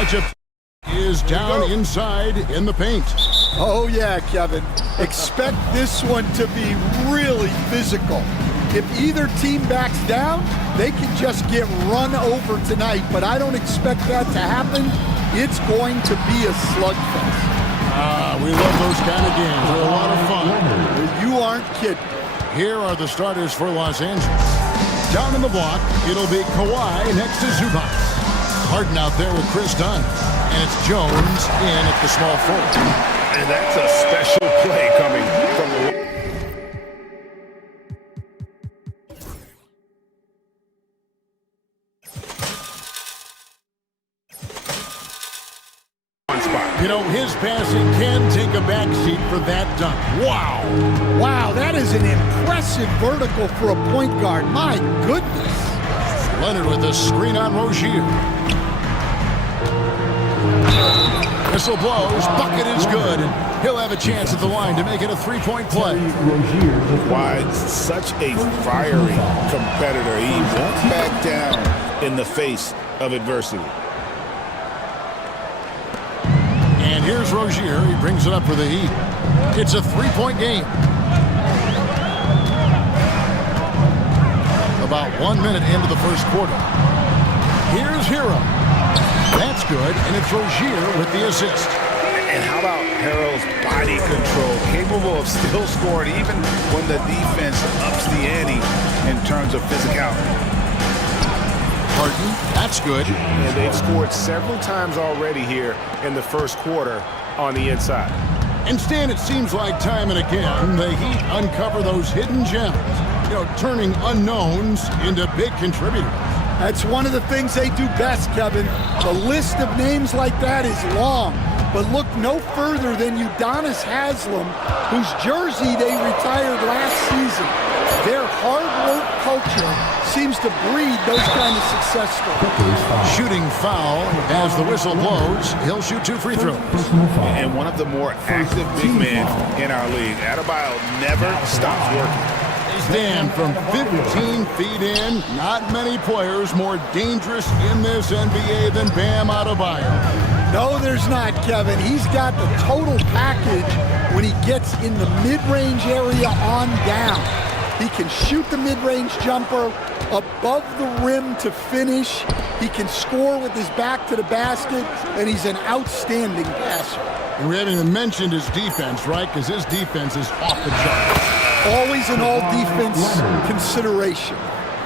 matchup is down inside in the paint. Oh yeah, Kevin. Expect this one to be really physical. If either team backs down, they can just get run over tonight, but I don't expect that to happen. It's going to be a slugfest. We love those kind of games. They're a lot of fun. You aren't kidding. Here are the starters for Los Angeles. Down in the block, it'll be Kawhi next to Zubac. Harden out there with Chris Dunn. And it's Jones in at the small forward. And that's a special play coming from the... You know, his passing can take a backseat for that dunk. Wow. Wow, that is an impressive vertical for a point guard. My goodness. Leonard with the screen on Rozier. Whistle blows, bucket is good, and he'll have a chance at the line to make it a three-point play. Why, such a fiery competitor. He won't back down in the face of adversity. And here's Rozier. He brings it up for the Heat. It's a three-point game. About 1 minute into the first quarter. Here's Hero. That's good, and it's Rozier with the assist. And how about Harrell's body control, capable of still scoring even when the defense ups the ante in terms of physicality. Harden, that's good. And they've scored several times already here in the first quarter on the inside. And Stan, it seems like time and again, the Heat uncover those hidden gems, you know, turning unknowns into big contributors. That's one of the things they do best, Kevin. The list of names like that is long, but look no further than Udonis Haslem, whose jersey they retired last season. Their hard work culture seems to breed those kind of success stories. Shooting foul as the whistle blows. He'll shoot 2 free throws. And one of the more active big men in our league. Adebayo never stops working. Stan, from 15 feet in, not many players more dangerous in this NBA than Bam Adebayo. No, there's not, Kevin. He's got the total package when he gets in the mid-range area on down. He can shoot the mid-range jumper above the rim to finish. He can score with his back to the basket, and he's an outstanding passer. And we haven't even mentioned his defense, right? Because his defense is off the charts. Always an all-defense consideration.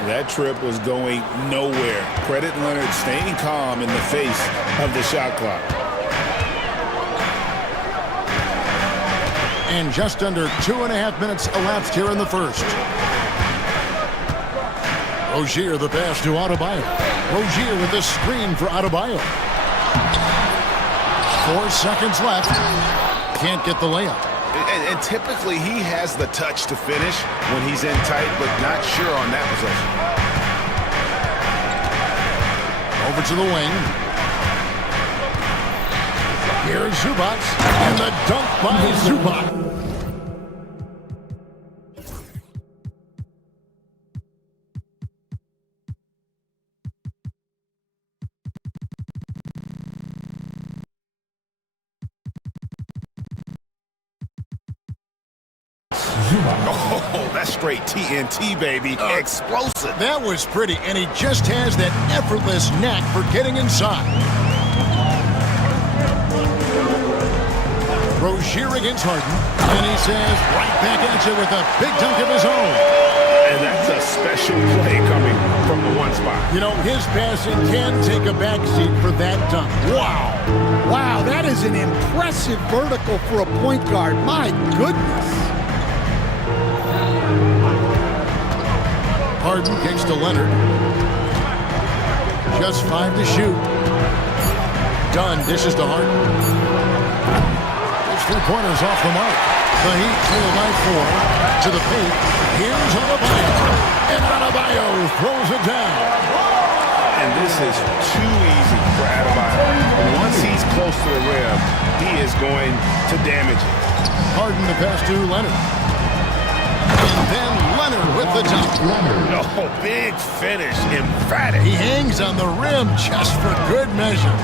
That trip was going nowhere. Credit Leonard staying calm in the face of the shot clock. And just under 2.5 minutes elapsed here in the first. Rozier the pass to Adebayo. Rozier with the screen for Adebayo. 4 seconds left. Can't get the layup. And typically he has the touch to finish when he's in tight, but not sure on that possession. Over to the wing. Here's Zubac, and the dunk by Zubac. Oh, that's straight TNT, baby. Explosive. That was pretty, and he just has that effortless knack for getting inside. Rozier against Harden, and he says right back at you with a big dunk of his own. And that's a special play coming from the one spot. You know, his passing can take a backseat for that dunk. Wow. Wow, that is an impressive vertical for a point guard. My goodness. Harden kicks to Leonard. Just 5 to shoot. Dunn dishes to Harden. Those 3 pointers off the mark. The Heat trail by 4 to the paint. Here's Adebayo. And Adebayo throws it down. And this is too easy for Adebayo. Once he's close to the rim, he is going to damage it. Harden the pass to Leonard. And then Leonard with the dunk. Oh, big finish, emphatic. He hangs on the rim just for good measure.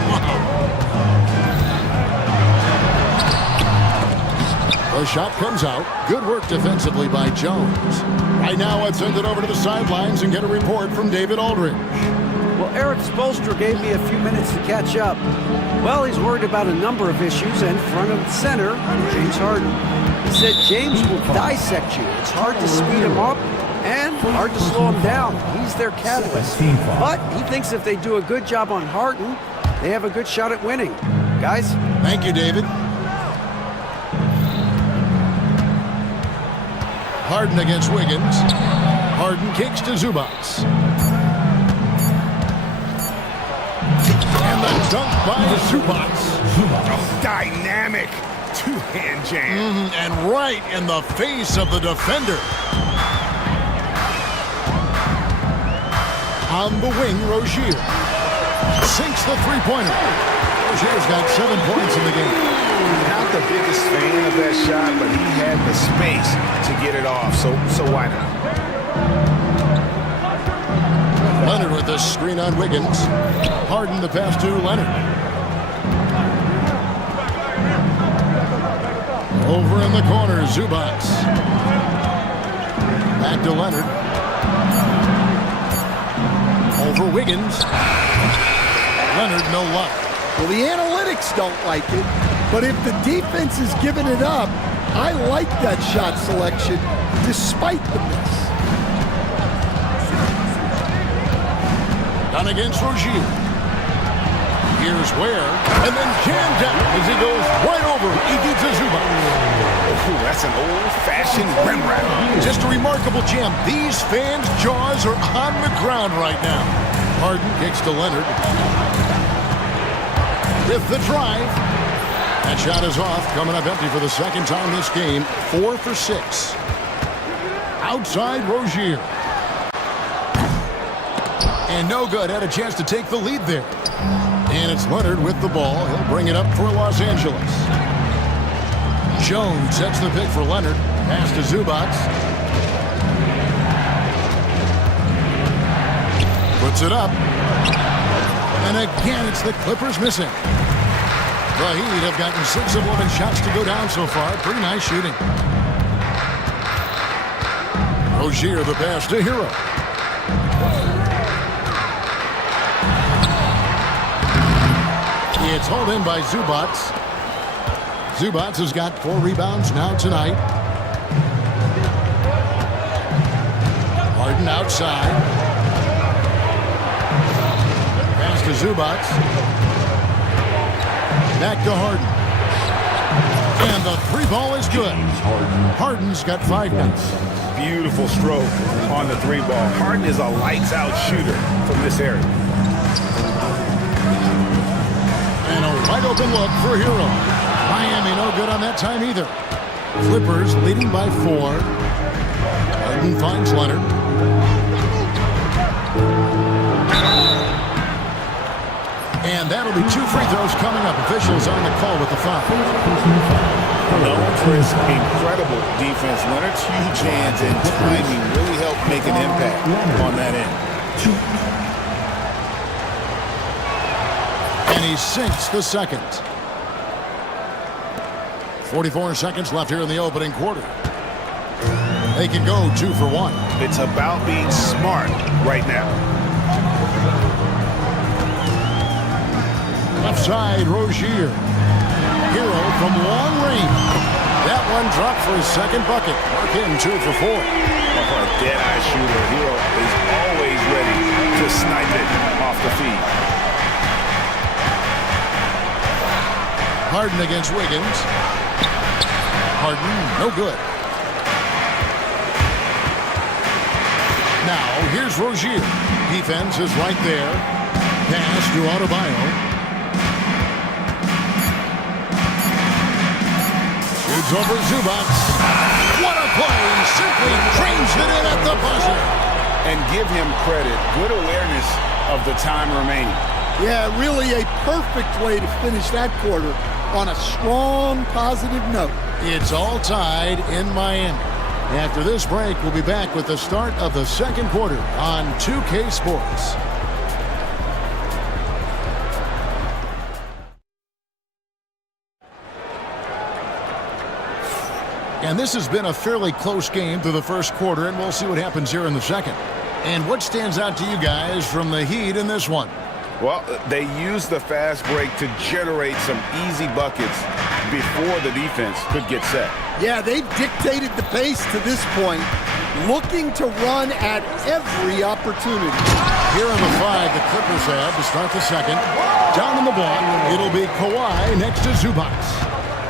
The shot comes out. Good work defensively by Jones. Right now, let's send it over to the sidelines and get a report from David Aldridge. Well, Eric Spoelstra gave me a few minutes to catch up. Well, he's worried about a number of issues, and front and center, James Harden. He said James will dissect you. It's hard to speed him up and hard to slow him down. He's their catalyst. But he thinks if they do a good job on Harden, they have a good shot at winning. Guys? Thank you, David. Harden against Wiggins. Harden kicks to Zubac. And the dunk by Zubac. Oh, dynamic two-hand jam. And right in the face of the defender. On the wing, Rozier sinks the three-pointer. Rozier's got 7 points in the game. Not the biggest fan of that shot, but he had the space to get it off, so why not? Leonard with the screen on Wiggins. Harden the pass to Leonard. Over in the corner, Zubac. Back to Leonard. Over Wiggins. Leonard, no luck. Well, the analytics don't like it, but if the defense is giving it up, I like that shot selection despite the miss. Done against Rozier. Here's Ware, and then jammed down as he goes right over Ivica Zubac. Ooh, that's an old-fashioned rim rattle. Just a remarkable jam. These fans' jaws are on the ground right now. Harden kicks to Leonard. With the drive. That shot is off, coming up empty for the second time this game. 4 for 6. Outside Rozier. And no good. Had a chance to take the lead there. And it's Leonard with the ball. He'll bring it up for Los Angeles. Jones sets the pick for Leonard. Pass to Zubac. Puts it up. And again, it's the Clippers missing. The Heat have gotten 6 of 11 shots to go down so far. Pretty nice shooting. Rozier the pass to Hero. It's hauled in by Zubac. Zubac has got 4 rebounds now tonight. Harden outside. Pass to Zubac. Back to Harden. And the 3-ball is good. Harden's got 5 now. Beautiful stroke on the 3-ball. Harden is a lights-out shooter from this area. And a wide-open look for Hero. Miami no good on that time either. Clippers leading by 4. Harden finds Leonard. And that'll be 2 free throws coming up. Officials on the call with the foul. Known for his incredible defense, Leonard's huge hands and timing really helped make an impact on that end. And he sinks the second. 44 seconds left here in the opening quarter. They can go 2 for 1. It's about being smart right now. Left side, Rozier. Hero from long range. That one dropped for his second bucket. Mark him 2 for 4. Oh, a dead-eye shooter. Hero is always ready to snipe it off the feed. Harden against Wiggins. Harden, no good. Now, here's Rozier. Defense is right there. Pass to Adebayo. Shoots over Zubac. What a play! Simply trains it in at the buzzer. And give him credit. Good awareness of the time remaining. Yeah, really a perfect way to finish that quarter on a strong, positive note. It's all tied in Miami. After this break, we'll be back with the start of the second quarter on 2K Sports. And this has been a fairly close game through the first quarter, and we'll see what happens here in the second. And what stands out to you guys from the Heat in this one? Well, they used the fast break to generate some easy buckets before the defense could get set. Yeah, they've dictated the pace to this point, looking to run at every opportunity. Here on the 5, the Clippers have to start the second. Down in the block, it'll be Kawhi next to Zubac.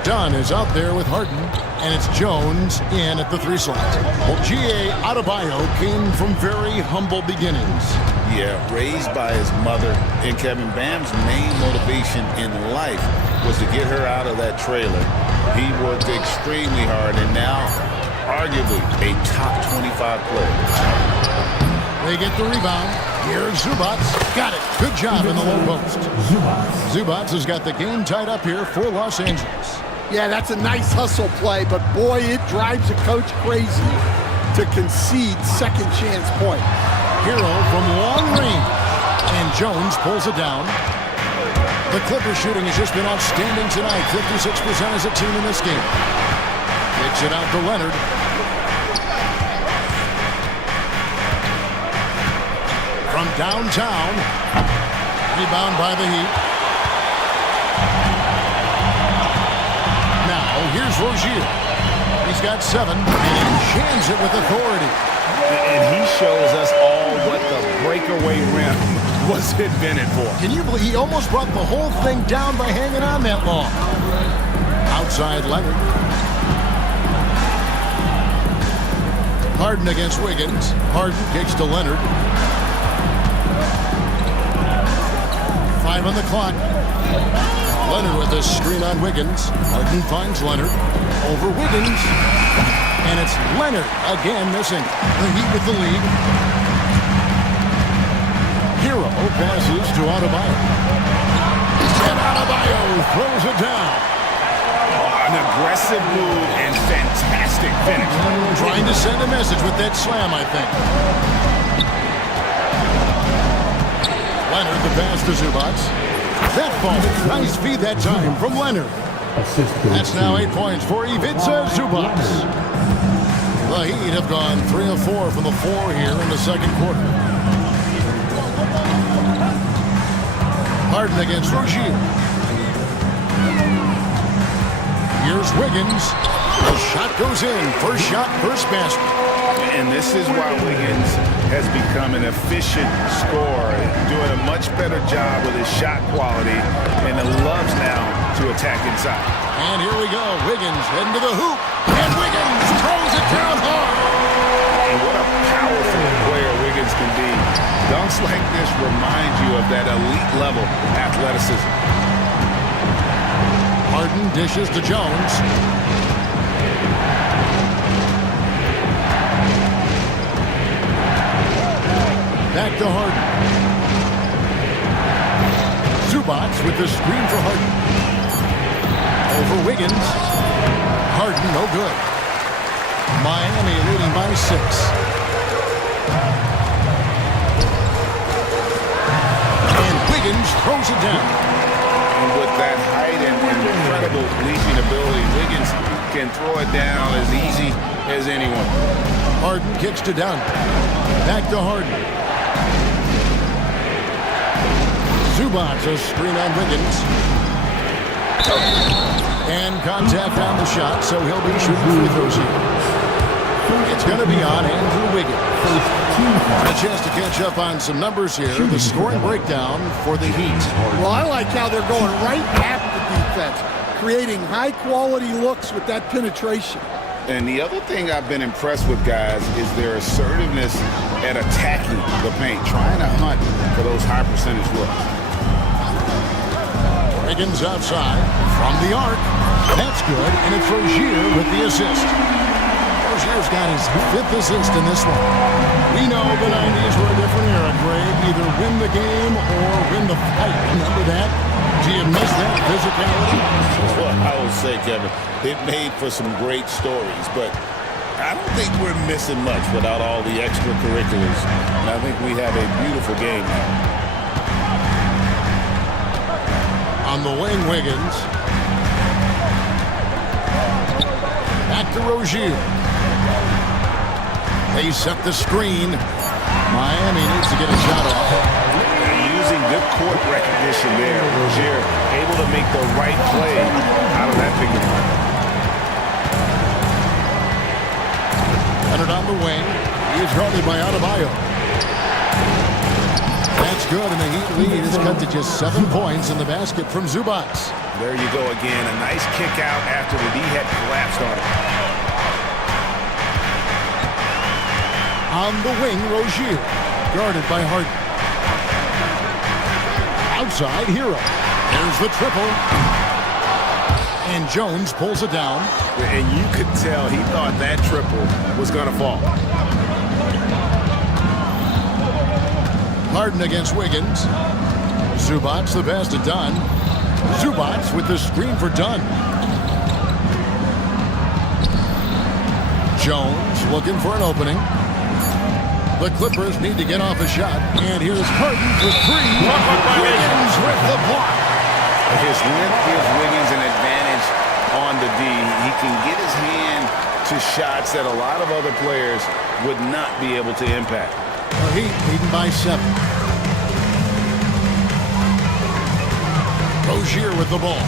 Dunn is out there with Harden, and it's Jones in at the 3 slot. Well, G.A. Adebayo came from very humble beginnings. Yeah, raised by his mother, and Kevin Bam's main motivation in life was to get her out of that trailer. He worked extremely hard, and now, arguably, a top 25 player. They get the rebound. Here's Zubac. Got it. Good job in the low post. Zubac has got the game tied up here for Los Angeles. Yeah, that's a nice hustle play, but boy, it drives a coach crazy to concede second chance point. Hero from long range, and Jones pulls it down. The Clippers shooting has just been outstanding tonight. 56% as a team in this game. Kicks it out to Leonard. From downtown, rebound by the Heat. Now, here's Rozier. He's got 7, and he jams it with authority. And he shows us all what the breakaway rim was invented for. Can you believe he almost brought the whole thing down by hanging on that long? Outside Leonard. Harden against Wiggins. Harden kicks to Leonard. 5 on the clock. Leonard with a screen on Wiggins. Harden finds Leonard. Over Wiggins. And it's Leonard again missing. The Heat with the lead. Hero passes to Adebayo. And Adebayo throws it down. An aggressive move and fantastic finish. Trying to send a message with that slam, I think. Leonard, the pass to Zubac. That ball, nice feed that time from Leonard. That's now 8 points for Ivica Zubac. The Heat have gone 3 of 4 from the floor here in the second quarter. Harden against Rozier. Here's Wiggins. The shot goes in. First shot, first basket. And this is why Wiggins has become an efficient scorer, doing a much better job with his shot quality, and loves now to attack inside. And here we go. Wiggins heading to the hoop. And Wiggins throws it down hard. And what a powerful player Wiggins can be. Dunks like this remind you of that elite level athleticism. Harden dishes to Jones. Back to Harden. Zubac with the screen for Harden. Over Wiggins. Harden, no good. Miami leading by 6. And Wiggins throws it down. And with that height and incredible leaping ability, Wiggins can throw it down as easy as anyone. Harden kicks to Dunn. Back to Harden. Zubac, a screen on Wiggins. And contact on the shot, so he'll be shooting free throws here. It's going to be on Andrew Wiggins. A chance to catch up on some numbers here. The scoring breakdown for the Heat. Well, I like how they're going right at the defense, creating high-quality looks with that penetration. And the other thing I've been impressed with, guys, is their assertiveness at attacking the paint, trying to hunt for those high-percentage looks. Wiggins outside from the arc. That's good, and it's Rozier with the assist. Rozier's got his 5th assist in this one. We know the 90s were a different era, Greg. Either win the game or win the fight. Remember that? Do you miss that physicality? Well, I would say, Kevin, it made for some great stories, but I don't think we're missing much without all the extracurriculars. And I think we have a beautiful game now. On the wing, Wiggins. Back to Rozier. They set the screen. Miami needs to get a shot off. Using good court recognition there. Rozier able to make the right play out of that big one. Leonard on the wing. He's guarded by Adebayo. That's good, and the Heat lead is cut to just 7 points in the basket from Zubac. There you go again. A nice kick out after the D had collapsed on it. On the wing, Rozier, guarded by Harden. Outside, Hero. There's the triple. And Jones pulls it down. And you could tell he thought that triple was going to fall. Harden against Wiggins. Zubac the pass to Dunn. Zubac with the screen for Dunn. Jones looking for an opening. The Clippers need to get off a shot. And here's Harden for three. Wiggins with the block. His length gives Wiggins an advantage on the D. He can get his hand to shots that a lot of other players would not be able to impact. The Heat leading by 7. Rozier with the ball.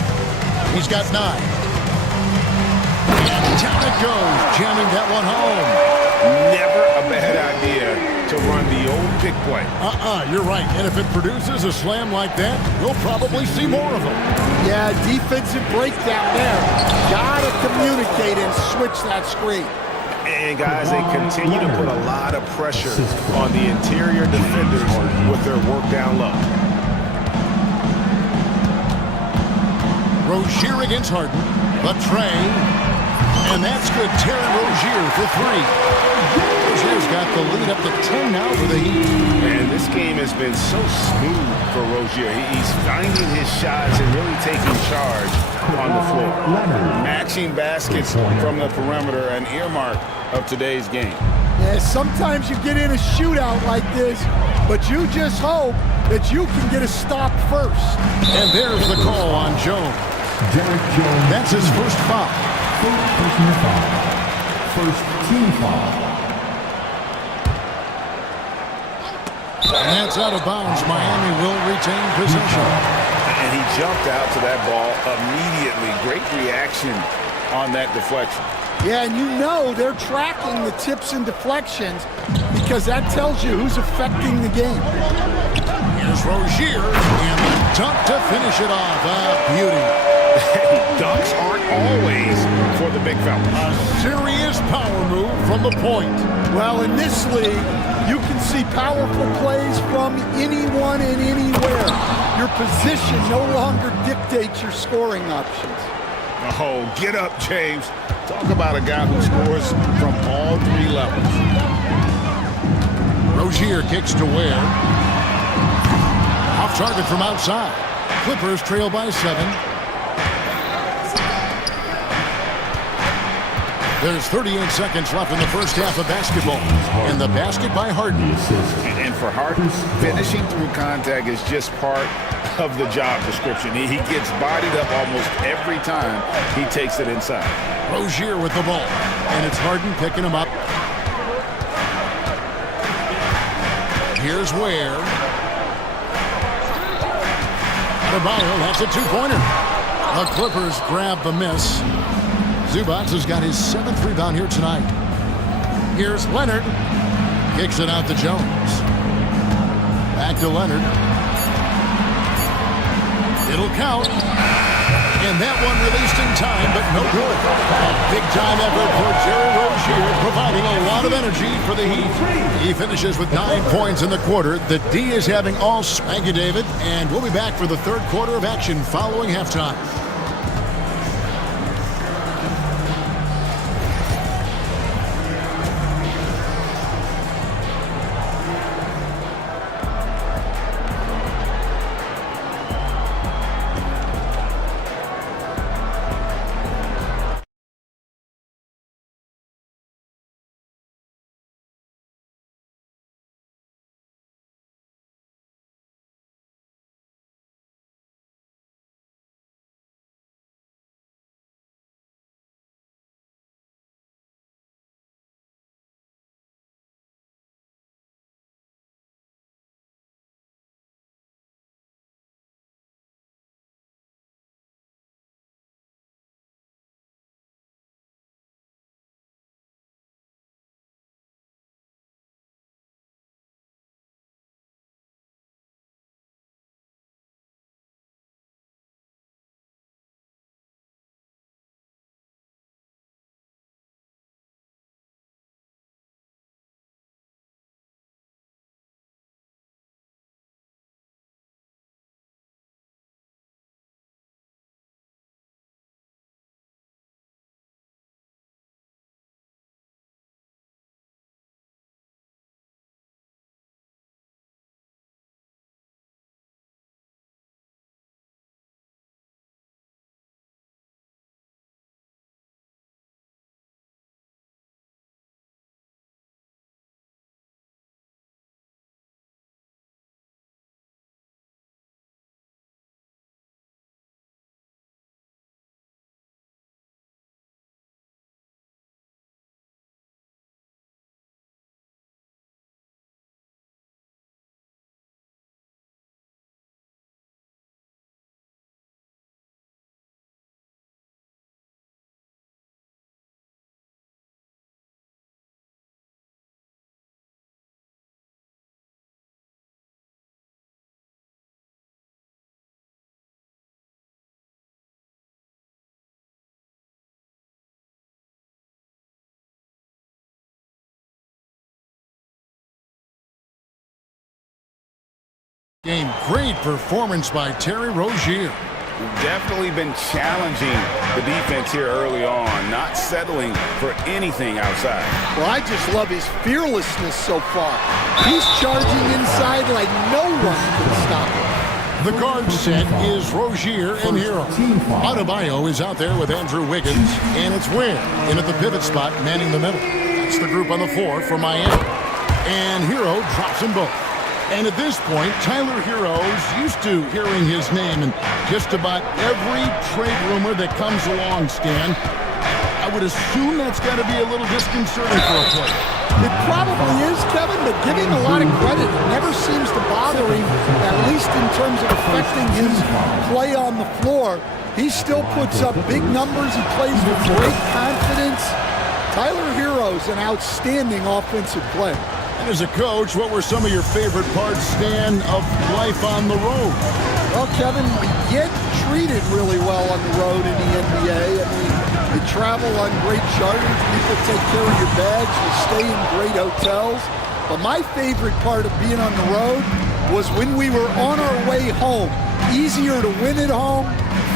He's got 9. And down it goes, jamming that one home. Never a bad idea to run the old pick play. You're right. And if it produces a slam like that, you'll probably see more of them. Yeah, defensive breakdown there. Gotta communicate and switch that screen. And guys, they continue to put a lot of pressure on the interior defenders with their work down low. Rozier against Harden. The tray. And that's good. Terry Rozier for 3. Rozier's got the lead up to 10 now for the Heat. And this game has been so smooth for Rozier. He's finding his shots and really taking charge on the floor. Matching baskets from the perimeter, an earmark of today's game. Yeah, sometimes you get in a shootout like this, but you just hope that you can get a stop first. And there's the call on Jones. That's his first foul. First team foul. And that's out of bounds. Miami will retain possession. And he jumped out to that ball immediately. Great reaction on that deflection. Yeah, and you know they're tracking the tips and deflections because that tells you who's affecting the game. Here's Rozier, and the dunk to finish it off. Beauty. Dunks aren't always for the big fella. A serious power move from the point. Well, in this league, you can see powerful plays from anyone and anywhere. Your position no longer dictates your scoring options. Oh, get up, James. Talk about a guy who scores from all 3 levels. Rozier kicks to Ware. Off target from outside. Clippers trail by 7. There's 38 seconds left in the first half of basketball. And the basket by Harden. And for Harden, finishing through contact is just part of the job description. He gets bodied up almost every time he takes it inside. Rozier with the ball. And it's Harden picking him up. Here's Ware. Adebayo, that's a 2-pointer. The Clippers grab the miss. Zubac has got his 7th rebound here tonight. Here's Leonard. Kicks it out to Jones. Back to Leonard. It'll count. And that one released in time, but no good. Big-time effort for Jerry Rozier, providing a lot of energy for the Heat. He finishes with 9 points in the quarter. The D is having all. Thank you, David. And we'll be back for the third quarter of action following halftime. Game. Great performance by Terry Rozier. Definitely been challenging the defense here early on, not settling for anything outside. Well, I just love his fearlessness so far. He's charging inside like no one can stop him. The guard set is Rozier and Hero. Adebayo is out there with Andrew Wiggins, and it's Ware in at the pivot spot, manning the middle. That's the group on the floor for Miami. And Hero drops them both. And at this point, Tyler Hero's used to hearing his name in just about every trade rumor that comes along, Stan. I would assume that's got to be a little disconcerting for a player. It probably is, Kevin, but give him a lot of credit. It never seems to bother him, at least in terms of affecting his play on the floor. He still puts up big numbers. He plays with great confidence. Tyler Hero's an outstanding offensive player. And as a coach, what were some of your favorite parts, Stan, of life on the road? Well, Kevin, we get treated really well on the road in the NBA. I mean, you travel on great charters, people take care of your bags, you stay in great hotels. But my favorite part of being on the road was when we were on our way home. Easier to win at home,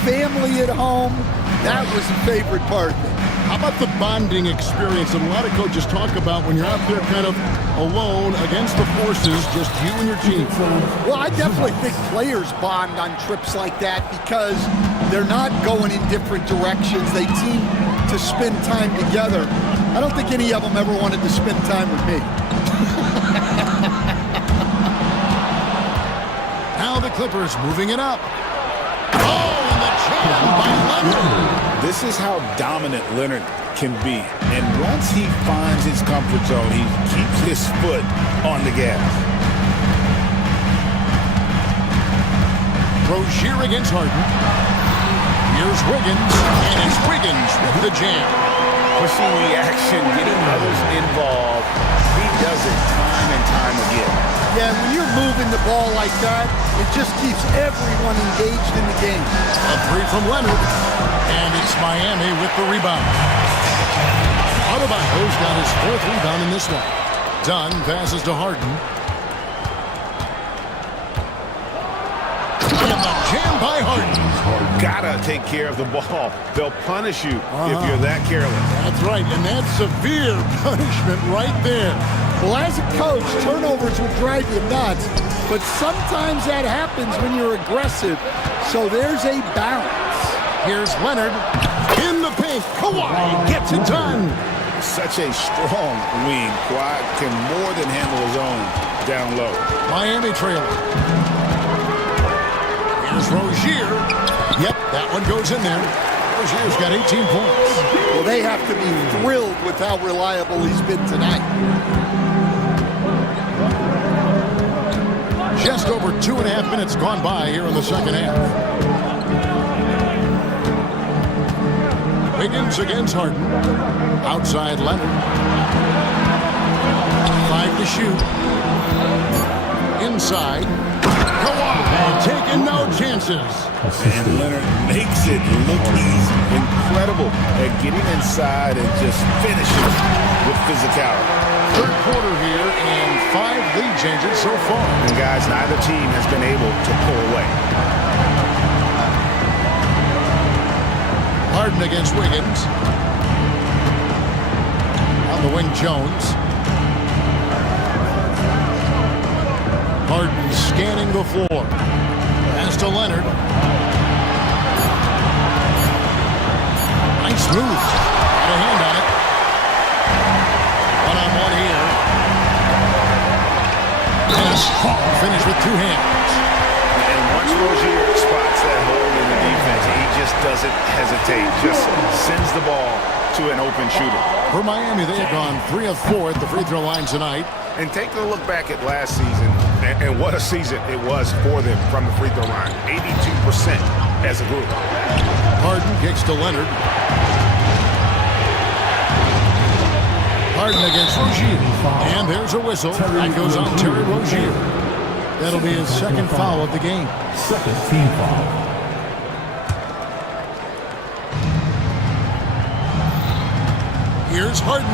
family at home. That was the favorite part of it. How about the bonding experience that a lot of coaches talk about when you're out there kind of alone against the forces, just you and your team? Well, I definitely think players bond on trips like that because they're not going in different directions. They team to spend time together. I don't think any of them ever wanted to spend time with me. Now the Clippers moving it up. Oh, and the jam by Leonard. This is how dominant Leonard can be. And once he finds his comfort zone, he keeps his foot on the gas. Rozier against Harden. Here's Wiggins, and it's Wiggins with the jam. Pushing the action, getting others involved. He does it time and time again. Yeah, when you're moving the ball like that, it just keeps everyone engaged in the game. A three from Leonard, and it's Miami with the rebound. Adebayo's got his fourth rebound in this one. Dunn passes to Harden. And the jam by Harden. Gotta take care of the ball. They'll punish you if you're that careless. That's right, and that's severe punishment right there. Well, as a coach, turnovers will drive you nuts, but sometimes that happens when you're aggressive, so there's a balance. Here's Leonard in the paint. Kawhi gets it done. Such a strong wing. Kawhi can more than handle his own down low. Miami trailing. Here's Rozier. Yep, that one goes in there. Rozier's got 18 points. Well, they have to be thrilled with how reliable he's been tonight. Just over 2.5 minutes gone by here in the second half. Wiggins against Harden. Outside Leonard. 5 to shoot. Inside. Kawhi taking no chances. And Leonard makes it look easy. Incredible at getting inside and just finishing with physicality. Third quarter here and 5 lead changes so far. And guys, neither team has been able to pull away. Harden against Wiggins. On the wing, Jones. Harden scanning the floor. Pass to Leonard. Nice move. Got a hand on it. One-on-one here. And finish with 2 hands. And once Rozier spots that hole in the defense, he just doesn't hesitate. Just sends the ball to an open shooter. For Miami, they have gone 3 of 4 at the free throw line tonight. And take a look back at last season, and what a season it was for them from the free throw line. 82% as a group. Harden kicks to Leonard. Harden against Rozier. And there's a whistle. That goes on Terry Rozier. That'll be his second foul of the game. Second team foul. Here's Harden.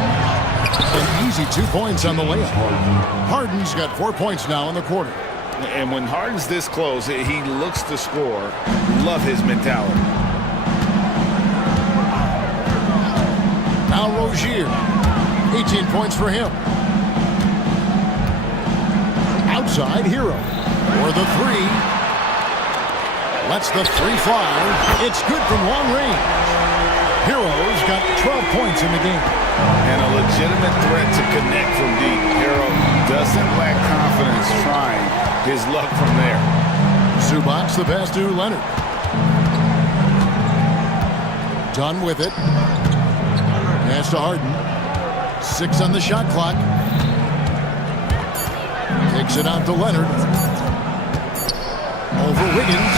An easy 2 points on the layup. Harden's got 4 points now in the quarter. And when Harden's this close, he looks to score. Love his mentality. Now Rozier, 18 points for him. Outside, Hero for the three. Lets the three fly. It's good from long range. Hero's got 12 points in the game. And a legitimate threat to connect from deep. Hero doesn't lack confidence trying his luck from there. Zubac the pass to Leonard. Done with it. Pass to Harden. 6 on the shot clock. Takes it out to Leonard. Over Wiggins.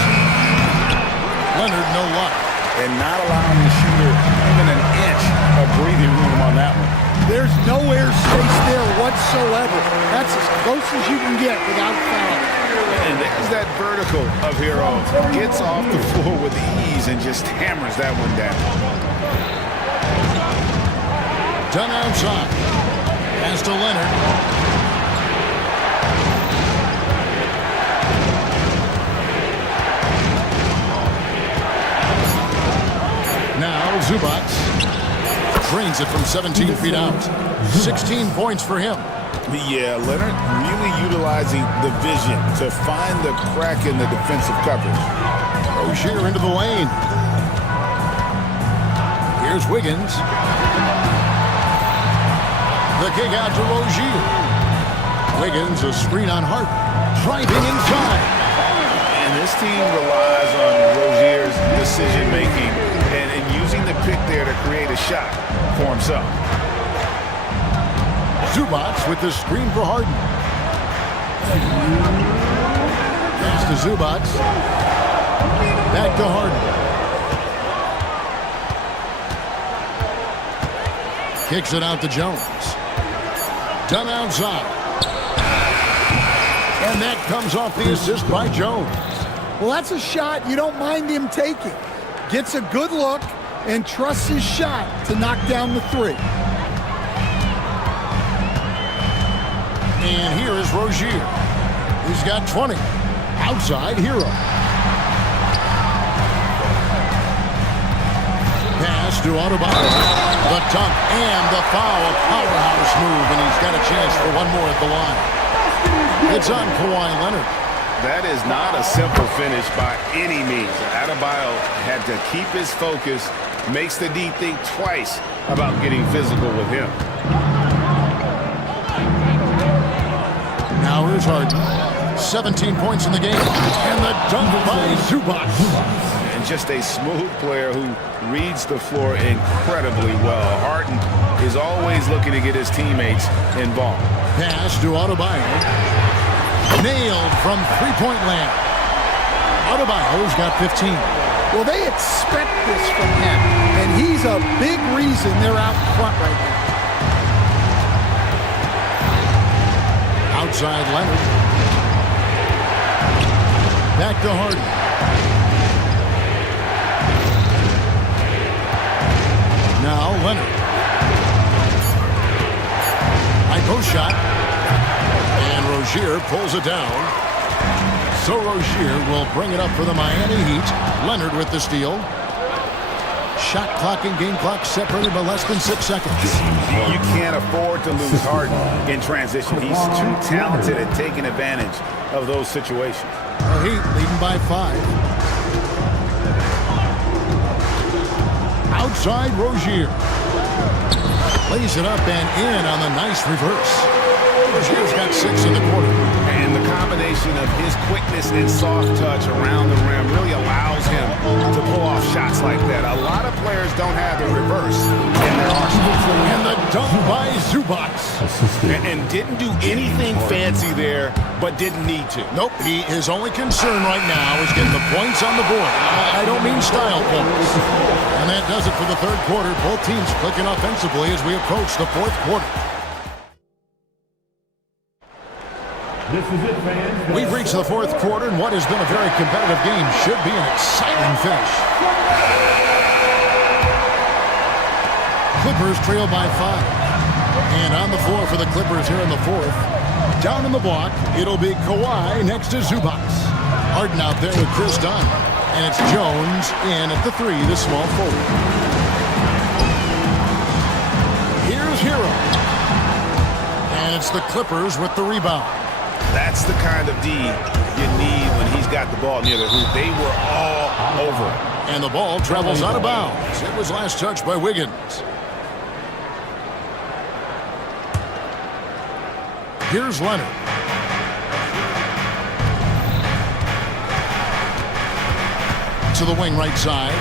Leonard, no luck. And not allowing the shooter even an inch of breathing room on that one. There's no air space there whatsoever. That's as close as you can get without foul. And there's that vertical of Hero. Gets off the floor with ease and just hammers that one down. Done outside. Pass to Leonard. Now Zubac drains it from 17 feet out. 16 points for him. Yeah, Leonard really utilizing the vision to find the crack in the defensive coverage. Rozier into the lane. Here's Wiggins. The kick out to Rozier. Wiggins, a screen on Hart. Driving inside. And this team relies on Rozier's decision-making and using the pick there to create a shot for himself. Zubac with the screen for Harden. Pass to Zubac. Back to Harden. Kicks it out to Jones. Done outside. And that comes off the assist by Jones. Well, that's a shot you don't mind him taking. Gets a good look and trusts his shot to knock down the three. And here is Rozier. He's got 20. Outside, Hero. Pass to Adebayo. The dunk and the foul. A powerhouse move, and he's got a chance for one more at the line. It's on Kawhi Leonard. That is not a simple finish by any means. Adebayo had to keep his focus, makes the D think twice about getting physical with him. Now here's Harden. 17 points in the game. And the dunk by Zubac. And just a smooth player who reads the floor incredibly well. Harden is always looking to get his teammates involved. Pass to Adebayo. Nailed from three-point land. Adebayo's got 15. Well, they expect this from him, and he's a big reason they're out front right now. Outside Leonard. Back to Harden. Now Leonard. High post shot. And Rozier pulls it down. So Rozier will bring it up for the Miami Heat. Leonard with the steal. Shot clock and game clock separated by less than 6 seconds. You can't afford to lose Harden in transition. He's too talented at taking advantage of those situations. The Heat leading by 5. Outside Rozier. Lays it up and in on the nice reverse. Rozier's got 6 in the quarter. And the combination of his quickness and soft touch around the rim really allows him to pull off shots like that. A lot of players don't have the reverse in their arsenal. And the dunk by Zubac. And didn't do anything fancy there, but didn't need to. Nope, his only concern right now is getting the points on the board. I don't mean style points. And that does it for the third quarter. Both teams clicking offensively as we approach the fourth quarter. This is it, fans. We've reached the fourth quarter, and what has been a very competitive game should be an exciting finish. Clippers trail by 5. And on the floor for the Clippers here in the fourth, Down in the block, it'll be Kawhi next to Zubac. Harden out there with Chris Dunn. And it's Jones in at the 3, the small forward. Here's Hero. And it's the Clippers with the rebound. That's the kind of D you need when he's got the ball near the hoop. They were all over it. And the ball travels out of bounds. It was last touched by Wiggins. Here's Leonard. To the wing right side.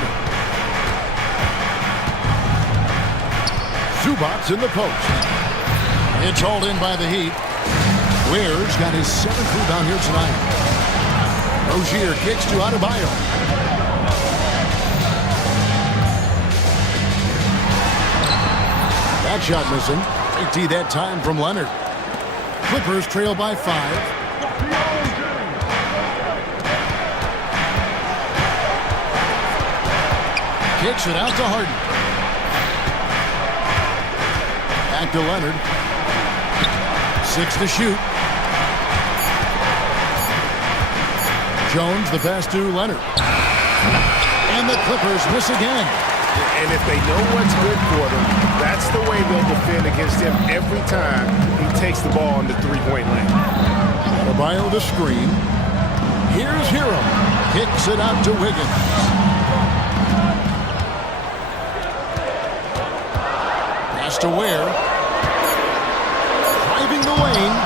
Zubac in the post. It's hauled in by the Heat. Ware's got his 7th rebound here tonight. Rozier kicks to Adebayo. That shot missing. Great D that time from Leonard. Clippers trail by 5. Kicks it out to Harden. Back to Leonard. 6 to shoot. Jones, the pass to Leonard. And the Clippers miss again. And if they know what's good for them, that's the way they'll defend against him every time he takes the ball in the three-point lane. Adebayo the screen. Here's Hero. Kicks it out to Wiggins. Pass to Ware. Driving the lane.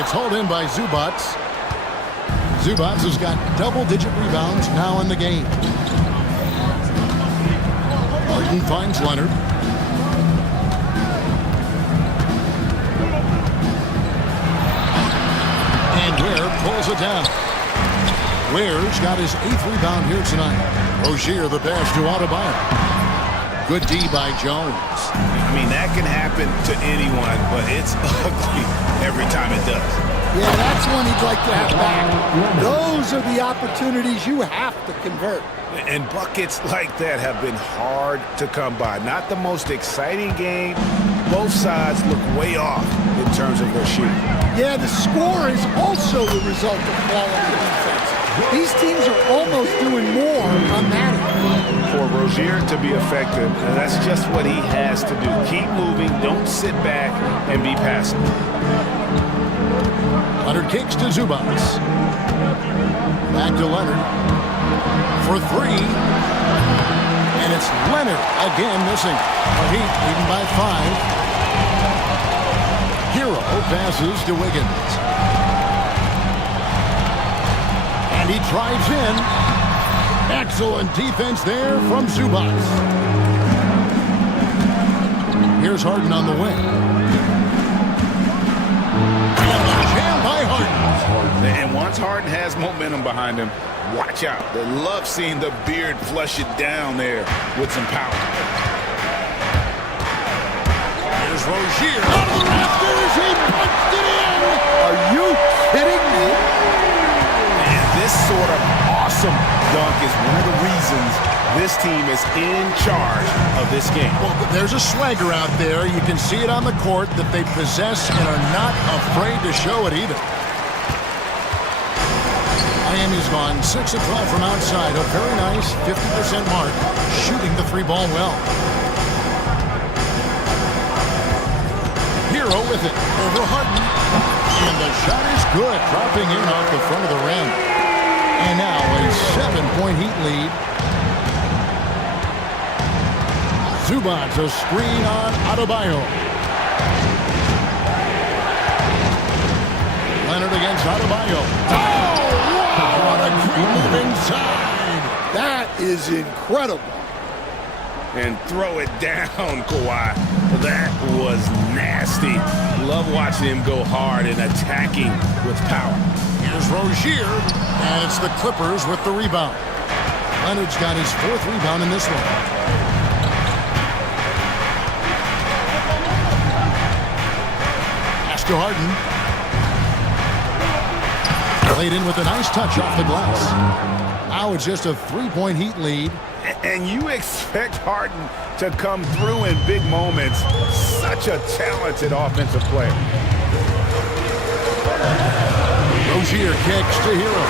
It's hauled in by Zubac. Zubac has got double-digit rebounds now in the game. Harden finds Leonard. And Ware pulls it down. Ware's got his 8th rebound here tonight. Rozier the pass to Adebayo. Good D by Jones. I mean, that can happen to anyone, but it's ugly every time it does. Yeah, that's one he'd like to have back. Those are the opportunities you have to convert. And buckets like that have been hard to come by. Not the most exciting game. Both sides look way off in terms of their shooting. Yeah, the score is also the result of quality defense. These teams are almost doing more on that end. For Rozier to be effective, that's just what he has to do. Keep moving, don't sit back and be passive. Leonard kicks to Zubac. Back to Leonard for 3. And it's Leonard again missing. The Heat leading by 5. Hero passes to Wiggins. And he drives in. Excellent defense there from Zubac. Here's Harden on the wing. And the jam by Harden. And once Harden has momentum behind him, watch out. They love seeing the beard flush it down there with some power. Here's Rozier. Out of the rafters, he punched it in. Are you kidding me? And this sort of awesome dunk is one of the reasons this team is in charge of this game. Well, there's a swagger out there. You can see it on the court that they possess and are not afraid to show it either. Miami's gone 6 of 12 from outside. A very nice 50% mark, shooting the 3-ball well. Hero with it over Harden. And the shot is good, dropping in off the front of the rim. And now a 7-point Heat lead. Zubac, a screen on Adebayo. Leonard against Adebayo. Oh, wow, what a great move inside. That is incredible. And throw it down, Kawhi. That was nasty. Love watching him go hard and attacking with power. Here's Rozier, and it's the Clippers with the rebound. Leonard's got his 4th rebound in this one. Pass to Harden. Played in with a nice touch off the glass. Now it's just a 3-point Heat lead. And you expect Harden to come through in big moments. Such a talented offensive player. Rozier kicks to Hero.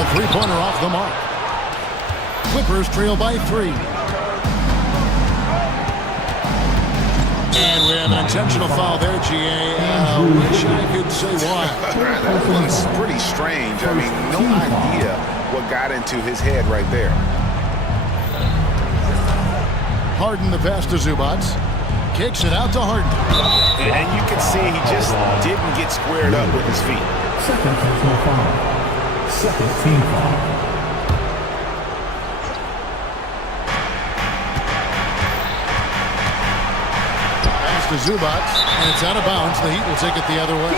A three-pointer off the mark. Clippers trail by 3. And we have an intentional foul there, GA. Wish I could say why. That was pretty strange. I mean, no idea what got into his head right there. Harden the pass to Zubac. Kicks it out to Harden. And you can see he just didn't get squared up with his feet. Second personal foul. Second team foul. To Zubac, and it's out of bounds. The Heat will take it the other way.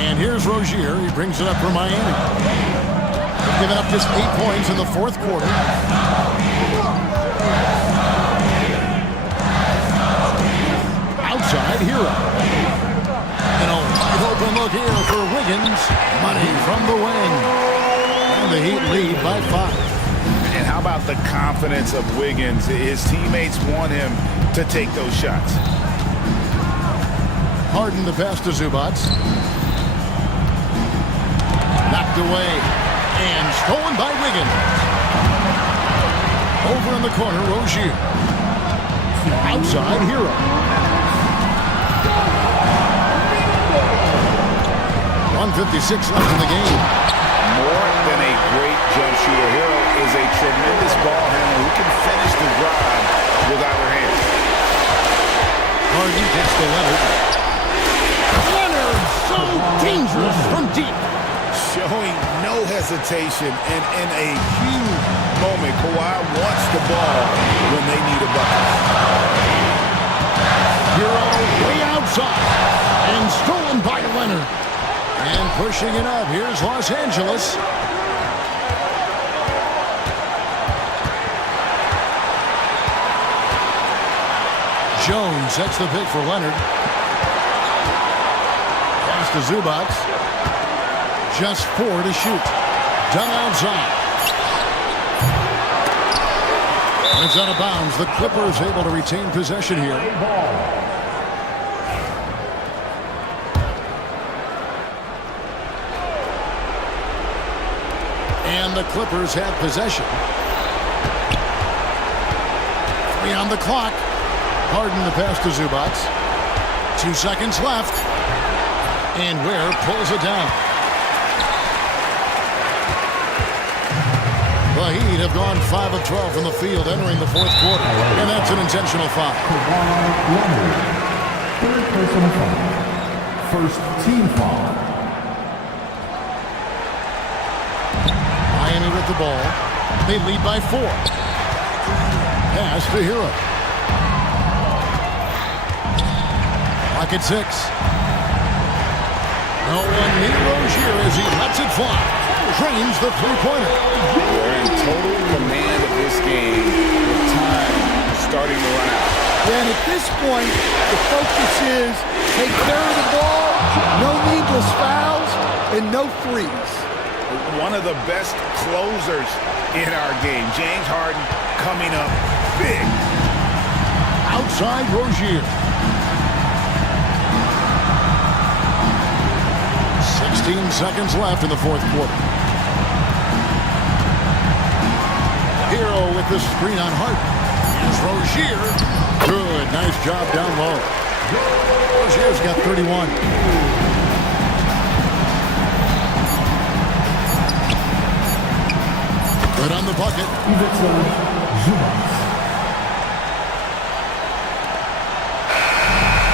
And here's Rozier. He brings it up for Miami. They've given up just 8 points in the fourth quarter. Outside, Hero. And a wide open look here for Wiggins. Money from the wing. And the Heat lead by 5. And how about the confidence of Wiggins? His teammates want him to take those shots. Harden the pass to Zubac. Knocked away and stolen by Wiggins. Over in the corner, Rozier. Outside, Hero. 1:56 left in the game. More than a great jump shooter, Hero is a tremendous ball handler who can finish the drive with either hand. Harden gets to Leonard. Leonard, so dangerous from deep. Showing no hesitation, and in a huge moment, Kawhi wants the ball when they need a bucket. Hero way outside and stolen by Leonard. And pushing it up, here's Los Angeles. Jones sets the pick for Leonard. Pass to Zubac. Just 4 to shoot. Done outside. It's out of bounds. The Clippers able to retain possession here. And the Clippers have possession. 3 on the clock. Harden the pass to Zubac. 2 seconds left. And Ware pulls it down. The Heat have gone 5 of 12 from the field entering the fourth quarter. And that's an intentional foul. Third personal foul. First team foul. Miami with the ball. They lead by 4. Pass to Hero. Clock at 6. No one near Rozier as he lets it fly. Drains the three-pointer. They're in total command of this game with time starting to run out. And at this point, the focus is take care of the ball, no needless fouls, and no threes. One of the best closers in our game, James Harden, coming up big. Outside Rozier. 16 seconds left in the fourth quarter. Hero with the screen on Harden. Here's Rozier. Good, nice job down low. Rozier's got 31. Good on the bucket.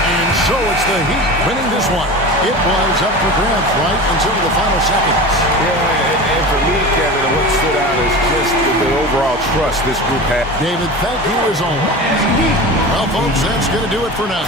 And so it's the Heat winning this one. It was up for grabs right until the final seconds. Yeah, and for me, Kevin, what stood out is just the overall trust this group had. David, thank you as always. Well, folks, that's going to do it for now.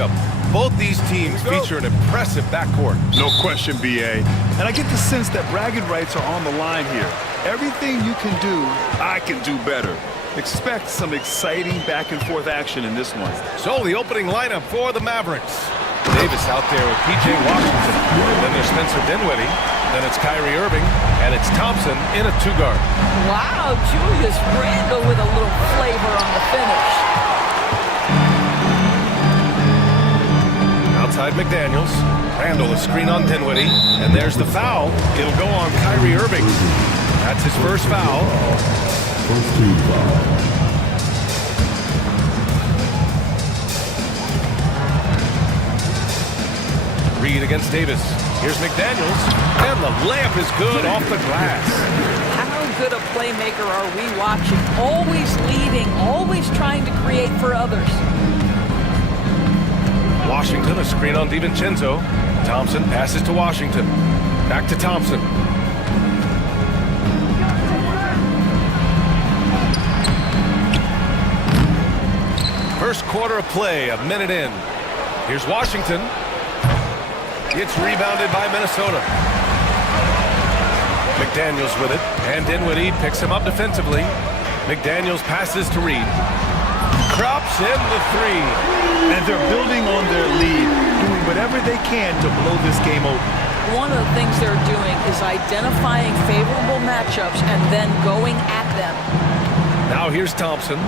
matchup. Both these teams feature an impressive backcourt. No question, BA. And I get the sense that bragging rights are on the line here. Everything you can do, I can do better. Expect some exciting back-and-forth action in this one. So the opening lineup for the Mavericks. Davis out there with P.J. Washington. Then there's Spencer Dinwiddie. Then it's Kyrie Irving. And it's Thompson in a two-guard. Wow, Julius Randle with a little flavor on the finish. Outside McDaniels. Randle a screen on Dinwiddie. And there's the foul. It'll go on Kyrie Irving. That's his first foul. First team foul. Reed against Davis. Here's McDaniels. And the layup is good off the glass. How good a playmaker are we watching? Always leading, always trying to create for others. Washington, a screen on DiVincenzo. Thompson passes to Washington. Back to Thompson. First quarter of play, a minute in. Here's Washington. It's rebounded by Minnesota. McDaniels with it, and Dinwiddie picks him up defensively. McDaniels passes to Reed. Crops in the three. And they're building on their lead, doing whatever they can to blow this game open. One of the things they're doing is identifying favorable matchups and then going at them. Now here's Thompson.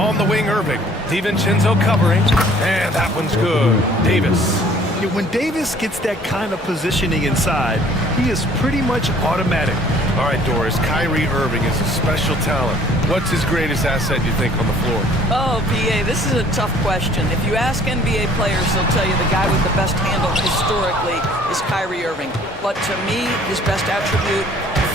On the wing, Irving. DiVincenzo covering, and that one's good. Davis. When Davis gets that kind of positioning inside, he is pretty much automatic. All right, Doris, Kyrie Irving is a special talent. What's his greatest asset, you think, on the floor? Oh, BA, this is a tough question. If you ask NBA players, they'll tell you the guy with the best handle historically is Kyrie Irving. But to me, his best attribute,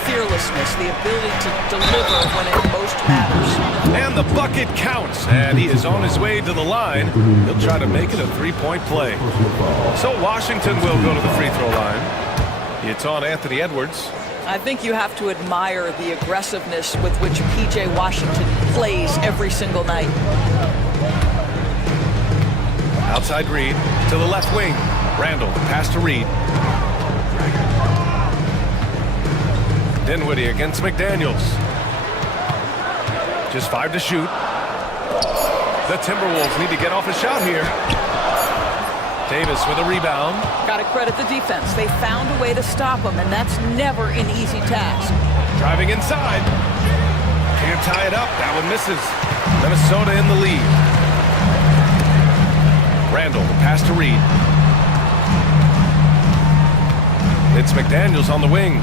fearlessness, the ability to deliver when it most matters. And the bucket counts, and he is on his way to the line. He'll try to make it a three-point play. So Washington will go to the free throw line. It's on Anthony Edwards. I think you have to admire the aggressiveness with which P.J. Washington plays every single night. Outside Reed to the left wing. Randle, pass to Reed. Dinwiddie against McDaniels. Just 5 to shoot. The Timberwolves need to get off a shot here. Davis with a rebound. Got to credit the defense. They found a way to stop him, and that's never an easy task. Driving inside. Can't tie it up. That one misses. Minnesota in the lead. Randle, the pass to Reed. It's McDaniels on the wing.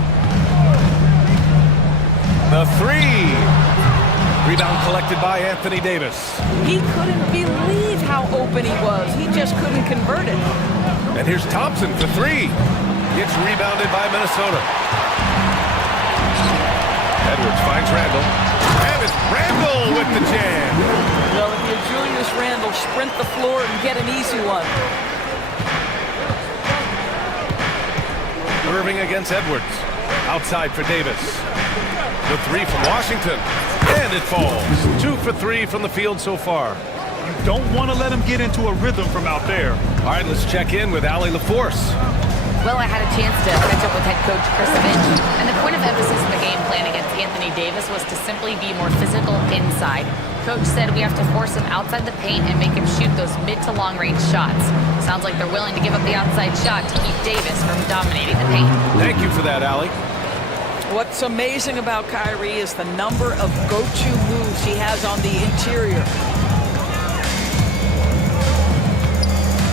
The three. Rebound collected by Anthony Davis. He couldn't believe how open he was. He just couldn't convert it. And here's Thompson for three. It's rebounded by Minnesota. Edwards finds Randle. And it's Randle with the jam. Well, if you're Julius Randle, sprint the floor and get an easy one. Irving against Edwards. Outside for Davis. The three from Washington. And it falls. 2 for 3 from the field so far. You don't want to let him get into a rhythm from out there. All right, let's check in with Allie LaForce. Well, I had a chance to catch up with head coach Chris Finch, and the point of emphasis in the game plan against Anthony Davis was to simply be more physical inside. Coach said we have to force him outside the paint and make him shoot those mid to long range shots. Sounds like they're willing to give up the outside shot to keep Davis from dominating the paint. Thank you for that, Allie. What's amazing about Kyrie is the number of go-to moves he has on the interior.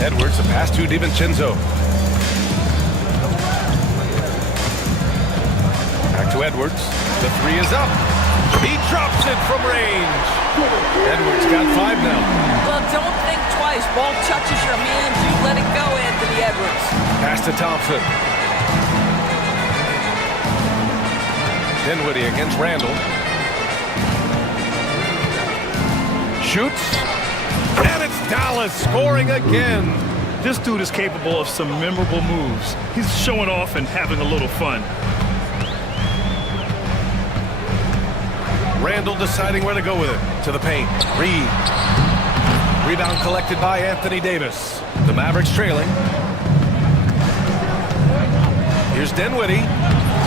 Edwards, a pass to DiVincenzo. Back to Edwards. The three is up. He drops it from range. Edwards got 5 now. Well, don't think twice. Ball touches your hands, you let it go, Anthony Edwards. Pass to Thompson. Dinwiddie against Randle. Shoots. And it's Dallas scoring again. This dude is capable of some memorable moves. He's showing off and having a little fun. Randall deciding where to go with it. To the paint. Reed. Rebound collected by Anthony Davis. The Mavericks trailing. Here's Dinwiddie.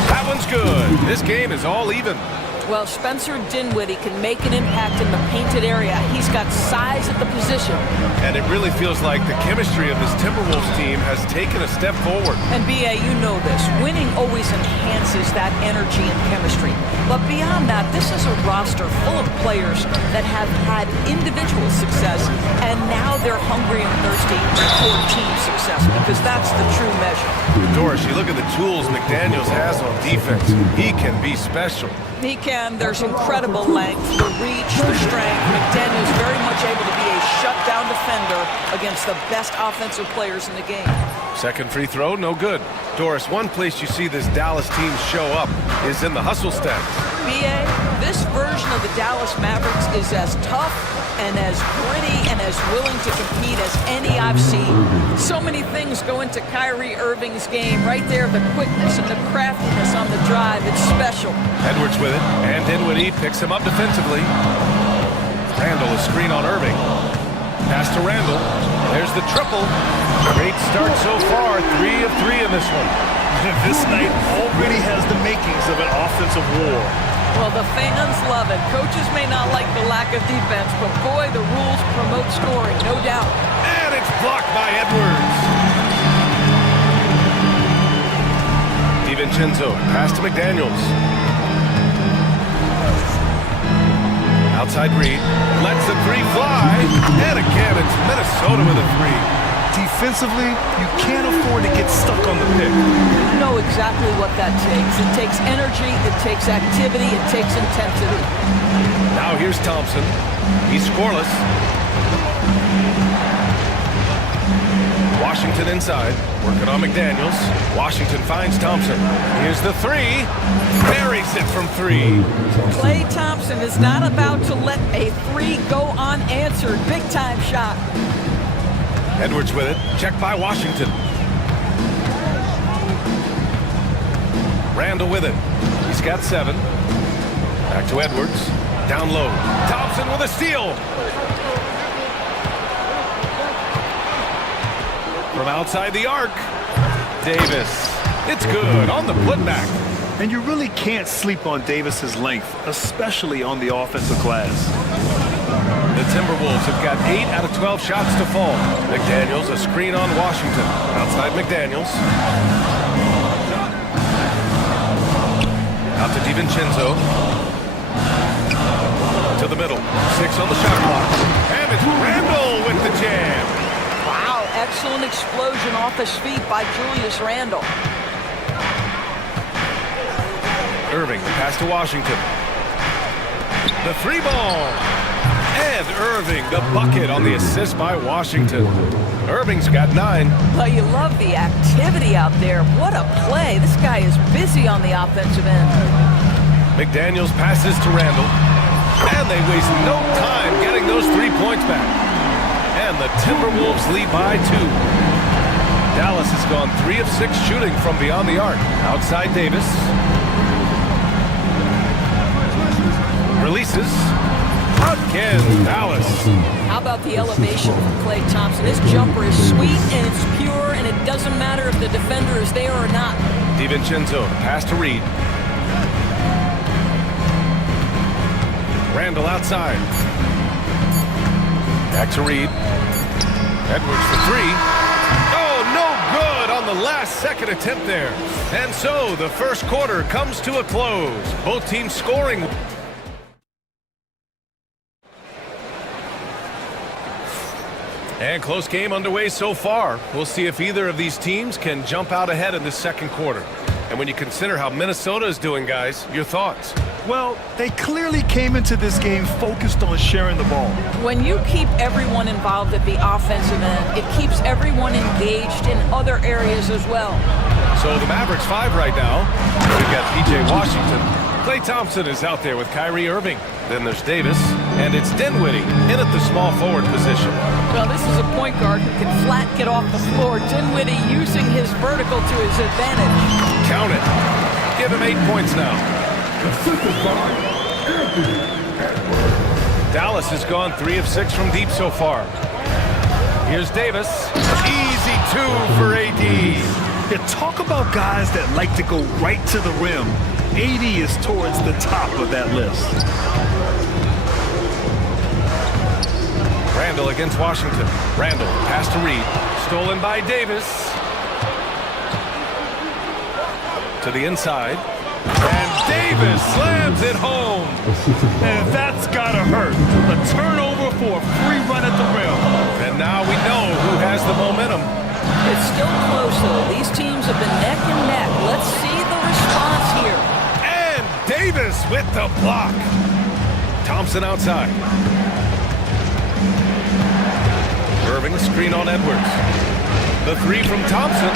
That one's good. This game is all even. Well, Spencer Dinwiddie can make an impact in the painted area. He's got size at the position. And it really feels like the chemistry of this Timberwolves team has taken a step forward. And B.A., you know this. Winning always enhances that energy and chemistry. But beyond that, this is a roster full of players that have had individual success, and now they're hungry and thirsty for team success, because that's the true measure. Doris, you look at the tools McDaniels has on defense. He can be special. He can. There's incredible length, the reach, the strength. McDaniel's very much able to be a shutdown defender against the best offensive players in the game. Second free throw, no good. Doris, one place you see this Dallas team show up is in the hustle stance. B.A., this version of the Dallas Mavericks is as tough and as gritty and as willing to compete as any I've seen. So many things go into Kyrie Irving's game. Right there, the quickness and the craftiness on the drive, it's special. Edwards with it, and Dinwiddie picks him up defensively. Randall a screen on Irving. Pass to Randall. There's the triple. Great start so far, 3 of 3 in this one. This night already has the makings of an offensive war. Well, the fans love it. Coaches may not like the lack of defense, but boy, the rules promote scoring, no doubt. And it's blocked by Edwards. DiVincenzo, pass to McDaniels. Outside Reed, lets the three fly, and again it's Minnesota with a three. Defensively, you can't afford to get stuck on the pick. You know exactly what that takes. It takes energy, it takes activity, it takes intensity. Now here's Thompson. He's scoreless. Washington inside, working on McDaniels. Washington finds Thompson. Here's the three. Buries it from 3. Klay Thompson is not about to let a 3 go unanswered. Big time shot. Edwards with it. Checked by Washington. Randall with it. He's got 7. Back to Edwards. Down low. Thompson with a steal. From outside the arc. Davis. It's good on the putback. And you really can't sleep on Davis's length, especially on the offensive glass. The Timberwolves have got 8 out of 12 shots to fall. McDaniels, a screen on Washington. Outside McDaniels. Out to DiVincenzo. To the middle. 6 on the shot clock. And it's Randall with the jam. Wow, excellent explosion off his feet by Julius Randall. Irving, the pass to Washington. The 3 ball. And Irving, the bucket on the assist by Washington. Irving's got 9. Well, you love the activity out there. What a play. This guy is busy on the offensive end. McDaniels passes to Randall. And they waste no time getting those 3 points back. And the Timberwolves lead by 2. Dallas has gone 3 of 6 shooting from beyond the arc. Outside Davis. Releases. Again, Dallas. How about the elevation from Klay Thompson? His jumper is sweet and it's pure, and it doesn't matter if the defender is there or not. DiVincenzo, pass to Reed. Randall outside. Back to Reed. Edwards for 3. Oh, no good on the last second attempt there. And so the first quarter comes to a close. Both teams scoring. And close game underway so far. We'll see if either of these teams can jump out ahead in this second quarter. And when you consider how Minnesota is doing, guys, your thoughts? Well, they clearly came into this game focused on sharing the ball. When you keep everyone involved at the offensive end, it keeps everyone engaged in other areas as well. So the Mavericks 5 right now. We've got P.J. Washington. Klay Thompson is out there with Kyrie Irving. Then there's Davis, and it's Dinwiddie in at the small forward position. Well, this is a point guard who can flat get off the floor. Dinwiddie using his vertical to his advantage. Count it. Give him 8 points now. Assisted by Dallas has gone 3 of 6 from deep so far. Here's Davis. Easy 2 for AD. Yeah, talk about guys that like to go right to the rim. AD is towards the top of that list. Randall against Washington. Randall, pass to Reed. Stolen by Davis. To the inside. And Davis slams it home. And that's gotta hurt. A turnover for a free run at the rim. And now we know who has the momentum. It's still close, though. These teams have been neck and neck. Let's see the response here. And Davis with the block. Thompson outside. Irving screen on Edwards. The 3 from Thompson.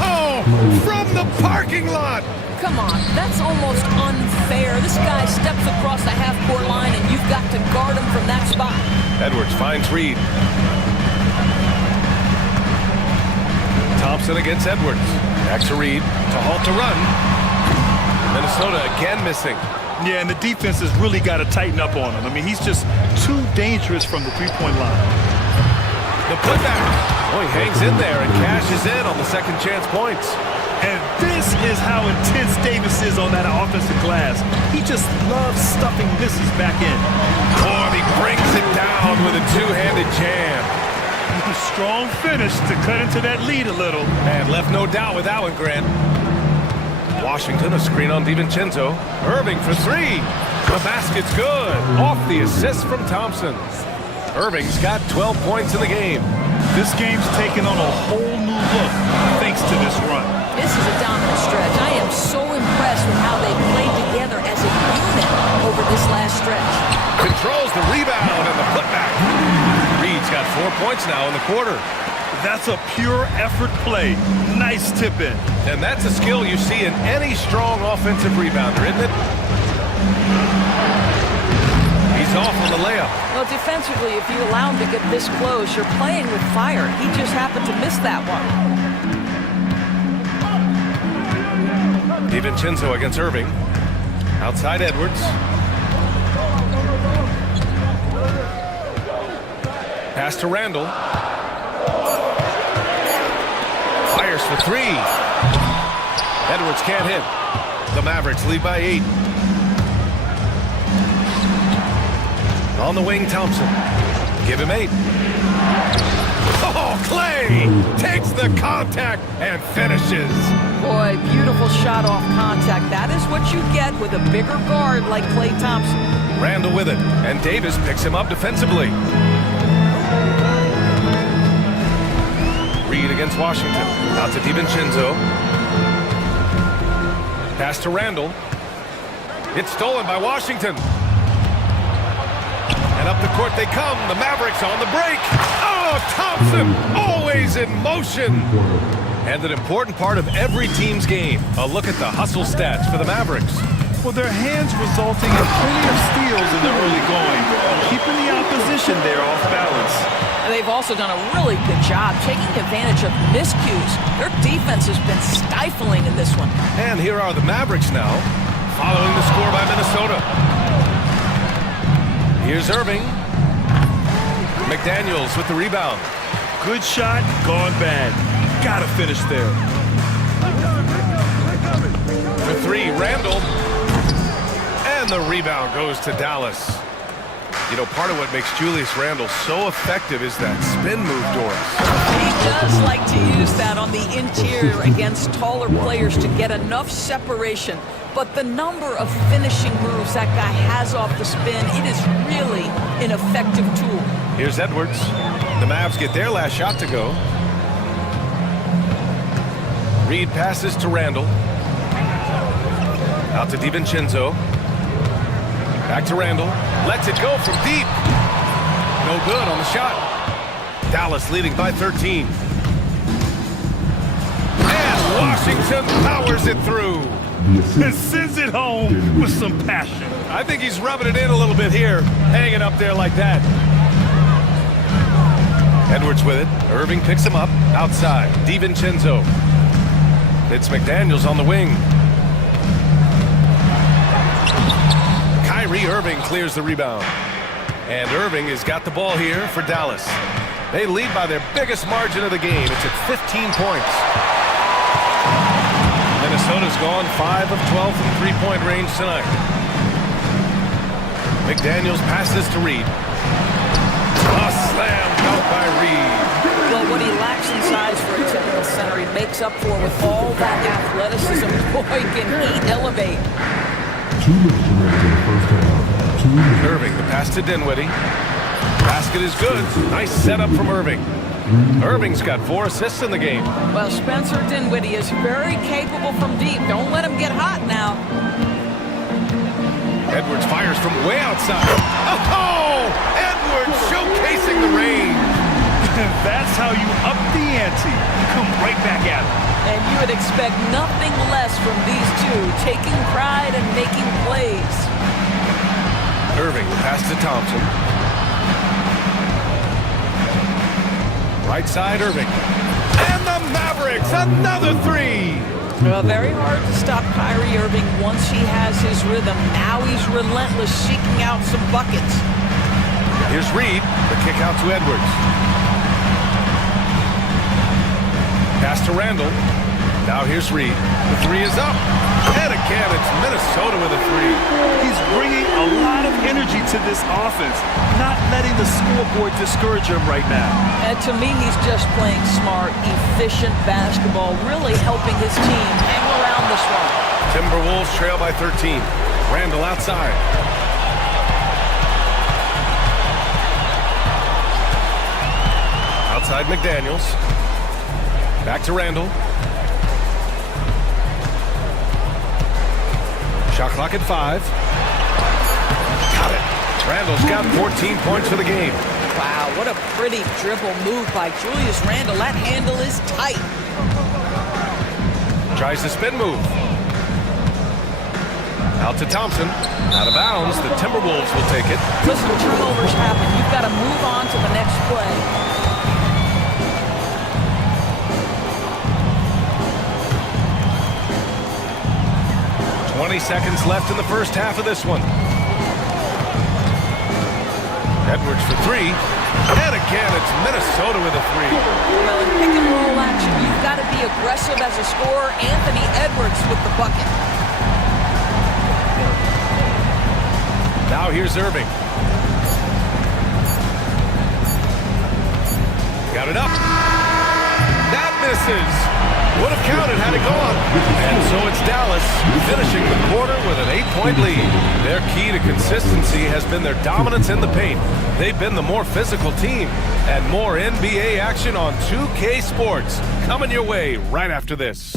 Oh! From the parking lot! Come on, that's almost unfair. This guy steps across the half-court line, and you've got to guard him from that spot. Edwards finds Reed. Thompson against Edwards. Back to Reed to halt the run. Minnesota again missing. Yeah, and the defense has really got to tighten up on him. I mean, he's just too dangerous from the three-point line. The putback. Oh, he hangs in there and cashes in on the second chance points. And this is how intense Davis is on that offensive glass. He just loves stuffing misses back in. Oh, and he brings it down with a two-handed jam. Strong finish to cut into that lead a little. And left no doubt with that one, Grant. Washington, a screen on DiVincenzo. Irving for 3. The basket's good. Off the assist from Thompson. Irving's got 12 points in the game. This game's taken on a whole new look thanks to this run. This is a dominant stretch. I am so impressed with how they played together as a unit over this last stretch. Controls the rebound and the putback. Reed's got 4 points now in the quarter. That's a pure effort play. Nice tip in. And that's a skill you see in any strong offensive rebounder, isn't it? He's off on the layup. Well, defensively, if you allow him to get this close, you're playing with fire. He just happened to miss that one. DiVincenzo against Irving. Outside Edwards. Pass to Randall. Fires for 3. Edwards can't hit. The Mavericks lead by 8. On the wing, Thompson. Give him 8. Oh, Clay takes the contact and finishes. Boy, beautiful shot off contact. That is what you get with a bigger guard like Klay Thompson. Randall with it, and Davis picks him up defensively. Reed against Washington. Out to DiVincenzo. Pass to Randall. It's stolen by Washington. And up the court they come. The Mavericks on the break. Oh, Thompson always in motion. And an important part of every team's game. A look at the hustle stats for the Mavericks. Well, their hands resulting in plenty of steals in the early going, keeping the opposition there off balance. And they've also done a really good job taking advantage of miscues. Their defense has been stifling in this one. And here are the Mavericks now, following the score by Minnesota. Here's Irving. McDaniels with the rebound. Good shot, gone bad. Gotta finish there. For 3, Randall. And the rebound goes to Dallas. You know, part of what makes Julius Randle so effective is that spin move, Doris. He does like to use that on the interior against taller players to get enough separation. But the number of finishing moves that guy has off the spin, it is really an effective tool. Here's Edwards. The Mavs get their last shot to go. Reed passes to Randall. Out to DiVincenzo. Back to Randall. Lets it go from deep. No good on the shot. Dallas leading by 13. And Washington powers it through. And sends it home with some passion. I think he's rubbing it in a little bit here, hanging up there like that. Edwards with it. Irving picks him up. Outside. DiVincenzo. It's McDaniels on the wing. Kyrie Irving clears the rebound. And Irving has got the ball here for Dallas. They lead by their biggest margin of the game. It's at 15 points. Minnesota's gone 5 of 12 from three-point range tonight. McDaniels passes to Reed. A slam dunk by Reed. Well, what he lacks in size for a typical center, he makes up for with all that athleticism. Boy, can he elevate. 2 minutes remaining in the first half. 2 minutes. Irving, the pass to Dinwiddie. Basket is good. Nice setup from Irving. Irving's got 4 assists in the game. Well, Spencer Dinwiddie is very capable from deep. Don't let him get hot now. Edwards fires from way outside. Oh! Edwards showcasing the range. That's how you up the ante. You come right back at it. And you would expect nothing less from these two, taking pride and making plays. Irving, the pass to Thompson. Right side, Irving. And the Mavericks, another 3. Well, very hard to stop Kyrie Irving once he has his rhythm. Now he's relentless, seeking out some buckets. Here's Reed, the kick out to Edwards. Pass to Randall. Now here's Reed. The 3 is up. And again, it's Minnesota with a 3. He's bringing a lot of energy to this offense, not letting the scoreboard discourage him right now. And to me, he's just playing smart, efficient basketball, really helping his team hang around this one. Timberwolves trail by 13. Randall outside. Outside McDaniels. Back to Randall. Shot clock at 5. Got it. Randall's got 14 points for the game. Wow, what a pretty dribble move by Julius Randle. That handle is tight. Tries the spin move. Out to Thompson. Out of bounds. The Timberwolves will take it. Listen, turnovers happen. You've got to move on to the next play. 20 seconds left in the first half of this one. Edwards for 3. And again, it's Minnesota with a 3. Well, in pick and roll action, you've got to be aggressive as a scorer. Anthony Edwards with the bucket. Now here's Irving. Got it up. That misses. Would have counted had it gone. And so it's Dallas finishing the quarter with an 8-point lead. Their key to consistency has been their dominance in the paint. They've been the more physical team. And more NBA action on 2K Sports coming your way right after this.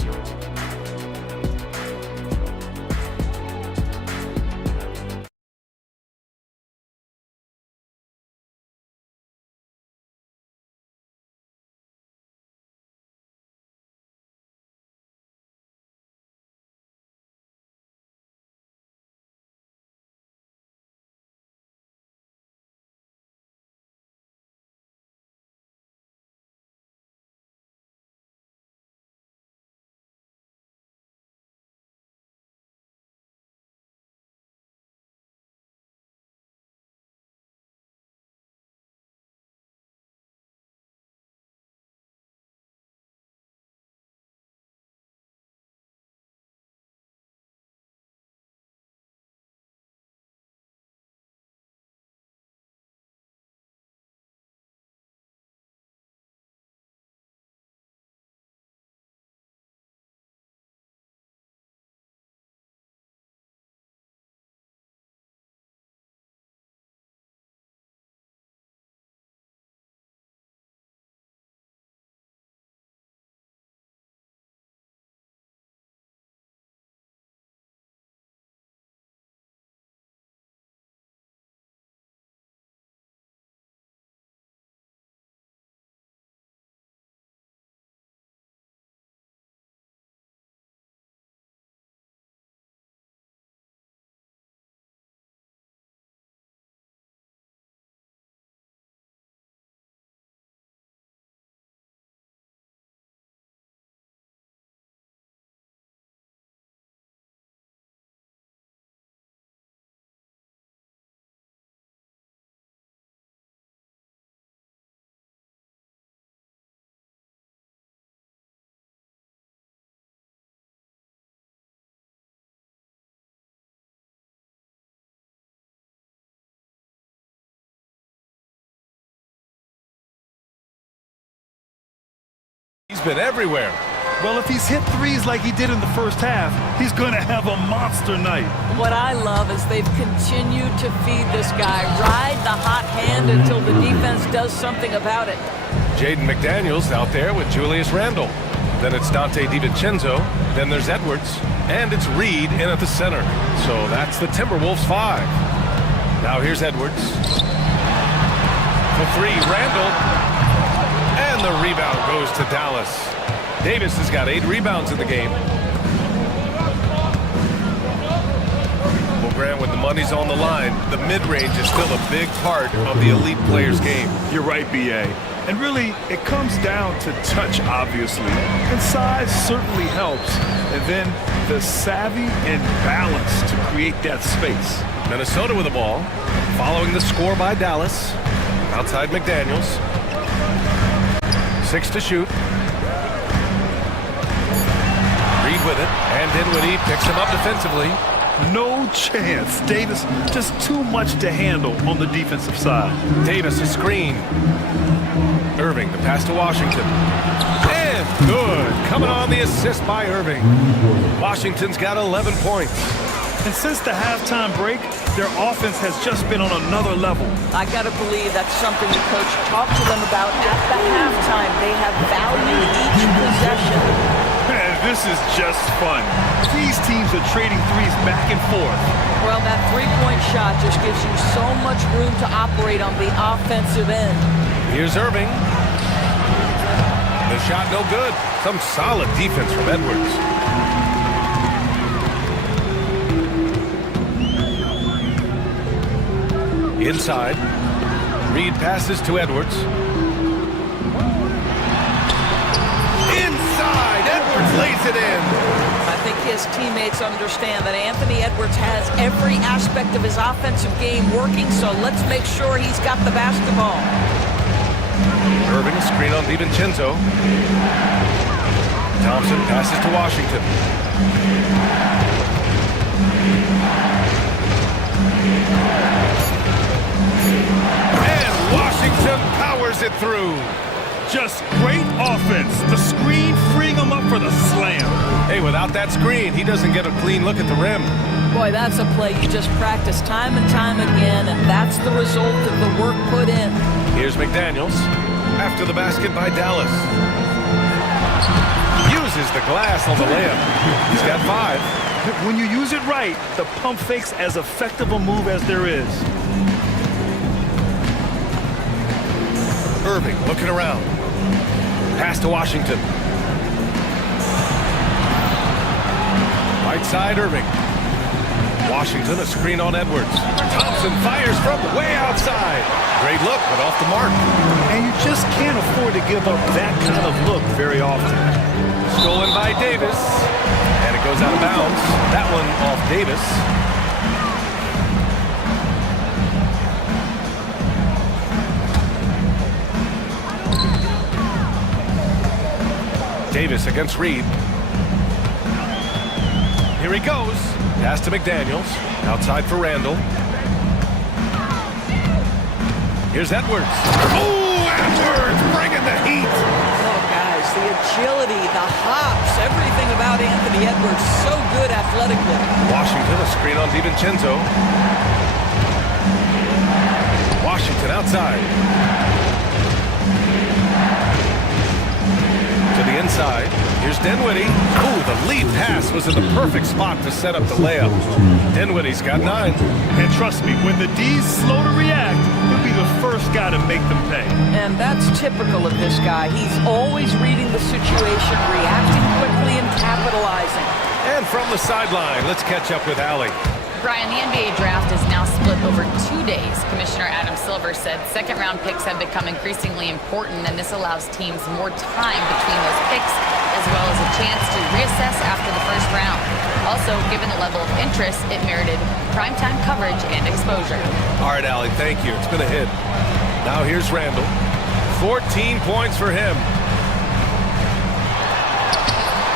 He's been everywhere. Well, if he's hit threes like he did in the first half, he's going to have a monster night. What I love is they've continued to feed this guy, ride the hot hand until the defense does something about it. Jaden McDaniels out there with Julius Randle. Then it's Dante DiVincenzo. Then there's Edwards. And it's Reed in at the center. So that's the Timberwolves 5. Now here's Edwards. For three, Randle. And the rebound goes to Dallas. Davis has got 8 rebounds in the game. Well, Grant, when the money's on the line, the mid-range is still a big part of the elite player's game. You're right, B.A. And really, it comes down to touch, obviously. And size certainly helps. And then the savvy and balance to create that space. Minnesota with the ball, following the score by Dallas. Outside McDaniels. 6 to shoot. Reed with it, and Dinwiddie picks him up defensively. No chance. Davis just too much to handle on the defensive side. Davis a screen. Irving, the pass to Washington. And good. Coming on the assist by Irving. Washington's got 11 points. And since the halftime break, their offense has just been on another level. I got to believe that's something the coach talked to them about at the halftime. They have valued each possession. Man, this is just fun. These teams are trading threes back and forth. Well, that three-point shot just gives you so much room to operate on the offensive end. Here's Irving. The shot no good. Some solid defense from Edwards. Inside. Reed passes to Edwards. Inside. Edwards lays it in. I think his teammates understand that Anthony Edwards has every aspect of his offensive game working, so let's make sure he's got the basketball. Irving, screen on DiVincenzo. Thompson passes to Washington. And Washington powers it through. Just great offense. The screen freeing him up for the slam. Hey, without that screen, he doesn't get a clean look at the rim. Boy, that's a play you just practice time and time again, and that's the result of the work put in. Here's McDaniels. After the basket by Dallas. Uses the glass on the layup. He's got 5. When you use it right, the pump fake's as effective a move as there is. Irving looking around. Pass to Washington. Right side, Irving. Washington, a screen on Edwards. Thompson fires from way outside. Great look, but off the mark. And you just can't afford to give up that kind of look very often. Stolen by Davis. And it goes out of bounds. That one off Davis. Davis against Reed. Here he goes. Pass to McDaniels. Outside for Randle. Here's Edwards. Oh, Edwards bringing the heat. Oh, guys, the agility, the hops, everything about Anthony Edwards, so good athletically. Washington, a screen on DiVincenzo. Washington outside. To the inside. Here's Dinwiddie. Ooh, the lead pass was in the perfect spot to set up the layup. Dinwiddie's got 9. And trust me, when the D's slow to react, he'll be the first guy to make them pay. And that's typical of this guy. He's always reading the situation, reacting quickly and capitalizing. And from the sideline, let's catch up with Allie. Brian, the NBA draft is now split over 2 days. Commissioner Adam Silver said second-round picks have become increasingly important, and this allows teams more time between those picks, as well as a chance to reassess after the first round. Also, given the level of interest, it merited primetime coverage and exposure. All right, Allie, thank you. It's been a hit. Now here's Randle. 14 points for him.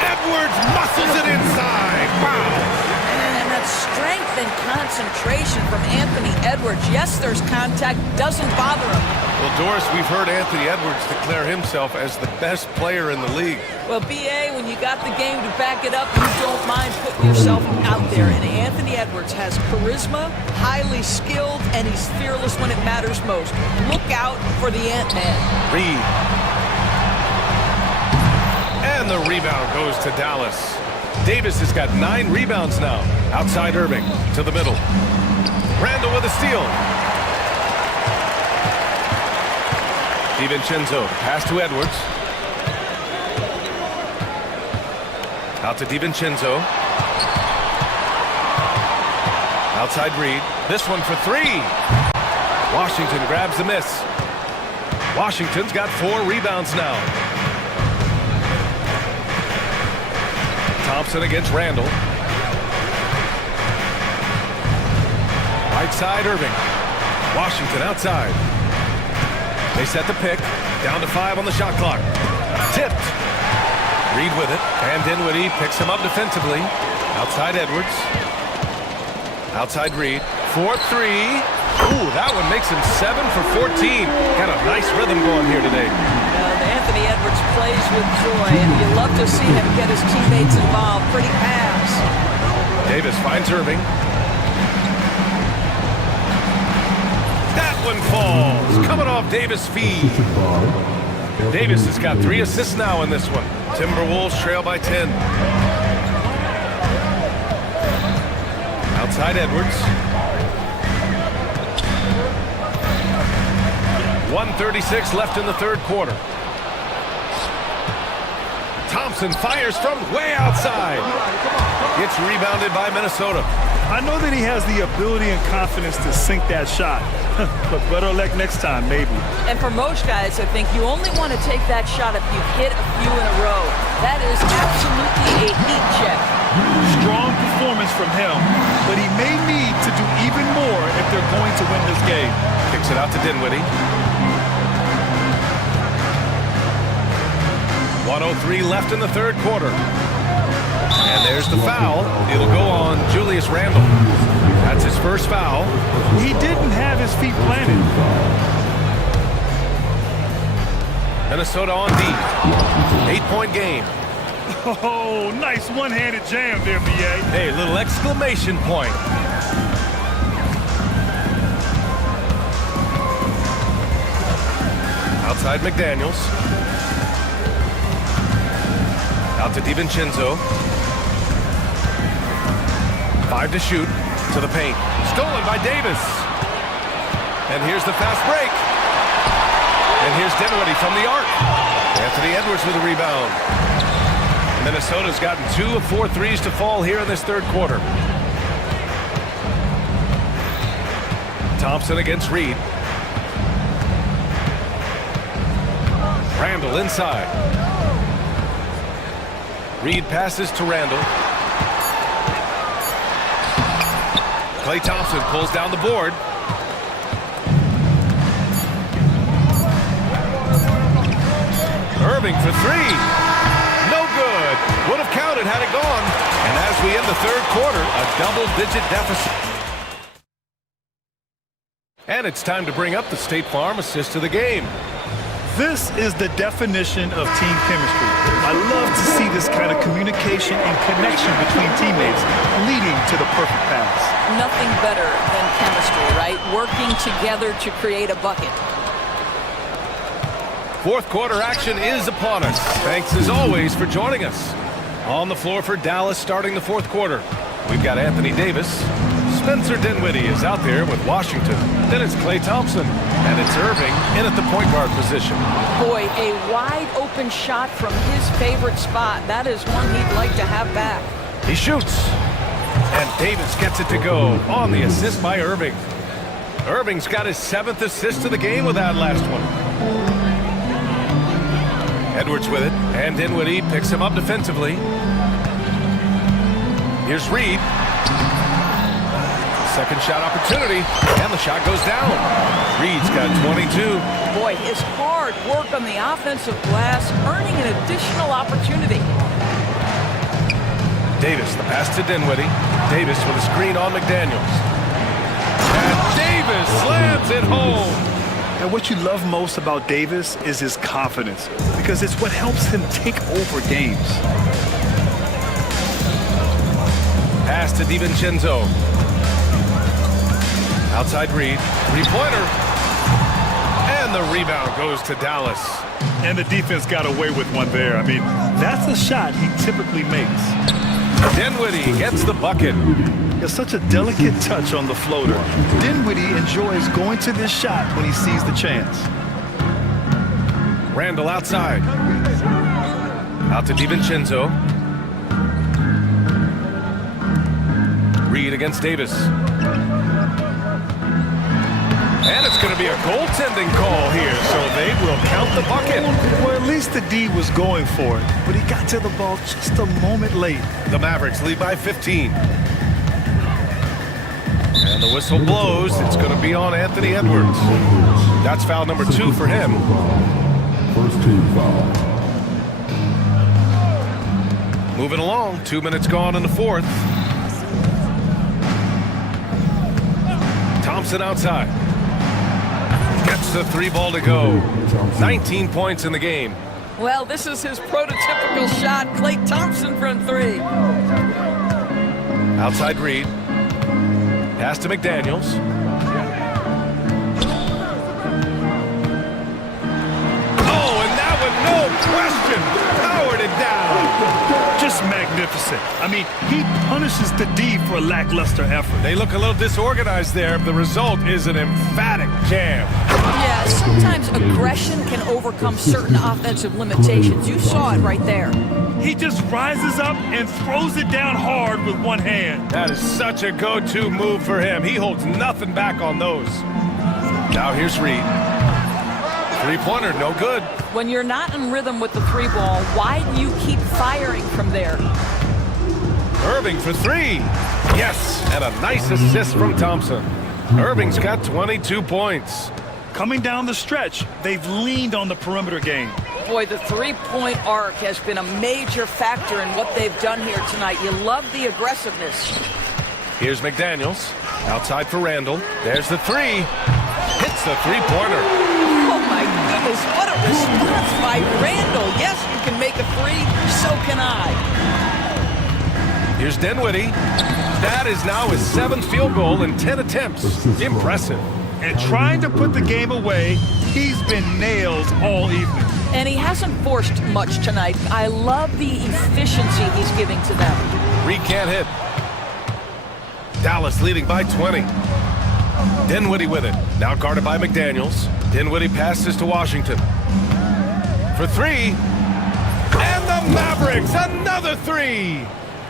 Edwards muscles it inside. Wow. And that strength and concentration from Anthony Edwards. Yes, there's contact. Doesn't bother him. Well, Doris, we've heard Anthony Edwards declare himself as the best player in the league. Well, B.A., when you got the game to back it up, you don't mind putting yourself out there. And Anthony Edwards has charisma, highly skilled, and he's fearless when it matters most. Look out for the Ant-Man. Reed. And the rebound goes to Dallas. Davis has got 9 rebounds now. Outside Irving to the middle. Randall with a steal. DiVincenzo, pass to Edwards. Out to DiVincenzo. Outside Reed. This one for 3. Washington grabs the miss. Washington's got 4 rebounds now. Thompson against Randall. Right side Irving. Washington outside. They set the pick. Down to 5 on the shot clock. Tipped. Reed with it. And Dinwiddie picks him up defensively. Outside Edwards. Outside Reed. 4-3. Ooh, that one makes him 7 for 14. Got a nice rhythm going here today. Anthony Edwards plays with joy, and you love to see him get his teammates involved. Pretty pass. Davis finds Irving. That one falls. Coming off Davis' feed. Davis has got 3 assists now in this one. Timberwolves trail by 10. Outside Edwards. 1:36 left in the third quarter. Thompson fires from way outside. It's rebounded by Minnesota. I know that he has the ability and confidence to sink that shot. But better luck next time, maybe. And for most guys, I think you only want to take that shot if you've hit a few in a row. That is absolutely a heat check. Strong performance from him, but he may need to do even more if they're going to win this game. Kicks it out to Dinwiddie. 1:03 left in the third quarter. And there's the foul. It'll go on Julius Randle. That's his first foul. He didn't have his feet planted. Minnesota on deep. 8-point game. Oh, nice one-handed jam there, B.A. Hey, little exclamation point. Outside McDaniels. Out to DiVincenzo. 5 to shoot. To the paint. Stolen by Davis. And here's the fast break. And here's Dinwiddie from the arc. Anthony Edwards with a rebound. Minnesota's gotten 2 of 4 threes to fall here in this third quarter. Thompson against Reed. Randall inside. Reed passes to Randall. Klay Thompson pulls down the board. Irving for 3. No good. Would have counted had it gone. And as we end the third quarter, a double-digit deficit. And it's time to bring up the State Farm assist of the game. This is the definition of team chemistry. I love to see this kind of communication and connection between teammates leading to the perfect pass. Nothing better than chemistry, right? Working together to create a bucket. Fourth quarter action is upon us. Thanks as always for joining us. On the floor for Dallas starting the fourth quarter. We've got Anthony Davis. Spencer Dinwiddie is out there with Washington. Then it's Klay Thompson. And it's Irving in at the point guard position. Boy, a wide open shot from his favorite spot. That is one he'd like to have back. He shoots. And Davis gets it to go on the assist by Irving. Irving's got his 7th assist of the game with that last one. Edwards with it. And Dinwiddie picks him up defensively. Here's Reed. Second shot opportunity, and the shot goes down. Reed's got 22. Boy, his hard work on the offensive glass, earning an additional opportunity. Davis, the pass to Dinwiddie. Davis with a screen on McDaniels. And Davis slams it home. And what you love most about Davis is his confidence, because it's what helps him take over games. Pass to DiVincenzo. Outside read. Three-pointer. And the rebound goes to Dallas. And the defense got away with one there. I mean, that's a shot he typically makes. Dinwiddie gets the bucket. It's such a delicate touch on the floater. Dinwiddie enjoys going to this shot when he sees the chance. Randall outside. Out to DiVincenzo. Reed against Davis. And it's going to be a goaltending call here, so they will count the bucket. Well, at least the D was going for it, but he got to the ball just a moment late. The Mavericks lead by 15. And the whistle blows. It's going to be on Anthony Edwards. That's foul number 2 for him. First team foul. Moving along. 2 minutes gone in the fourth. Thompson outside. Gets the 3-ball to go. 19 points in the game. Well, this is his prototypical shot. Klay Thompson from 3. Outside Reed. Pass to McDaniels. Oh, and that one, no question, powered it down. Just magnificent. I mean, he punishes the D for a lackluster effort. They look a little disorganized there. The result is an emphatic jam. Yeah, sometimes aggression can overcome certain offensive limitations. You saw it right there. He just rises up and throws it down hard with one hand. That is such a go-to move for him. He holds nothing back on those. Now here's Reed. 3-pointer, no good. When you're not in rhythm with the 3-ball, why do you keep firing from there? Irving for 3. Yes, and a nice assist from Thompson. Irving's got 22 points. Coming down the stretch, they've leaned on the perimeter game. Boy, the 3-point arc has been a major factor in what they've done here tonight. You love the aggressiveness. Here's McDaniels. Outside for Randall. There's the 3. Hits the 3-pointer. Oh my goodness, what a response by Randall. Yes, you can make a 3, so can I. Here's Dinwiddie. That is now his 7th field goal in 10 attempts. Impressive. And trying to put the game away, he's been nailed all evening. And he hasn't forced much tonight. I love the efficiency he's giving to them. Reed can't hit. Dallas leading by 20. Dinwiddie with it. Now guarded by McDaniels. Dinwiddie passes to Washington. For 3. And the Mavericks, another 3.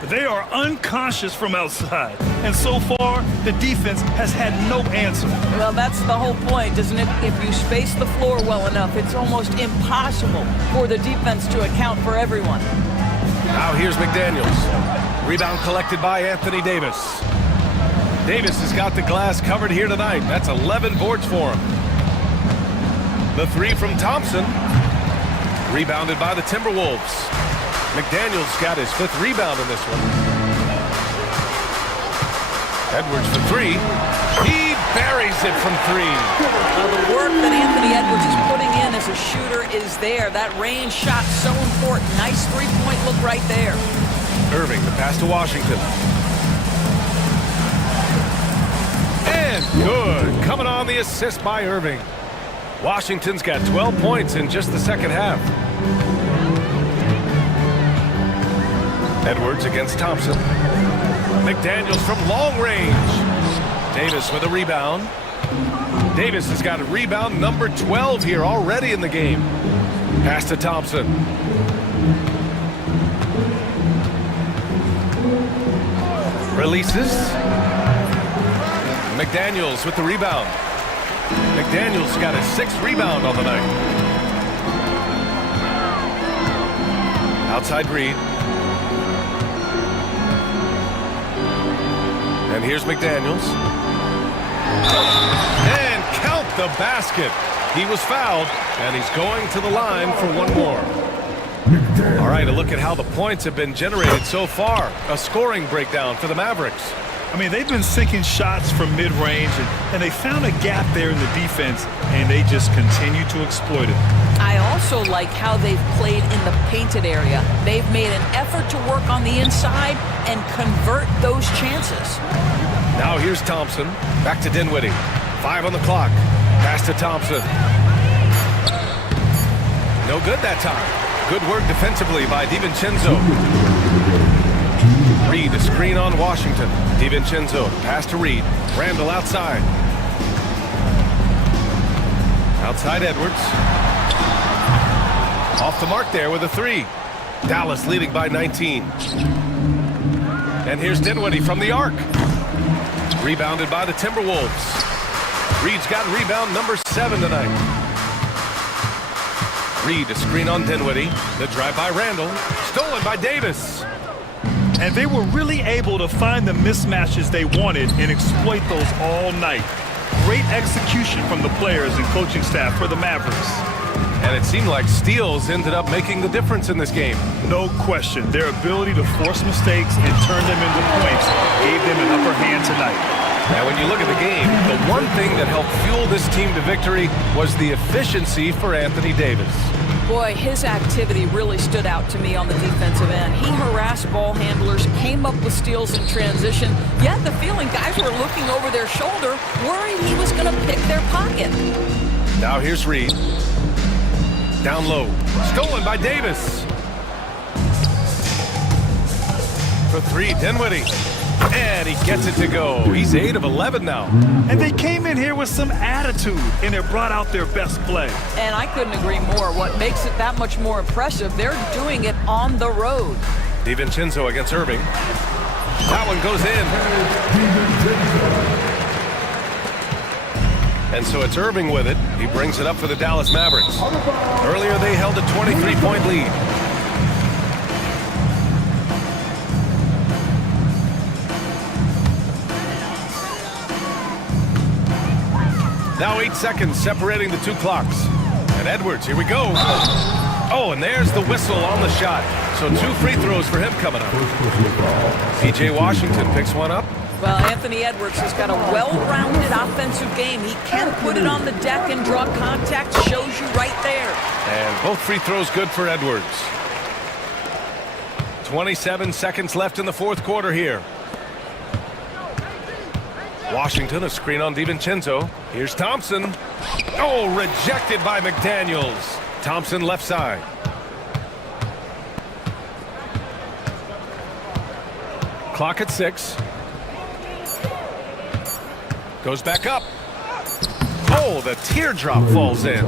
They are unconscious from outside. And so far, the defense has had no answer. Well, that's the whole point, isn't it? If you space the floor well enough, it's almost impossible for the defense to account for everyone. Now here's McDaniels. Rebound collected by Anthony Davis. Davis has got the glass covered here tonight. That's 11 boards for him. The 3 from Thompson. Rebounded by the Timberwolves. McDaniels got his 5th rebound in this one. Edwards for 3. He buries it from 3. The work that Anthony Edwards is putting in as a shooter is there. That range shot so important. Nice 3-point look right there. Irving, the pass to Washington. And good. Coming on the assist by Irving. Washington's got 12 points in just the second half. Edwards against Thompson. McDaniels from long range. Davis with a rebound. Davis has got a rebound number 12 here already in the game. Pass to Thompson. Releases. McDaniels with the rebound. McDaniels got a 6th rebound on the night. Outside Reed. And here's McDaniels. And count the basket. He was fouled, and he's going to the line for one more. All right, a look at how the points have been generated so far. A scoring breakdown for the Mavericks. I mean, they've been sinking shots from mid-range, and they found a gap there in the defense, and they just continue to exploit it. I also like how they've played in the painted area. They've made an effort to work on the inside and convert those chances. Now here's Thompson. Back to Dinwiddie. 5 on the clock. Pass to Thompson. No good that time. Good work defensively by DiVincenzo. Reed, a screen on Washington. DiVincenzo, pass to Reed. Randall outside. Outside Edwards. Off the mark there with a 3. Dallas leading by 19. And here's Dinwiddie from the arc. Rebounded by the Timberwolves. Reed's got rebound number 7 tonight. Reed, a screen on Dinwiddie. The drive by Randall. Stolen by Davis. And they were really able to find the mismatches they wanted and exploit those all night. Great execution from the players and coaching staff for the Mavericks. And it seemed like steals ended up making the difference in this game. No question. Their ability to force mistakes and turn them into points gave them an upper hand tonight. And when you look at the game, the one thing that helped fuel this team to victory was the efficiency for Anthony Davis. Boy, his activity really stood out to me on the defensive end. He harassed ball handlers, came up with steals in transition. You had the feeling guys were looking over their shoulder, worried he was going to pick their pocket. Now here's Reed. Down low. Stolen by Davis. For 3, Dinwiddie. And he gets it to go. He's 8 of 11 now. And they came in here with some attitude, and they brought out their best play. And I couldn't agree more. What makes it that much more impressive, they're doing it on the road. DiVincenzo against Irving. That one goes in. And so it's Irving with it. He brings it up for the Dallas Mavericks. Earlier they held a 23-point lead. Now 8 seconds separating the 2 clocks. And Edwards, here we go. Oh, and there's the whistle on the shot. So 2 free throws for him coming up. P.J. Washington picks one up. Well, Anthony Edwards has got a well-rounded offensive game. He can put it on the deck and draw contact. Shows you right there. And both free throws good for Edwards. 27 seconds left in the 4th quarter here. Washington, a screen on DiVincenzo. Here's Thompson. Oh, rejected by McDaniels. Thompson left side. Clock at 6. Goes back up. Oh, the teardrop falls in.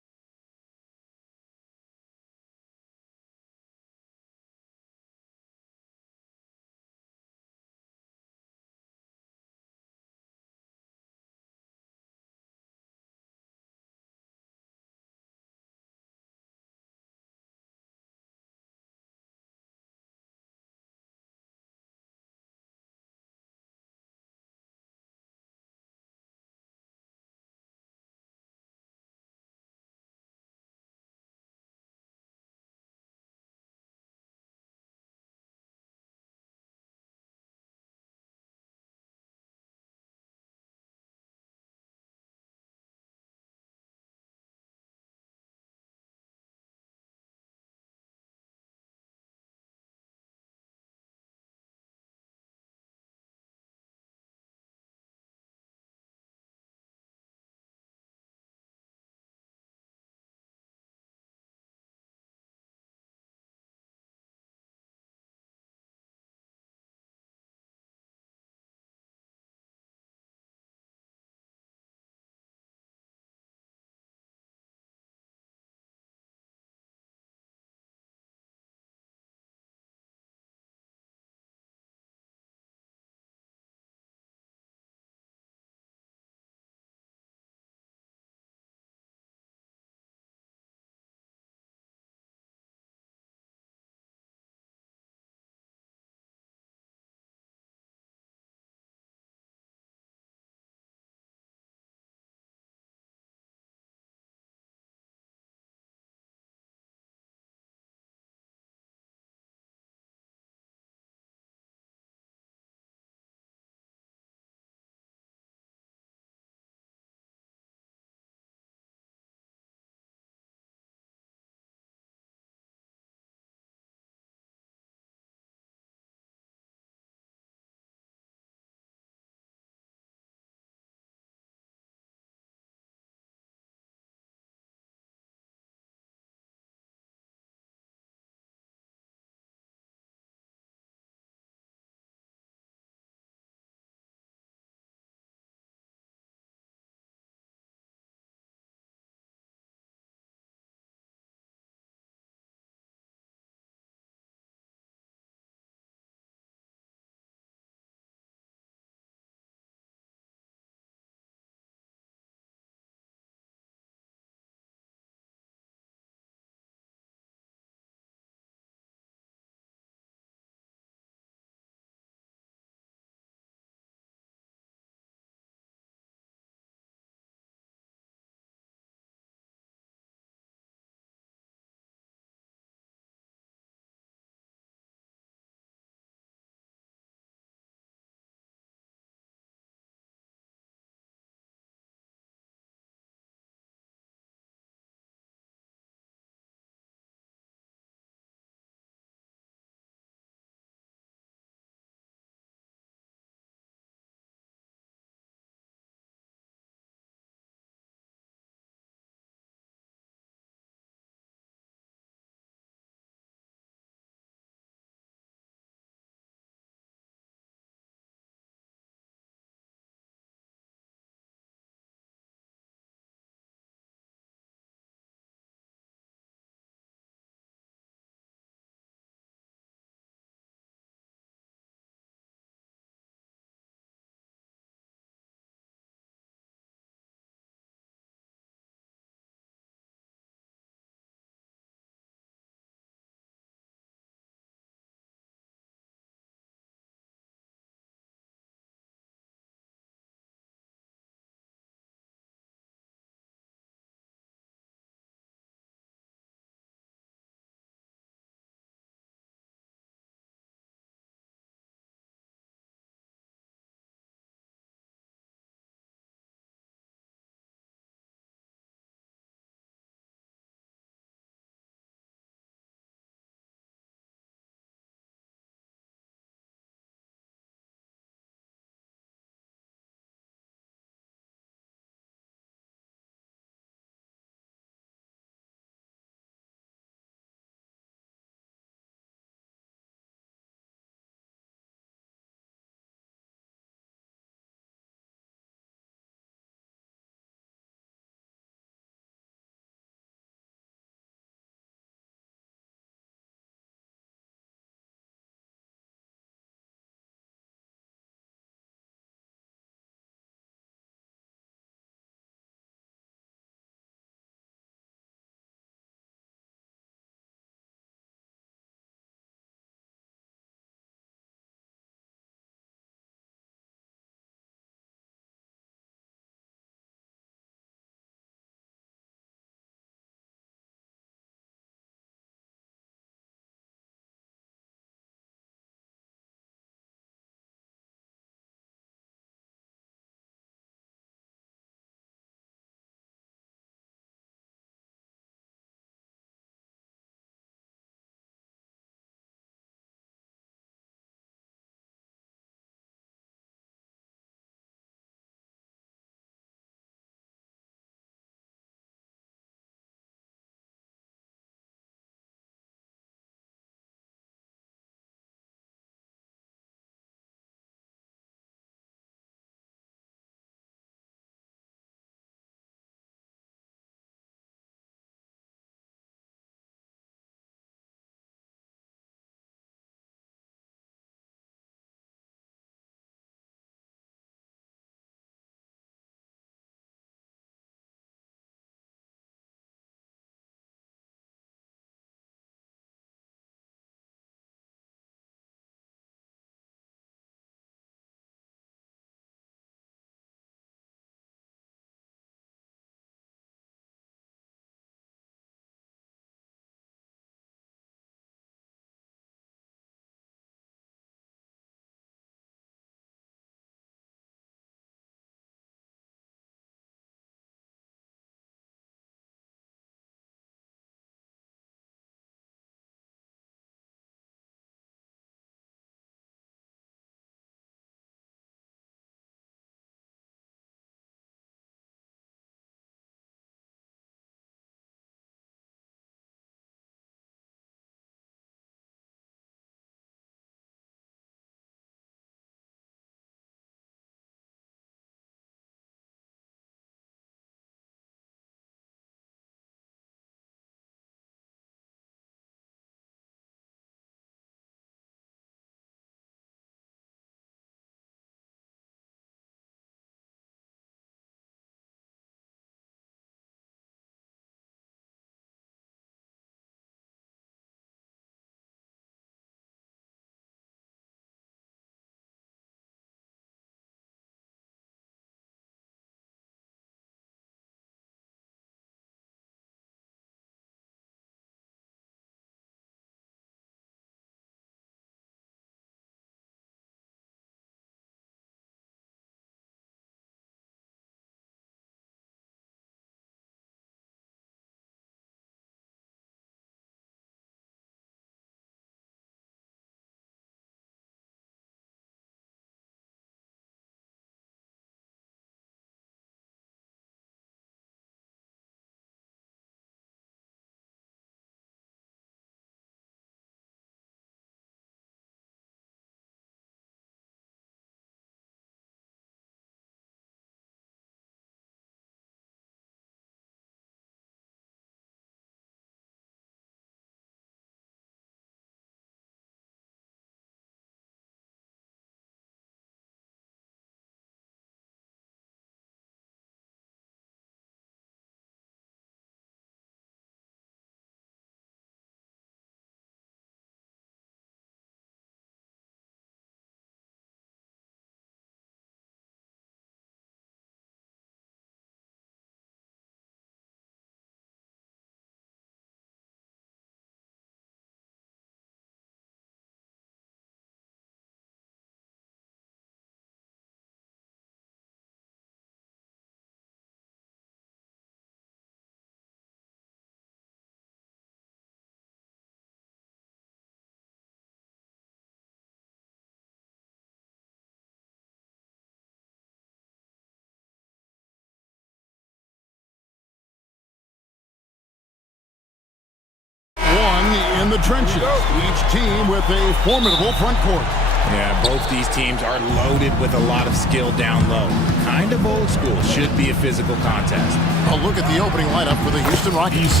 in the trenches, each team with a formidable front court. Yeah, both these teams are loaded with a lot of skill down low. Kind of old school. Should be a physical contest. A look at the opening lineup for the Houston Rockets.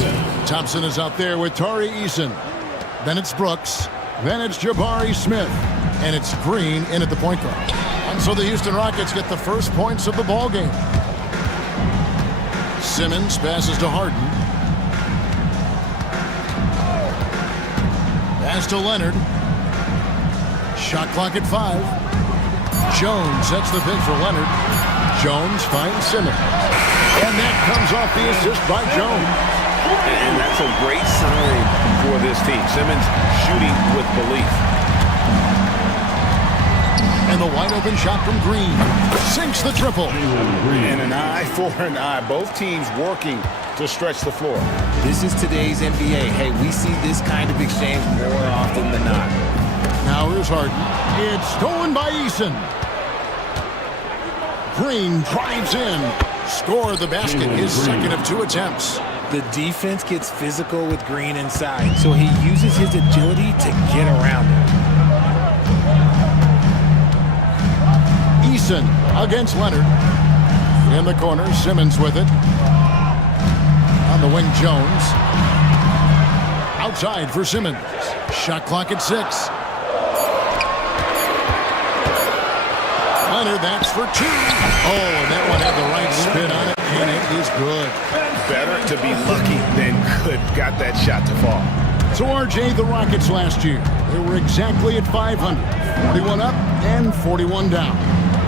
Thompson is out there with Tari Eason. Then it's Brooks. Then it's Jabari Smith. And it's Green in at the point guard. And so the Houston Rockets get the first points of the ball game. Simmons passes to Harden. Pass to Leonard. Shot clock at 5. Jones sets the pick for Leonard. Jones finds Simmons. And that comes off the assist by Jones. And that's a great sign for this team. Simmons shooting with belief. And the wide open shot from Green. Sinks the triple. And an eye for an eye. Both teams working to stretch the floor. This is today's NBA. Hey, we see this kind of exchange more often than not. Now here's Harden. It's stolen by Eason. Green drives in. Score the basket, his second of 2 attempts. The defense gets physical with Green inside, so he uses his agility to get around it. Eason against Leonard. In the corner, Simmons with it. On the wing, Jones. Outside for Simmons. Shot clock at 6. Leonard, that's for 2. Oh, and that one had the right spin on it, and it is good. Better to be lucky than good. Got that shot to fall. So RJ, the Rockets last year, they were exactly at 500. 41 up and 41 down.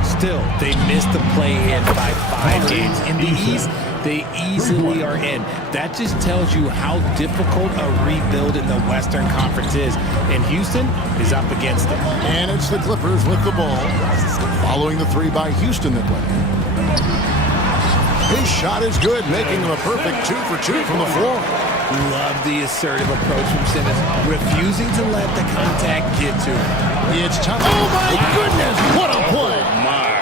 Still, they missed the play-in by 5 games. In the East, they easily are in. That just tells you how difficult a rebuild in the Western Conference is. And Houston is up against it. And it's the Clippers with the ball, following the 3 by Houston that way. His shot is good, making him a perfect 2 for 2 from the floor. Love the assertive approach from Simmons, refusing to let the contact get to him. It's time. Oh, my goodness, what a play. My.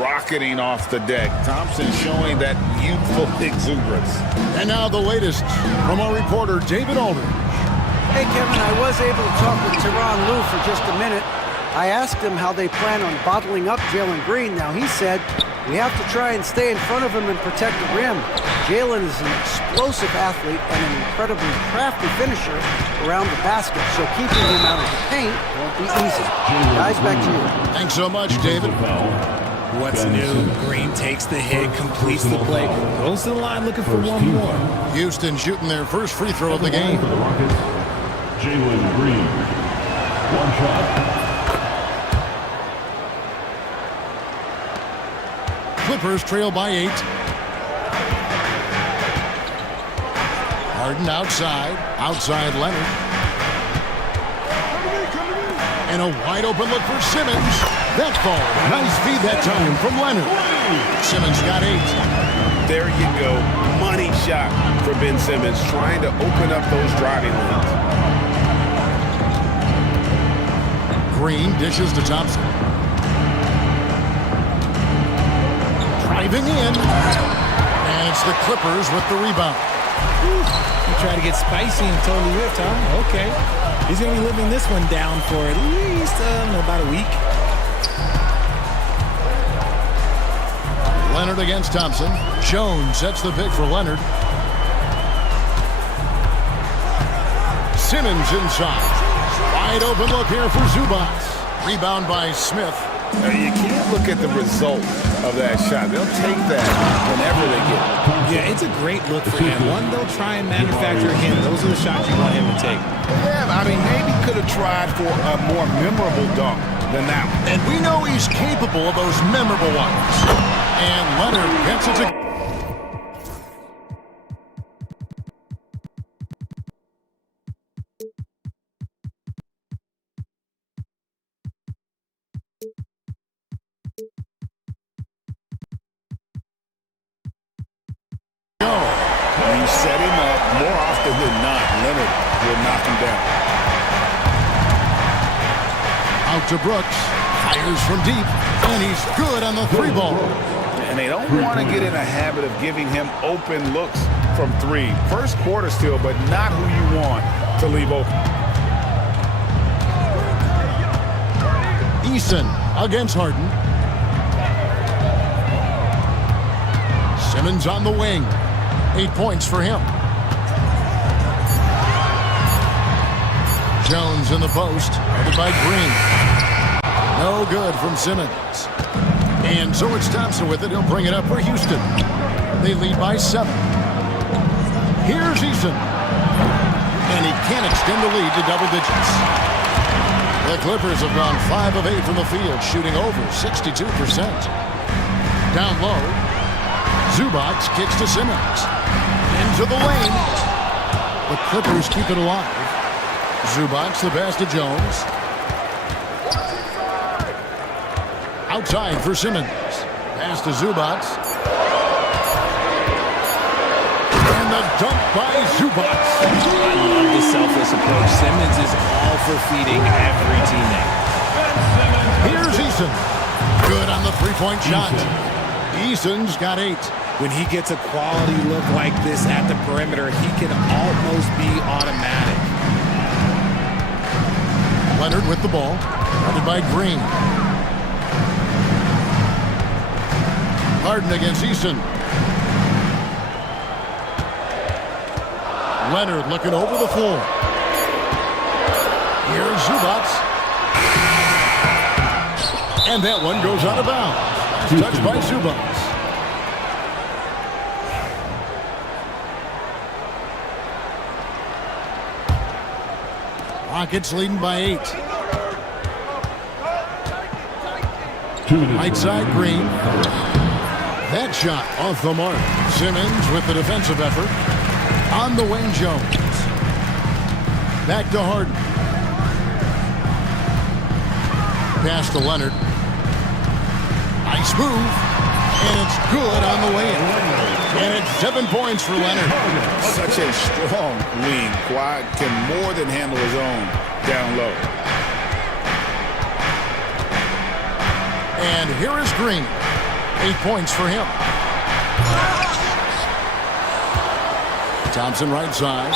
Rocketing off the deck. Thompson showing that youthful exuberance. And now the latest from our reporter, David Aldridge. Hey, Kevin, I was able to talk with Tyronn Lue for just a minute. I asked him how they plan on bottling up Jalen Green. Now, he said, we have to try and stay in front of him and protect the rim. Jalen is an explosive athlete and an incredibly crafty finisher around the basket, so keeping him out of the paint won't be easy. Guys, back to you. Thanks so much, David. What's new? Green takes the hit, completes the play, goes to the line looking for one more. Houston shooting their first free throw of the game. For the Rockets, Jalen Green. 1 shot. Clippers trail by 8. Harden outside Leonard. And a wide open look for Simmons. That ball, nice feed that time from Leonard. Simmons got 8. There you go. Money shot for Ben Simmons, trying to open up those driving lanes. Green dishes to Thompson. Driving in. And it's the Clippers with the rebound. You try to get spicy and totally whipped, huh? Okay. He's going to be living this one down for at least about a week. Leonard against Thompson. Jones sets the pick for Leonard. Simmons inside. Wide open look here for Zubac. Rebound by Smith. You can't look at the result of that shot. They'll take that whenever they get it. Yeah, it's a great look for him. One they'll try and manufacture again. Those are the shots you want him to take. Yeah, I mean, maybe could have tried for a more memorable dunk than that one. And we know he's capable of those memorable ones. And Leonard gets it to... You set him up more often than not. Leonard will knock him down. Out to Brooks. Fires from deep. And he's good on the 3 ball. and they don't want to get in a habit of giving him open looks from three. First quarter still, but not who you want to leave open. Eason against Harden. Simmons on the wing. 8 points for him. Jones in the post, headed by Green. No good from Simmons. And so it's Thompson with it. He'll bring it up for Houston. They lead by 7. Here's Eason. And he can't extend the lead to double digits. The Clippers have gone 5 of 8 from the field, shooting over 62%. Down low, Zubac kicks to Simmons. Into the lane. The Clippers keep it alive. Zubac the pass to Jones. Outside for Simmons. Pass to Zubac. And the dunk by Zubac. I love the selfless approach. Simmons is all for feeding every teammate. Here's Eason. Good on the three-point shot. Eason's got 8. When he gets a quality look like this at the perimeter, he can almost be automatic. Leonard with the ball. Guarded by Green. Harden against Eason. Leonard looking over the floor. Here's Zubac. And that one goes out of bounds. Touched by Zubac. Rockets leading by 8. Right side, Green. That shot off the mark. Simmons with the defensive effort. On the wing, Jones. Back to Harden. Pass to Leonard. Nice move. And it's good on the way in. And it's 7 points for Leonard. Such a strong wing. Kawhi can more than handle his own down low. And here is Green. 8 points for him. Thompson right side.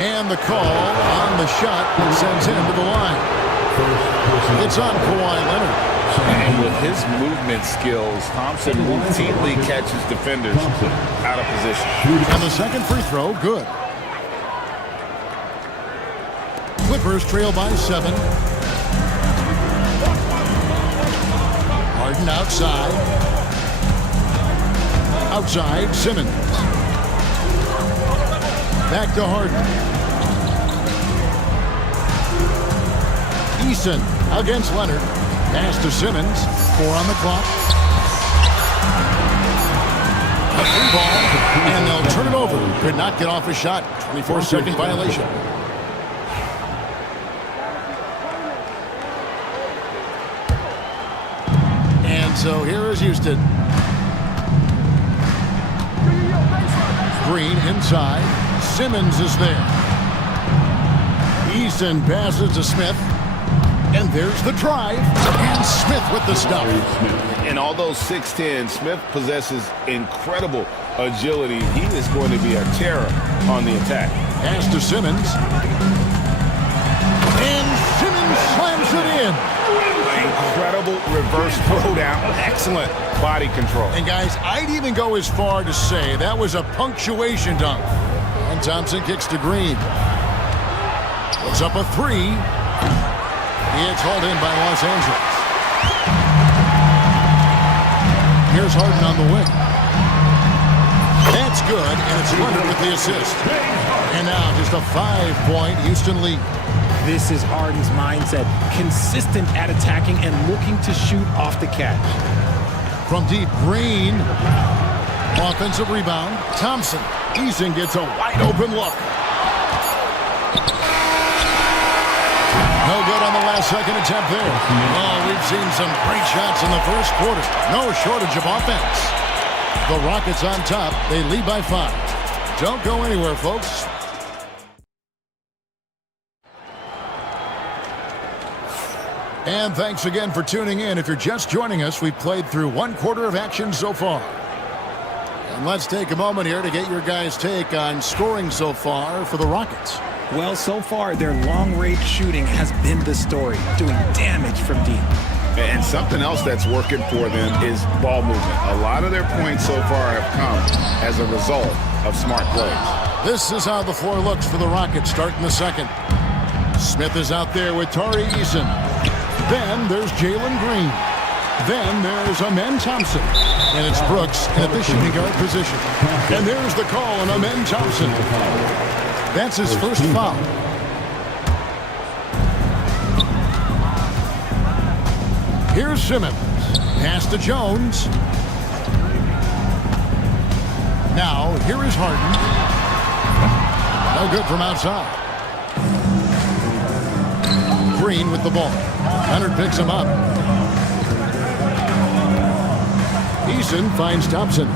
And the call on the shot that sends him to the line. It's on Kawhi Leonard. And with his movement skills, Thompson routinely catches defenders out of position. And the second free throw, good. Clippers trail by 7. Harden outside. Outside, Simmons. Back to Harden. Eason against Leonard. Pass to Simmons. 4 on the clock. A free ball, and they'll turn it over. Could not get off a shot. 24-second violation. And so here is Houston. Green inside. Simmons is there. Eason passes to Smith. And there's the drive. And Smith with the stop. And although 6'10", Smith possesses incredible agility. He is going to be a terror on the attack. Pass to Simmons. And Simmons slams it in. Incredible reverse throwdown. Excellent body control. And guys, I'd even go as far to say that was a punctuation dunk. And Thompson kicks to Green. Puts up a 3. It's hauled in by Los Angeles. Here's Harden on the wing. That's good, and it's Leonard with the assist. And now just a 5-point Houston lead. This is Harden's mindset. Consistent at attacking and looking to shoot off the catch. From deep, Green. Offensive rebound. Thompson. Eason gets a wide open look. No good on the last second attempt there. Oh, we've seen some great shots in the first quarter. No shortage of offense. The Rockets on top. They lead by 5. Don't go anywhere, folks. And thanks again for tuning in. If you're just joining us, we've played through one quarter of action so far. And let's take a moment here to get your guys' take on scoring so far for the Rockets. Well, so far, their long-range shooting has been the story, doing damage from deep. And something else that's working for them is ball movement. A lot of their points so far have come as a result of smart plays. This is how the floor looks for the Rockets starting the second. Smith is out there with Tari Eason. Then there's Jalen Green. Then there's Amen Thompson. And it's Brooks at the shooting guard position. And there's the call on Amen Thompson. That's his first foul. Here's Simmons. Pass to Jones. Now, here is Harden. No good from outside. Green with the ball. Leonard picks him up. Eason finds Thompson.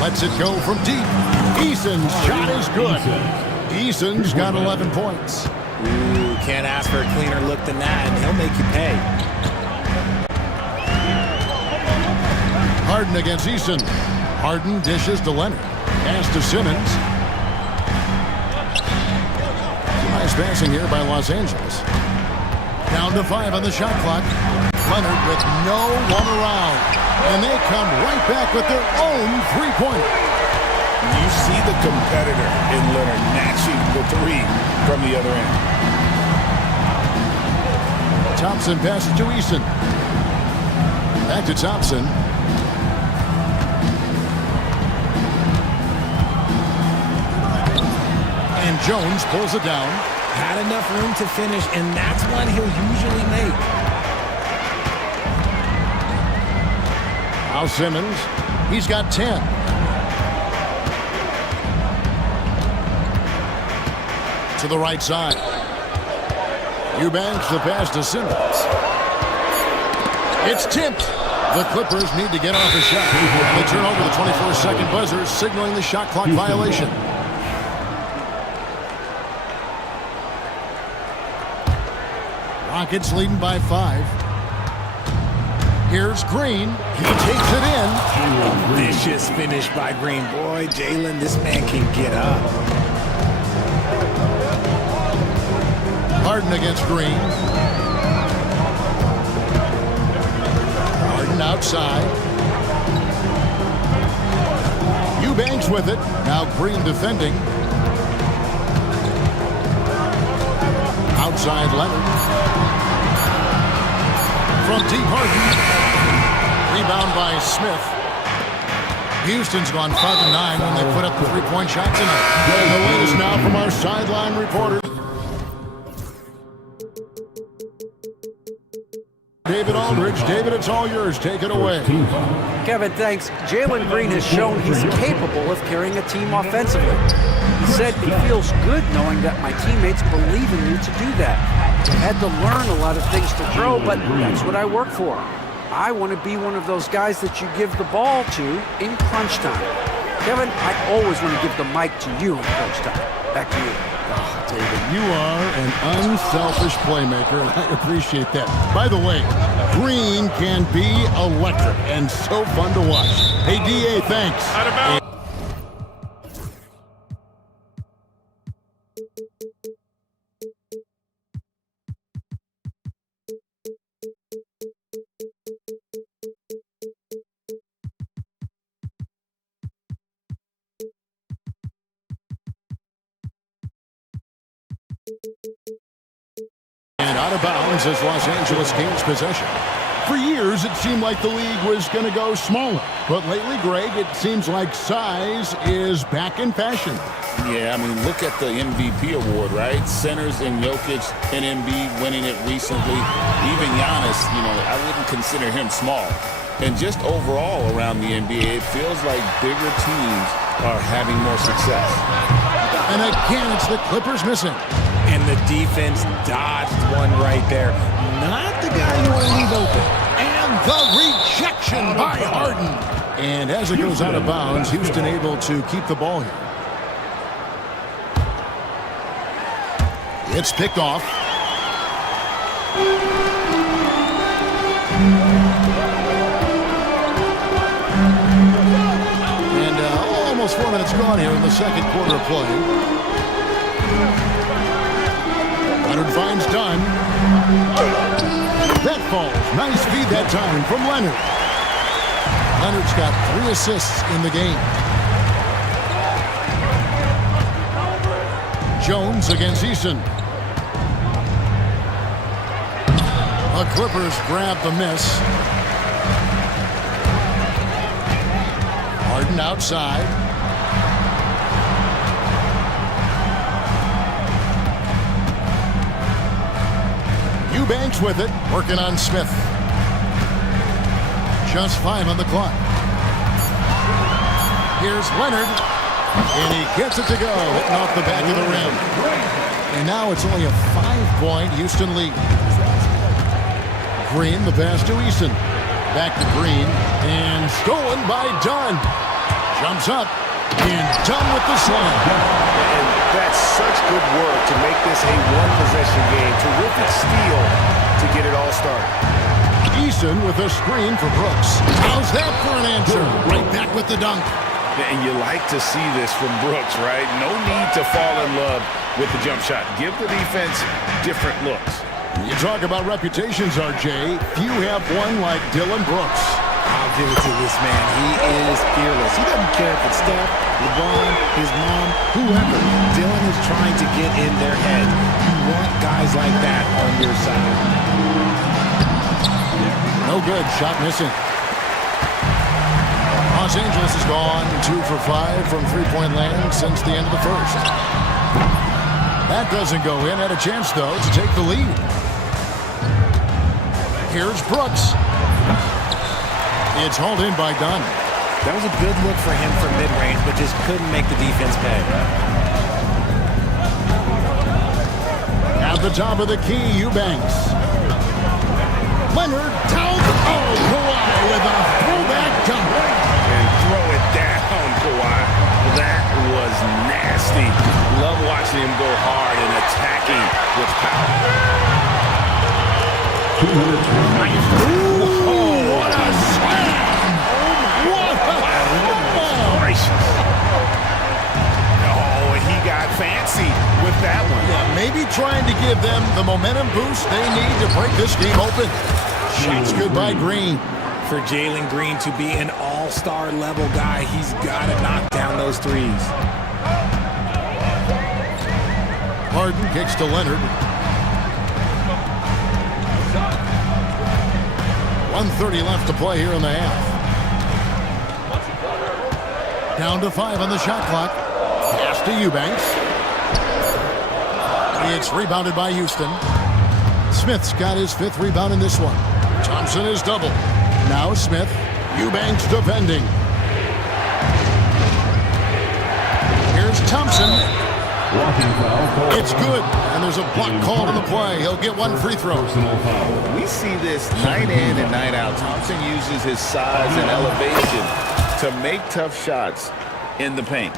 Lets it go from deep. Eason's shot is good. Eason's got 11 points. Ooh, can't ask for a cleaner look than that, and he'll make you pay. Harden against Eason. Harden dishes to Leonard. Pass to Simmons. Nice passing here by Los Angeles. Down to 5 on the shot clock. Leonard with no one around. And they come right back with their own three-pointer. You see the competitor in Leonard matching the three from the other end. Thompson passes to Eason. Back to Thompson. And Jones pulls it down. Had enough room to finish, and that's one he'll usually make. Now Simmons. He's got 10. To the right side. Eubanks the pass to Simmons. It's tipped. The Clippers need to get off a shot. And they turn over the 24-second buzzer, signaling the shot clock violation. Rockets leading by 5. Here's Green. He takes it in. Vicious finish by Green. Boy, Jalen, this man can get up. Harden against Green. Harden outside. Eubanks with it. Now Green defending. Outside Leonard. From deep, Harden. Rebound by Smith. Houston's gone 5-9 when they put up the three-point shot tonight. The latest now from our sideline reporter. David Aldridge. David, it's all yours. Take it away. Kevin, thanks. Jalen Green has shown he's capable of carrying a team offensively. He said he feels good knowing that my teammates believe in me to do that. I had to learn a lot of things to grow, but that's what I work for. I want to be one of those guys that you give the ball to in crunch time. Kevin, I always want to give the mic to you in crunch time. Back to you. Oh, David, you are an unselfish playmaker, and I appreciate that. By the way, Green can be electric and so fun to watch. Hey, DA, thanks. And out of bounds as Los Angeles gains possession. For years, it seemed like the league was going to go smaller. But lately, Greg, it seems like size is back in fashion. Yeah, I mean, look at the MVP award, right? Centers and Jokic and Embiid winning it recently. Even Giannis, I wouldn't consider him small. And just overall around the NBA, it feels like bigger teams are having more success. And again, it's the Clippers missing. And the defense dodged one right there. Not the guy you want to leave open. And the rejection by Harden. And as it goes out of bounds, Houston able to keep the ball here. It's picked off. Almost 4 minutes gone here in the second quarter of play. Leonard finds Dunn. That falls. Nice feed that time from Leonard. Leonard's got 3 assists in the game. Jones against Easton. The Clippers grab the miss. Harden outside. Eubanks with it, working on Smith. Just 5 on the clock. Here's Leonard, and he gets it to go, hitting off the back of the rim. And now it's only a 5-point Houston lead. Green, the pass to Easton. Back to Green, and stolen by Dunn. Jumps up, and Dunn with the slam. And that's such good work to make this a one-possession game. Terrific steal to get it all started. Easton with a screen for Brooks. How's that for an answer? Right back with the dunk. And you like to see this from Brooks, right? No need to fall in love with the jump shot. Give the defense different looks. You talk about reputations, RJ. Few have one like Dylan Brooks. I'll give it to this man. He is fearless. He doesn't care if it's Steph, LeBron, his mom, whoever. Dylan is trying to get in their head. You want guys like that on your side. No good. Shot missing. Los Angeles has gone 2 for 5 from three-point land since the end of the first. That doesn't go in. Had a chance, though, to take the lead. Here's Brooks. It's hauled in by Dunn. That was a good look for him from mid-range, but just couldn't make the defense pay. At the top of the key, Eubanks. Leonard down. Oh, Kawhi with a fullback jump. And throw it down, Kawhi. That was nasty. Love watching him go hard and attacking with power. 2 minutes remaining. Ooh, what a slam! What a Gracious. Oh, and he got fancy with that one. Yeah, maybe trying to give them the momentum boost they need to break this game open. Shots good by Green. For Jalen Green to be an all-star level guy, he's got to knock down those threes. Harden kicks to Leonard. 1:30 left to play here in the half. Down to 5 on the shot clock. Pass to Eubanks. It's rebounded by Houston. Smith's got his 5th rebound in this one. Thompson is double. Now Smith. Eubanks defending. Here's Thompson. It's good, and there's a block called on the play. He'll get 1 free throw. We see this night in and night out. Thompson uses his size and elevation to make tough shots in the paint.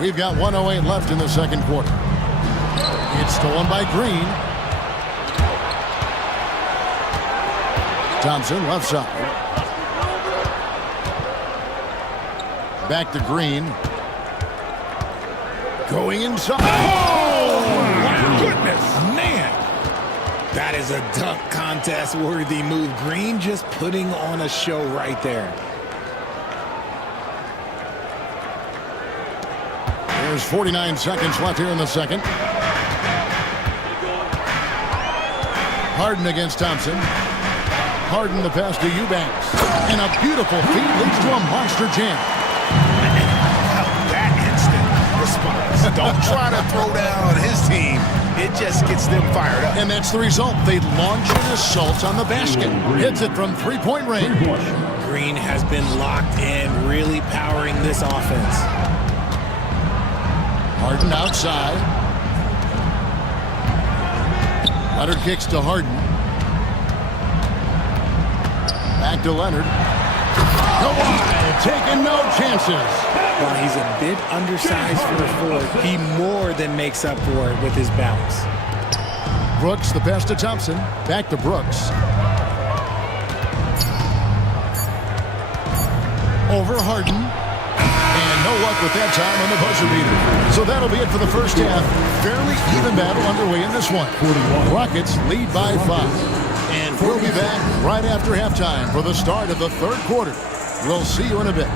We've got 1:08 left in the second quarter. It's stolen by Green. Thompson left side. Back to Green. Going inside. Oh, my goodness, man. That is a dunk contest worthy move. Green just putting on a show right there. There's 49 seconds left here in the second. Harden against Thompson. Harden the pass to Eubanks. And a beautiful feed leads to a monster jam. That instant response. Don't try to throw down his team. It just gets them fired up. And that's the result. They launch an assault on the basket. Hits it from three-point range. Green has been locked in, really powering this offense. Harden outside. Leonard kicks to Harden. Back to Leonard. Kawhi taking no chances. While he's a bit undersized for a forward, he more than makes up for it with his bounce. Brooks, the pass to Thompson. Back to Brooks. Over Harden. And luck with that time on the buzzer beater. So that'll be it for the first half. Fairly even battle underway in this one. Rockets lead by 5. And we'll be back right after halftime for the start of the third quarter. We'll see you in a bit.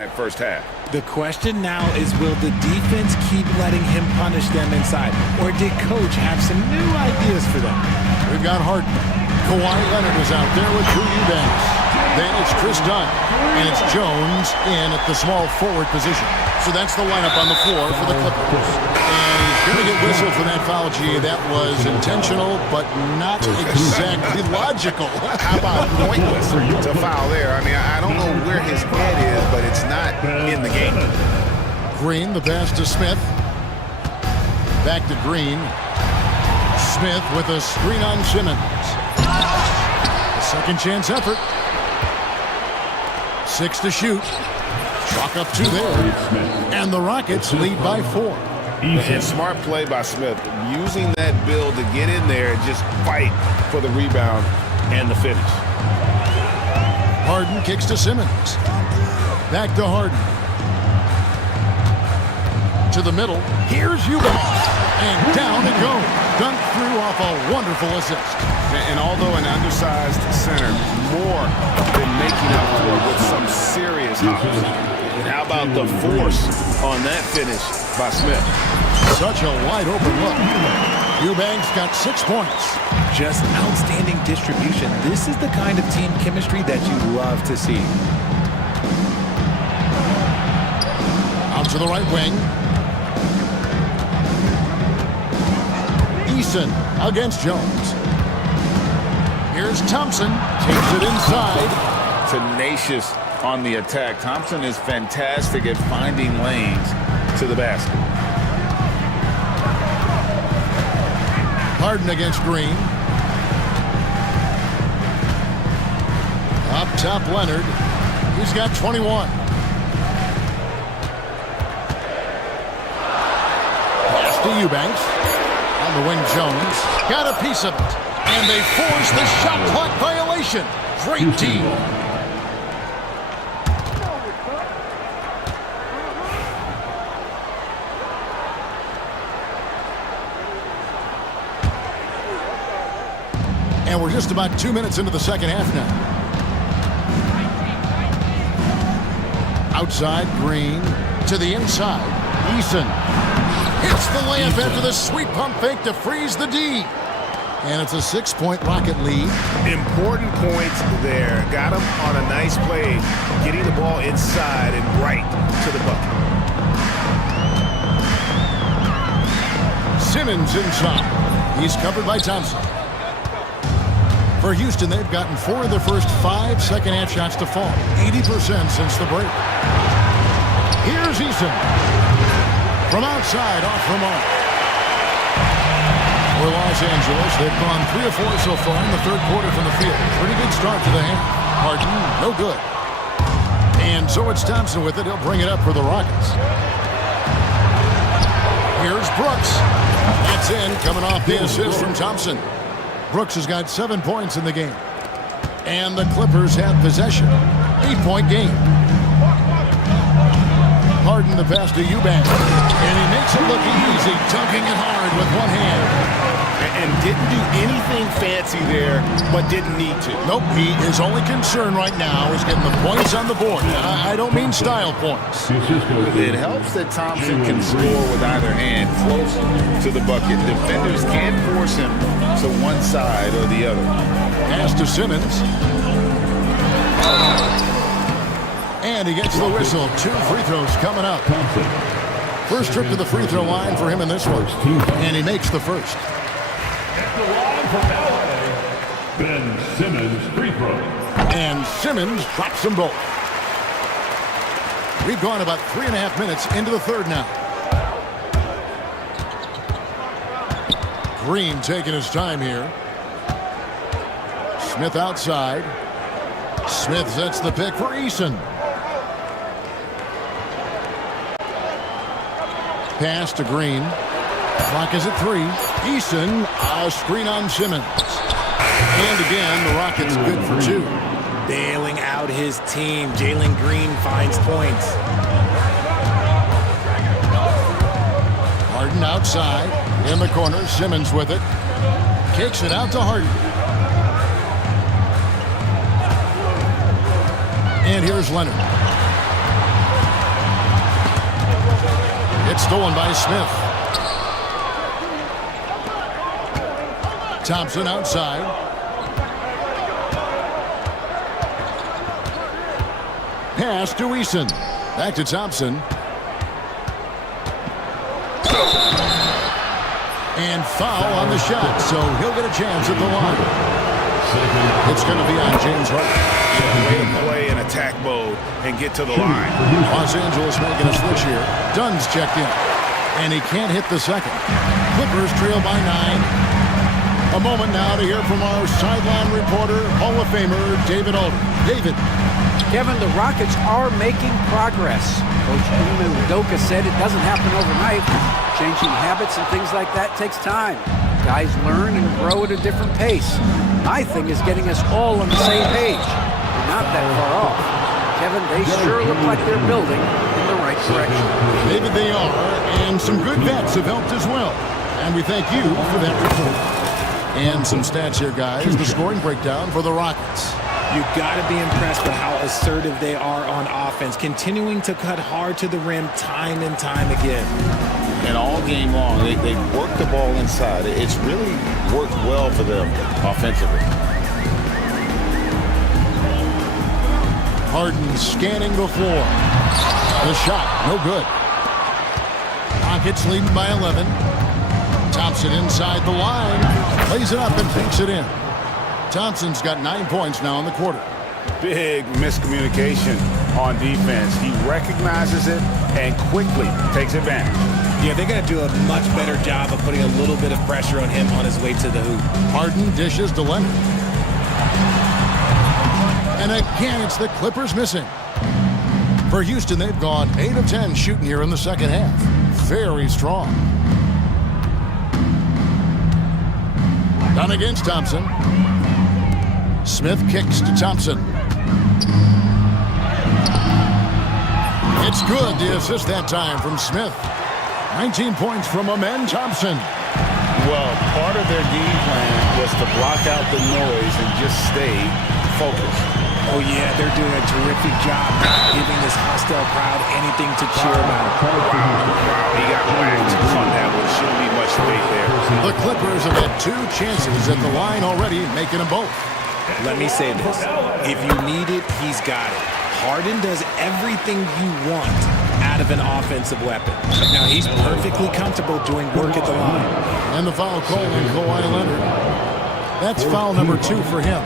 That first half. The question now is, will the defense keep letting him punish them inside? Or did coach have some new ideas for them? We've got Harden. Kawhi Leonard is out there with Drew Eubanks. Then it's Chris Dunn. And it's Jones in at the small forward position. So that's the lineup on the floor for the Clippers. And he's going to get whistled for that foul, G. That was intentional, but not exactly logical. How about pointless to foul there? I mean, I don't know where his head is, but it's not in the game. Green, the pass to Smith. Back to Green. Smith with a screen on Simmons. A second chance effort. 6 to shoot. Chalk up 2 there. And the Rockets lead by 4. And smart play by Smith, using that build to get in there and just fight for the rebound and the finish. Harden kicks to Simmons. Back to Harden. To the middle. Here's Eubanks. And down it goes. Dunked through off a wonderful assist. And although an undersized center, more than making up for it with some serious hops. And how about the force on that finish by Smith? Such a wide open look. Eubanks got 6 points. Just outstanding distribution. This is the kind of team chemistry that you love to see. Out to the right wing. Eason against Jones. Here's Thompson. Takes it inside. Tenacious on the attack. Thompson is fantastic at finding lanes to the basket. Harden against Green. Up top, Leonard. He's got 21. Pass to Eubanks. On the wing, Jones. Got a piece of it. And they force the shot clock violation. Great team. And we're just about 2 minutes into the second half now. Outside, Green. To the inside. Eason hits the layup after the sweet pump fake to freeze the D. And it's a 6-point Rocket lead. Important points there. Got him on a nice play, getting the ball inside and right to the bucket. Simmons inside. He's covered by Thompson. For Houston, they've gotten 4 of their first 5 second-half shots to fall. 80% since the break. Here's Eason. From outside, off the mark. For Los Angeles, they've gone 3 of 4 so far in the third quarter from the field. Pretty good start to the half. Harden, no good. And so it's Thompson with it. He'll bring it up for the Rockets. Here's Brooks. That's in, coming off the assist from Thompson. Brooks has got 7 points in the game. And the Clippers have possession. 8-point game. Harden the pass to Eubanks. And he makes it look easy, dunking it hard with one hand. And didn't do anything fancy there, but didn't need to. Nope, his only concern right now is getting the points on the board. I don't mean style points. It helps that Thompson can score with either hand close to the bucket. Defenders can't force him to one side or the other. Pass to Simmons. And he gets the whistle. 2 free throws coming up. First trip to the free throw line for him in this one. And he makes the first. Ben Simmons free throw. And Simmons drops them both. We've gone about 3.5 minutes into the third now. Green taking his time here. Smith outside. Smith sets the pick for Eason. Pass to Green. Clock is at 3. Eason, a screen on Simmons. And again, the Rockets good for 2. Bailing out his team. Jalen Green finds points. Harden outside. In the corner, Simmons with it. Kicks it out to Harden. And here's Leonard. It's stolen by Smith. Thompson outside. Pass to Eason. Back to Thompson. And foul on the shot, so he'll get a chance at the line. It's going to be on James Harden. Way to play in attack mode and get to the line. Los Angeles making a switch here. Dunn's checked in. And he can't hit the second. Clippers trail by 9. A moment now to hear from our sideline reporter, Hall of Famer, David Alden. David. Kevin, the Rockets are making progress. Coach Ime Udoka said it doesn't happen overnight. Changing habits and things like that takes time. Guys learn and grow at a different pace. My thing is getting us all on the same page. We're not that far off. Kevin, they sure look like they're building in the right direction. David, they are, and some good vets have helped as well. And we thank you for that report. And some stats here, guys. The scoring breakdown for the Rockets. You've got to be impressed with how assertive they are on offense, continuing to cut hard to the rim time and time again. And all game long, they work the ball inside. It's really worked well for them offensively. Harden scanning the floor. The shot, no good. Rockets leading by 11. Thompson inside the line. Plays it up and takes it in. Thompson's got 9 points now in the quarter. Big miscommunication on defense. He recognizes it and quickly takes advantage. Yeah, they got to do a much better job of putting a little bit of pressure on him on his way to the hoop. Harden dishes to Leonard. And again, it's the Clippers missing. For Houston, they've gone 8 of 10 shooting here in the second half. Very strong. Done against Thompson. Smith kicks to Thompson. It's good. The assist that time from Smith. 19 points from Amen Thompson. Well, part of their game plan was to block out the noise and just stay focused. Oh, yeah, they're doing a terrific job not giving this hostile crowd anything to cheer about. Wow, he got whacked on that one. Shouldn't be much debate there. The Clippers have had 2 chances at the line already, making them both. Let me say this. If you need it, he's got it. Harden does everything you want out of an offensive weapon. Now, he's perfectly comfortable doing work at the line. And the foul call on Kawhi Leonard. That's foul number 2 for him.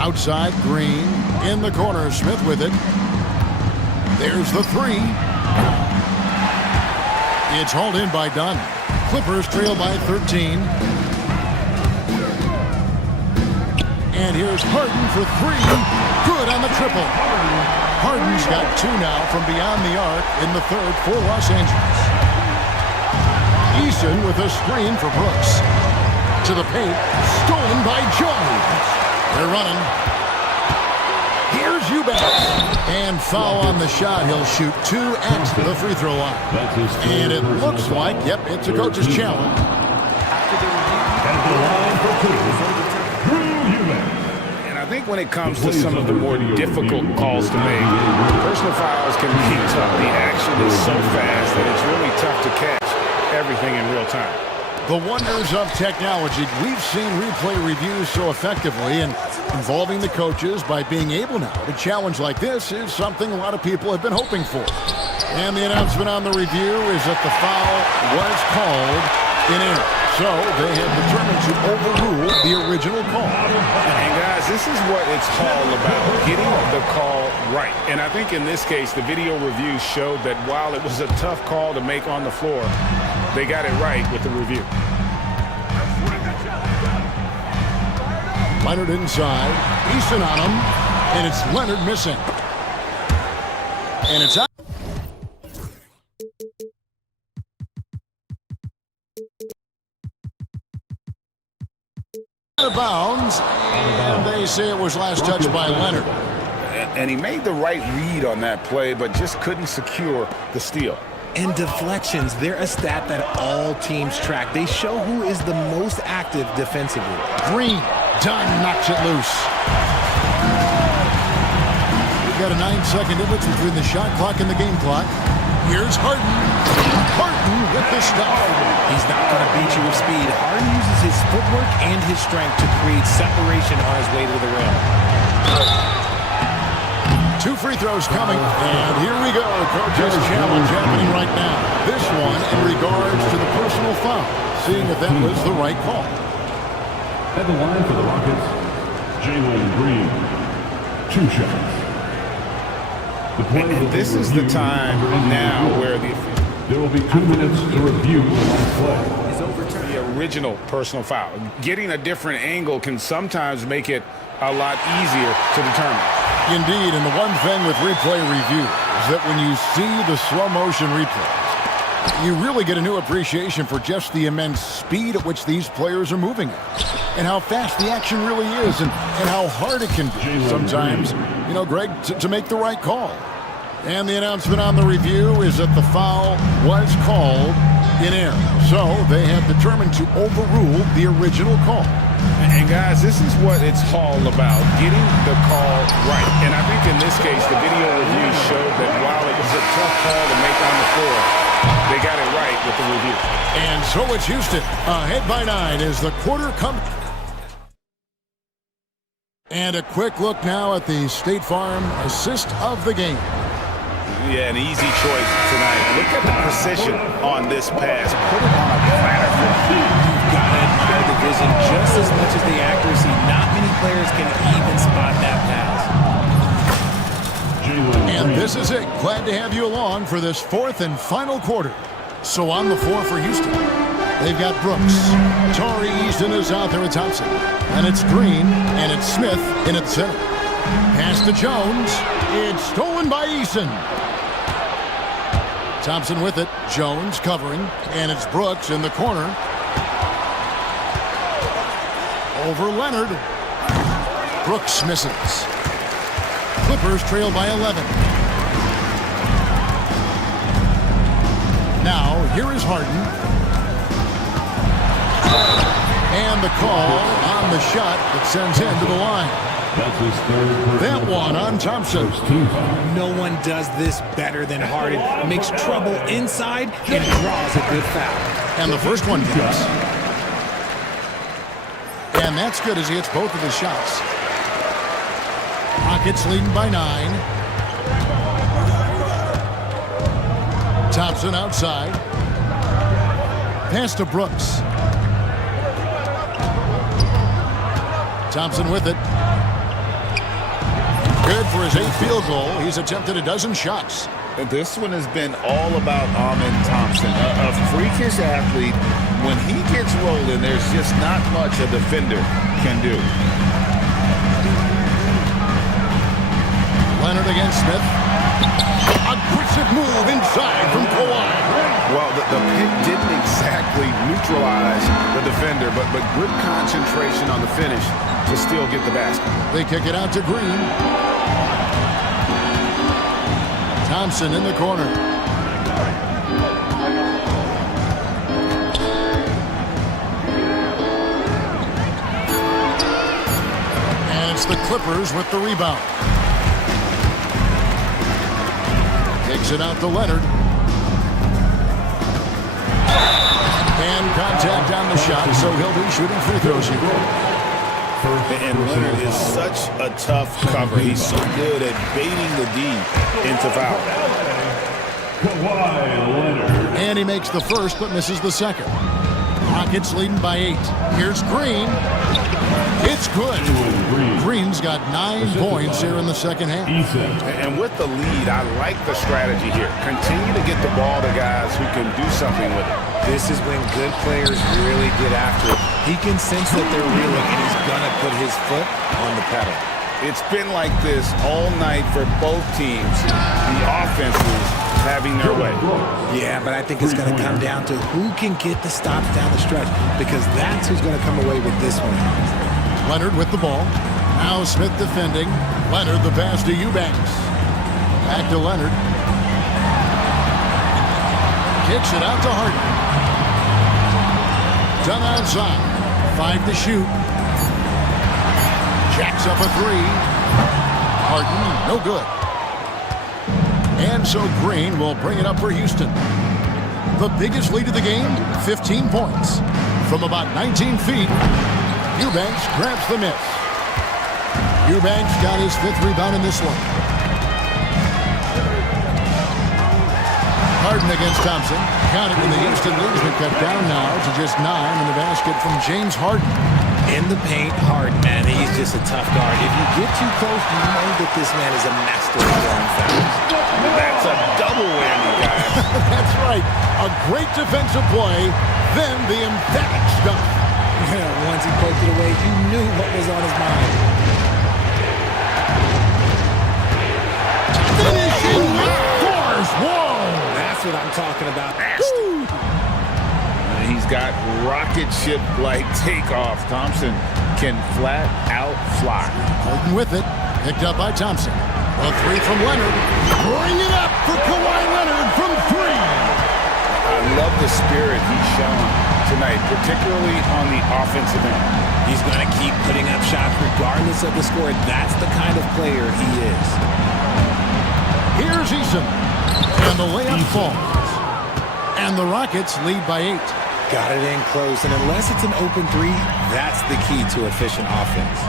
Outside, Green. In the corner, Smith with it. There's the 3. It's hauled in by Dunn. Clippers trail by 13. And here's Harden for 3. Good on the triple. Harden's got 2 now from beyond the arc in the 3rd for Los Angeles. Eason with a screen for Brooks. To the paint. Stolen by Jones. They're running. Here's Eubanks. And foul on the shot. He'll shoot 2 at the free throw line. And it looks like, yep, it's a coach's challenge. And I think when it comes to some of the more difficult calls to make, personal fouls can be tough. The action is so fast that it's really tough to catch everything in real time. The wonders of technology. We've seen replay reviews so effectively, and involving the coaches by being able now to challenge like this is something a lot of people have been hoping for. And the announcement on the review is that the foul was called in error. So they have determined to overrule the original call. And guys, this is what it's all about, getting the call right. And I think in this case, the video review showed that while it was a tough call to make on the floor, they got it right with the review. Leonard inside. Eason on him. And it's Leonard missing. And it's out. Out of bounds. And they say it was last touched by Leonard. And he made the right read on that play, but just couldn't secure the steal. And deflections, they're a stat that all teams track. They show who is the most active defensively. Green, Dunn knocks it loose. We've got a 9-second difference between the shot clock and the game clock. Here's Harden. Harden with the stop. He's not going to beat you with speed. Harden uses his footwork and his strength to create separation on his way to the rim. 2 free throws coming, and here we go. Coach's challenge happening right now. This one in regards to the personal foul, seeing if that was the right call. At the line for the Rockets, Jalen Green. 2 shots. And this is the time now where there will be 2 minutes to review the play. The original personal foul. Getting a different angle can sometimes make it a lot easier to determine. Indeed, and the one thing with replay review is that when you see the slow motion replays, you really get a new appreciation for just the immense speed at which these players are moving at, and how fast the action really is, and how hard it can be sometimes, you know, Greg, to make the right call. And the announcement on the review is that the foul was called in error. So they have determined to overrule the original call. And guys, this is what it's all about, getting the call right. And I think in this case, the video review showed that while it was a tough call to make on the floor, they got it right with the review. And so it's Houston, ahead by 9 as the quarter comes. And a quick look now at the State Farm assist of the game. Yeah, an easy choice tonight. Look at the precision on this pass. Put it on a platter. You've got to admire the vision just as much as the accuracy. Not many players can even spot that pass. And this is it. Glad to have you along for this 4th and final quarter. So on the floor for Houston, they've got Brooks. Tari Easton is out there with Thompson. And it's Green, and it's Smith in its center. Pass to Jones. It's stolen by Eason. Thompson with it. Jones covering. And it's Brooks in the corner. Over Leonard. Brooks misses. Clippers trail by 11. Now, here is Harden. And the call on the shot that sends him to the line. That's his third. That one on Thompson. No one does this better than Harden. Makes trouble inside and draws a good foul. And the first one counts. And that's good as he hits both of his shots. Rockets leading by 9. Thompson outside. Pass to Brooks. Thompson with it. Good for his 8th field goal. He's attempted a dozen shots. This one has been all about Amen Thompson, a freakish athlete. When he gets rolling, there's just not much a defender can do. Leonard against Smith. Aggressive move inside from Kawhi. Well, the pick didn't exactly neutralize the defender, but good concentration on the finish to still get the basket. They kick it out to Green. Thompson in the corner. And it's the Clippers with the rebound. Takes it out to Leonard. And contact on the shot, so he'll be shooting free throws here. And Leonard is such a tough cover. He's so good at baiting the D into foul. And he makes the first but misses the second. Rockets leading by 8. Here's Green. It's good. Green's got 9 points here in the second half. And with the lead, I like the strategy here. Continue to get the ball to guys who can do something with it. This is when good players really get after it. He can sense that they're reeling, and he's going to put his foot on the pedal. It's been like this all night for both teams. The offenses having their way. Yeah, but I think it's going to come down to who can get the stops down the stretch, because that's who's going to come away with this one. Leonard with the ball. Now Smith defending. Leonard the pass to Eubanks. Back to Leonard. Kicks it out to Harden. Done outside. 5 to shoot. Jacks up a 3. Harden, no good. And so Green will bring it up for Houston. The biggest lead of the game, 15 points. From about 19 feet, Eubanks grabs the miss. Eubanks got his 5th rebound in this one. Harden against Thompson. Counted in the Houston lead has been cut down now to just 9 in the basket from James Harden. In the paint, Harden, man, he's just a tough guard. If you get too close, you know that this man is a master of drawing fouls. That's a double whammy, guys. That's right. A great defensive play, then the emphatic stuff. Yeah, once he poked it away, you knew what was on his mind. Finishing with force. Whoa! That's what I'm talking about. He's got rocket ship-like takeoff. Thompson can flat out fly. Harden with it. Picked up by Thompson. A 3 from Leonard. Bring it up for Kawhi Leonard from 3. I love the spirit he's shown tonight, particularly on the offensive end. He's going to keep putting up shots regardless of the score. That's the kind of player he is. Here's Eason. And the layup falls. And the Rockets lead by 8. Got it in close, and unless it's an open 3, that's the key to efficient offense.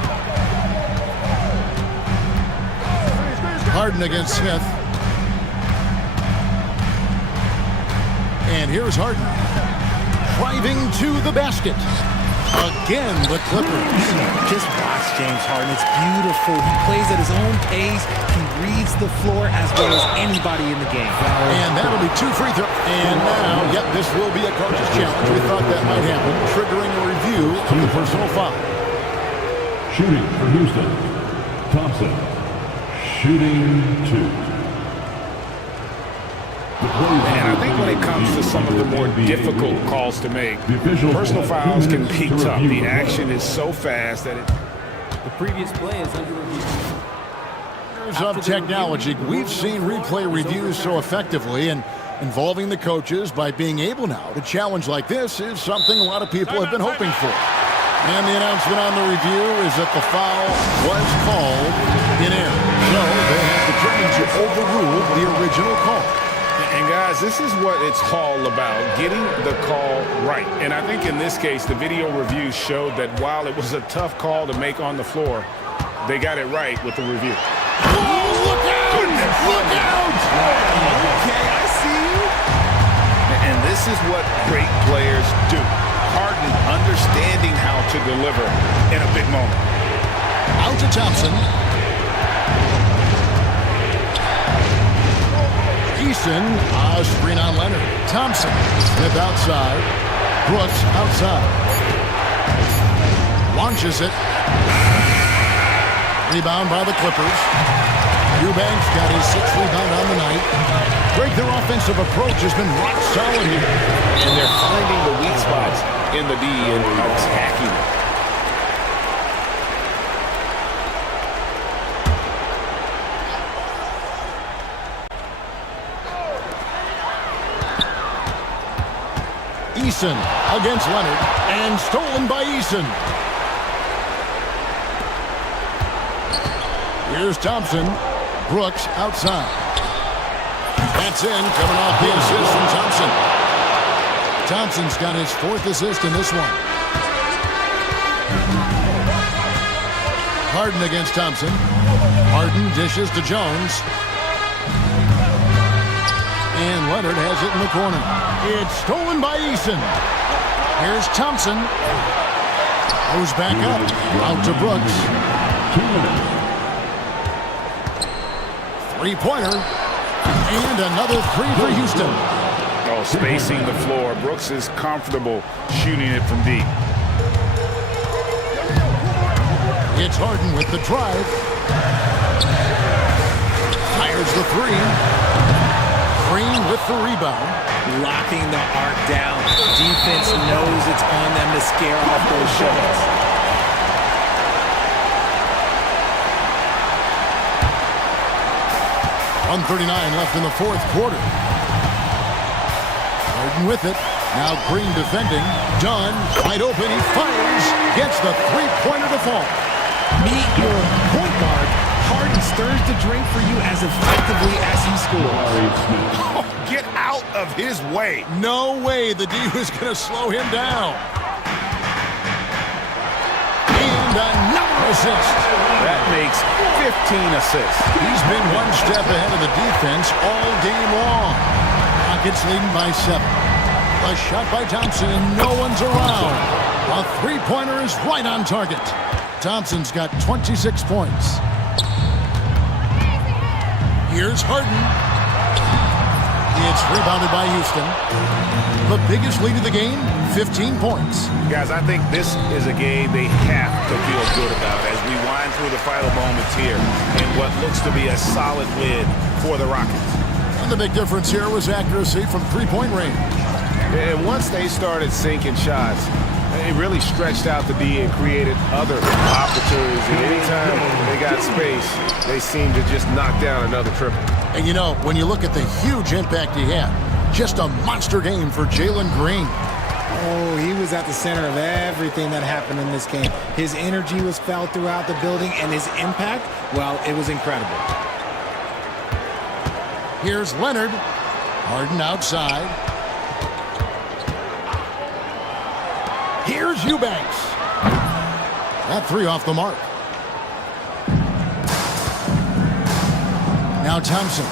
Harden against Smith. And here's Harden. Driving to the basket. Again, the Clippers. Just watch James Harden. It's beautiful. He plays at his own pace. He reads the floor as well as anybody in the game. And that'll be 2 free throws. And now, yep, this will be a coach's challenge. We thought that might happen, triggering a review of the personal foul. Shooting for Houston, Thompson. Shooting 2. And I think when it comes to some of the more difficult calls to make, personal fouls can be tough. The action is so fast that it... The previous play is under review. Of technology, we've seen replay reviews so effectively, and involving the coaches by being able now to challenge like this is something a lot of people have been hoping for. And the announcement on the review is that the foul was called in error. So they have determined to overrule the original call. And guys, this is what it's all about, getting the call right. And I think in this case, the video review showed that while it was a tough call to make on the floor, they got it right with the review. Oh, look out! Look out! Okay, I see you. And this is what great players do. Harden understanding how to deliver in a big moment. Out to Thompson. Eason, screen on Leonard. Thompson, Smith outside. Brooks outside. Launches it. Rebound by the Clippers. Eubanks got his 6th rebound on the night. Greg, their offensive approach has been rock solid here. And they're finding the weak spots in the D and attacking it. Eason against Leonard, and stolen by Eason. Here's Thompson. Brooks outside. That's in, coming off the assist from Thompson. Thompson's got his 4th assist in this one. Harden against Thompson. Harden dishes to Jones. And Leonard has it in the corner. It's stolen by Eason. Here's Thompson. Goes back up. Out to Brooks. 2 minutes. Three-pointer. And another 3 for Houston. Oh, spacing the floor. Brooks is comfortable shooting it from deep. It's Harden with the drive. Fires the 3. Green with the rebound. Locking the arc down. Defense knows it's on them to scare off those shots. 1:39 left in the 4th quarter. Harden with it. Now Green defending. Dunn wide open. He fires. Gets the 3-pointer to fall. Meet your point guard. Harden stirs the drink for you as effectively as he scores. Oh, get out of his way. No way the D was going to slow him down. And another assist. That makes 15 assists. He's been one step ahead of the defense all game long. Rockets leading by 7. A shot by Thompson and no one's around. A 3-pointer is right on target. Thompson's got 26 points. Here's Harden. It's rebounded by Houston. The biggest lead of the game, 15 points. Guys, I think this is a game they have to feel good about as we wind through the final moments here in what looks to be a solid win for the Rockets. And the big difference here was accuracy from 3-point range. And once they started sinking shots, it really stretched out the D and created other opportunities. And anytime they got space, they seemed to just knock down another triple. And you know, when you look at the huge impact he had, just a monster game for Jalen Green. Oh, he was at the center of everything that happened in this game. His energy was felt throughout the building, and his impact, well, it was incredible. Here's Leonard. Harden outside. Here's Eubanks. That 3 off the mark. Now Thompson.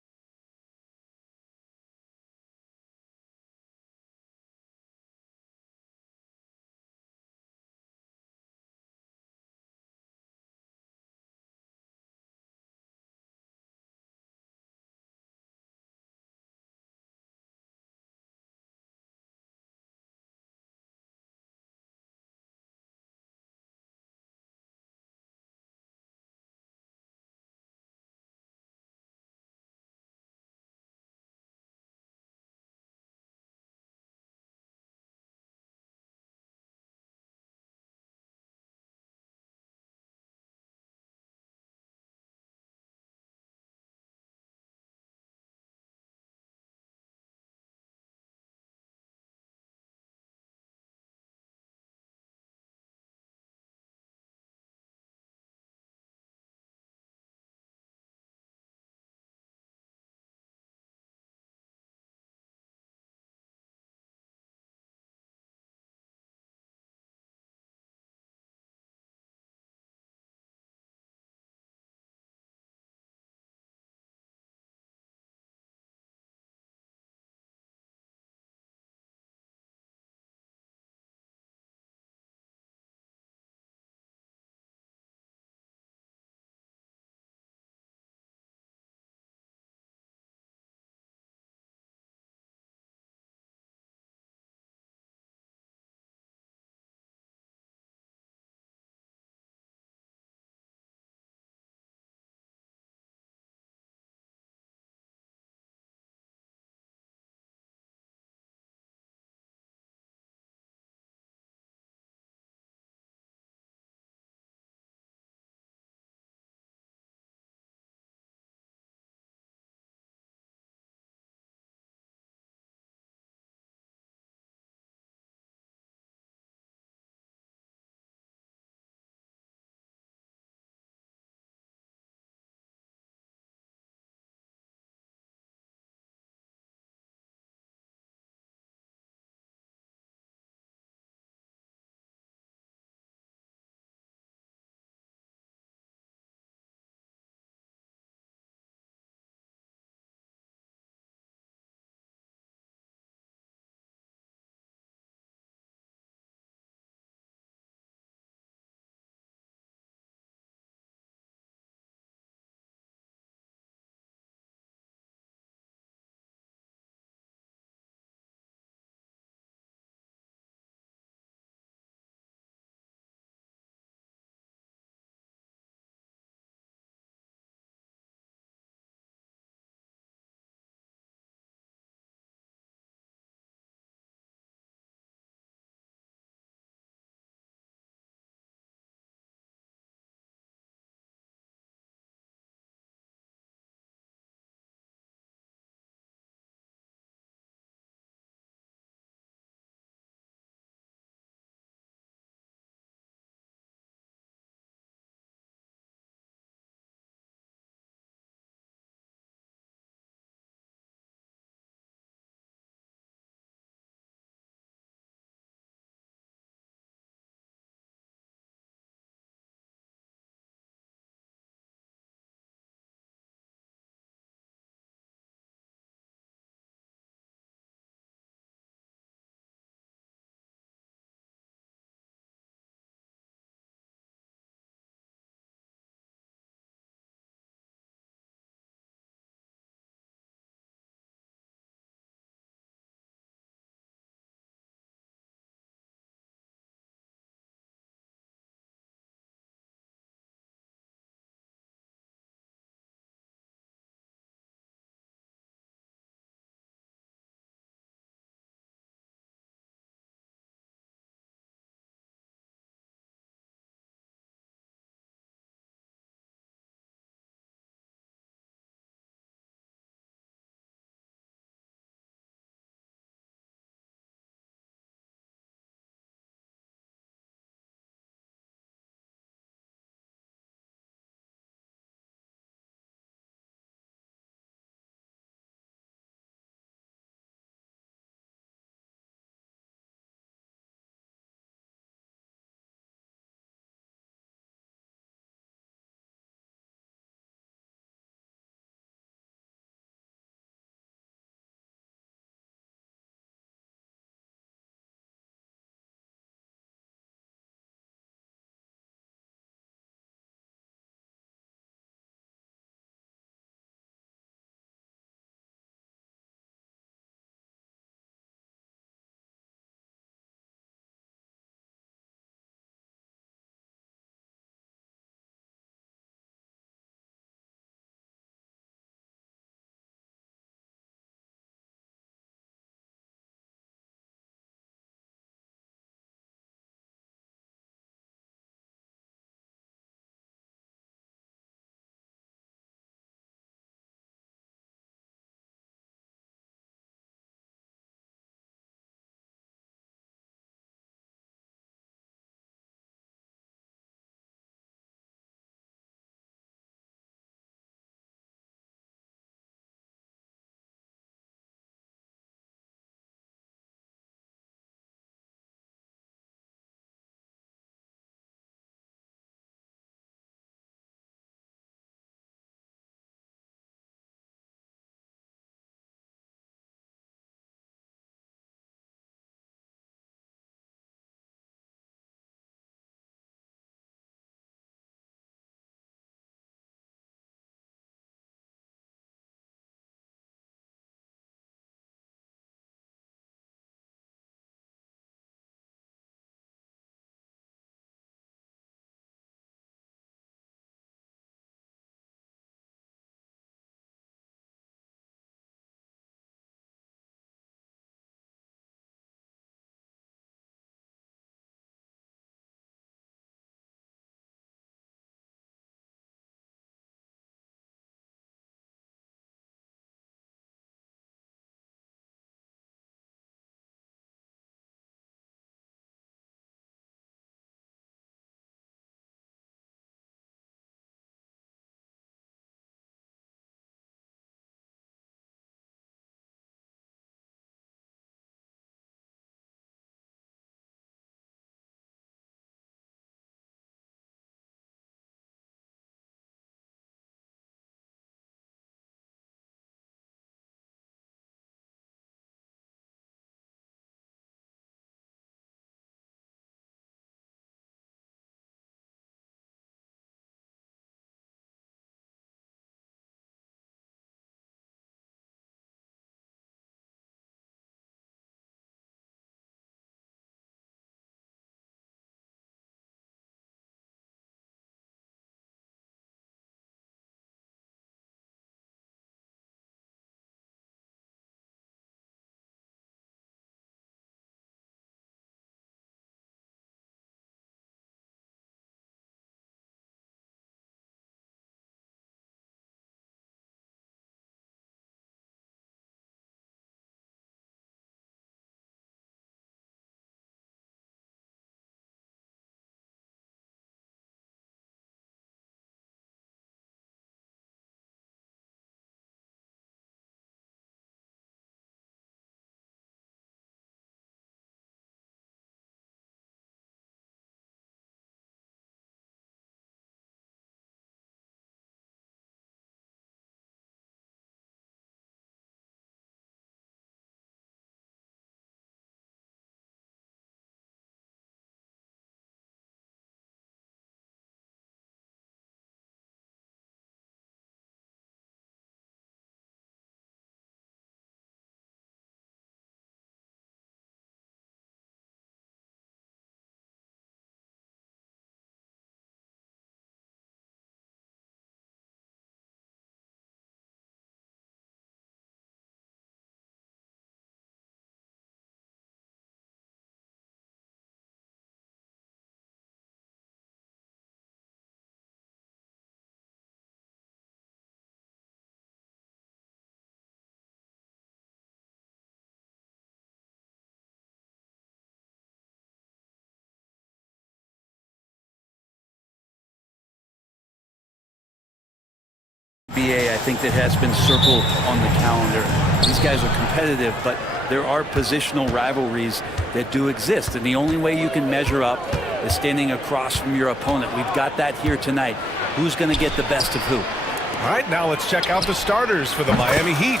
BA, I think that has been circled on the calendar. These guys are competitive, but there are positional rivalries that do exist, and the only way you can measure up is standing across from your opponent. We've got that here tonight. Who's going to get the best of who? All right, now let's check out the starters for the Miami Heat.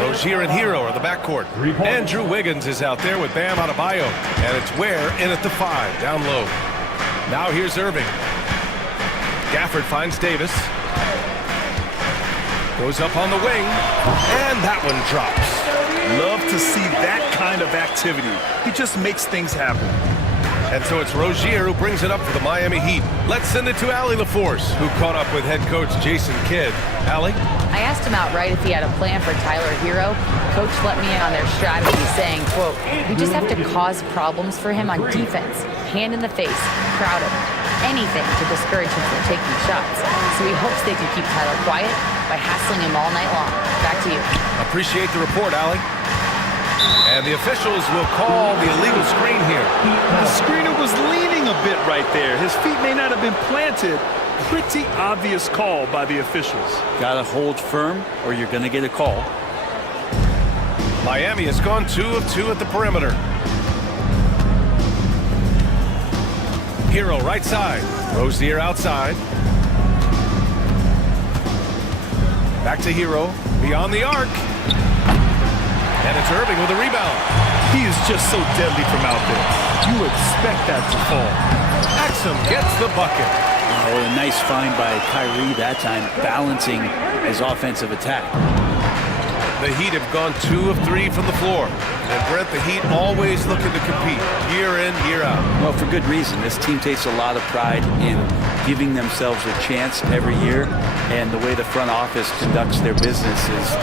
Rozier and Hero are the backcourt. Andrew Wiggins is out there with Bam Adebayo, and it's Ware in at the 5, down low. Now here's Irving. Gafford finds Davis. Goes up on the wing, and that one drops. Love to see that kind of activity. He just makes things happen. And so it's Rozier who brings it up for the Miami Heat. Let's send it to Allie LaForce, who caught up with head coach Jason Kidd. Allie? I asked him outright if he had a plan for Tyler Hero. Coach let me in on their strategy, saying, quote, "We just have to cause problems for him on defense. Hand in the face, crowd him. Anything to discourage him from taking shots. So he hopes they can keep Tyler quiet by hassling him all night long." Back to you. Appreciate the report, Allie. And the officials will call the illegal screen here. The screener was leaning a bit right there. His feet may not have been planted. Pretty obvious call by the officials. Gotta hold firm or you're gonna get a call. Miami has gone 2 of 2 at the perimeter. Hero right side. Rozier outside. Back to Hero. Beyond the arc. And it's Irving with a rebound. He is just so deadly from out there. You expect that to fall. Exum gets the bucket. Oh, a nice find by Kyrie that time, balancing his offensive attack. The Heat have gone 2 of 3 from the floor. And Brent, the Heat always looking to compete year in, year out. Well, for good reason. This team takes a lot of pride in giving themselves a chance every year. And the way the front office conducts their business is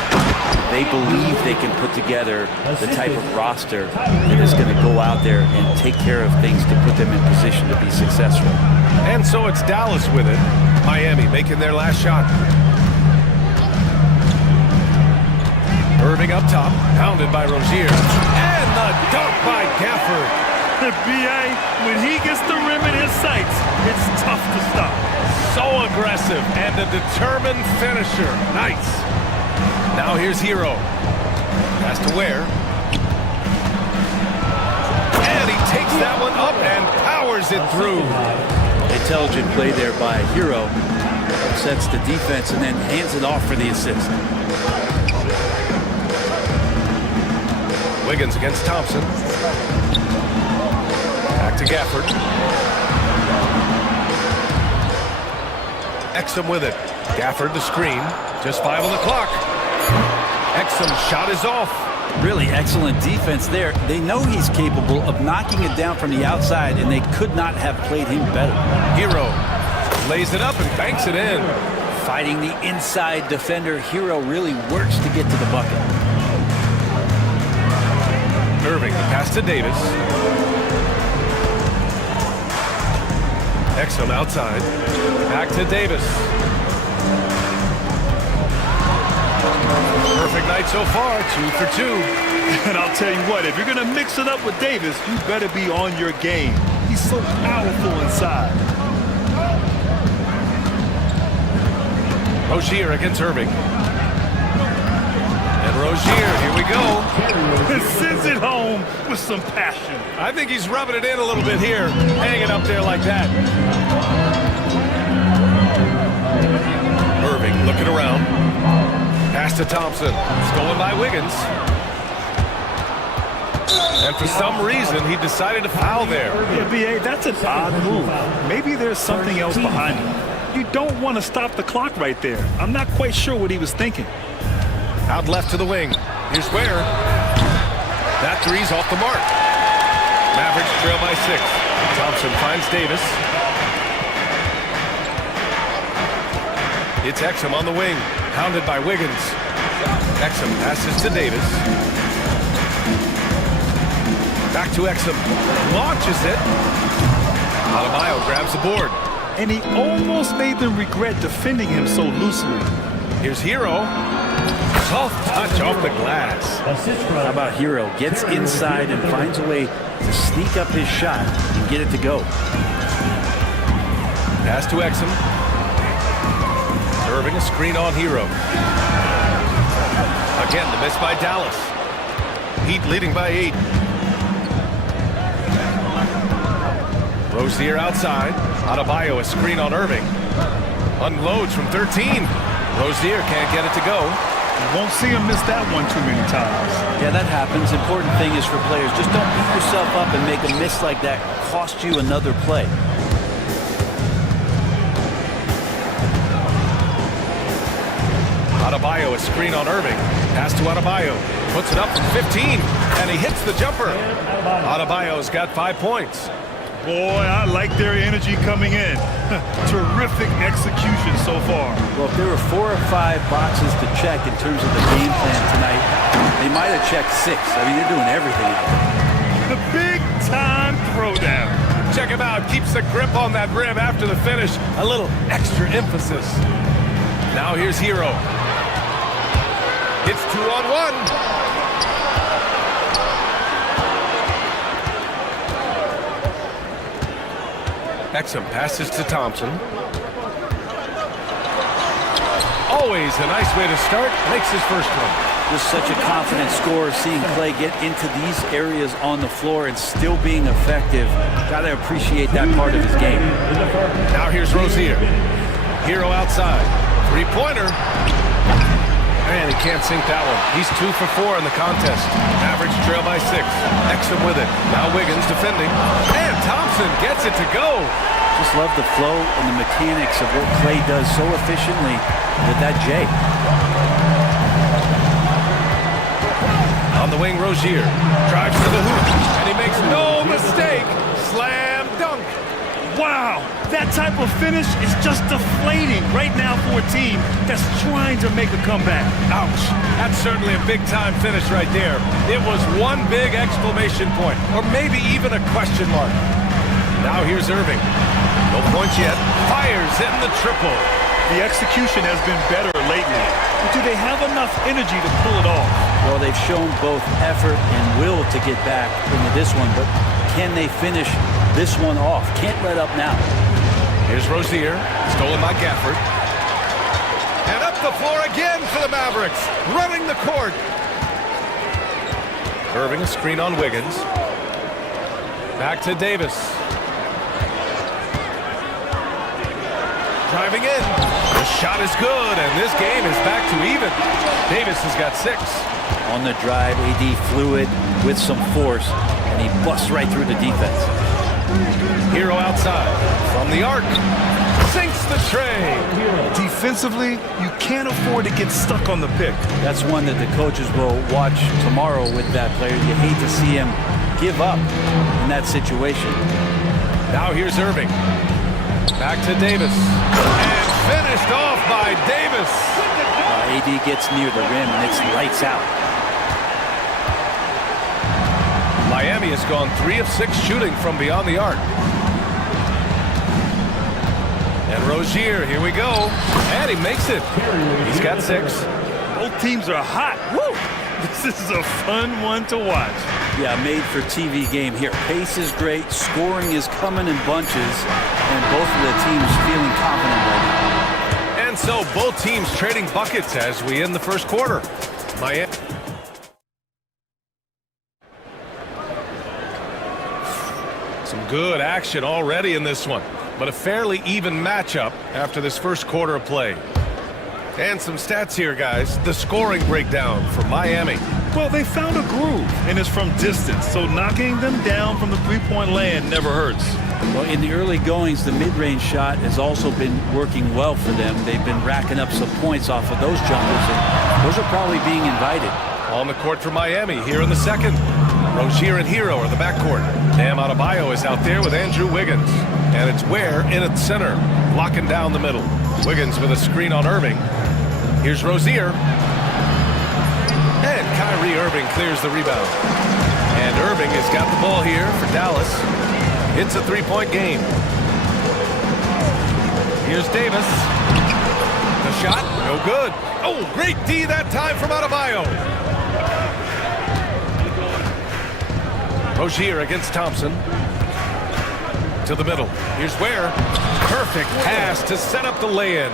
they believe they can put together the type of roster that is going to go out there and take care of things to put them in position to be successful. And so it's Dallas with it. Miami making their last shot. Irving up top, pounded by Rozier. And the dunk by Gafford. The BA, when he gets the rim in his sights, it's tough to stop. So aggressive and a determined finisher. Nice. Now here's Hero. Pass to Ware. And he takes that one up and powers it through. Intelligent play there by Hero. Upsets the defense and then hands it off for the assist. Wiggins against Thompson. Back to Gafford. Exum with it. Gafford the screen. Just 5 on the clock. Exum's shot is off. Really excellent defense there. They know he's capable of knocking it down from the outside, and they could not have played him better. Hero lays it up and banks it in. Fighting the inside defender, Hero really works to get to the bucket. Irving, pass to Davis. Exum outside. Back to Davis. Perfect night so far, 2 for 2. And I'll tell you what, if you're going to mix it up with Davis, you better be on your game. He's so powerful inside. Rozier against Irving. And Rozier, here we go. Sends it home with some passion. I think he's rubbing it in a little bit here, hanging up there like that. Irving looking around. Pass to Thompson. Stolen by Wiggins. And for some reason, he decided to foul there. Yeah, BA, that's an odd move. Maybe there's something else behind it. You don't want to stop the clock right there. I'm not quite sure what he was thinking. Out left to the wing. Here's Ware. That three's off the mark. Mavericks trail by 6. Thompson finds Davis. It's Exum on the wing. Hounded by Wiggins. Exum passes to Davis. Back to Exum. Launches it. Adebayo grabs the board. And he almost made them regret defending him so loosely. Here's Hero. Soft touch off the glass. How about Hero? Gets inside and finds a way to sneak up his shot and get it to go. Pass to Exum. Irving, a screen on Hero. Again, the miss by Dallas. Heat leading by 8. Rozier outside. Adebayo, a screen on Irving. Unloads from 13. Rozier can't get it to go. You won't see him miss that one too many times. Yeah, that happens. Important thing is for players, just don't beat yourself up and make a miss like that cost you another play. Adebayo, a screen on Irving. Pass to Adebayo. Puts it up from 15, and he hits the jumper. Adebayo's got 5 points. Boy, I like their energy coming in. Terrific execution so far. Well, if there were 4 or 5 boxes to check in terms of the game plan tonight, they might have checked 6. I mean, they're doing everything out there. The big-time throwdown. Check him out. Keeps the grip on that rim after the finish. A little extra emphasis. Now here's Hero. It's 2-on-1. Exum passes to Thompson. Always a nice way to start. Makes his first one. Just such a confident scorer, seeing Clay get into these areas on the floor and still being effective. Gotta appreciate that part of his game. Now here's Rozier. Hero outside. Three-pointer. And he can't sink that one. He's 2 for 4 in the contest. Average trail by 6. Exum with it. Now Wiggins defending. And Thompson gets it to go. Just love the flow and the mechanics of what Clay does so efficiently with that J. On the wing, Rozier drives to the hoop, and he makes no mistake. Slam dunk. Wow, that type of finish is just deflating right now for a team that's trying to make a comeback. Ouch. That's certainly a big-time finish right there. It was one big exclamation point, or maybe even a question mark. Now here's Irving. No points yet. Fires in the triple. The execution has been better lately. But do they have enough energy to pull it off? Well, they've shown both effort and will to get back into this one, but can they finish this one off? Can't let up now. Here's Rozier, stolen by Gafford. And up the floor again for the Mavericks, running the court. Irving, a screen on Wiggins. Back to Davis. Driving in. The shot is good, and this game is back to even. Davis has got 6. On the drive, AD fluid with some force, and he busts right through the defense. Hero outside. From the arc. Sinks the tray. Defensively, you can't afford to get stuck on the pick. That's one that the coaches will watch tomorrow with that player. You hate to see him give up in that situation. Now here's Irving. Back to Davis. And finished off by Davis. AD gets near the rim and it's lights out. Miami has gone 3 of 6 shooting from beyond the arc. And Rozier, here we go. And he makes it. He's got 6. Both teams are hot. Woo! This is a fun one to watch. Yeah, made for TV game here. Pace is great, scoring is coming in bunches, and both of the teams feeling confident right now. And so both teams trading buckets as we end the first quarter. Miami. Some good action already in this one, but a fairly even matchup after this first quarter of play. And some stats here, guys. The scoring breakdown for Miami. Well, they found a groove, and it's from distance, so knocking them down from the three-point land never hurts. Well, in the early goings, the mid-range shot has also been working well for them. They've been racking up some points off of those jumpers, and those are probably being invited. On the court for Miami here in the second. Rozier and Hero are the backcourt. Bam Adebayo is out there with Andrew Wiggins. And it's Ware in at center, locking down the middle. Wiggins with a screen on Irving. Here's Rozier. And Kyrie Irving clears the rebound. And Irving has got the ball here for Dallas. It's a 3-point game. Here's Davis. The shot, no good. Oh, great D that time from Adebayo. Rozier against Thompson. To the middle. Here's Ware. Perfect pass to set up the lay-in.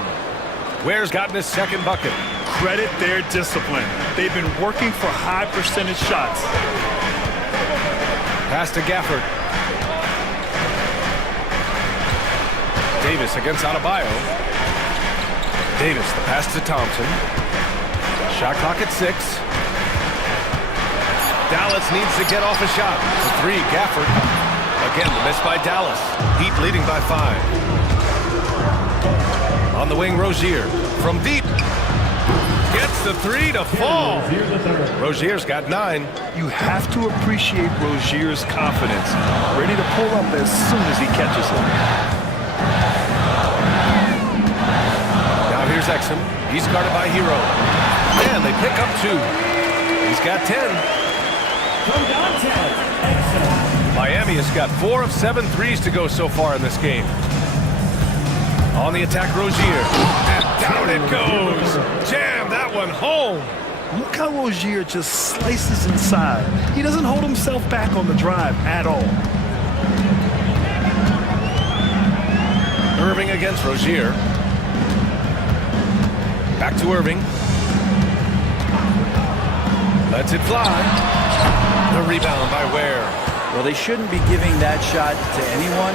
Ware's gotten his second bucket. Credit their discipline. They've been working for high percentage shots. Pass to Gafford. Davis against Adebayo. Davis, the pass to Thompson. Shot clock at 6. Dallas needs to get off a shot. It's a 3, Gafford. Again, the miss by Dallas. Heat leading by 5. On the wing, Rozier. From deep. Gets the 3 to fall. Rozier's got 9. You have to appreciate Rozier's confidence. Ready to pull up as soon as he catches it. Now here's Exum. He's guarded by Hero. And they pick up 2. He's got 10. Miami has got 4 of 7 threes to go so far in this game. On the attack, Rozier. And down it goes. Jam that one home. Look how Rozier just slices inside. He doesn't hold himself back on the drive at all. Irving against Rozier. Back to Irving. Lets it fly. The rebound by Ware. Well, they shouldn't be giving that shot to anyone,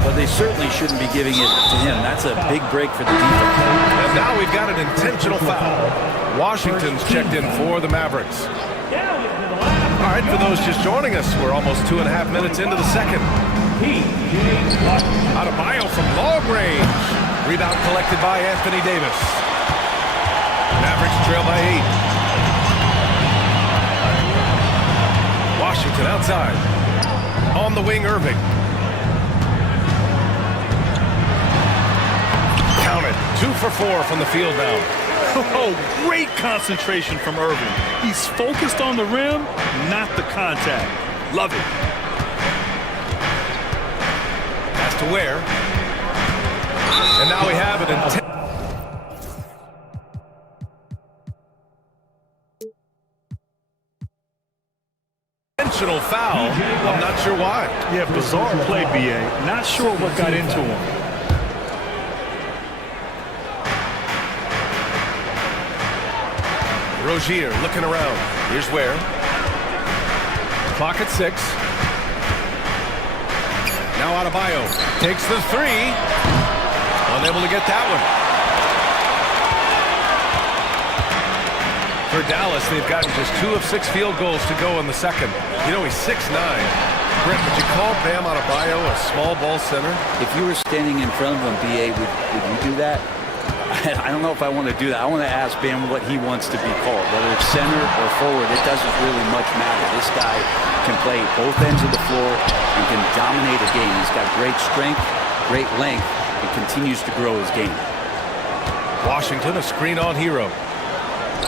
but they certainly shouldn't be giving it to him. That's a big break for the defense. And now we've got an intentional foul. Washington's checked in for the Mavericks. All right, for those just joining us, we're almost 2.5 minutes into the second. Adebayo from long range. Rebound collected by Anthony Davis. Mavericks trail by 8. Washington outside. On the wing, Irving. Count it. 2 for 4 from the field now. Oh, great concentration from Irving. He's focused on the rim, not the contact. Love it. Pass to Ware. And now we have an intentional foul. I'm not sure why. Yeah, bizarre play, BA. Not sure what got into him. Rozier looking around. Here's Ware. Clock at 6. Now Adebayo takes the 3. Unable to get that one. For Dallas, they've gotten just 2 of 6 field goals to go in the second. You know, he's 6'9". Brent, would you call Bam Adebayo a small ball center? If you were standing in front of him, BA, would you do that? I don't know if I want to do that. I want to ask Bam what he wants to be called. Whether it's center or forward, it doesn't really much matter. This guy can play both ends of the floor and can dominate a game. He's got great strength, great length, and continues to grow his game. Washington, a screen on Hero.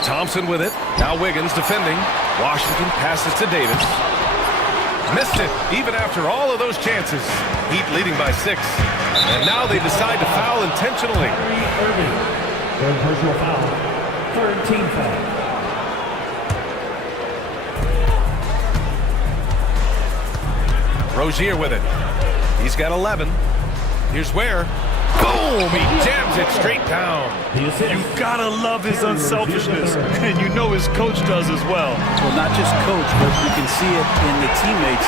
Thompson with it. Now Wiggins defending. Washington passes to Davis. Missed it, even after all of those chances. Heat leading by 6. And now they decide to foul intentionally. Third personal foul. Third team foul. Rozier with it. He's got 11. Here's Ware. Boom! He jams it straight down. You gotta love his unselfishness, and you know his coach does as well. Well, not just coach, but you can see it in the teammates.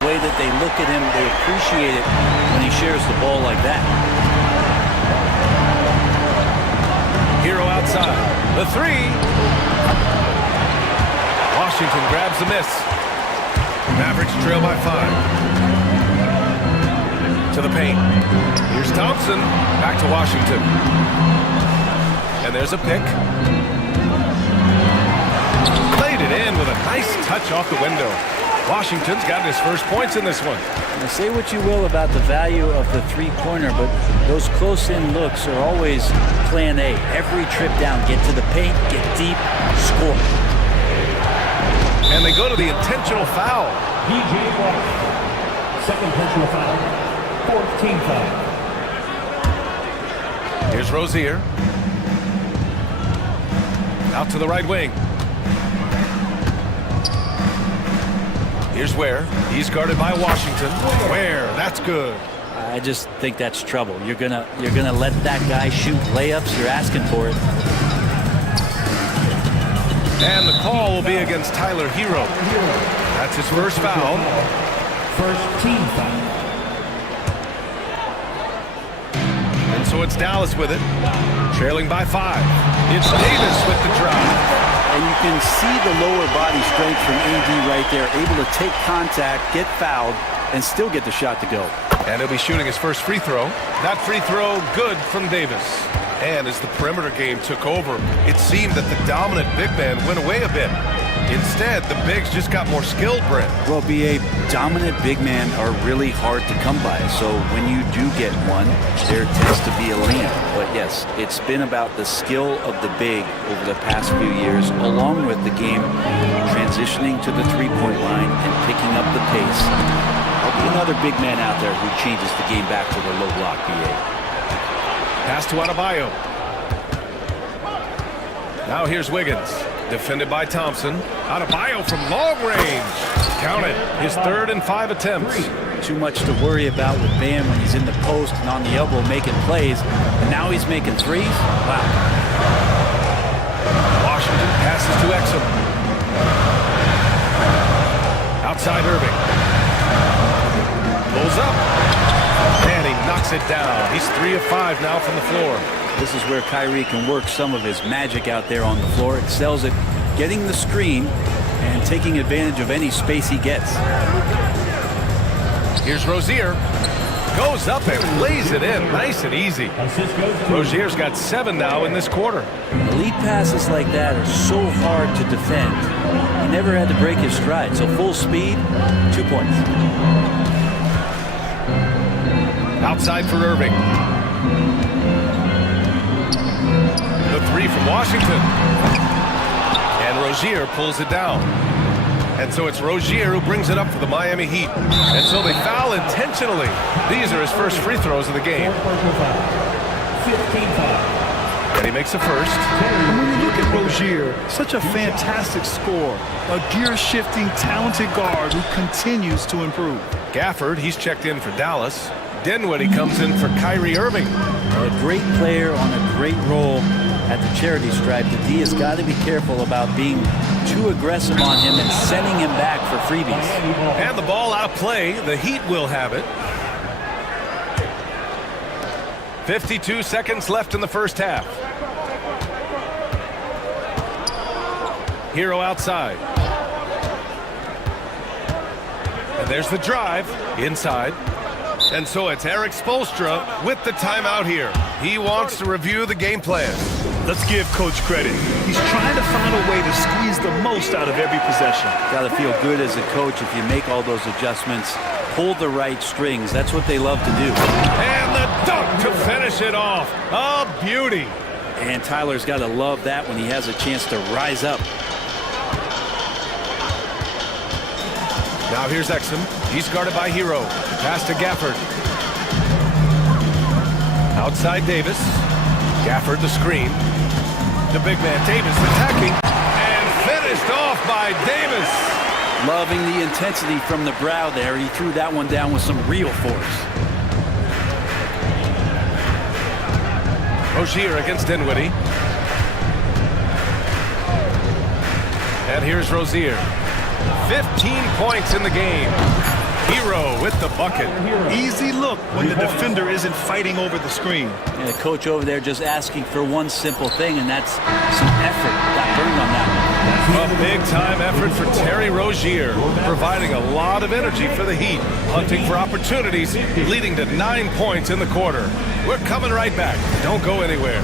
The way that they look at him, they appreciate it when he shares the ball like that. Hero outside. The 3. Washington grabs the miss. Mavericks trail by 5. To the paint. Here's Thompson. Back to Washington. And there's a pick. Played it in with a nice touch off the window. Washington's gotten his first points in this one. Now, say what you will about the value of the three-pointer, but those close-in looks are always plan A. Every trip down, get to the paint, get deep, score. And they go to the intentional foul. DJ Walker. Second personal foul. Fourth team foul. Here's Rozier. Out to the right wing. Here's Ware. He's guarded by Washington. Ware, that's good. I just think that's trouble. You're gonna let that guy shoot layups. You're asking for it. And the call will be against Tyler Hero. That's his first foul. First team foul. And so it's Dallas with it, trailing by 5. It's Davis with the drive. And you can see the lower body strength from AD right there, able to take contact, get fouled, and still get the shot to go. And he'll be shooting his first free throw. That free throw good from Davis. And as the perimeter game took over, it seemed that the dominant big man went away a bit. Instead, the bigs just got more skilled, Brent. Well, BA, dominant big men are really hard to come by. So when you do get one, there tends to be a lean. But yes, it's been about the skill of the big over the past few years, along with the game transitioning to the three-point line and picking up the pace. There'll be another big man out there who changes the game back to the low block, BA. Pass to Adebayo. Now here's Wiggins. Defended by Thompson. Adebayo from long range. Count it. His 3rd and 5 attempts. Too much to worry about with Bam when he's in the post and on the elbow making plays. And now he's making threes. Wow. Washington passes to Exum. Outside Irving. Pulls up. And he knocks it down. He's 3 of 5 now from the floor. This is where Kyrie can work some of his magic out there on the floor. Excels at getting the screen and taking advantage of any space he gets. Here's Rozier. Goes up and lays it in. Nice and easy. Rozier's got 7 now in this quarter. Elite passes like that are so hard to defend. He never had to break his stride. So full speed, 2 points. Outside for Irving. The 3 from Washington. And Rozier pulls it down. And so it's Rozier who brings it up for the Miami Heat. And so they foul intentionally. These are his first free throws of the game. And he makes the first. And when you look at Rozier, such a fantastic scorer, a gear-shifting, talented guard who continues to improve. Gafford, he's checked in for Dallas. Dinwiddie comes in for Kyrie Irving. A great player on a great role at the charity stripe. The D has got to be careful about being too aggressive on him and sending him back for freebies. And the ball out of play. The Heat will have it. 52 seconds left in the first half. Hero outside. And there's the drive inside. And so it's Eric Spoelstra with the timeout here. He wants to review the game plan. Let's give Coach credit. He's trying to find a way to squeeze the most out of every possession. Got to feel good as a coach if you make all those adjustments, pull the right strings. That's what they love to do. And the dunk to finish it off. A beauty. And Tyler's got to love that when he has a chance to rise up. Now here's Exum. He's guarded by Hero. Pass to Gafford. Outside Davis. Gafford the screen. The big man Davis attacking. And finished off by Davis. Loving the intensity from the brow there. He threw that one down with some real force. Rozier against Dinwiddie. And here's Rozier. 15 points in the game. Hero with the bucket. Easy look when the defender isn't fighting over the screen. And the coach over there just asking for one simple thing, and that's some effort. Got burned on that one. A big-time effort for Terry Rozier, providing a lot of energy for the Heat, hunting for opportunities, leading to 9 points in the quarter. We're coming right back. Don't go anywhere.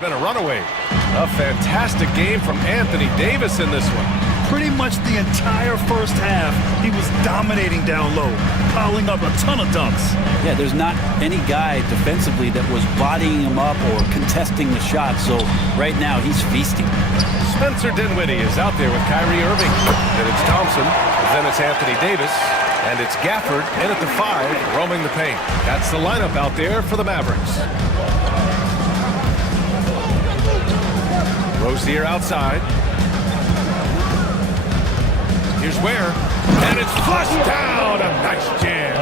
Been a runaway. A fantastic game from Anthony Davis in this one. Pretty much the entire first half, he was dominating down low, piling up a ton of dunks. Yeah, there's not any guy defensively that was bodying him up or contesting the shot, so right now he's feasting. Spencer Dinwiddie is out there with Kyrie Irving. Then it's Thompson, then it's Anthony Davis, and it's Gafford in at the 5, roaming the paint. That's the lineup out there for the Mavericks. Rozier outside. Here's Ware, and it's flushed down. A nice jam.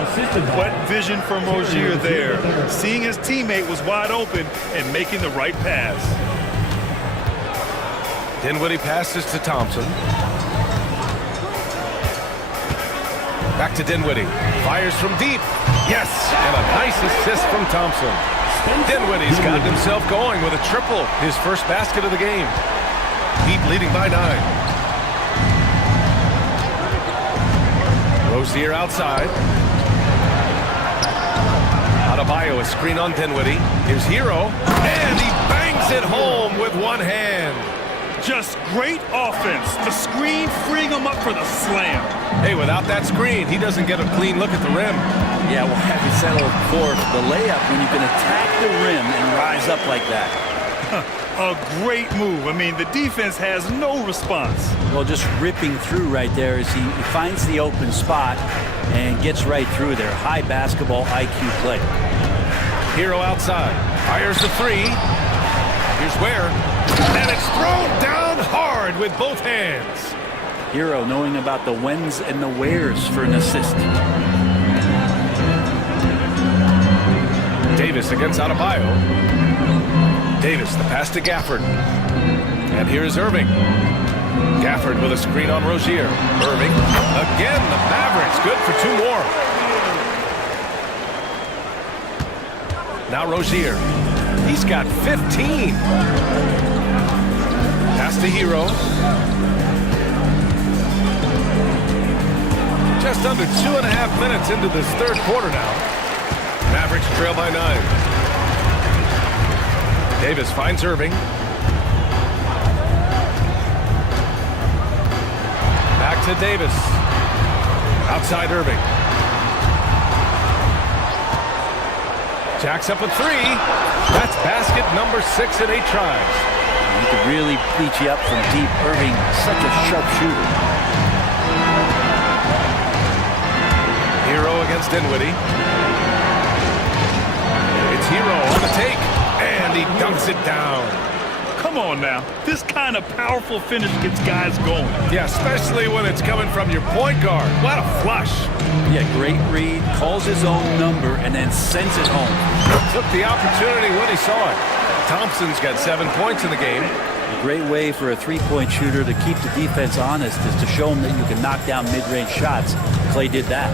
What vision from Rozier there. Seeing his teammate was wide open and making the right pass. Dinwiddie passes to Thompson. Back to Dinwiddie. Fires from deep. Yes, and a nice assist from Thompson. Dinwiddie's got himself going with a triple, his first basket of the game. Heat leading by 9. Rozier outside. Adebayo, a screen on Dinwiddie. Here's Hero, and he bangs it home with one hand. Just great offense. The screen freeing him up for the slam. Hey, without that screen, he doesn't get a clean look at the rim. Yeah, well, have you settled for the layup when you can attack the rim and rise up like that? A great move. I mean, the defense has no response. Well, just ripping through right there as he finds the open spot and gets right through there. High basketball IQ play. Hero outside. Fires the 3. Here's Ware. And it's thrown down hard with both hands. Hero knowing about the whens and the wheres for an assist. Davis against Adebayo. Davis, the pass to Gafford. And here's Irving. Gafford with a screen on Rozier. Irving. Again, the Mavericks good for 2 more. Now Rozier. He's got 15. Pass to Hero. Just under 2.5 minutes into this third quarter now. Mavericks trail by 9. Davis finds Irving. Back to Davis. Outside Irving. Jacks up a 3. That's basket number 6 in 8 tries. He could really beat you up from deep. Irving, such a sharp shooter. Hero against Dinwiddie. It's Hero on the take. And he dunks it down. Come on now. This kind of powerful finish gets guys going. Yeah, especially when it's coming from your point guard. What a flush. Yeah, great read. Calls his own number and then sends it home. Took the opportunity when he saw it. Thompson's got 7 points in the game. A great way for a three-point shooter to keep the defense honest is to show them that you can knock down mid-range shots. Clay did that.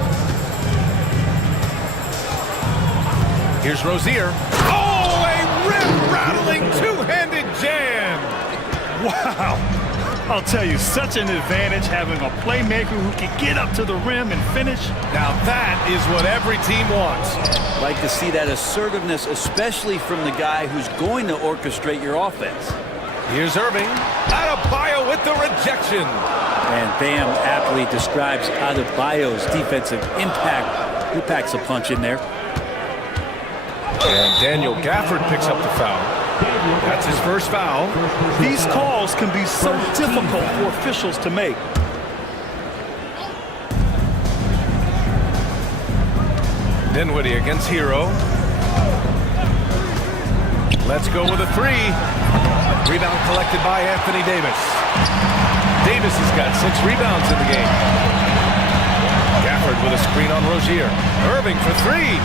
Here's Rozier. Oh, a rim-rattling two-handed jam. Wow. I'll tell you, such an advantage having a playmaker who can get up to the rim and finish. Now that is what every team wants. Like to see that assertiveness, especially from the guy who's going to orchestrate your offense. Here's Irving. Adebayo with the rejection. And Bam aptly describes Adebayo's defensive impact. He packs a punch in there. And Daniel Gafford picks up the foul. That's his first foul. These calls can be so difficult for officials to make. Dinwiddie against Hero. Let's go with a 3. Rebound collected by Anthony Davis. Davis has got 6 rebounds in the game. Gafford with a screen on Rozier. Irving for 3.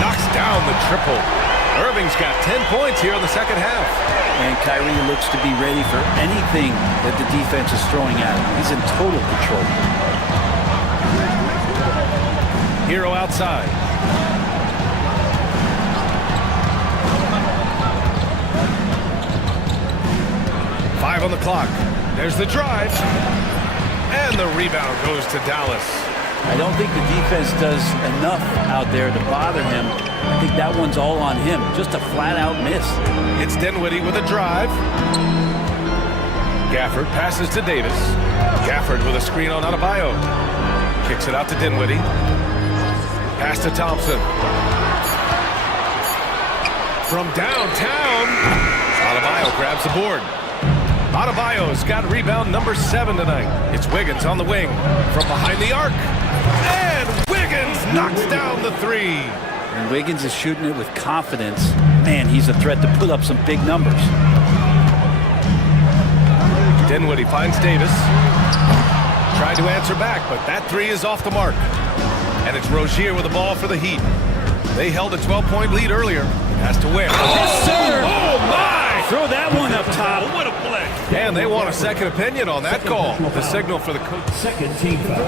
Knocks down the triple. Irving's got 10 points here in the second half. And Kyrie looks to be ready for anything that the defense is throwing at him. He's in total control. Hero outside. Five on the clock. There's the drive. And the rebound goes to Dallas. I don't think the defense does enough out there to bother him. I think that one's all on him. Just a flat-out miss. It's Dinwiddie with a drive. Gafford passes to Davis. Gafford with a screen on Adebayo. Kicks it out to Dinwiddie. Pass to Thompson. From downtown, Adebayo grabs the board. Adebayo's got rebound number 7 tonight. It's Wiggins on the wing from behind the arc. And Wiggins knocks down the 3. And Wiggins is shooting it with confidence. Man, he's a threat to put up some big numbers. Dinwiddie finds Davis. Tried to answer back, but that 3 is off the mark. And it's Rozier with the ball for the Heat. They held a 12-point lead earlier. Has to win. Yes, sir. Oh, my! Throw that one up top. What a play. And they want a second opinion on that call. The signal for the coach. Second team foul.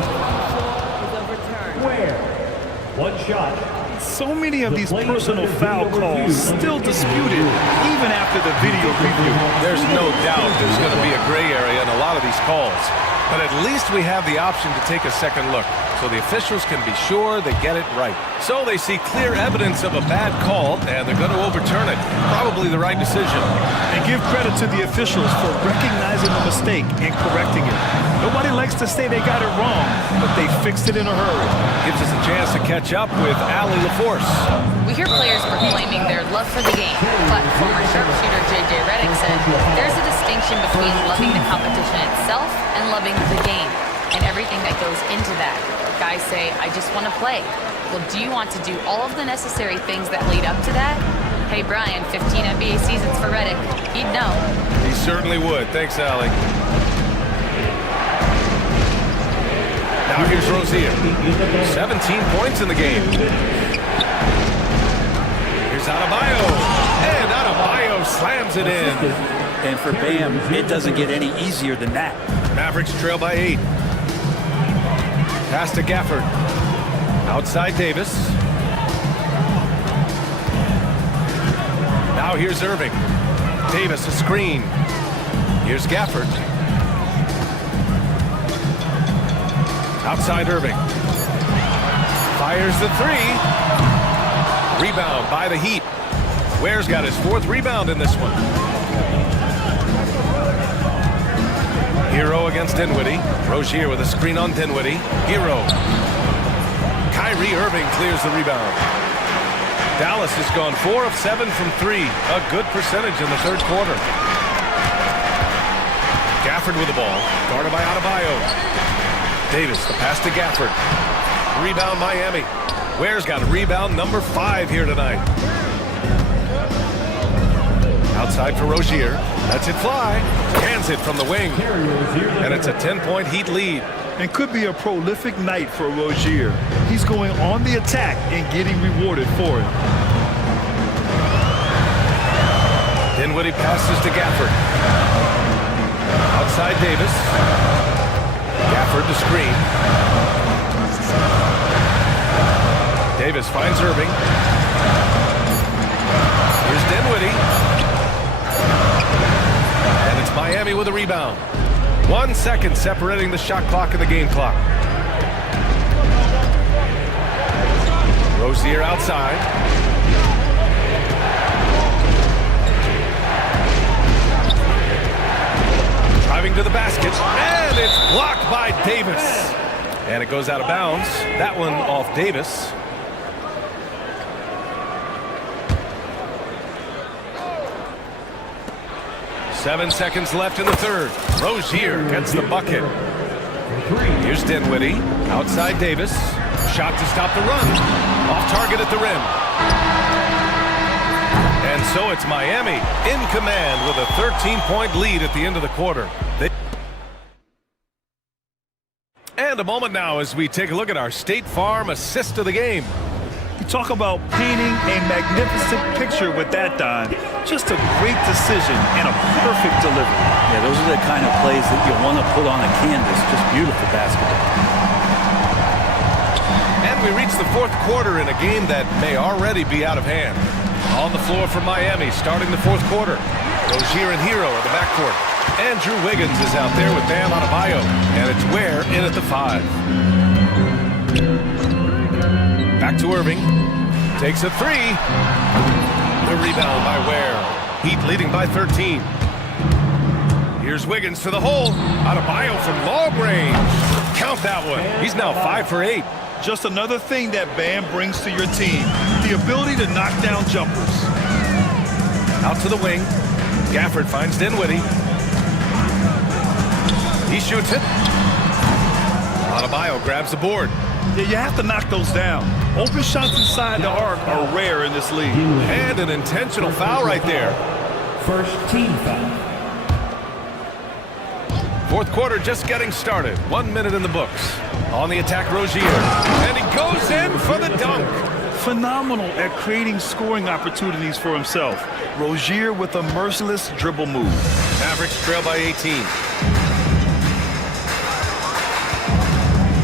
Where? One shot. So many of these personal foul calls still disputed even after the video review. There's no doubt there's going to be a gray area in a lot of these calls. But at least we have the option to take a second look, so the officials can be sure they get it right. So they see clear evidence of a bad call, and they're going to overturn it. Probably the right decision. And give credit to the officials for recognizing the mistake and correcting it. Nobody likes to say they got it wrong, but they fixed it in a hurry. Gives us a chance to catch up with Allie LaForce. We hear players proclaiming their love for the game, but former sharpshooter J.J. Redick said there's a distinction between loving the competition itself and loving the game and everything that goes into that. Guys say, I just want to play. Well, do you want to do all of the necessary things that lead up to that? Hey, Brian, 15 NBA seasons for Redick. He'd know. He certainly would. Thanks, Allie. Now here's Rozier. 17 points in the game. Here's Adebayo. And Adebayo slams it in. And for Bam, it doesn't get any easier than that. Mavericks trail by 8. Pass to Gafford. Outside Davis. Now here's Irving. Davis a screen. Here's Gafford. Outside Irving. Fires the 3. Rebound by the Heat. Ware's got his 4th rebound in this one. Hero against Dinwiddie. Rozier with a screen on Dinwiddie. Hero. Kyrie Irving clears the rebound. Dallas has gone 4 of 7 from 3. A good percentage in the 3rd quarter. Gafford with the ball. Guarded by Adebayo. Davis, the pass to Gafford. Rebound Miami. Ware's got a rebound number 5 here tonight. Outside for Rozier. Lets it fly. Hands it from the wing. And it's a 10-point Heat lead. And could be a prolific night for Rozier. He's going on the attack and getting rewarded for it. Dinwiddie passes to Gafford. Outside Davis. Gafford the screen. Davis finds Irving. Here's Dinwiddie. And it's Miami with a rebound. 1 second separating the shot clock and the game clock. Rozier outside. Driving to the basket, and it's blocked by Davis. And it goes out of bounds. That one off Davis. Seven seconds left in the 3rd. Rozier gets the bucket. Here's Dinwiddie. Outside Davis. Shot to stop the run. Off target at the rim. And so it's Miami in command with a 13-point lead at the end of the quarter. And a moment now as we take a look at our State Farm assist of the game. You talk about painting a magnificent picture with that, Don. Just a great decision and a perfect delivery. Yeah, those are the kind of plays that you want to put on a canvas. Just beautiful basketball. And we reach the 4th quarter in a game that may already be out of hand. On the floor for Miami, starting the 4th quarter. Rozier and Hero at the backcourt. Andrew Wiggins is out there with Bam Adebayo. And it's Ware in at the 5. Back to Irving. Takes a three. The rebound by Ware. Heat leading by 13. Here's Wiggins to the hole. Adebayo from long range. Count that one. He's now 5 for 8. Just another thing that Bam brings to your team. The ability to knock down jumpers. Out to the wing. Gafford finds Dinwiddie. He shoots it. Adebayo grabs the board. Yeah, you have to knock those down. Open shots inside the arc are rare in this league. And an intentional foul right there. First team foul. Fourth quarter just getting started. 1 minute in the books. On the attack, Rozier. And he goes in for the dunk. Phenomenal at creating scoring opportunities for himself. Rozier with a merciless dribble move. Mavericks trail by 18.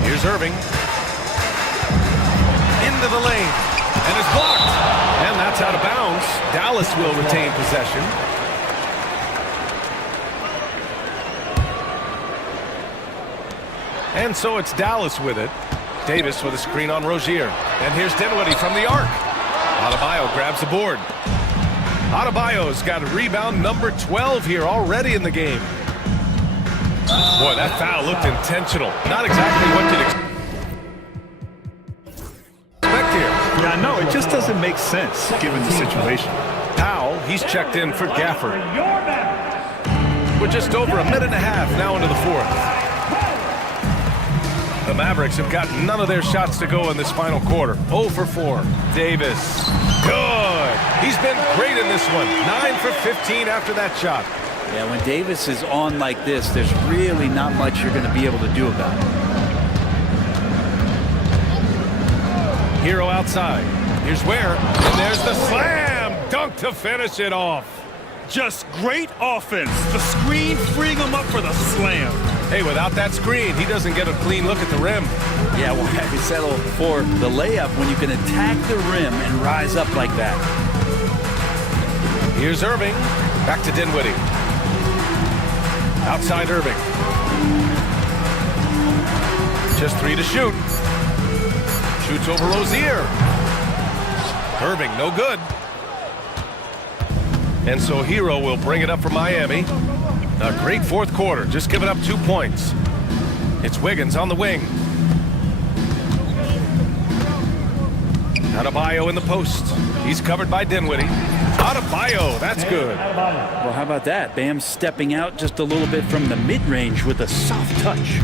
Here's Irving. Into the lane. And it's blocked. And that's out of bounds. Dallas will retain possession. And so it's Dallas with it. Davis with a screen on Rozier. And here's Dinwiddie from the arc. Adebayo grabs the board. Adebayo's got a rebound number 12 here already in the game. Boy, that foul looked intentional. Not exactly what you'd expect here. Yeah, I know. It just doesn't make sense given the situation. Powell, he's checked in for Gafford. We're just over a minute and a half now into the fourth. The Mavericks have got none of their shots to go in this final quarter. 0 for 4. Davis. Good. He's been great in this one. 9 for 15 after that shot. Yeah, when Davis is on like this, there's really not much you're going to be able to do about it. Hero outside. Here's Ware. And there's the slam. Dunk to finish it off. Just great offense. The screen freeing him up for the slam. Hey, without that screen, he doesn't get a clean look at the rim. Yeah, well, you settle for the layup when you can attack the rim and rise up like that. Here's Irving. Back to Dinwiddie. Outside Irving. Just 3 to shoot. Shoots over Rozier. Irving, no good. And so Hero will bring it up for Miami. A great fourth quarter, just giving up 2 points. It's Wiggins on the wing. Adebayo in the post. He's covered by Dinwiddie. Adebayo, that's good. Well, how about that? Bam stepping out just a little bit from the mid-range with a soft touch.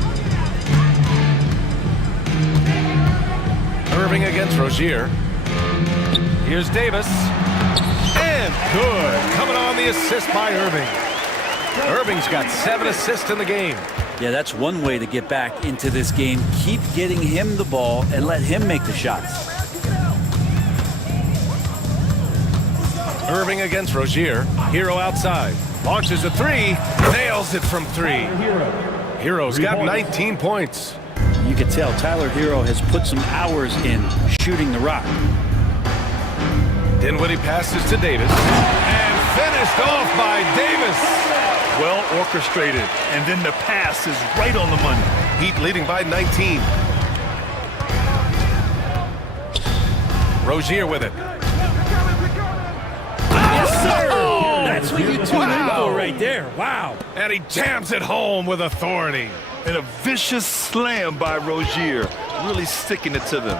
Irving against Rozier. Here's Davis. And good. Coming on the assist by Irving. Irving's got 7 assists in the game. Yeah, that's one way to get back into this game. Keep getting him the ball and let him make the shots. Irving against Rozier. Hero outside. Launches a 3. Nails it from 3. Hero's got 19 points. You can tell Tyler Hero has put some hours in shooting the rock. Dinwiddie passes to Davis. And finished off by Davis. Well orchestrated. And then the pass is right on the money. Heat leading by 19. Rozier with it. Yes, sir. That's what you tune in for right there. Wow. And he jams it home with authority. And a vicious slam by Rozier. Really sticking it to them.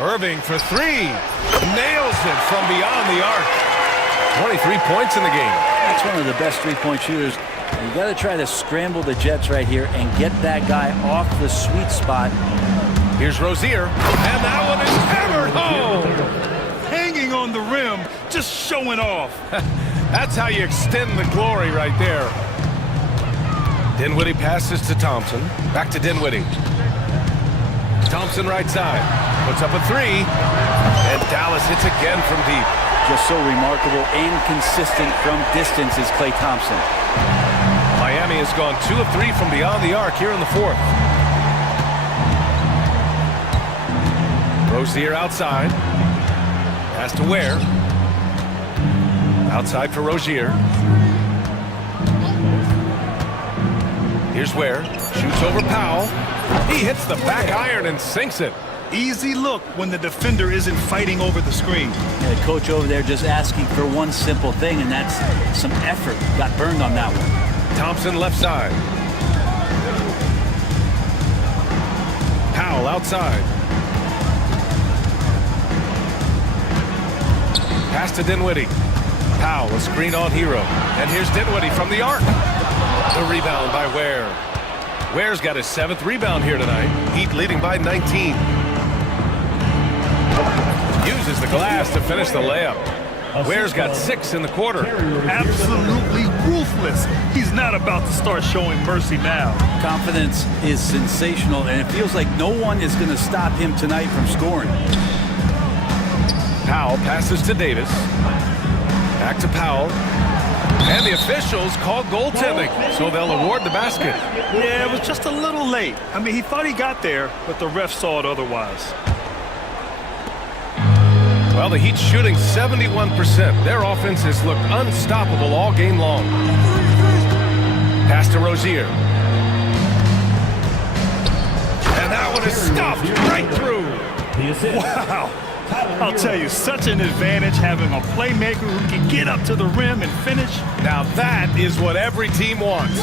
Irving for 3. Nails it from beyond the arc. 23 points in the game. That's one of the best three-point shooters. You got to try to scramble the Jets right here and get that guy off the sweet spot. Here's Rozier. And that one is hammered home. Hanging on the rim, just showing off. That's how you extend the glory right there. Dinwiddie passes to Thompson. Back to Dinwiddie. Thompson right side. Puts up a 3. And Dallas hits again from deep. Just so remarkable and consistent from distance is Klay Thompson. Miami has gone 2 of 3 from beyond the arc here in the fourth. Rozier outside. Pass to Ware. Outside for Rozier. Here's Ware. Shoots over Powell. He hits the back iron and sinks it. Easy look when the defender isn't fighting over the screen. Yeah, the coach over there just asking for one simple thing, and that's some effort. Got burned on that one. Thompson left side. Powell outside. Pass to Dinwiddie. Powell, a screen on Hero. And here's Dinwiddie from the arc. The rebound by Ware. Ware's got his 7th rebound here tonight. Heat leading by 19. Uses the glass to finish the layup. Ware's got 6 in the quarter. Absolutely ruthless. He's not about to start showing mercy now. Confidence is sensational, and it feels like no one is going to stop him tonight from scoring. Powell passes to Davis. Back to Powell. And the officials call goaltending, so they'll award the basket. Yeah, it was just a little late. I mean, he thought he got there, but the ref saw it otherwise. Well, the Heat's shooting 71%. Their offense has looked unstoppable all game long. Pass to Rozier. And that one is stuffed right through. Wow. I'll tell you, such an advantage having a playmaker who can get up to the rim and finish. Now that is what every team wants.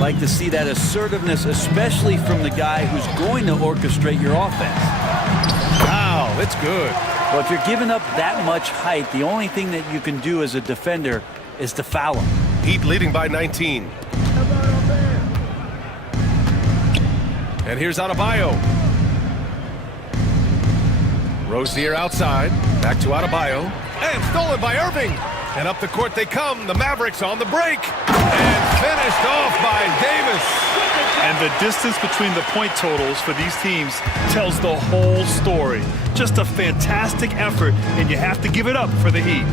Like to see that assertiveness, especially from the guy who's going to orchestrate your offense. Wow, it's good. Well, if you're giving up that much height, the only thing that you can do as a defender is to foul him. Heat leading by 19. And here's Adebayo. Rozier outside. Back to Adebayo. And stolen by Irving. And up the court they come. The Mavericks on the break. And finished off by Davis. And the distance between the point totals for these teams tells the whole story. Just a fantastic effort, and you have to give it up for the Heat.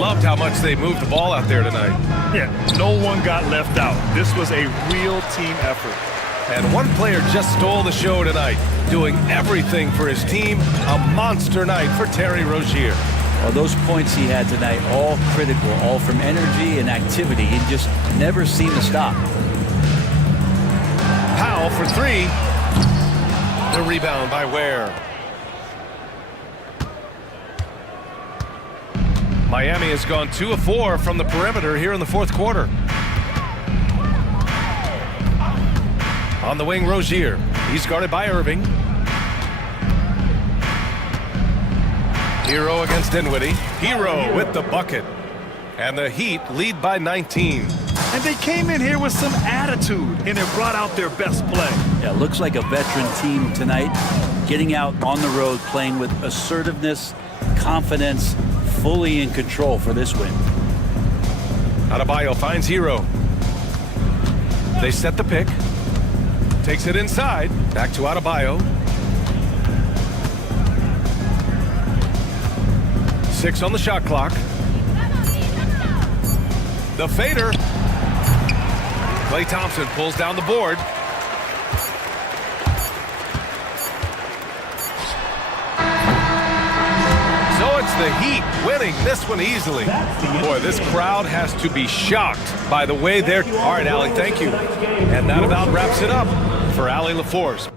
Loved how much they moved the ball out there tonight. Yeah, no one got left out. This was a real team effort. And one player just stole the show tonight, doing everything for his team. A monster night for Terry Rozier. Well, those points he had tonight, all critical, all from energy and activity. He just never seemed to stop. Powell for 3. The rebound by Ware. Miami has gone 2 of 4 from the perimeter here in the 4th quarter. On the wing, Rozier. He's guarded by Irving. Hero against Dinwiddie. Hero with the bucket. And the Heat lead by 19. And they came in here with some attitude, and it brought out their best play. Yeah, looks like a veteran team tonight, getting out on the road, playing with assertiveness, confidence, fully in control for this win. Adebayo finds Hero. They set the pick. Takes it inside. Back to Adebayo. 6 on the shot clock. The fader. Klay Thompson pulls down the board. So it's the Heat winning this one easily. Boy, this crowd has to be shocked by the way they're... All right, Allie, thank you. And that about wraps it up for Allie LaForce.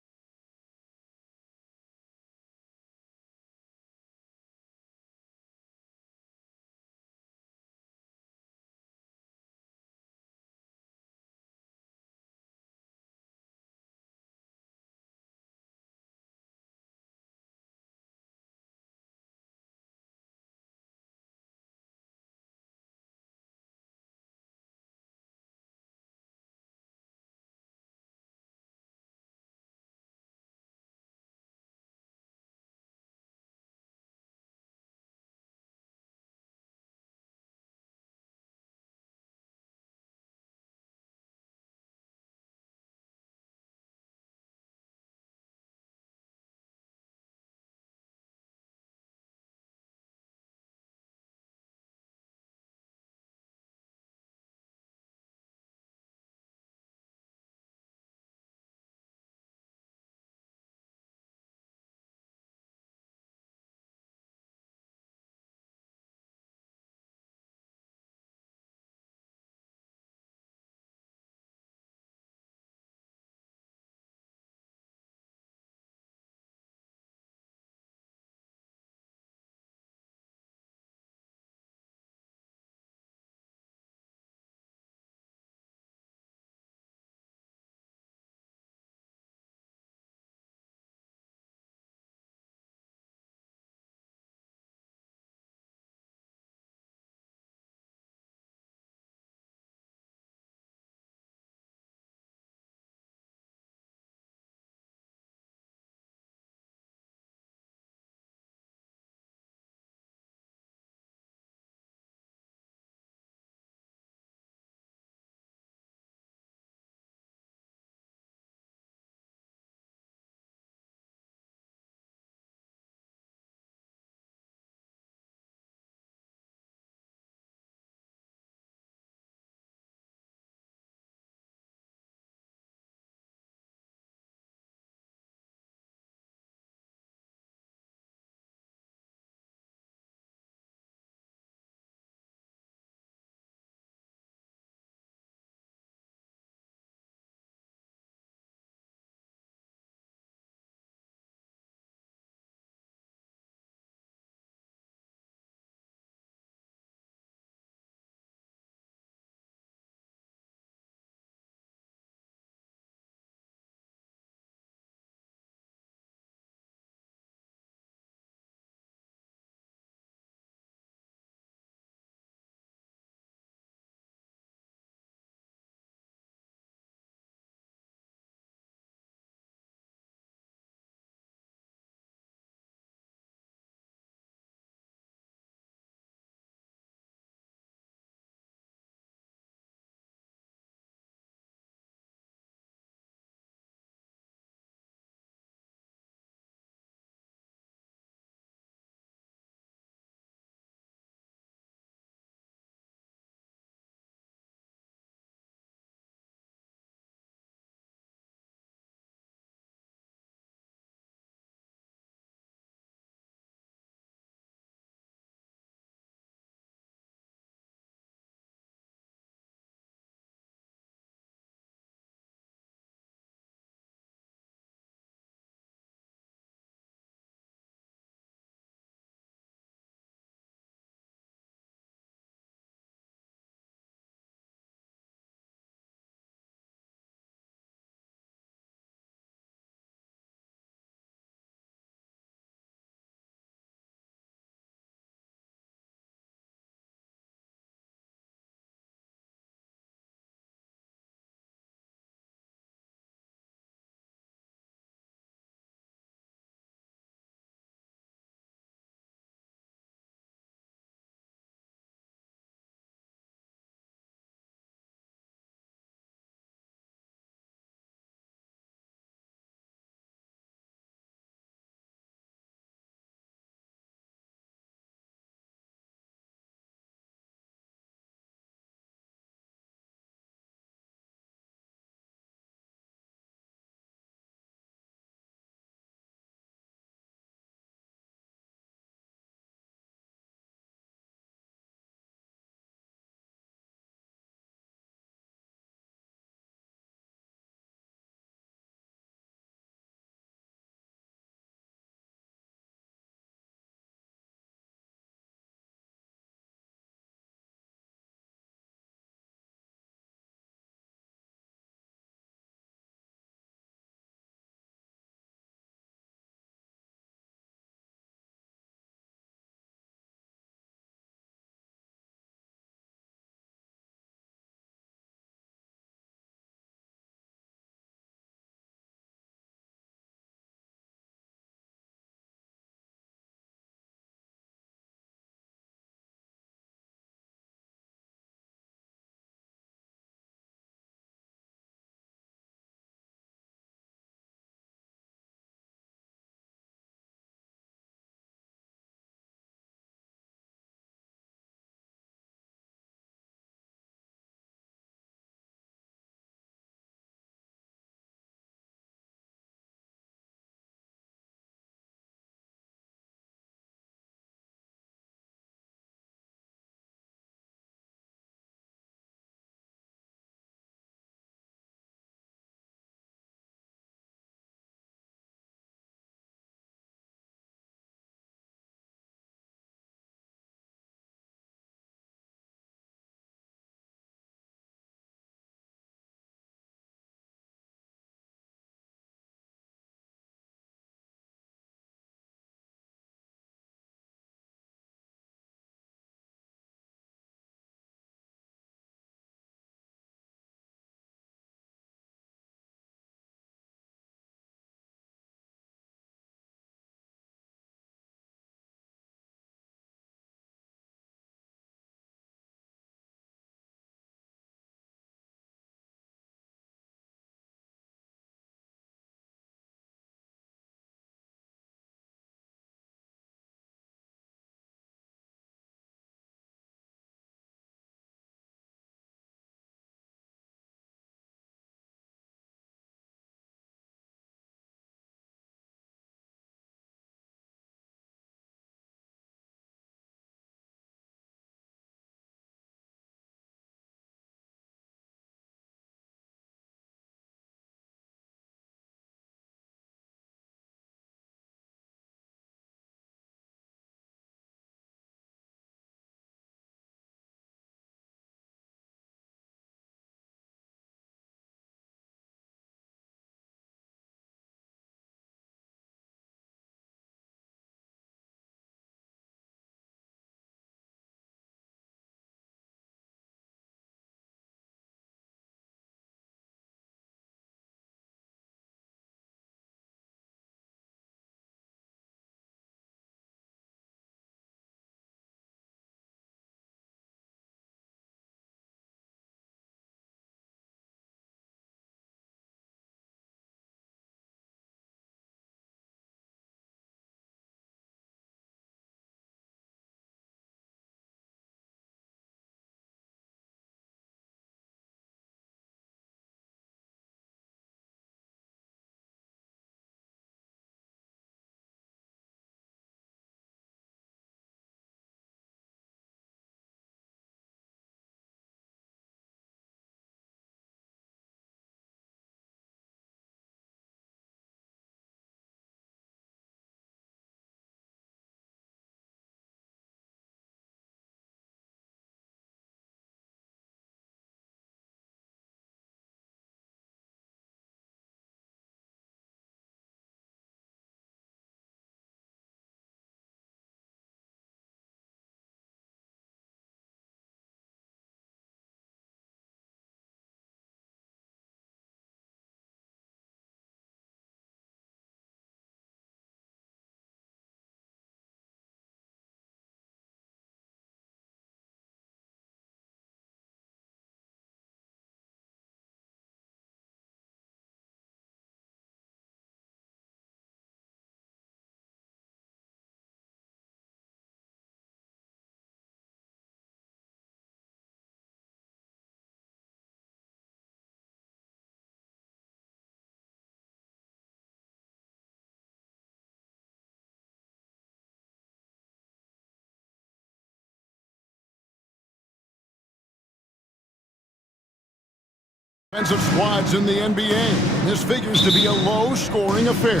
Defensive squads in the NBA. This figures to be a low-scoring affair.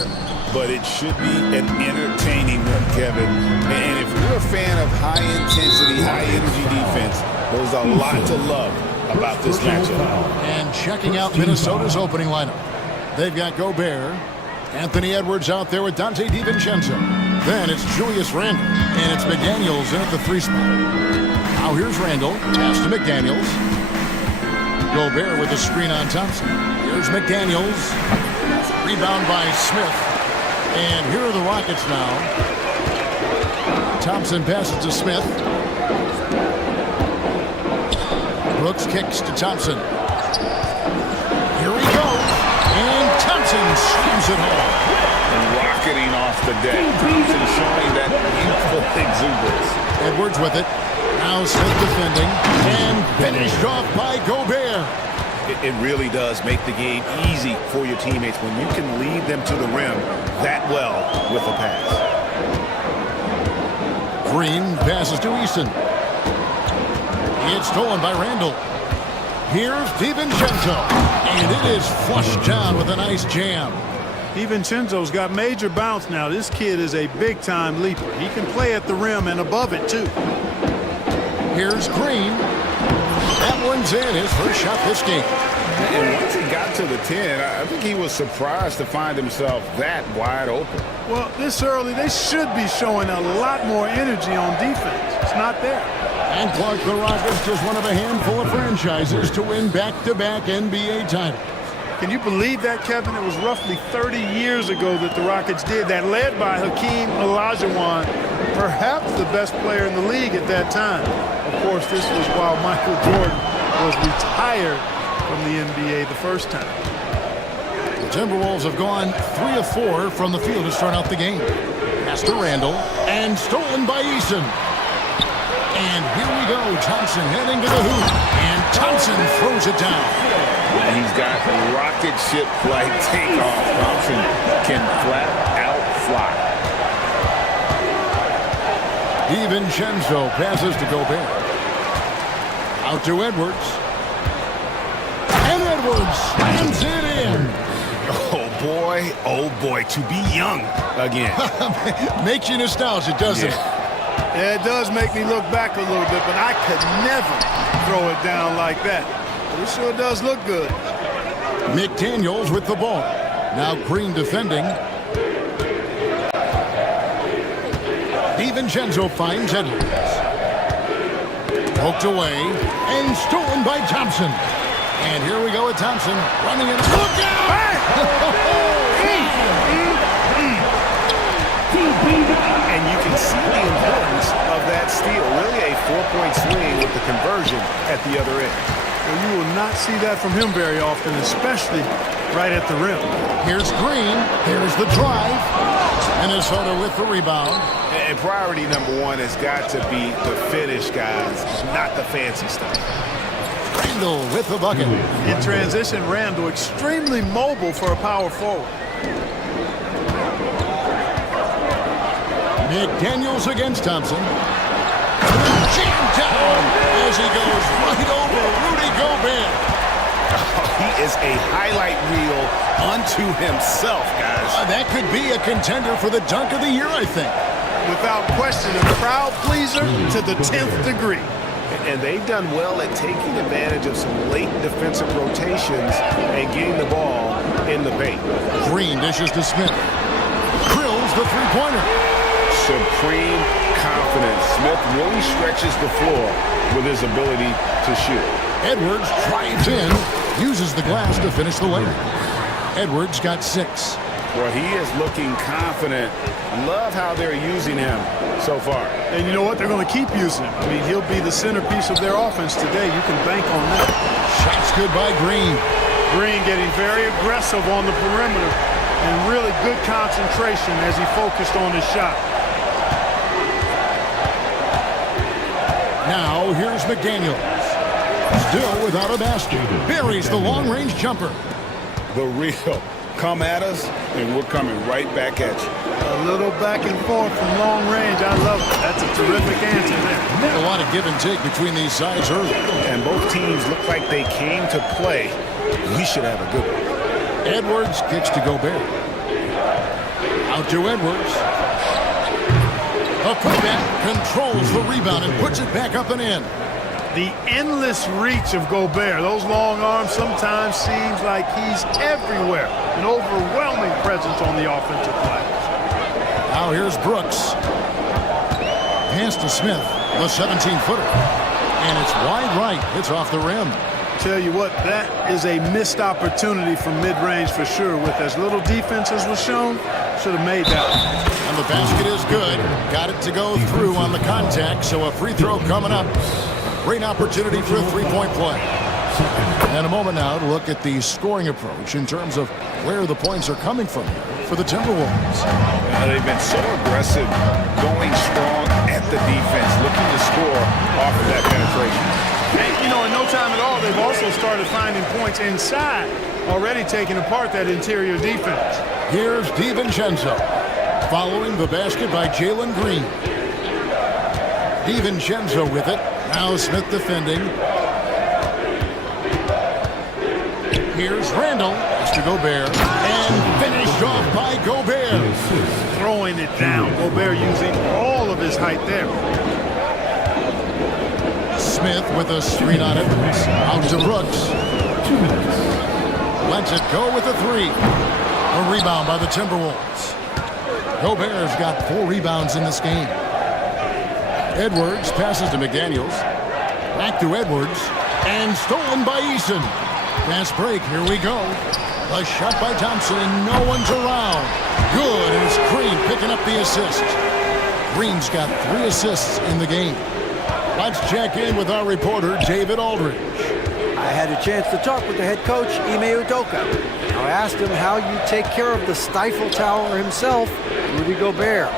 But it should be an entertaining one, Kevin. And if you're a fan of high-intensity, high-energy defense, there's a lot to love about this matchup. And checking out Minnesota's opening lineup. They've got Gobert, Anthony Edwards out there with Dante DiVincenzo. Then it's Julius Randle, and it's McDaniels in at the 3 spot. Now here's Randle, pass to McDaniels. Gobert with the screen on Thompson. Here's McDaniels. Rebound by Smith. And here are the Rockets now. Thompson passes to Smith. Brooks kicks to Thompson. Here we go. And Thompson slams it home. Rocketing off the deck. Thompson showing that youthful exuberance. Edwards with it. Now Smith defending. And finished off by Gobert. It really does make the game easy for your teammates when you can lead them to the rim that well with a pass. Green passes to Easton. It's stolen by Randle. Here's DiVincenzo. And it is flushed down with a nice jam. DiVincenzo's got major bounce now. This kid is a big-time leaper. He can play at the rim and above it, too. Here's Green. That one's in, his first shot this game. And once he got to the 10, I think he was surprised to find himself that wide open. Well, this early, they should be showing a lot more energy on defense. It's not there. And Clark, the Rockets, just one of a handful of franchises to win back-to-back NBA titles. Can you believe that, Kevin? It was roughly 30 years ago that the Rockets did that, led by Hakeem Olajuwon, perhaps the best player in the league at that time. Of course, this was while Michael Jordan was retired from the NBA the first time. The Timberwolves have gone 3 of 4 from the field to start out the game. Pass to Randle, and stolen by Eason. And here we go, Thompson heading to the hoop, and Thompson throws it down. And he's got rocket ship-like takeoff. Thompson can flat out fly. DiVincenzo passes to Gobert. Out to Edwards. And Edwards slams it in. Oh boy, to be young again. Makes you nostalgic, doesn't it? Yeah, it does make me look back a little bit, but I could never throw it down like that. But it sure does look good. McDaniels with the ball. Now Green defending. DiVincenzo finds Edwards. Poked away and stolen by Thompson. And here we go with Thompson running it. Look out! And you can see the importance of that steal. Really a 4-point swing with the conversion at the other end. Well, you will not see that from him very often, especially right at the rim. Here's Green. Here's the drive. Minnesota with the rebound. And priority number 1 has got to be the finish, guys, not the fancy stuff. Randle with the bucket. In transition, Randle extremely mobile for a power forward. McDaniels against Thompson. Jammed down as he goes right over Rudy Gobert. He is a highlight reel unto himself, guys. That could be a contender for the dunk of the year, I think. Without question, a crowd pleaser to the 10th degree. And they've done well at taking advantage of some late defensive rotations and getting the ball in the paint. Green dishes to Smith. Drills the three-pointer. Supreme confidence. Smith really stretches the floor with his ability to shoot. Edwards drives in, uses the glass to finish the layup. Edwards got 6. Well, he is looking confident. Love how they're using him so far. And you know what? They're going to keep using him. I mean, he'll be the centerpiece of their offense today. You can bank on that. Shots good by Green. Green getting very aggressive on the perimeter and really good concentration as he focused on his shot. Now, here's McDaniels. Still without a basket. Buries the long-range jumper. The real. Come at us, and we're coming right back at you. A little back and forth from long range. I love it. That's a terrific answer there. A lot of give and take between these sides early. And both teams look like they came to play we should have a good one. Edwards kicks to Gobert. Out to Edwards. A putback controls the rebound and puts it back up and in. The endless reach of Gobert. Those long arms sometimes seems like he's everywhere. An overwhelming presence on the offensive glass. Now here's Brooks. Pass to Smith, the 17-footer. And it's wide right. It's off the rim. Tell you what, that is a missed opportunity from mid-range for sure. With as little defense as was shown, should have made that one. And the basket is good. Got it to go through on the contact, so a free throw coming up. Great opportunity for a three-point play. And a moment now to look at the scoring approach in terms of where the points are coming from for the Timberwolves. They've been so aggressive, going strong at the defense, looking to score off of that penetration. And, you know, in no time at all, they've also started finding points inside, already taking apart that interior defense. Here's DiVincenzo, following the basket by Jalen Green. DiVincenzo with it. Now Smith defending. Here's Randall. It's to Gobert. And finished off by Gobert. Throwing it down. Gobert using all of his height there. Smith with a screen on it. Out to Brooks. 2 minutes. Lets it go with a three. A rebound by the Timberwolves. Gobert's got 4 rebounds in this game. Edwards passes to McDaniels. Back to Edwards. And stolen by Eason. Fast break. Here we go. A shot by Thompson and no one's around. Good. And it's Green picking up the assist. Green's got 3 assists in the game. Let's check in with our reporter, David Aldridge. I had a chance to talk with the head coach, Ime Udoka. I asked him how you take care of the Stifle Tower himself, Rudy Gobert.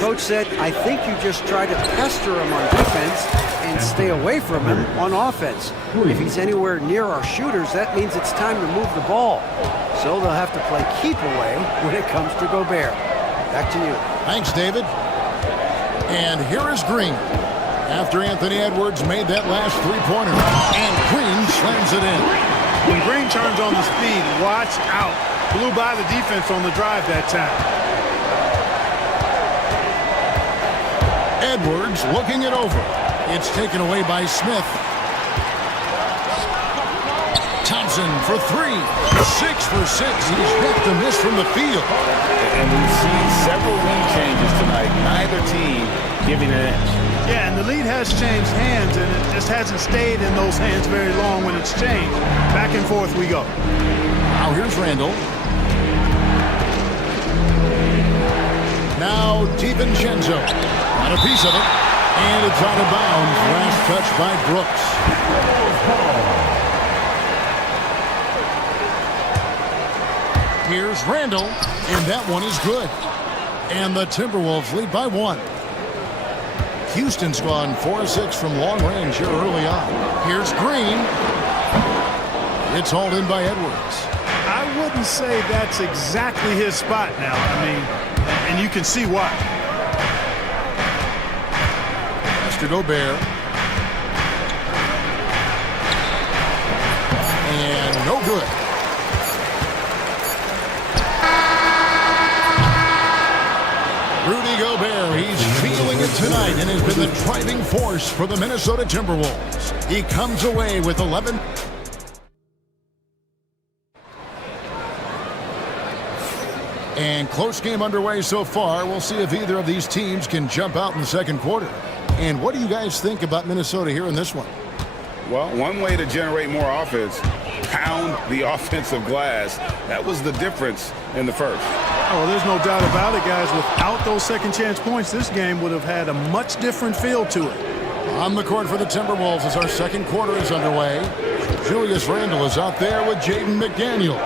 Coach said, I think you just try to pester him on defense and stay away from him on offense. If he's anywhere near our shooters, that means it's time to move the ball. So they'll have to play keep away when it comes to Gobert. Back to you. Thanks, David. And here is Green. After Anthony Edwards made that last three-pointer. And Green slams it in. When Green turns on the speed, watch out. Blew by the defense on the drive that time. Edwards looking it over. It's taken away by Smith. Thompson for 3. 6 for 6. He's yet to miss from the field. And we've seen several lead changes tonight. Neither team giving an edge. Yeah, and the lead has changed hands, and it just hasn't stayed in those hands very long when it's changed. Back and forth we go. Now here's Randall. Now DiVincenzo. Got a piece of it. And it's out of bounds. Last touch by Brooks. Here's Randall. And that one is good. And the Timberwolves lead by 1. Houston's gone 4-6 from long range here early on. Here's Green. It's hauled in by Edwards. I wouldn't say that's exactly his spot now. I mean, and you can see why. Mr. Gobert. And no good. Rudy Gobert, he's feeling it tonight and has been the driving force for the Minnesota Timberwolves. He comes away with 11. And close game underway so far. We'll see if either of these teams can jump out in the second quarter. And what do you guys think about Minnesota here in this one? Well, one way to generate more offense, pound the offensive glass. That was the difference in the first. Oh, there's no doubt about it, guys. Without those second chance points, this game would have had a much different feel to it. On the court for the Timberwolves as our second quarter is underway. Julius Randle is out there with Jaden McDaniels.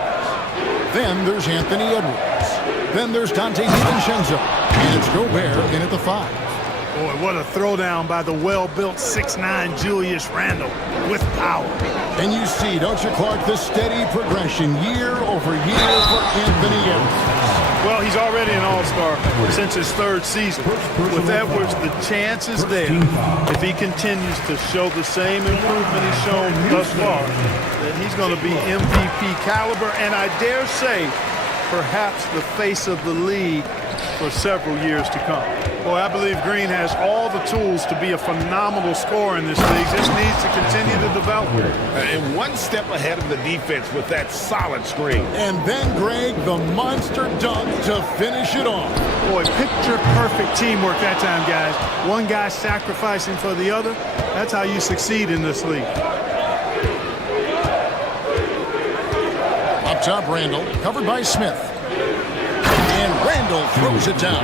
Then there's Anthony Edwards. Then there's Dante DiVincenzo. And it's Gobert in at the 5. Boy, what a throwdown by the well-built 6'9" Julius Randle with power. And you see, don't you, Clark, the steady progression year over year for Anthony Edwards. Well, he's already an all-star since his third season. With Edwards, the chance is there. If he continues to show the same improvement he's shown thus far, then he's going to be MVP caliber, and I dare say, perhaps the face of the league for several years to come. Boy, I believe Green has all the tools to be a phenomenal scorer in this league. Just needs to continue to develop. And one step ahead of the defense with that solid screen. And then, Greg, the monster dunk to finish it off. Boy, picture-perfect teamwork that time, guys. One guy sacrificing for the other. That's how you succeed in this league. Up top, Randall, covered by Smith. And Randall throws it down.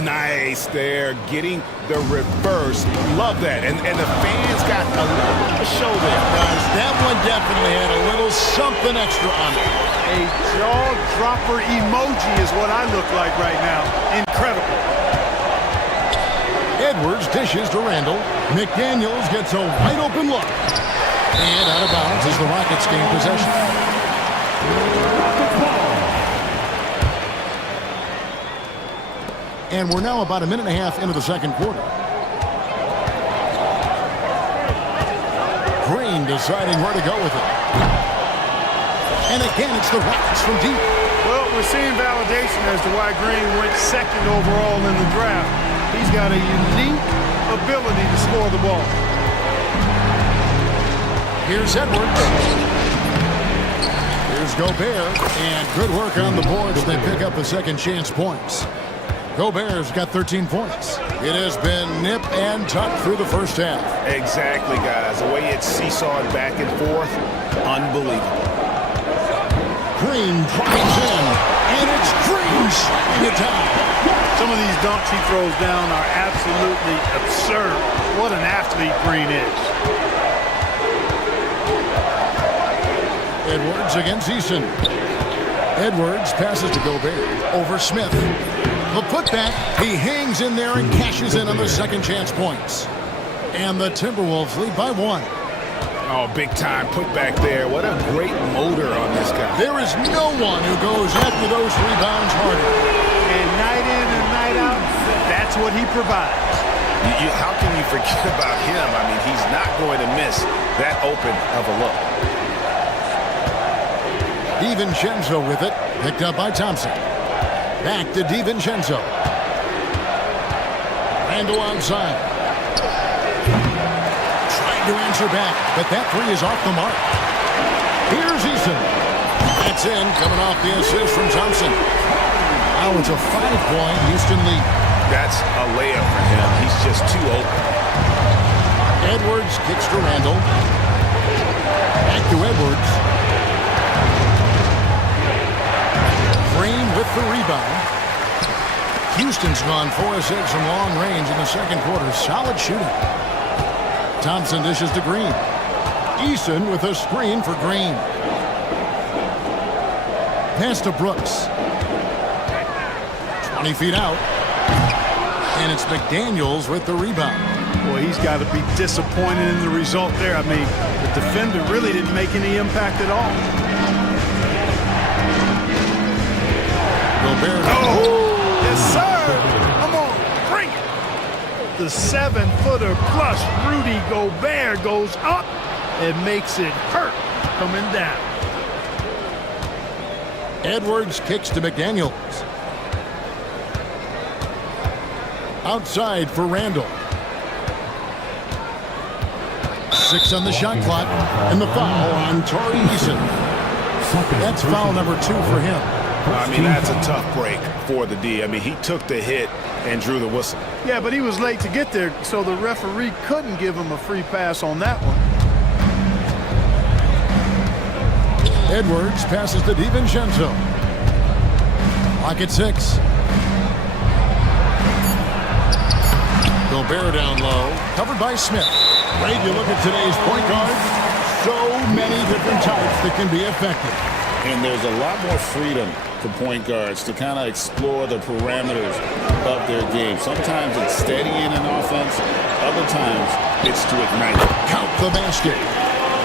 Nice there, getting the reverse. Love that. And the fans got a little bit of a show there. Guys, that one definitely had a little something extra on it. A jaw-dropper emoji is what I look like right now. Incredible. Edwards dishes to Randall. McDaniels gets a wide-open look. And out of bounds as the Rockets gain possession. And we're now about a minute and a half into the second quarter. Green deciding where to go with it. And again, it's the Rockets from deep. Well, we're seeing validation as to why Green went second overall in the draft. He's got a unique ability to score the ball. Here's Edwards. Here's Gobert. And good work on the boards. They pick up the second chance points. Gobert's got 13 points. It has been nip and tuck through the first half. Exactly, guys. The way it's seesawed back and forth, unbelievable. Green drives in, and it's Green shutting it down. Some of these dunks he throws down are absolutely absurd. What an athlete Green is. Edwards against Eason. Edwards passes to Gobert over Smith. The putback, he hangs in there and cashes in on the second chance points. And the Timberwolves lead by 1. Oh, big time putback there. What a great motor on this guy. There is no one who goes after those rebounds harder. And night in and night out, that's what he provides. How can you forget about him? I mean, he's not going to miss that open of a look. DiVincenzo with it, picked up by Thompson. Back to DiVincenzo. Randall outside. Trying to answer back, but that three is off the mark. Here's Eason. That's in, coming off the assist from Thompson. Now it's a 5-point Houston lead. That's a layup for him. He's just too open. Edwards kicks to Randall. Back to Edwards. Green with the rebound. Houston's gone 4 of 6 from long range in the second quarter. Solid shooting. Thompson dishes to Green. Eason with a screen for Green. Pass to Brooks. 20 feet out. And it's McDaniels with the rebound. Boy, he's got to be disappointed in the result there. I mean, the defender really didn't make any impact at all. Gobert. Oh, yes, sir. Come on, bring it. The 7-footer plus Rudy Gobert goes up and makes it hurt coming down. Edwards kicks to McDaniels. Outside for Randall. 6 on the shot clock. And the foul on Tari Eason. That's foul number 2 for him. I mean, that's a tough break for the D. I mean, he took the hit and drew the whistle. Yeah, but he was late to get there, so the referee couldn't give him a free pass on that one. Edwards passes to DiVincenzo. Clock at 6. Gobert down low, covered by Smith. Greg, you look at today's point guard, so many different types that can be effective. And there's a lot more freedom for point guards to kind of explore the parameters of their game. Sometimes it's steadying an offense. Other times it's to ignite it. Count the basket.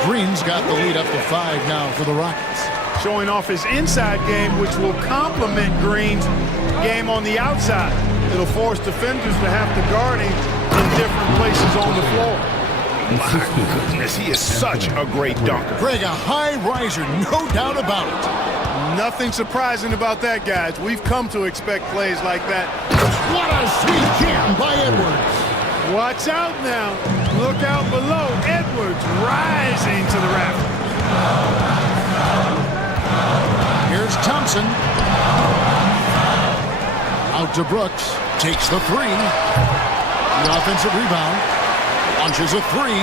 Green's got the lead up to 5 now for the Rockets. showing off his inside game, which will complement Green's game on the outside. It'll force defenders to have to guard him in different places on the floor. My goodness, he is such a great dunker. Greg, a high riser, no doubt about it. Nothing surprising about that, guys. We've come to expect plays like that. What a sweet jam by Edwards. Watch out now. Look out below. Edwards rising to the rafters. Here's Thompson. Out to Brooks. Takes the three. The offensive rebound. Launches a three.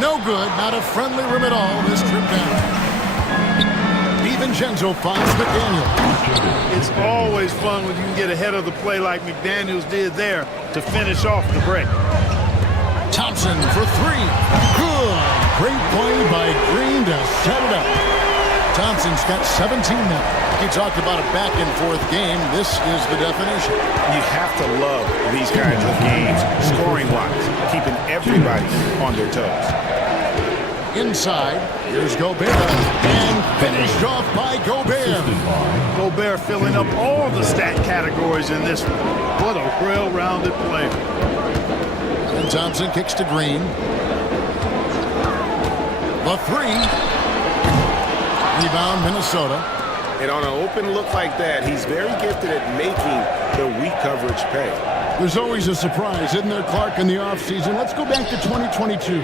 No good. Not a friendly rim at all this trip down. DiVincenzo finds McDaniel. It's always fun when you can get ahead of the play like McDaniels did there to finish off the break. Thompson for three. Good. Great play by Green to set it up. Thompson's got 17 now. He talked about a back-and-forth game. This is the definition. You have to love these kinds of games, scoring-wise, keeping everybody on their toes. Inside, here's Gobert, and finished off by Gobert. Gobert filling up all the stat categories in this one. What a well-rounded player. And Thompson kicks to Green. The three. Rebound, Minnesota. And on an open look like that, he's very gifted at making the weak coverage pay. There's always a surprise, isn't there, Clark, in the offseason? Let's go back to 2022.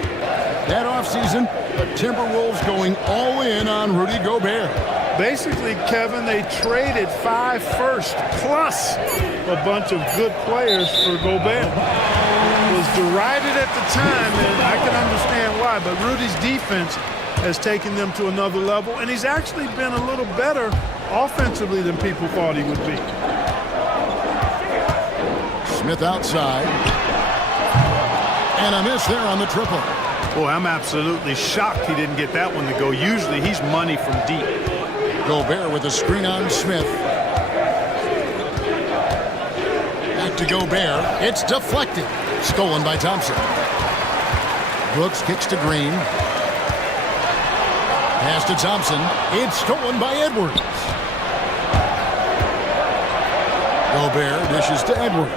That offseason, the Timberwolves going all in on Rudy Gobert. Basically, Kevin, they traded 5 firsts plus a bunch of good players for Gobert. It was derided at the time, and I can understand why, but Rudy's defense has taken them to another level, and he's actually been a little better offensively than people thought he would be. Smith outside. And a miss there on the triple. Boy, I'm absolutely shocked he didn't get that one to go. Usually he's money from deep. Gobert with a screen on Smith. Back to Gobert. It's deflected. Stolen by Thompson. Brooks kicks to Green. Pass to Thompson. It's stolen by Edwards. Gobert dishes to Edwards.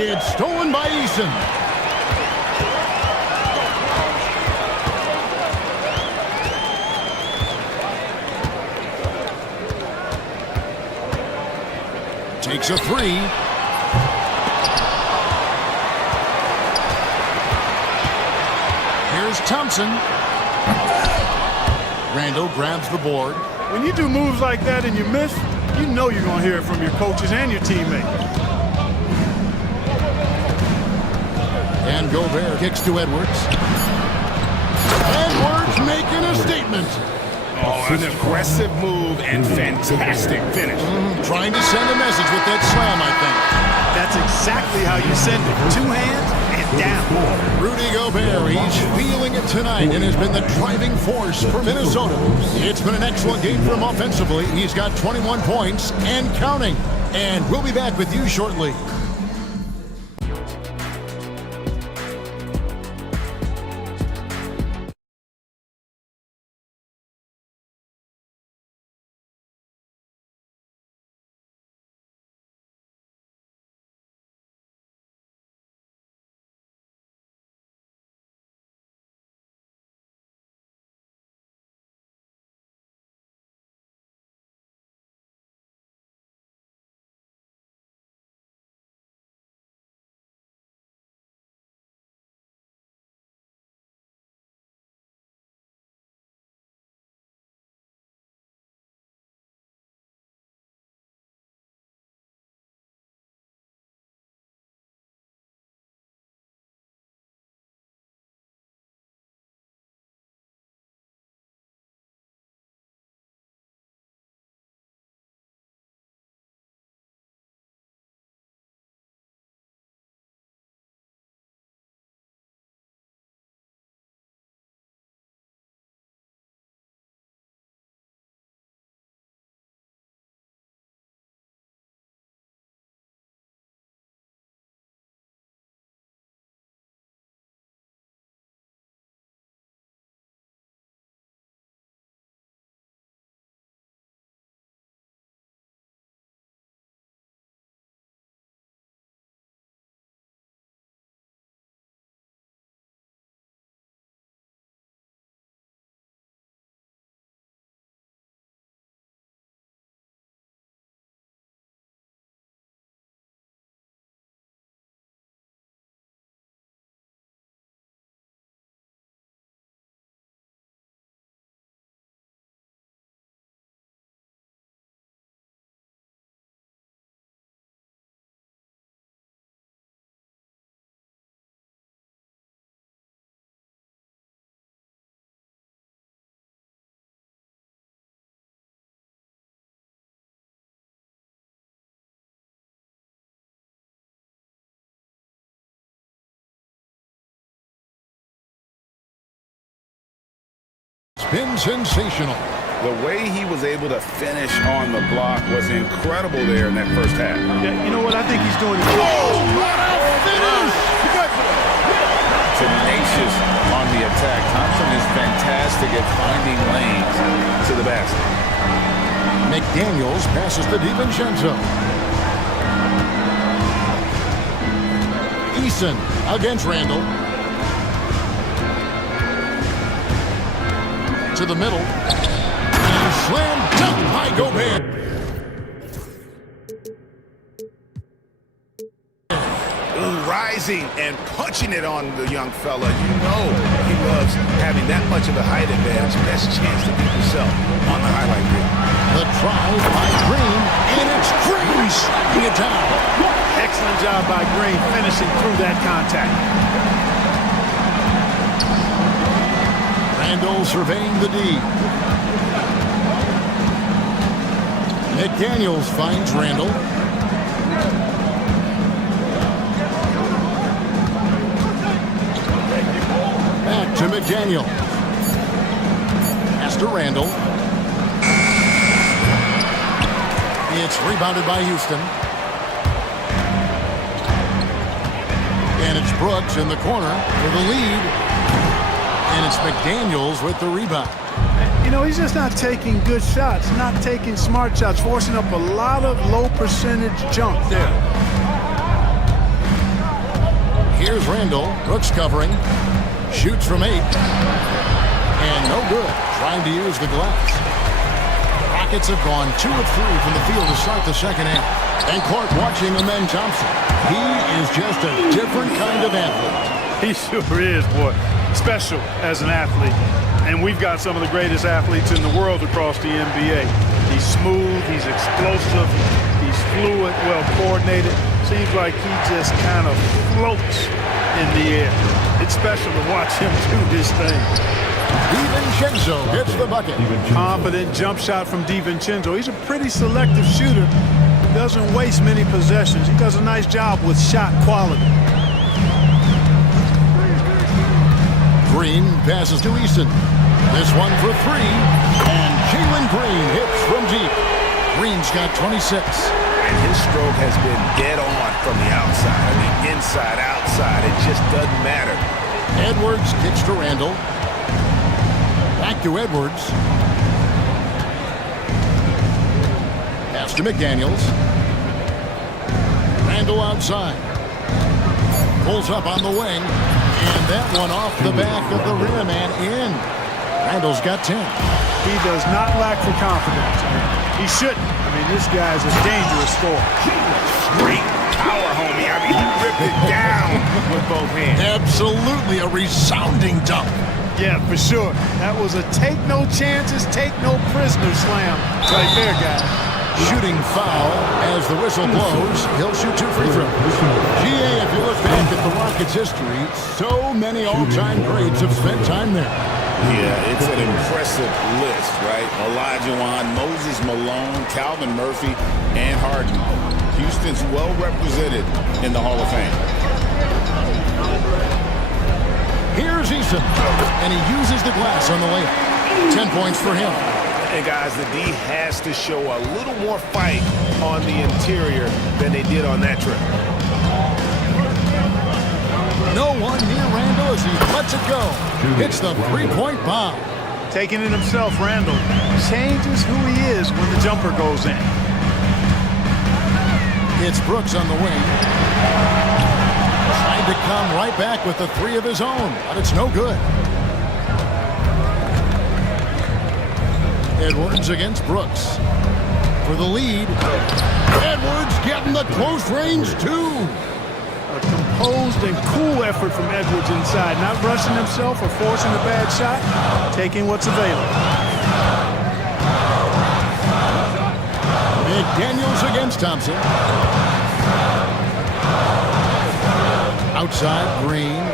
It's stolen by Eason. Takes a three. Here's Thompson. Randall grabs the board. When you do moves like that and you miss, you know you're going to hear it from your coaches and your teammates. And Gobert kicks to Edwards. Edwards making a statement. Oh, an aggressive move and fantastic finish. Trying to send a message with that slam, I think. That's exactly how you send it. 2 hands and down. Rudy Gobert, he's feeling it tonight and has been the driving force for Minnesota. It's been an excellent game for him offensively. He's got 21 points and counting. And we'll be back with you shortly. been sensational. The way he was able to finish on the block was incredible there in that first half. Yeah, you know what? I think he's doing. Oh, what a finish! Tenacious on the attack. Thompson is fantastic at finding lanes to the basket. McDaniels passes to DiVincenzo. Eason against Randall. To the middle. And slam dunk by Gobert. Rising and punching it on the young fella. You know he loves having that much of a height advantage. Best chance to beat himself on the highlight reel. The drive by Green, and it's Green shooting it down. Excellent job by Green finishing through that contact. Randall surveying the D. McDaniels finds Randall. Back to McDaniel. Pass to Randall. It's rebounded by Houston. And it's Brooks in the corner for the lead. And it's McDaniels with the rebound. You know, he's just not taking good shots, not taking smart shots, forcing up a lot of low percentage jump there. Here's Randall. Brooks covering. Shoots from 8. And no good. Trying to use the glass. Rockets have gone 2 of 3 from the field to start the second half. And Clark watching the men Thompson. He is just a different kind of athlete. He sure is, boy. Special as an athlete. And we've got some of the greatest athletes in the world across the NBA. He's smooth, he's explosive, he's fluid, well coordinated. Seems like he just kind of floats in the air. It's special to watch him do his thing. DiVincenzo hits the bucket. Confident jump shot from DiVincenzo. He's a pretty selective shooter. He doesn't waste many possessions. He does a nice job with shot quality. Green passes to Easton. This one for 3. And Jalen Green hits from deep. Green's got 26. And his stroke has been dead on from the outside. I mean, inside, outside. It just doesn't matter. Edwards kicks to Randall. Back to Edwards. Pass to McDaniels. Randall outside. Pulls up on the wing. And that one off the back of the rim and in. Randall's got 10. He does not lack for confidence. He shouldn't. I mean, this guy's a dangerous scorer. Great power, homie. I mean, he ripped it down with both hands. Absolutely a resounding dunk. Yeah, for sure. That was a take no chances, take no prisoner slam right there, guys. Shooting foul as the whistle blows. He'll shoot 2 free throws. GA, if you look back at the Rockets' history, so many all-time greats have spent time there. Yeah, it's an impressive list, right? Olajuwon, Moses Malone, Calvin Murphy, and Harden. Houston's well represented in the Hall of Fame. Here's Eason, and he uses the glass on the layup. 10 points for him. And guys, the D has to show a little more fight on the interior than they did on that trip. No one near Randall as he lets it go. Hits the 3-point bomb. Taking it himself, Randall changes who he is when the jumper goes in. It's Brooks on the wing. Trying to come right back with the 3 of his own, but it's no good. Edwards against Brooks. For the lead. Edwards getting the close range, too. A composed and cool effort from Edwards inside. Not rushing himself or forcing a bad shot. Taking what's available. McDaniels against Thompson. Outside, Green.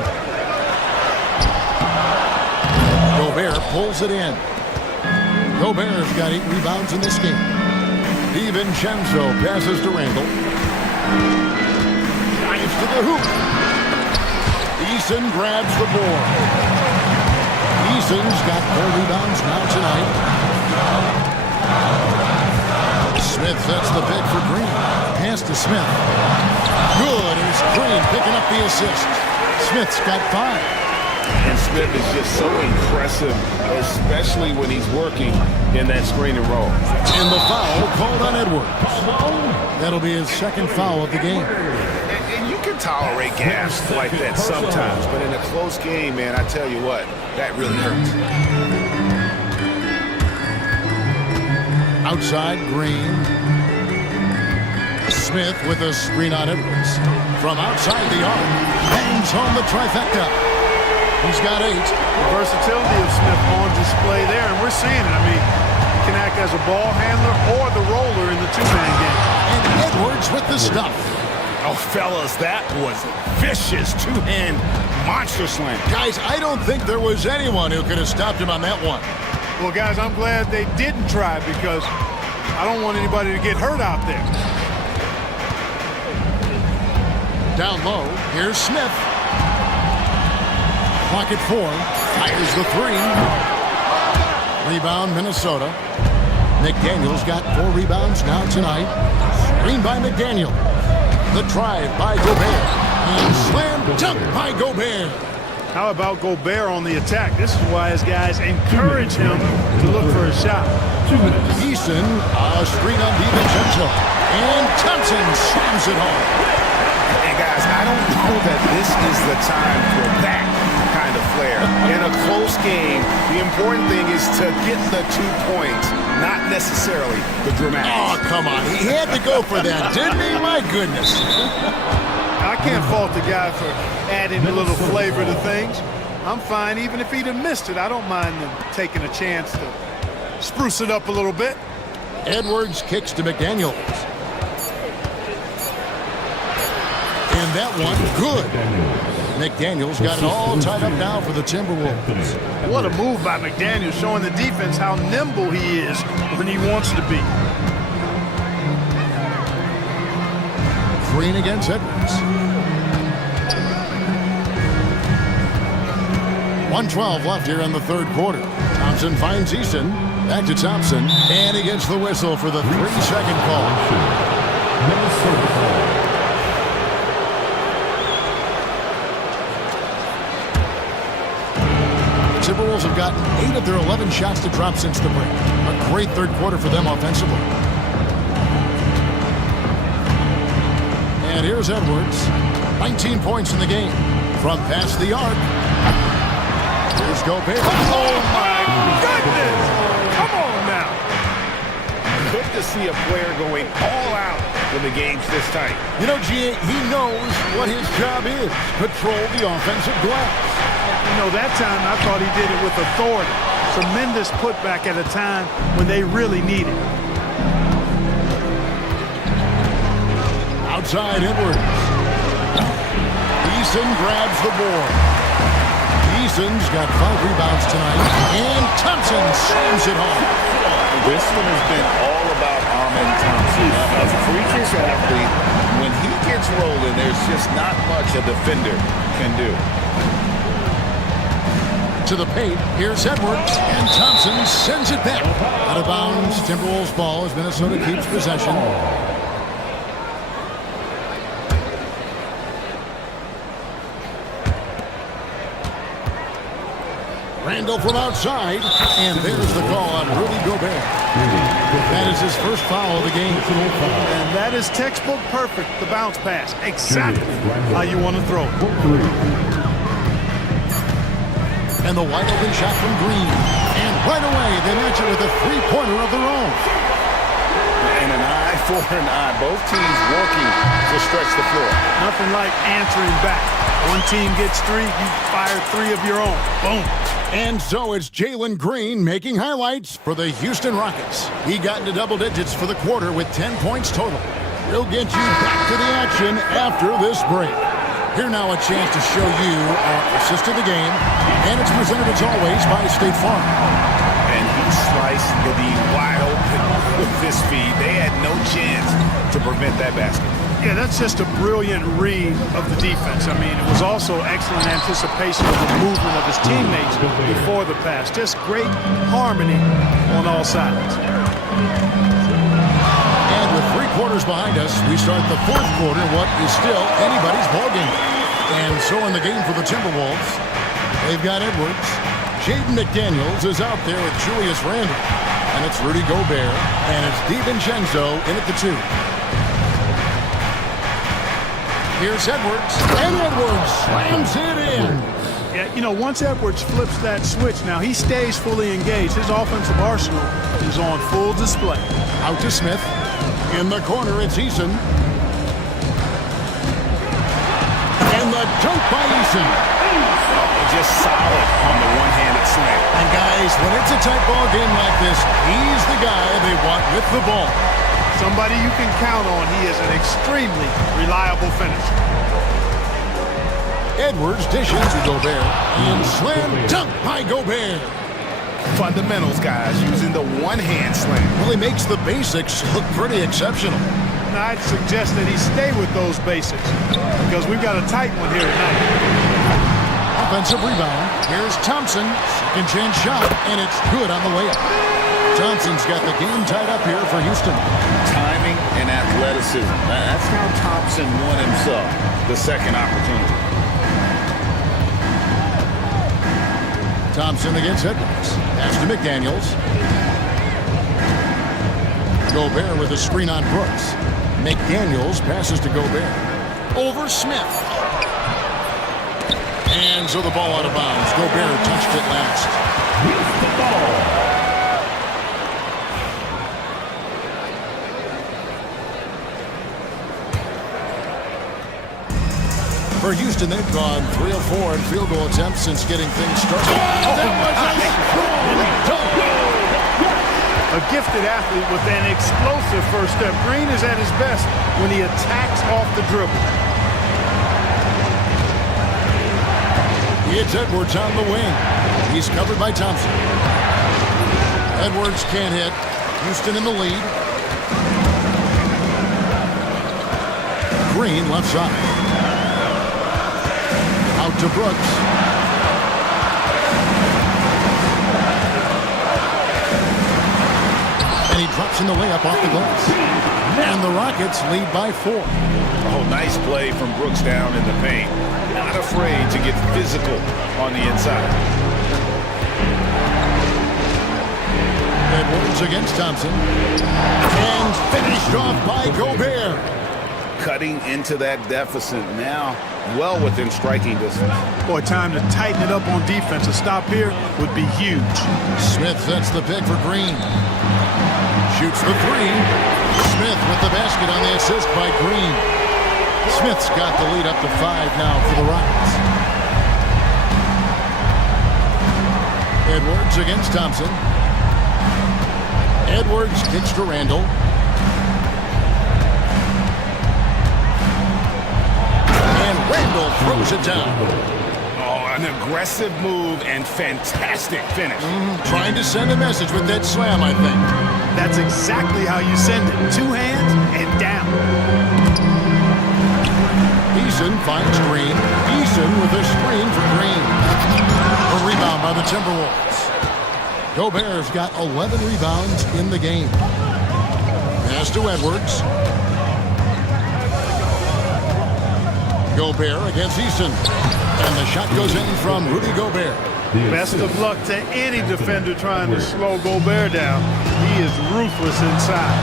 Gobert pulls it in. Gobert's got 8 rebounds in this game. DiVincenzo passes to Randall. Dives to the hoop. Eason grabs the board. Eason's got 4 rebounds now tonight. Smith sets the pick for Green. Pass to Smith. Good. It's Green picking up the assist. Smith's got 5. And Smith is just so impressive, especially when he's working in that screen and roll. And the foul called on Edwards. That'll be his second foul of the game. And you can tolerate gas like that sometimes, but in a close game, man, I tell you what, that really hurts. Outside, Green. Smith with a screen on Edwards. From outside the arc, bangs home the trifecta. He's got 8. The versatility of Smith on display there, and we're seeing it. I mean, he can act as a ball handler or the roller in the two-man game. And Edwards with the stuff. Oh, fellas, that was vicious two-hand monster slam. Guys, I don't think there was anyone who could have stopped him on that one. Well, guys, I'm glad they didn't try because I don't want anybody to get hurt out there. Down low, here's Smith. Clock at 4. Fires the 3. Rebound, Minnesota. McDaniel's got 4 rebounds now tonight. Screen by McDaniel. The drive by Gobert. And slam dunk by Gobert. How about Gobert on the attack? This is why his guys encourage him to look for a shot. 2 minutes. Easton, a screen on DiVincenzo. And Thompson slams it home. And guys, I don't know that this is the time for that kind of flair. In a close game, the important thing is to get the 2 points, not necessarily the dramatics. Oh, come on. He had to go for that, didn't he? My goodness. I can't fault the guy for adding a little flavor to things. I'm fine. Even if he'd have missed it, I don't mind them taking a chance to spruce it up a little bit. Edwards kicks to McDaniels. And that one, good. McDaniels got it all tied up now for the Timberwolves. What a move by McDaniels, showing the defense how nimble he is when he wants to be. Green against Edwards. 1:12 left here in the third quarter. Thompson finds Easton. Back to Thompson. And he gets the whistle for the 3-second call. Timberwolves have gotten 8 of their 11 shots to drop since the break. A great third quarter for them offensively. And here's Edwards. 19 points in the game. From past the arc. Here's Gobert. Oh, my goodness! Come on now. Good to see a player going all out when the game's this tight. You know, G.A., he knows what his job is. Control the offensive glass. You know, that time I thought he did it with authority. Tremendous putback at a time when they really need it. Outside Edwards. Easton grabs the board. Easton's got 5 rebounds tonight. And Thompson slams it home. This one has been all about Ahmed Thompson. A freakish athlete. When he gets rolling, there's just not much a defender can do. To the paint, here's Edwards, and Thompson sends it back. Out of bounds, Timberwolves ball as Minnesota keeps possession. Randall from outside, and there's the call on Rudy Gobert. That is his first foul of the game. And that is textbook perfect, the bounce pass. Exactly how you want to throw. And the wide open shot from Green. And right away, they match it with a 3-pointer of their own. And an eye for an eye. Both teams working to stretch the floor. Nothing like answering back. One team gets 3, you fire 3 of your own. Boom. And so it's Jalen Green making highlights for the Houston Rockets. He got into double digits for the quarter with 10 points total. We'll get you back to the action after this break. Here now a chance to show you our assist of the game. And it's presented as always by State Farm. And he sliced the D wide open with this feed. They had no chance to prevent that basket. Yeah, that's just a brilliant read of the defense. I mean, it was also excellent anticipation of the movement of his teammates before the pass. Just great harmony on all sides. And with 3 quarters behind us, we start the 4th quarter, what is still anybody's ballgame. And so in the game for the Timberwolves, they've got Edwards. Jaden McDaniels is out there with Julius Randle. And it's Rudy Gobert. And it's DiVincenzo in at the 2. Here's Edwards, and Edwards slams it in. Yeah, you know, once Edwards flips that switch, now he stays fully engaged. His offensive arsenal is on full display. Out to Smith. In the corner, it's Eason. And the dunk by Eason. Just solid on the one-handed slam. And guys, when it's a tight ball game like this, he's the guy they want with the ball. Somebody you can count on. He is an extremely reliable finisher. Edwards dishes to Gobert. And slam dunk by Gobert. Fundamentals, guys, using the one-hand slam. Well, he makes the basics look pretty exceptional. And I'd suggest that he stay with those basics because we've got a tight one here tonight. Offensive rebound. Here's Thompson. Second chance shot, and it's good on the way up. Thompson's got the game tied up here for Houston. Timing and athleticism. That's how Thompson won himself the second opportunity. Thompson against Edwards. Pass to McDaniels. Gobert with a screen on Brooks. McDaniels passes to Gobert. Over Smith. And so the ball out of bounds. Gobert touched it last. Here's the ball. For Houston, they've gone 3 of 4 in field goal attempts since getting things started. A gifted athlete with an explosive first step. Green is at his best when he attacks off the dribble. It's Edwards on the wing. He's covered by Thompson. Edwards can't hit. Houston in the lead. Green left side. Out to Brooks. And he drops in the layup off the glass. And the Rockets lead by 4. Oh, nice play from Brooks down in the paint. Not afraid to get physical on the inside. Edwards against Thompson. And finished off by Gobert. Cutting into that deficit now, well within striking distance. Boy, time to tighten it up on defense. A stop here would be huge. Smith sets the pick for Green. Shoots the 3. Smith with the basket on the assist by Green. Smith's got the lead up to 5 now for the Rockets. Edwards against Thompson. Edwards kicks to Randle. Randle throws it down. Oh, an aggressive move and fantastic finish. Trying to send a message with that slam, I think. That's exactly how you send it. 2 hands and down. Eason finds Green. Eason with a screen for Green. A rebound by the Timberwolves. Gobert's got 11 rebounds in the game. Pass to Edwards. Gobert against Eason. And the shot goes in from Rudy Gobert. Best of luck to any defender trying to slow Gobert down. He is ruthless inside.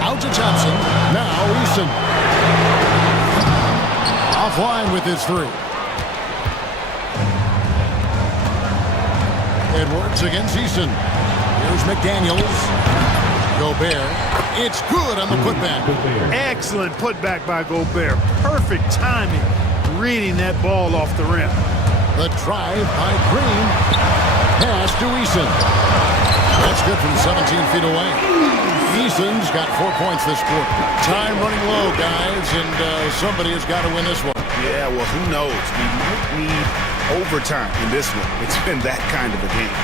Out to Thompson. Now Eason. Offline with his 3. Edwards against Eason. Here's McDaniels. Gobert. It's good on the putback. Excellent putback by Gobert. Perfect timing, reading that ball off the rim. The drive by Green. Pass to Eason. That's good from 17 feet away. Eason's got 4 points this quarter. Time running low, guys, and somebody has got to win this one. Yeah, well, who knows? We might need overtime in this one. It's been that kind of a game.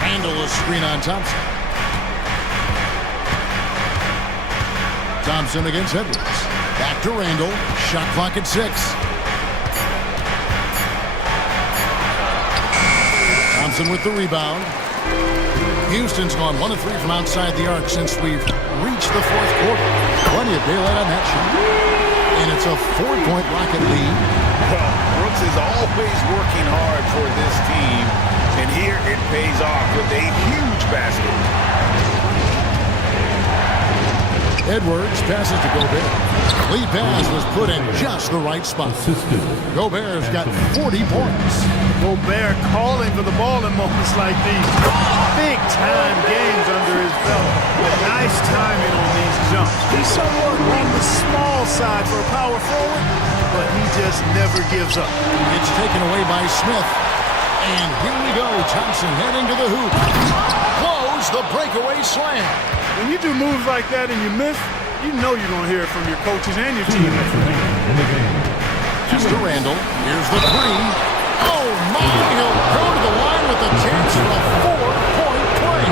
Handle a screen on Thompson. Thompson against Edwards. Back to Randall. Shot clock at 6. Thompson with the rebound. Houston's gone 1 of 3 from outside the arc since we've reached the fourth quarter. Plenty of daylight on that shot. And it's a 4-point Rocket lead. Well, Brooks is always working hard for this team, and here it pays off with a huge basket. Edwards passes to Gobert. Lead pass was put in just the right spot. Gobert's got 40 points. Gobert calling for the ball in moments like these. Big-time games under his belt. Nice timing on these jumps. He's somewhat on the small side for a power forward, but he just never gives up. It's taken away by Smith. And here we go. Thompson heading to the hoop. Close the breakaway slam. When you do moves like that and you miss, you know you're going to hear it from your coaches and your teammates. Just to Randall. Here's the 3. Oh, my. He'll go to the line with a chance for a 4-point play.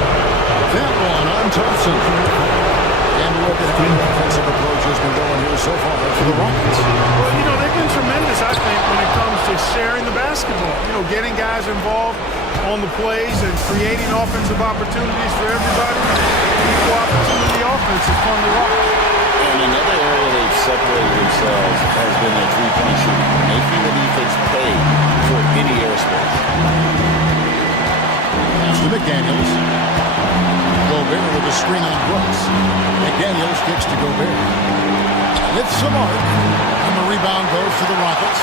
That one on Thompson. And look at how the offensive approach has been going here so far for the Rockets. Well, you know, they've been tremendous, I think, when it comes to sharing the basketball. You know, getting guys involved on the plays and creating offensive opportunities for everybody. Equal opportunity offense is fun to watch. And another area they've separated themselves has been their three-point shooting, making the defense pay for any airspace. Pass to McDaniels. Gobert with a screen on Brooks. McDaniels kicks to Gobert. With some arc. And the rebound goes to the Rockets.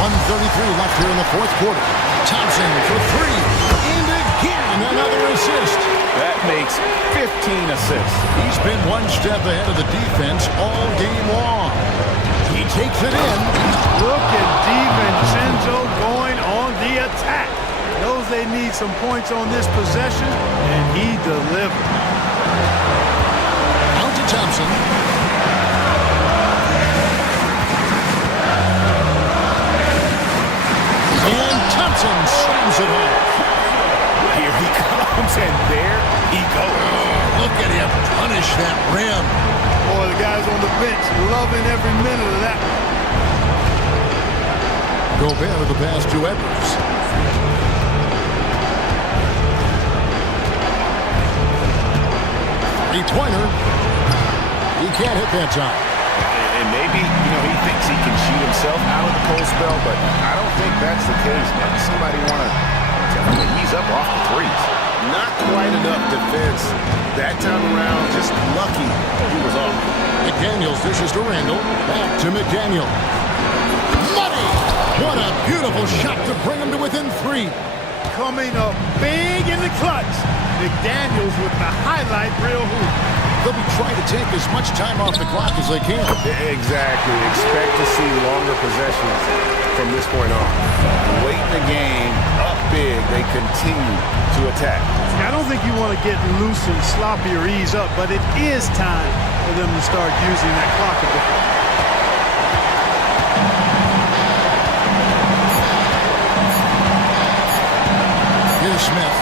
1:33 left here in the fourth quarter. Thompson for 3. And again, another assist. That makes 15 assists. He's been one step ahead of the defense all game long. He takes it in. Look at DiVincenzo going on the attack. Knows they need some points on this possession, and he delivered. Out to Thompson. And Thompson slams it home. Here he comes, and there he goes. Look at him punish that rim. Boy, the guys on the bench loving every minute of that. Gobert with the pass to Edwards. Three-pointer. He can't hit that time. And maybe, you know, he thinks he can shoot himself out of the cold spell, but I don't think that's the case. Maybe somebody want to tell him that he's up off the threes. Not quite enough defense that time around. Just lucky he was off. McDaniels dishes to Randall. Back to McDaniel. Money! What a beautiful shot to bring him to within 3. Coming up big in the clutch. McDaniels with the highlight reel hoop. They'll be trying to take as much time off the clock as they can. Exactly. Expect to see longer possessions from this point on. Late in the game, up big, they continue to attack. I don't think you want to get loose and sloppy or ease up, but it is time for them to start using that clock a bit. Here's Smith.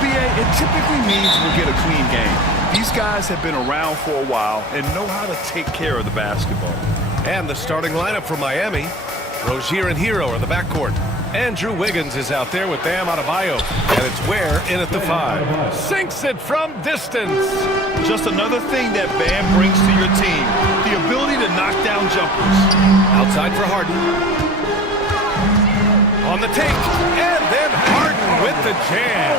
BA, it typically means we'll get a clean game. These guys have been around for a while and know how to take care of the basketball. And the starting lineup for Miami. Rozier and Hero are the backcourt. Andrew Wiggins is out there with Bam Adebayo. And it's Ware in at the 5. Sinks it from distance. Just another thing that Bam brings to your team. The ability to knock down jumpers. Outside for Harden. On the take. And then Harden with the jam.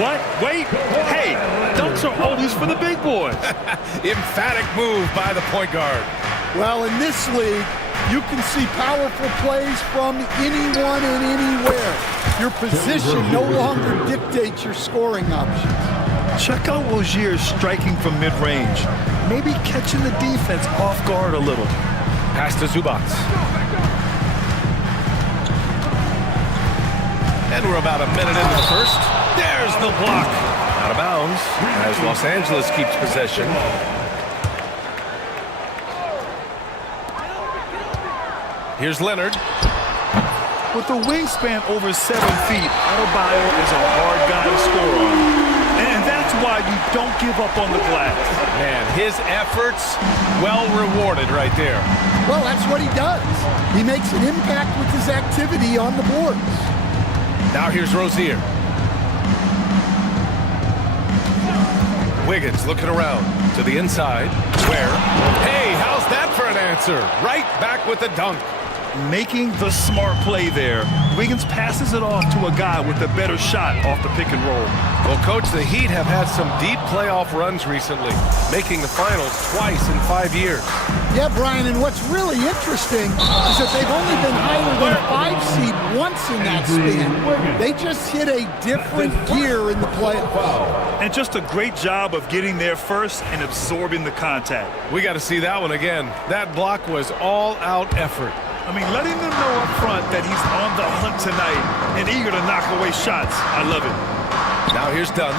What? Wait. Hey, dunks are always for the big boys. Emphatic move by the point guard. Well, in this league, you can see powerful plays from anyone and anywhere. Your position no longer dictates your scoring options. Check out Rozier striking from mid-range. Maybe catching the defense off guard a little. Pass to Zubac. And we're about a minute into the first. There's the block. Out of bounds as Los Angeles keeps possession. Here's Leonard. With a wingspan over 7 feet, Adebayo is a hard guy to score on. And that's why you don't give up on the glass. Man, his efforts well rewarded right there. Well, that's what he does. He makes an impact with his activity on the boards. Now here's Rozier. Wiggins looking around to the inside. Where? Hey, how's that for an answer? Right back with the dunk. Making the smart play there. Wiggins passes it off to a guy with a better shot off the pick and roll. Well, Coach, the Heat have had some deep playoff runs recently, making the finals twice in 5 years. Yeah, Brian, and what's really interesting is that they've only been higher than a 5 seed once in that span. They just hit a different gear in the playoffs. And just a great job of getting there first and absorbing the contact. We got to see that one again. That block was all-out effort. I mean, letting them know up front that he's on the hunt tonight and eager to knock away shots. I love it. Now here's Dunn.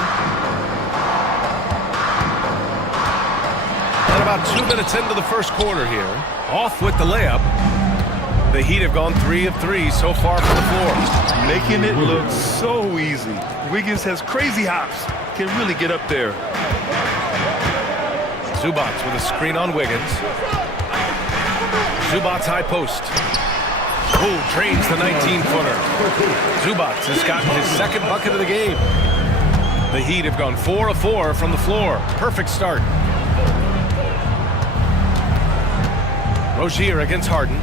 And about 2 minutes into the first quarter here. Off with the layup. The Heat have gone 3 of 3 so far from the floor. Making it look so easy. Wiggins has crazy hops. Can really get up there. Zubac with a screen on Wiggins. Zubac high post. Oh, trains the 19-footer. Zubac has gotten his second bucket of the game. The Heat have gone 4 of 4 from the floor. Perfect start. Rozier against Harden.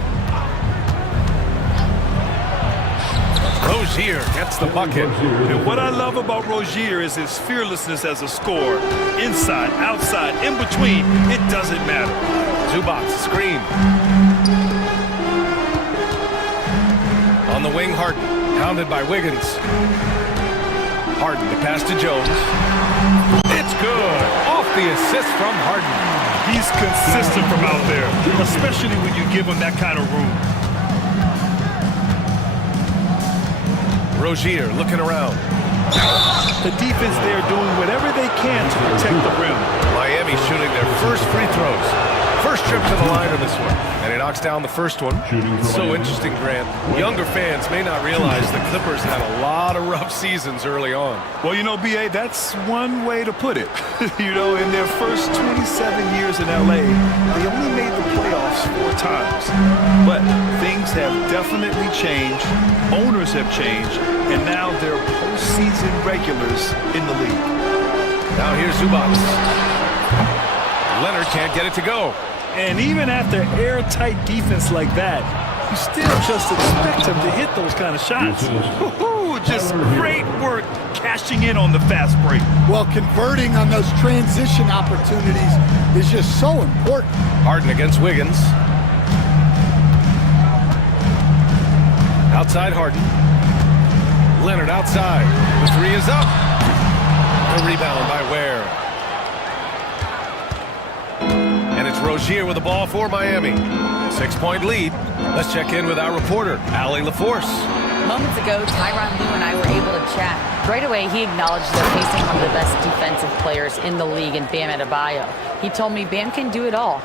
Rozier gets the bucket. And what I love about Rozier is his fearlessness as a scorer. Inside, outside, in between, it doesn't matter. Zubac screen. On the wing, Harden, pounded by Wiggins. Harden, the pass to Jones. It's good. Off the assist from Harden. He's consistent from out there, especially when you give him that kind of room. Rozier looking around. The defense there doing whatever they can to protect the rim. Miami shooting their first free throws. First trip to the line of this one. And he knocks down the first one. It's so interesting, Grant. Younger fans may not realize the Clippers had a lot of rough seasons early on. Well, you know, B.A., that's one way to put it. You know, in their first 27 years in L.A., they only made the playoffs 4 times. But things have definitely changed. Owners have changed. And now they're postseason regulars in the league. Now here's Zubac. Leonard can't get it to go. And even after airtight defense like that, you still just expect him to hit those kind of shots. Just great work cashing in on the fast break. Well, converting on those transition opportunities is just so important. Harden against Wiggins. Outside Harden. Leonard outside. The 3 is up. The rebound by Ware. And it's Rozier with the ball for Miami. 6-point lead. Let's check in with our reporter, Allie LaForce. Moments ago, Tyronn Lue and I were able to chat. Right away, he acknowledged they're facing one of the best defensive players in the league in Bam Adebayo. He told me Bam can do it all.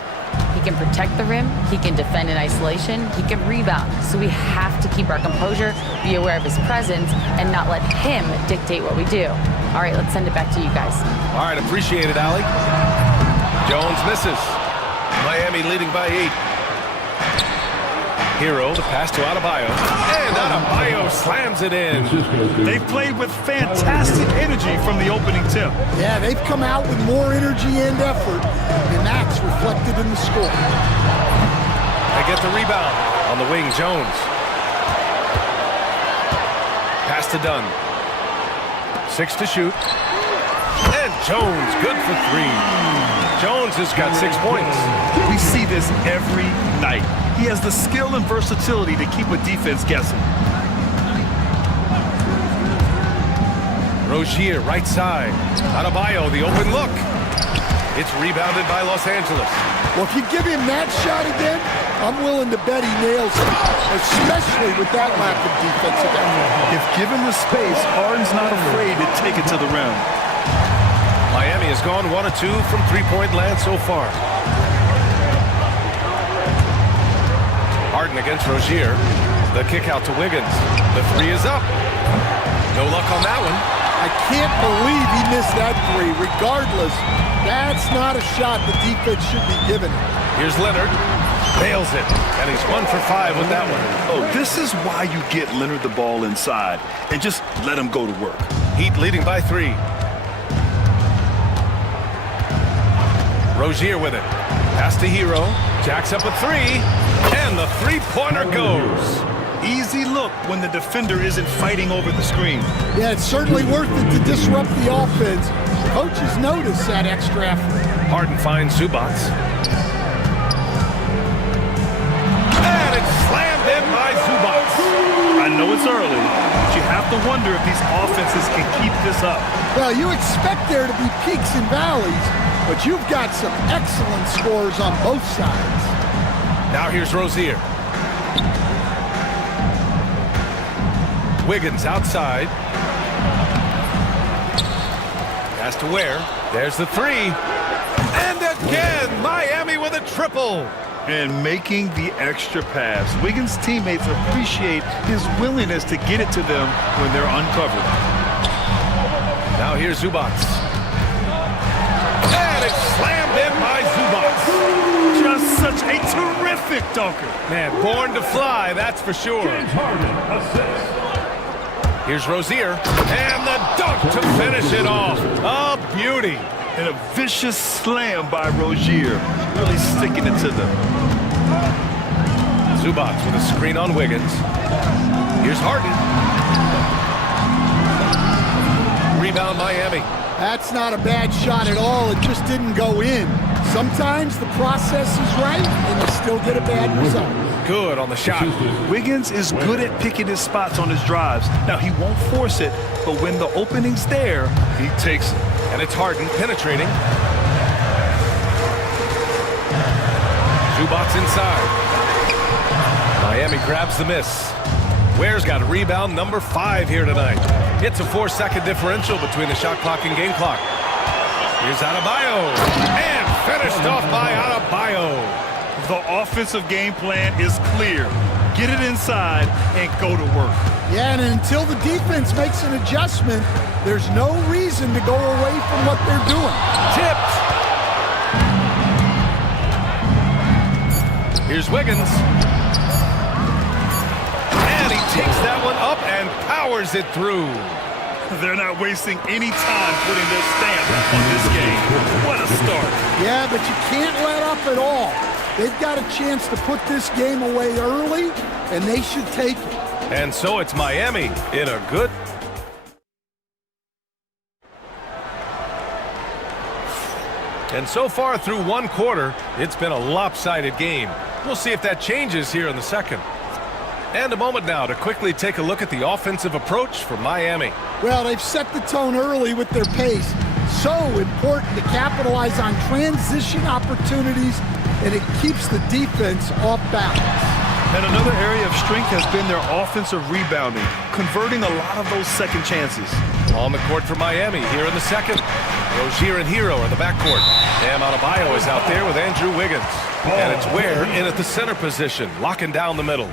He He can protect the rim, he can defend in isolation, he can rebound. So we have to keep our composure, be aware of his presence, and not let him dictate what we do. All right, let's send it back to you guys. All right, appreciate it, Allie. Jones misses. Miami leading by 8. Hero, the pass to Adebayo. And Adebayo slams it in. They've played with fantastic energy from the opening tip. Yeah, they've come out with more energy and effort, and that's reflected in the score. They get the rebound. On the wing, Jones. Pass to Dunn. 6 to shoot. And Jones, good for 3. Jones has got 6 points. We see this every night. He has the skill and versatility to keep a defense guessing. Rozier, right side. Adebayo, the open look. It's rebounded by Los Angeles. Well, if you give him that shot again, I'm willing to bet he nails it, especially with that lack of defensive effort. If given the space, Harden's not afraid to take it to the rim. Miami has gone 1 of 2 from three-point land so far. Harden against Rozier. The kick out to Wiggins. The 3 is up. No luck on that one. I can't believe he missed that 3. Regardless, that's not a shot the defense should be giving. Here's Leonard. Nails it. And he's 1 for 5 with that one. Oh, this is why you get Leonard the ball inside and just let him go to work. Heat leading by 3. Rozier with it. Pass to Hero. Jacks up a 3. And the three-pointer goes. Easy look when the defender isn't fighting over the screen. Yeah, it's certainly worth it to disrupt the offense. Coaches notice that extra effort. Harden finds Zubac. And it's slammed in by Zubac. I know it's early, but you have to wonder if these offenses can keep this up. Well, you expect there to be peaks and valleys, but you've got some excellent scores on both sides. Now here's Rozier. Wiggins outside. Pass to Ware. There's the 3. And again, Miami with a triple. And making the extra pass. Wiggins' teammates appreciate his willingness to get it to them when they're uncovered. Now here's Zubac. And it's slammed in by Zubac. Just such a terrific dunker. Man, born to fly, that's for sure. Here's Rozier. And the dunk to finish it off. A beauty. And a vicious slam by Rozier. Really sticking it to them. Zubac with a screen on Wiggins. Here's Harden. Rebound Miami. That's not a bad shot at all. It just didn't go in. Sometimes the process is right, and you still get a bad result. Good on the shot. Wiggins is good at picking his spots on his drives. Now, he won't force it, but when the opening's there, he takes it. And it's Harden penetrating. Zubac inside. Miami grabs the miss. Ware's got rebound number 5 here tonight. It's a 4-second differential between the shot clock and game clock. Here's Adebayo. And finished off by Adebayo. The offensive game plan is clear. Get it inside and go to work. Yeah, and until the defense makes an adjustment, there's no reason to go away from what they're doing. Tipped. Here's Wiggins. And he takes that one up and powers it through. They're not wasting any time putting their stamp on this game. What a start. Yeah, but you can't let up at all. They've got a chance to put this game away early, and they should take it. And so it's Miami in a good... And so far through one quarter, it's been a lopsided game. We'll see if that changes here in the second. And a moment now to quickly take a look at the offensive approach for Miami. Well, they've set the tone early with their pace. So important to capitalize on transition opportunities, and it keeps the defense off balance. And another area of strength has been their offensive rebounding, converting a lot of those second chances. On the court for Miami here in the second. Rozier and Hero are the backcourt. Bam Adebayo is out there with Andrew Wiggins. And it's Ware in at the center position, locking down the middle.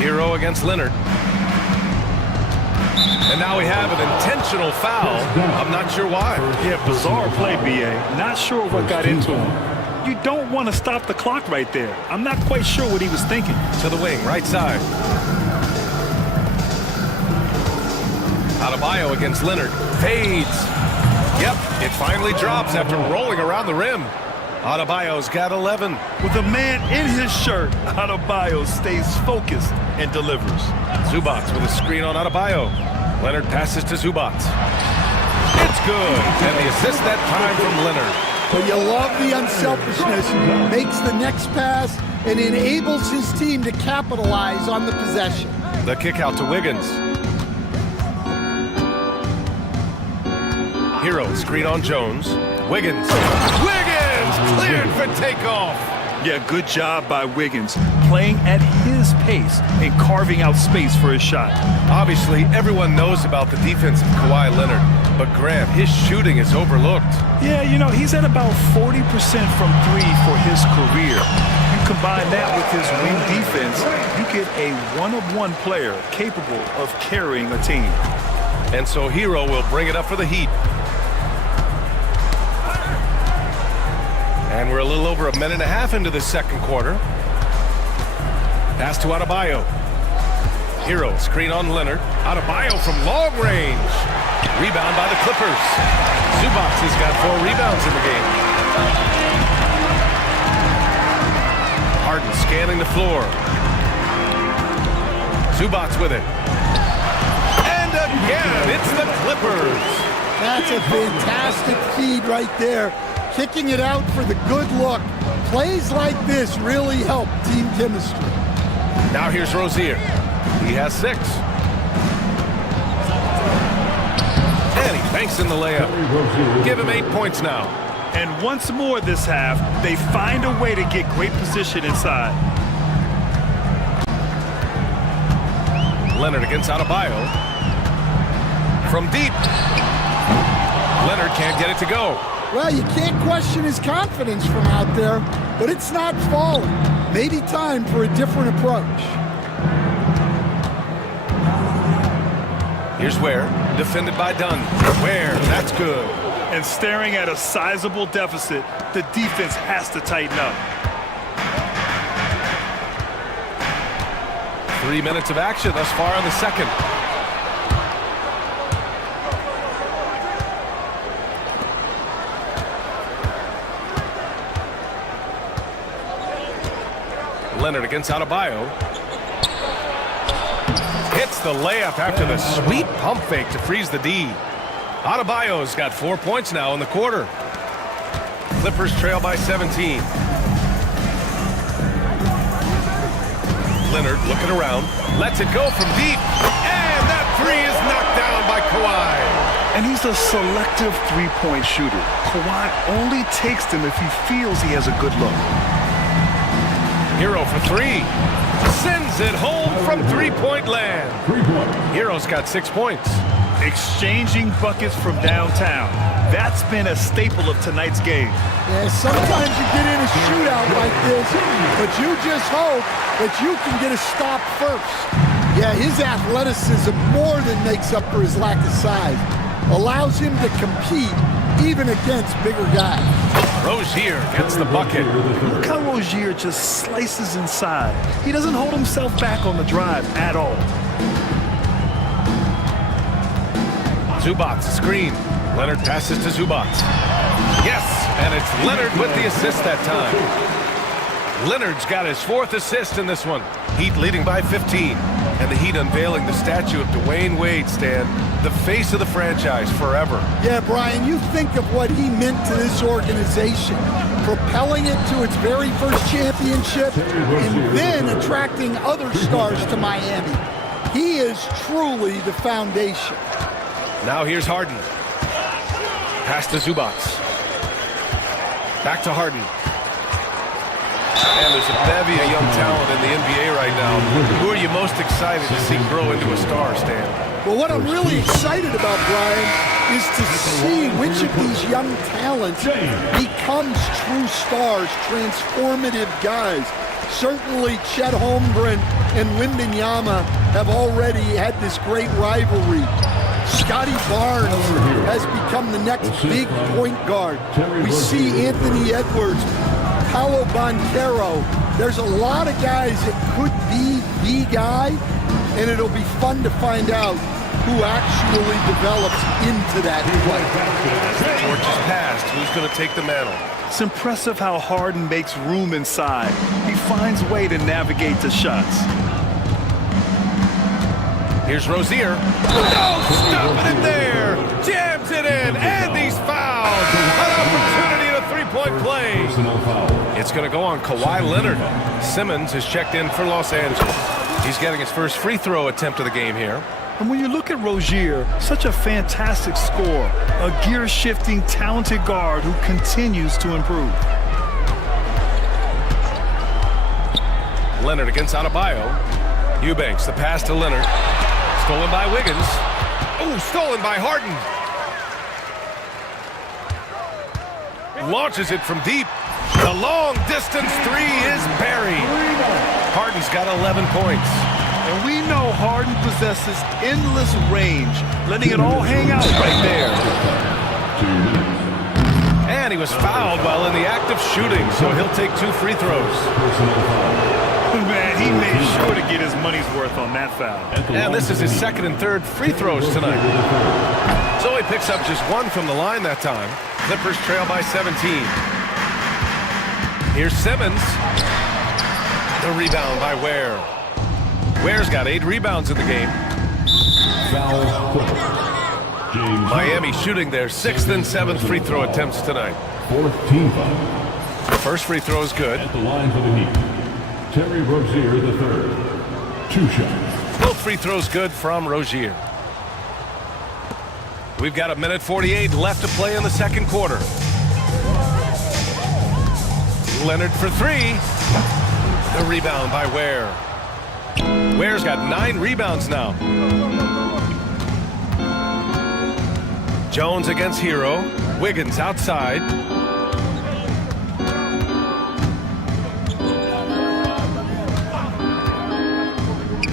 Hero against Leonard. And now we have an intentional foul. I'm not sure why. Yeah, bizarre play, B.A. Not sure what got into him. You don't want to stop the clock right there. I'm not quite sure what he was thinking. To the wing, right side. Adebayo against Leonard. Fades. Yep, it finally drops after rolling around the rim. Adebayo's got 11. With a man in his shirt, Adebayo stays focused and delivers. Zubats with a screen on Adebayo. Leonard passes to Zubats. It's good. And the assist that time from Leonard. But you love the unselfishness. Makes the next pass and enables his team to capitalize on the possession. The kick out to Wiggins. Hero, screen on Jones. Wiggins. Wiggins cleared for takeoff. Yeah, good job by Wiggins, playing at his pace and carving out space for his shot. Obviously, everyone knows about the defense of Kawhi Leonard, but Grant, his shooting is overlooked. Yeah, you know, he's at about 40% from three for his career. You combine that with his wing defense, you get a one-of-one player capable of carrying a team. And so Hero will bring it up for the Heat. And we're a little over a minute and a half into the second quarter. Pass to Adebayo. Hero, screen on Leonard. Adebayo from long range. Rebound by the Clippers. Zubats has got 4 rebounds in the game. Harden scanning the floor. Zubats with it. And again, it's the Clippers. That's a fantastic feed right there. Kicking it out for the good look. Plays like this really help team chemistry. Now here's Rozier. He has 6. And he banks in the layup. Give him 8 points now. And once more this half, they find a way to get great position inside. Leonard against Adebayo. From deep. Leonard can't get it to go. Well, you can't question his confidence from out there, but it's not falling. Maybe time for a different approach. Here's Ware, defended by Dunn. Ware, that's good. And staring at a sizable deficit, the defense has to tighten up. 3 minutes of action thus far in the second. Leonard against Adebayo. Hits the layup after the sweet pump fake to freeze the D. Adebayo's got 4 points now in the quarter. Clippers trail by 17. Leonard looking around. Lets it go from deep. And that 3 is knocked down by Kawhi. And he's a selective three-point shooter. Kawhi only takes them if he feels he has a good look. Hero for 3. Sends it home from three-point land. Hero's got 6 points. Exchanging buckets from downtown. That's been a staple of tonight's game. Yeah, sometimes you get in a shootout like this, but you just hope that you can get a stop first. Yeah, his athleticism more than makes up for his lack of size. Allows him to compete even against bigger guys. Rozier gets the bucket. Look how Rozier just slices inside. He doesn't hold himself back on the drive at all. Zubats, screen. Leonard passes to Zubats. Yes, and it's Leonard with the assist that time. Leonard's got his 4th assist in this one. Heat leading by 15. And the Heat unveiling the statue of Dwayne Wade, Stan, the face of the franchise forever. Yeah, Brian, you think of what he meant to this organization, propelling it to its very first championship and then attracting other stars to Miami. He is truly the foundation. Now here's Harden. Pass to Zubac. Back to Harden. And there's a bevy of young talent in the NBA right now. Who are you most excited to see grow into a star, Stan? Well, what I'm really excited about, Brian, is to see which of these young talents becomes true stars, transformative guys. Certainly, Chet Holmgren and Wembanyama have already had this great rivalry. Scotty Barnes has become the next big point guard. We see Anthony Edwards, Paolo Banchero. There's a lot of guys that could be the guy, and it'll be fun to find out who actually develops into that play. As the torch is passed, who's going to take the mantle? It's impressive how Harden makes room inside. He finds a way to navigate the shots. Here's Rozier. No, stop it in there. Jams it in, and he's fouled. An opportunity at a three-point play. It's going to go on Kawhi Leonard. Simmons is checked in for Los Angeles. He's getting his first free throw attempt of the game here. And when you look at Rozier, such a fantastic scorer, a gear-shifting, talented guard who continues to improve. Leonard against Adebayo. Eubanks, the pass to Leonard. Stolen by Wiggins. Oh, stolen by Harden. Launches it from deep. The long-distance three is buried. Harden's got 11 points. And we know Harden possesses endless range, letting it all hang out right there. And he was fouled while in the act of shooting, so he'll take 2 free throws. Man, he made sure to get his money's worth on that foul. And this is his second and third free throws tonight. So he picks up just 1 from the line that time. Clippers trail by 17. Here's Simmons. The rebound by Ware. Ware's got 8 rebounds in the game. Miami shooting their 6th and 7th free throw attempts tonight. 4th team foul. The first free throw is good. At the line for the Heat, Terry Rozier III. 2 shots. Both free throws good from Rozier. We've got 1:48 left to play in the second quarter. Leonard for 3. The rebound by Ware. Ware's got 9 rebounds now. Jones against Hero. Wiggins outside.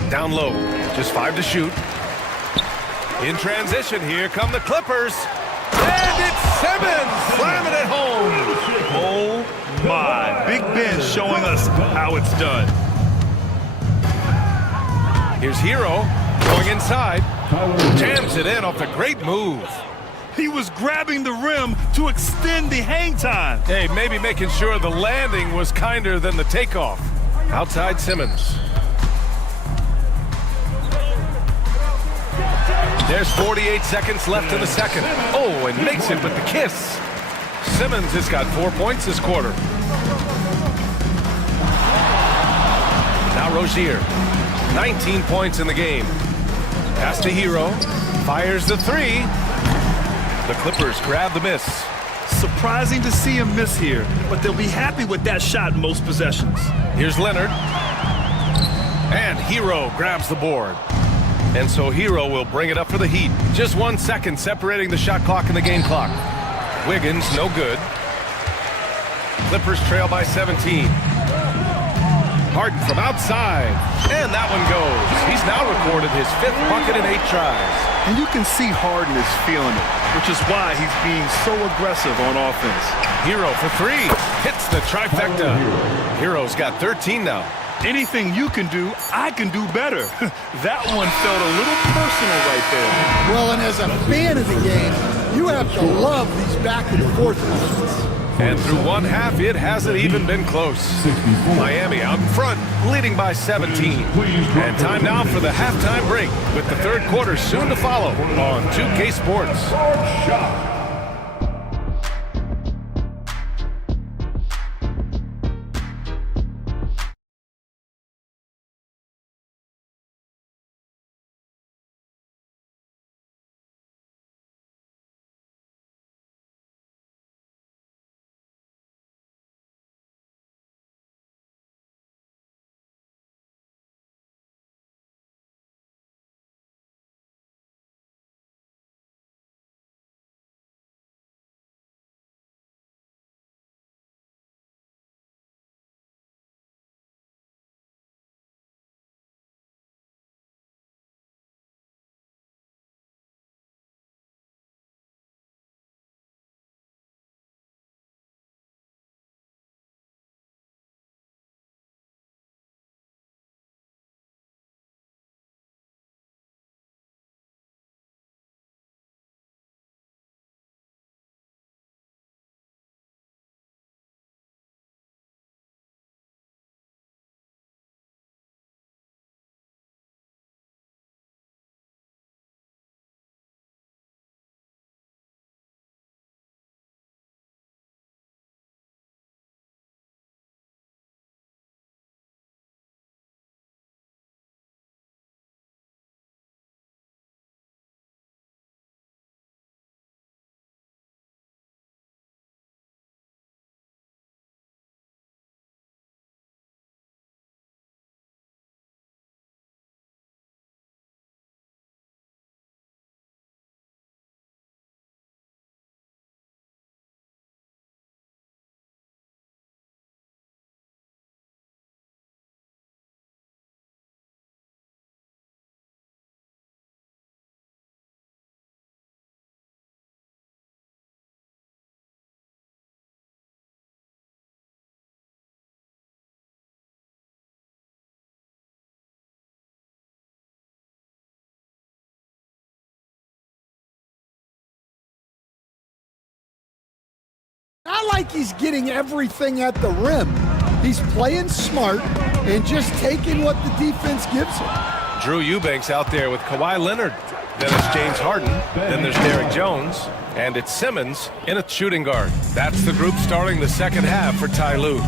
Down low. Just 5 to shoot. In transition, here come the Clippers. And it's Simmons slamming it home. Oh my. Big Ben showing us how it's done. Here's Hero going inside. Jams it in off the great move. He was grabbing the rim to extend the hang time. Hey, maybe making sure the landing was kinder than the takeoff. Outside Simmons. There's 48 seconds left in the second. Oh, and makes it with the kiss. Simmons has got 4 points this quarter. Now Rozier. 19 points in the game. Pass to Hero. Fires the 3. The Clippers grab the miss. Surprising to see him miss here, but they'll be happy with that shot in most possessions. Here's Leonard. And Hero grabs the board. And so Hero will bring it up for the Heat. Just 1 second separating the shot clock and the game clock. Wiggins, no good. Clippers trail by 17. Harden from outside. And that one goes. He's now recorded his 5th bucket in 8 tries. And you can see Harden is feeling it, which is why he's being so aggressive on offense. Hero for 3. Hits the trifecta. Hero's got 13 now. Anything you can do, I can do better. That one felt a little personal right there. Well, and as a fan of the game, you have to love these back and forth runs. And through 1 half, it hasn't even been close. Miami out in front, leading by 17. And time now for the halftime break, with the third quarter soon to follow on 2K Sports. Not like he's getting everything at the rim. He's playing smart and just taking what the defense gives him. Drew Eubanks out there with Kawhi Leonard. Then it's James Harden. Then there's Derrick Jones. And it's Simmons in a shooting guard. That's the group starting the second half for Ty Lue.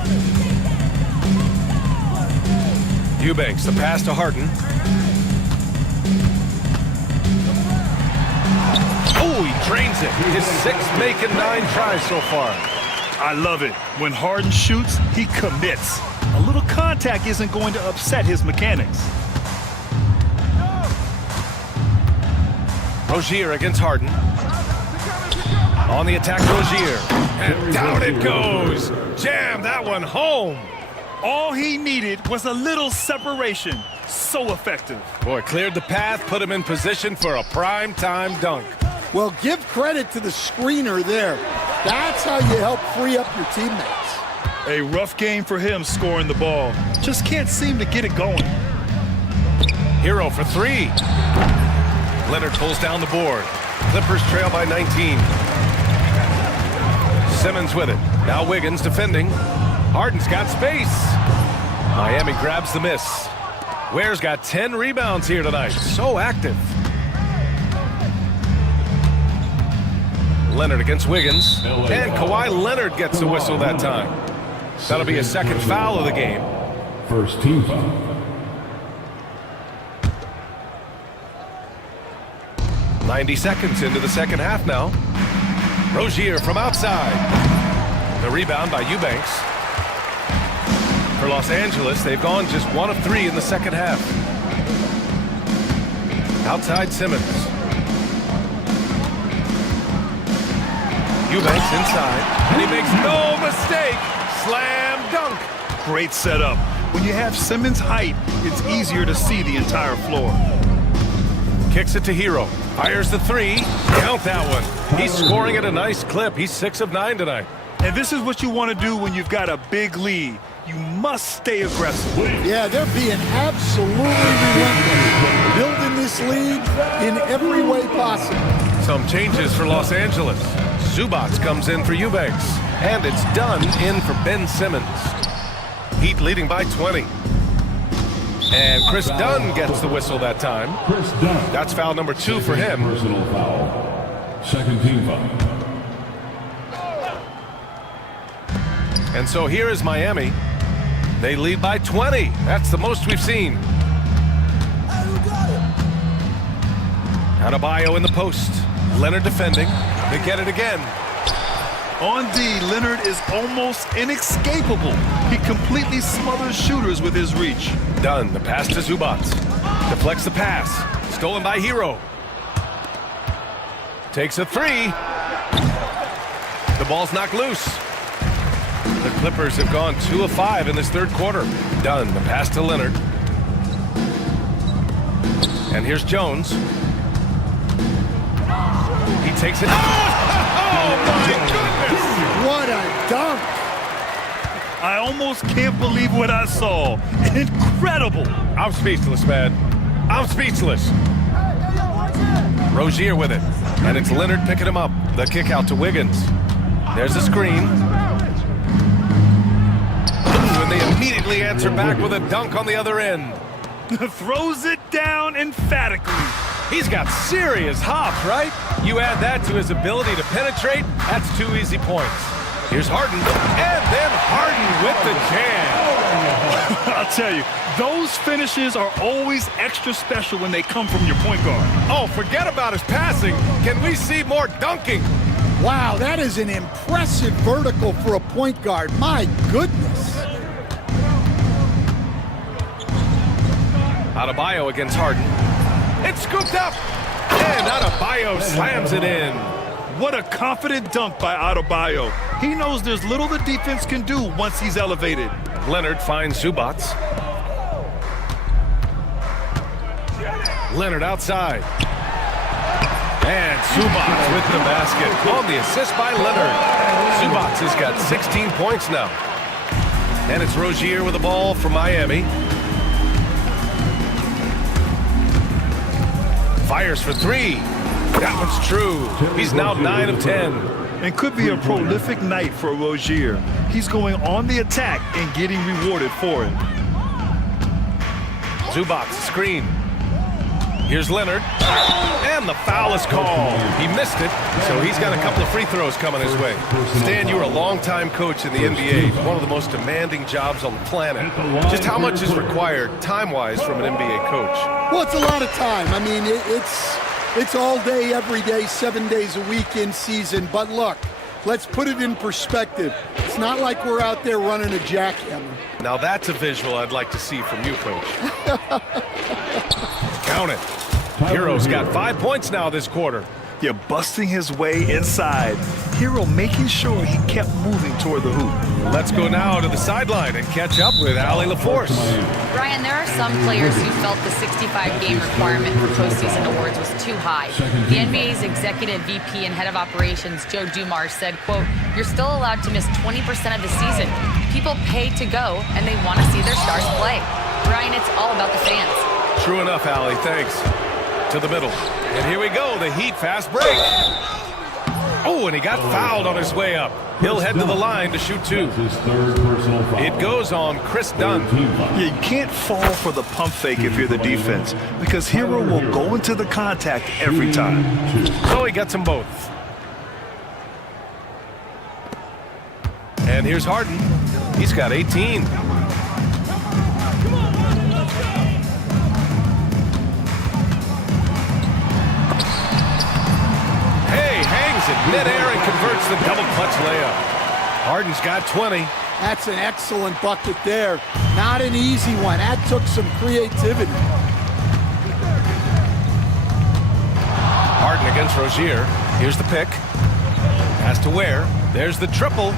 Eubanks, the pass to Harden. Oh, he drains it. His sixth making 9 tries so far. I love it. When Harden shoots, he commits. A little contact isn't going to upset his mechanics. Rozier against Harden. On the attack, Rozier. And down it goes. Jam that one home. All he needed was a little separation. So effective. Boy, cleared the path, put him in position for a prime-time dunk. Well, give credit to the screener there. That's how you help free up your teammates. A rough game for him scoring the ball. Just can't seem to get it going. Hero for 3. Leonard pulls down the board. Clippers trail by 19. Simmons with it. Now Wiggins defending. Harden's got space. Miami grabs the miss. Ware's got 10 rebounds here tonight. So active. Leonard against Wiggins. And Kawhi Leonard gets the whistle that time. That'll be a second foul of the game. First team foul. 90 seconds into the second half now. Rozier from outside. The rebound by Eubanks. For Los Angeles, they've gone just 1 of 3 in the second half. Outside Simmons. Eubanks inside, and he makes no mistake. Slam dunk. Great setup. When you have Simmons' height, it's easier to see the entire floor. Kicks it to Hero. Fires the 3. Count that one. He's scoring at a nice clip. He's 6 of 9 tonight. And this is what you want to do when you've got a big lead. You must stay aggressive. Yeah, they're being absolutely relentless. Building this lead in every way possible. Some changes for Los Angeles. Zubats comes in for Eubanks. And it's done in for Ben Simmons. Heat leading by 20. And Chris Dunn gets the whistle that time. Chris Dunn. That's foul number 2 for him. Personal foul. Second team foul. And so here is Miami. They lead by 20. That's the most we've seen. Adebayo in the post. Leonard defending. They get it again. On D, Leonard is almost inescapable. He completely smothers shooters with his reach. Dunn, the pass to Zubats. Deflects the pass. Stolen by Hero. Takes a 3. The ball's knocked loose. The Clippers have gone 2 of 5 in this third quarter. Dunn, the pass to Leonard. And here's Jones. He takes it. Oh my goodness! What a dunk! I almost can't believe what I saw. Incredible! I'm speechless, man. I'm speechless. Rozier with it. And it's Leonard picking him up. The kick out to Wiggins. There's a screen. And they immediately answer back with a dunk on the other end. Throws it down emphatically. He's got serious hops, right? You add that to his ability to penetrate, that's 2 easy points. Here's Harden, and then Harden with the jam. I'll tell you, those finishes are always extra special when they come from your point guard. Oh, forget about his passing. Can we see more dunking? Wow, that is an impressive vertical for a point guard. My goodness. Adebayo against Harden. It's scooped up, and Adebayo slams it in. What a confident dunk by Adebayo. He knows there's little the defense can do once he's elevated. Leonard finds Zubats. Leonard outside. And Zubats with the basket on the assist by Leonard. Zubats has got 16 points now. And it's Rozier with the ball for Miami. Fires for 3. That one's true. He's now 9 of 10. and could be a prolific night for Rozier. He's going on the attack and getting rewarded for it. Zubac, screen. Here's Leonard, and the foul is called. He missed it, so he's got a couple of free throws coming his way. Stan, you were a longtime coach in the NBA, one of the most demanding jobs on the planet. Just how much is required time-wise from an NBA coach? Well, it's a lot of time. I mean, it's all day, every day, 7 days a week in season. But look, let's put it in perspective. It's not like we're out there running a jackhammer. Now that's a visual I'd like to see from you, Coach. Count it. Hero's got 5 points now this quarter. You're busting his way inside. Hero making sure he kept moving toward the hoop. Let's go now to the sideline and catch up with Allie LaForce. Ryan, there are some players who felt the 65-game requirement for postseason awards was too high. The NBA's executive VP and head of operations, Joe Dumars, said, quote, "You're still allowed to miss 20% of the season. People pay to go, and they want to see their stars play." Ryan, it's all about the fans. True enough, Allie. Thanks. To the middle. And here we go. The Heat fast break. Oh, and he got fouled on his way up. He'll head to the line to shoot two. It goes on Chris Dunn. You can't fall for the pump fake if you're the defense, because Hero will go into the contact every time. So he gets them both. And here's Harden. He's got 18. Mid-air and converts the double clutch layup. Harden's got 20. That's an excellent bucket there. Not an easy one. That took some creativity. Harden against Rozier. Here's the pick. Pass to Ware. There's the triple.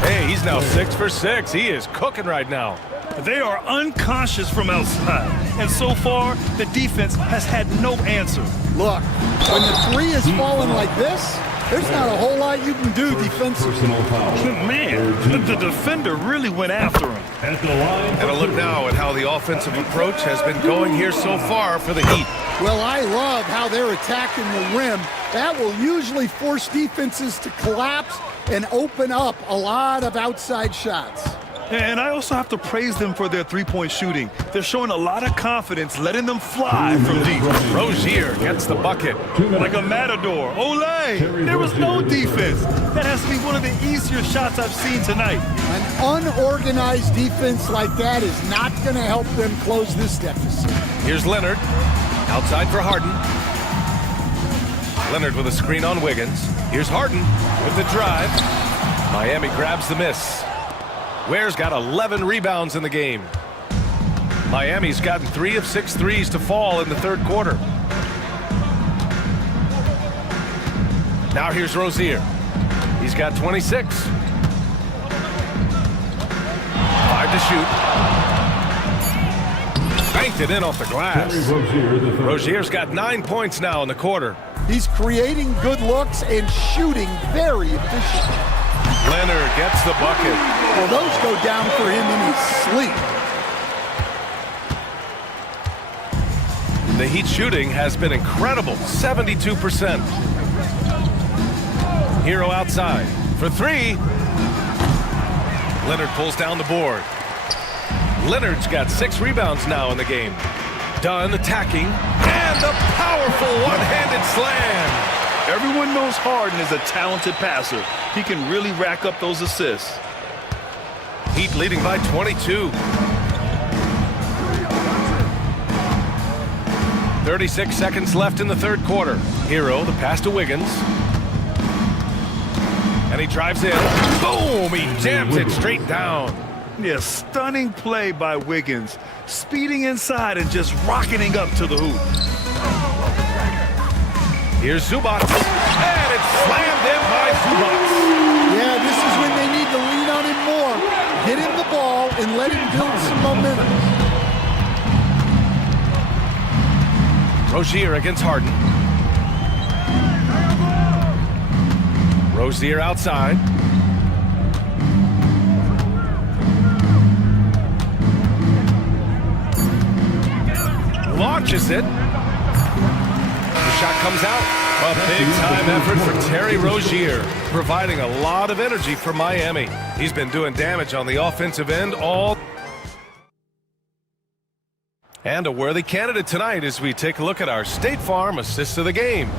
Hey, he's now 6 for 6. He is cooking right now. They are unconscious from outside, and so far, the defense has had no answer. Look, when the three is falling like this, there's not a whole lot you can do defensively. Man, the defender really went after him. And a look now at how the offensive approach has been going here so far for the Heat. Well, I love how they're attacking the rim. That will usually force defenses to collapse and open up a lot of outside shots. And I also have to praise them for their three-point shooting. They're showing a lot of confidence, letting them fly from deep. Rozier gets the bucket. Like a matador. Olay! There was no defense. That has to be one of the easier shots I've seen tonight. An unorganized defense like that is not going to help them close this deficit. Here's Leonard. Outside for Harden. Leonard with a screen on Wiggins. Here's Harden with the drive. Miami grabs the miss. Ware's got 11 rebounds in the game. Miami's gotten 3 of 6 threes to fall in the third quarter. Now here's Rozier. He's got 26. 5 to shoot. Banked it in off the glass. Rozier's got 9 points now in the quarter. He's creating good looks and shooting very efficiently. Leonard gets the bucket. Well, those go down for him in his sleep. The Heat shooting has been incredible, 72%. Hero outside for 3. Leonard pulls down the board. Leonard's got 6 rebounds now in the game. Dunn attacking, and the powerful one-handed slam. Everyone knows Harden is a talented passer. He can really rack up those assists. Heat leading by 22. 36 seconds left in the third quarter. Hero, the pass to Wiggins. And he drives in. Boom! He jams it straight down. Yeah, stunning play by Wiggins. Speeding inside and just rocketing up to the hoop. Here's Zubac. And it's slammed in by Zubac. Yeah, this is when they need to lean on him more. Get him the ball and let him build some momentum. Rozier against Harden. Rozier outside. Launches it. The shot comes out. A big-time effort for Terry Rozier, providing a lot of energy for Miami. He's been doing damage on the offensive end all. And a worthy candidate tonight as we take a look at our State Farm assist of the game.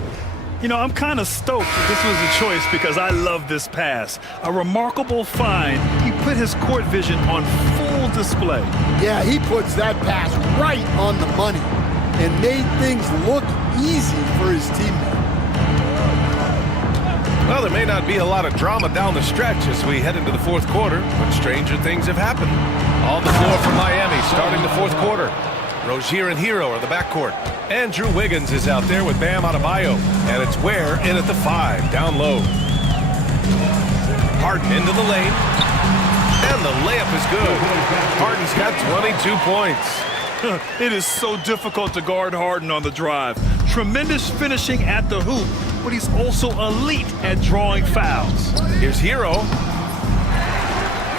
You know, I'm kind of stoked that this was a choice because I love this pass. A remarkable find. He put his court vision on full display. Yeah, he puts that pass right on the money and made things look easy for his teammate. Well, there may not be a lot of drama down the stretch as we head into the fourth quarter, but stranger things have happened. On the floor for Miami starting the fourth quarter. Rozier and Hero are the backcourt. Andrew Wiggins is out there with Bam Adebayo. And it's Ware in at the 5, down low. Harden into the lane. And the layup is good. Harden's got 22 points. It is so difficult to guard Harden on the drive. Tremendous finishing at the hoop, but he's also elite at drawing fouls. Here's Hero.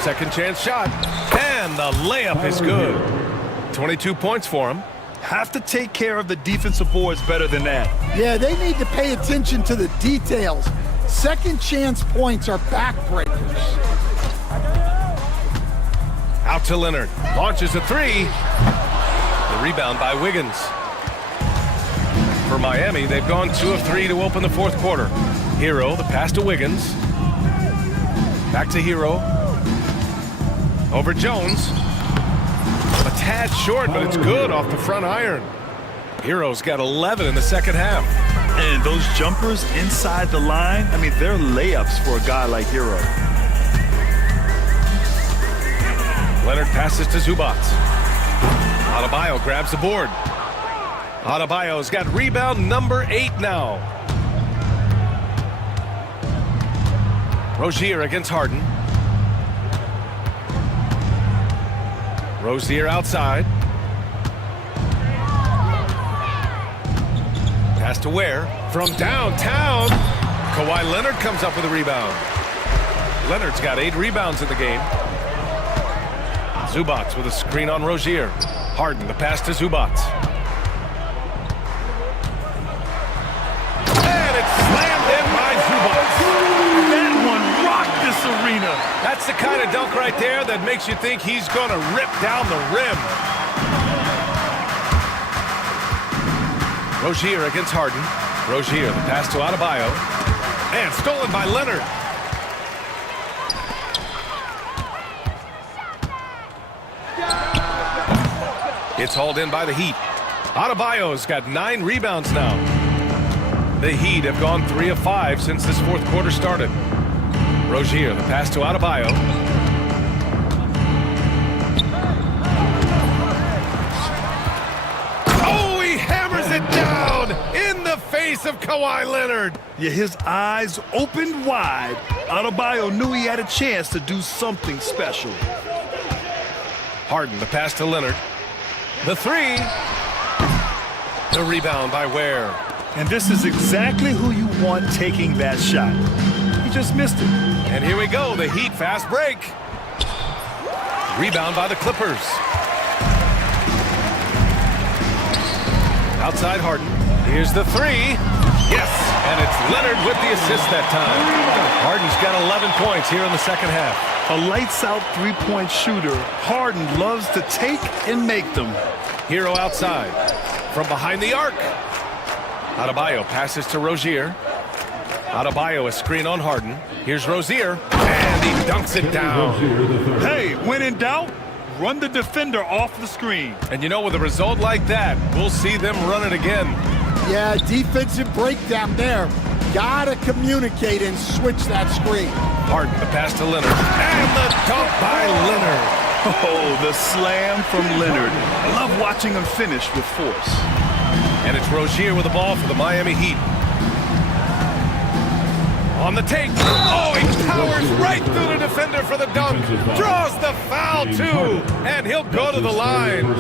Second chance shot. And the layup is good. 22 points for him. Have to take care of the defensive boards better than that. Yeah, they need to pay attention to the details. Second chance points are backbreakers. Out to Leonard. Launches a 3. The rebound by Wiggins. For Miami, they've gone 2 of 3 to open the fourth quarter. Hero, the pass to Wiggins. Back to Hero. Over Jones. A tad short, but it's good off the front iron. Hero's got 11 in the second half. And those jumpers inside the line, I mean, they're layups for a guy like Hero. Leonard passes to Zubac. Adebayo grabs the board. Adebayo's got rebound number 8 now. Rozier against Harden. Rozier outside. Pass to Ware from downtown. Kawhi Leonard comes up with a rebound. Leonard's got 8 rebounds in the game. Zubac with a screen on Rozier. Harden, the pass to Zubac. And it's slammed in by Zubac. That one rocked this arena. That's the kind of dunk right there that makes you think he's going to rip down the rim. Rozier against Harden. Rozier, the pass to Adebayo. And stolen by Leonard. It's hauled in by the Heat. Adebayo's got 9 rebounds now. The Heat have gone 3 of 5 since this fourth quarter started. Rozier, the pass to Adebayo. Oh, he hammers it down in the face of Kawhi Leonard. Yeah, his eyes opened wide. Adebayo knew he had a chance to do something special. Harden, the pass to Leonard. The 3. The rebound by Ware. And this is exactly who you want taking that shot. He just missed it. And here we go, the Heat fast break. Rebound by the Clippers. Outside Harden. Here's the 3. Yes, and it's Leonard with the assist that time. Harden's got 11 points here in the second half. A lights-out three-point shooter. Harden loves to take and make them. Hero outside. From behind the arc. Adebayo passes to Rozier. Adebayo a screen on Harden. Here's Rozier. And he dunks it down. Hey, when in doubt, run the defender off the screen. And you know, with a result like that, we'll see them run it again. Yeah, defensive breakdown there. Gotta communicate and switch that screen. Harden, the pass to Leonard. And the dunk by Leonard. Oh, the slam from Leonard. I love watching him finish with force. And it's Rozier with the ball for the Miami Heat. On the take. Oh, he powers right through the defender for the dunk. Draws the foul, too. And he'll go to the line.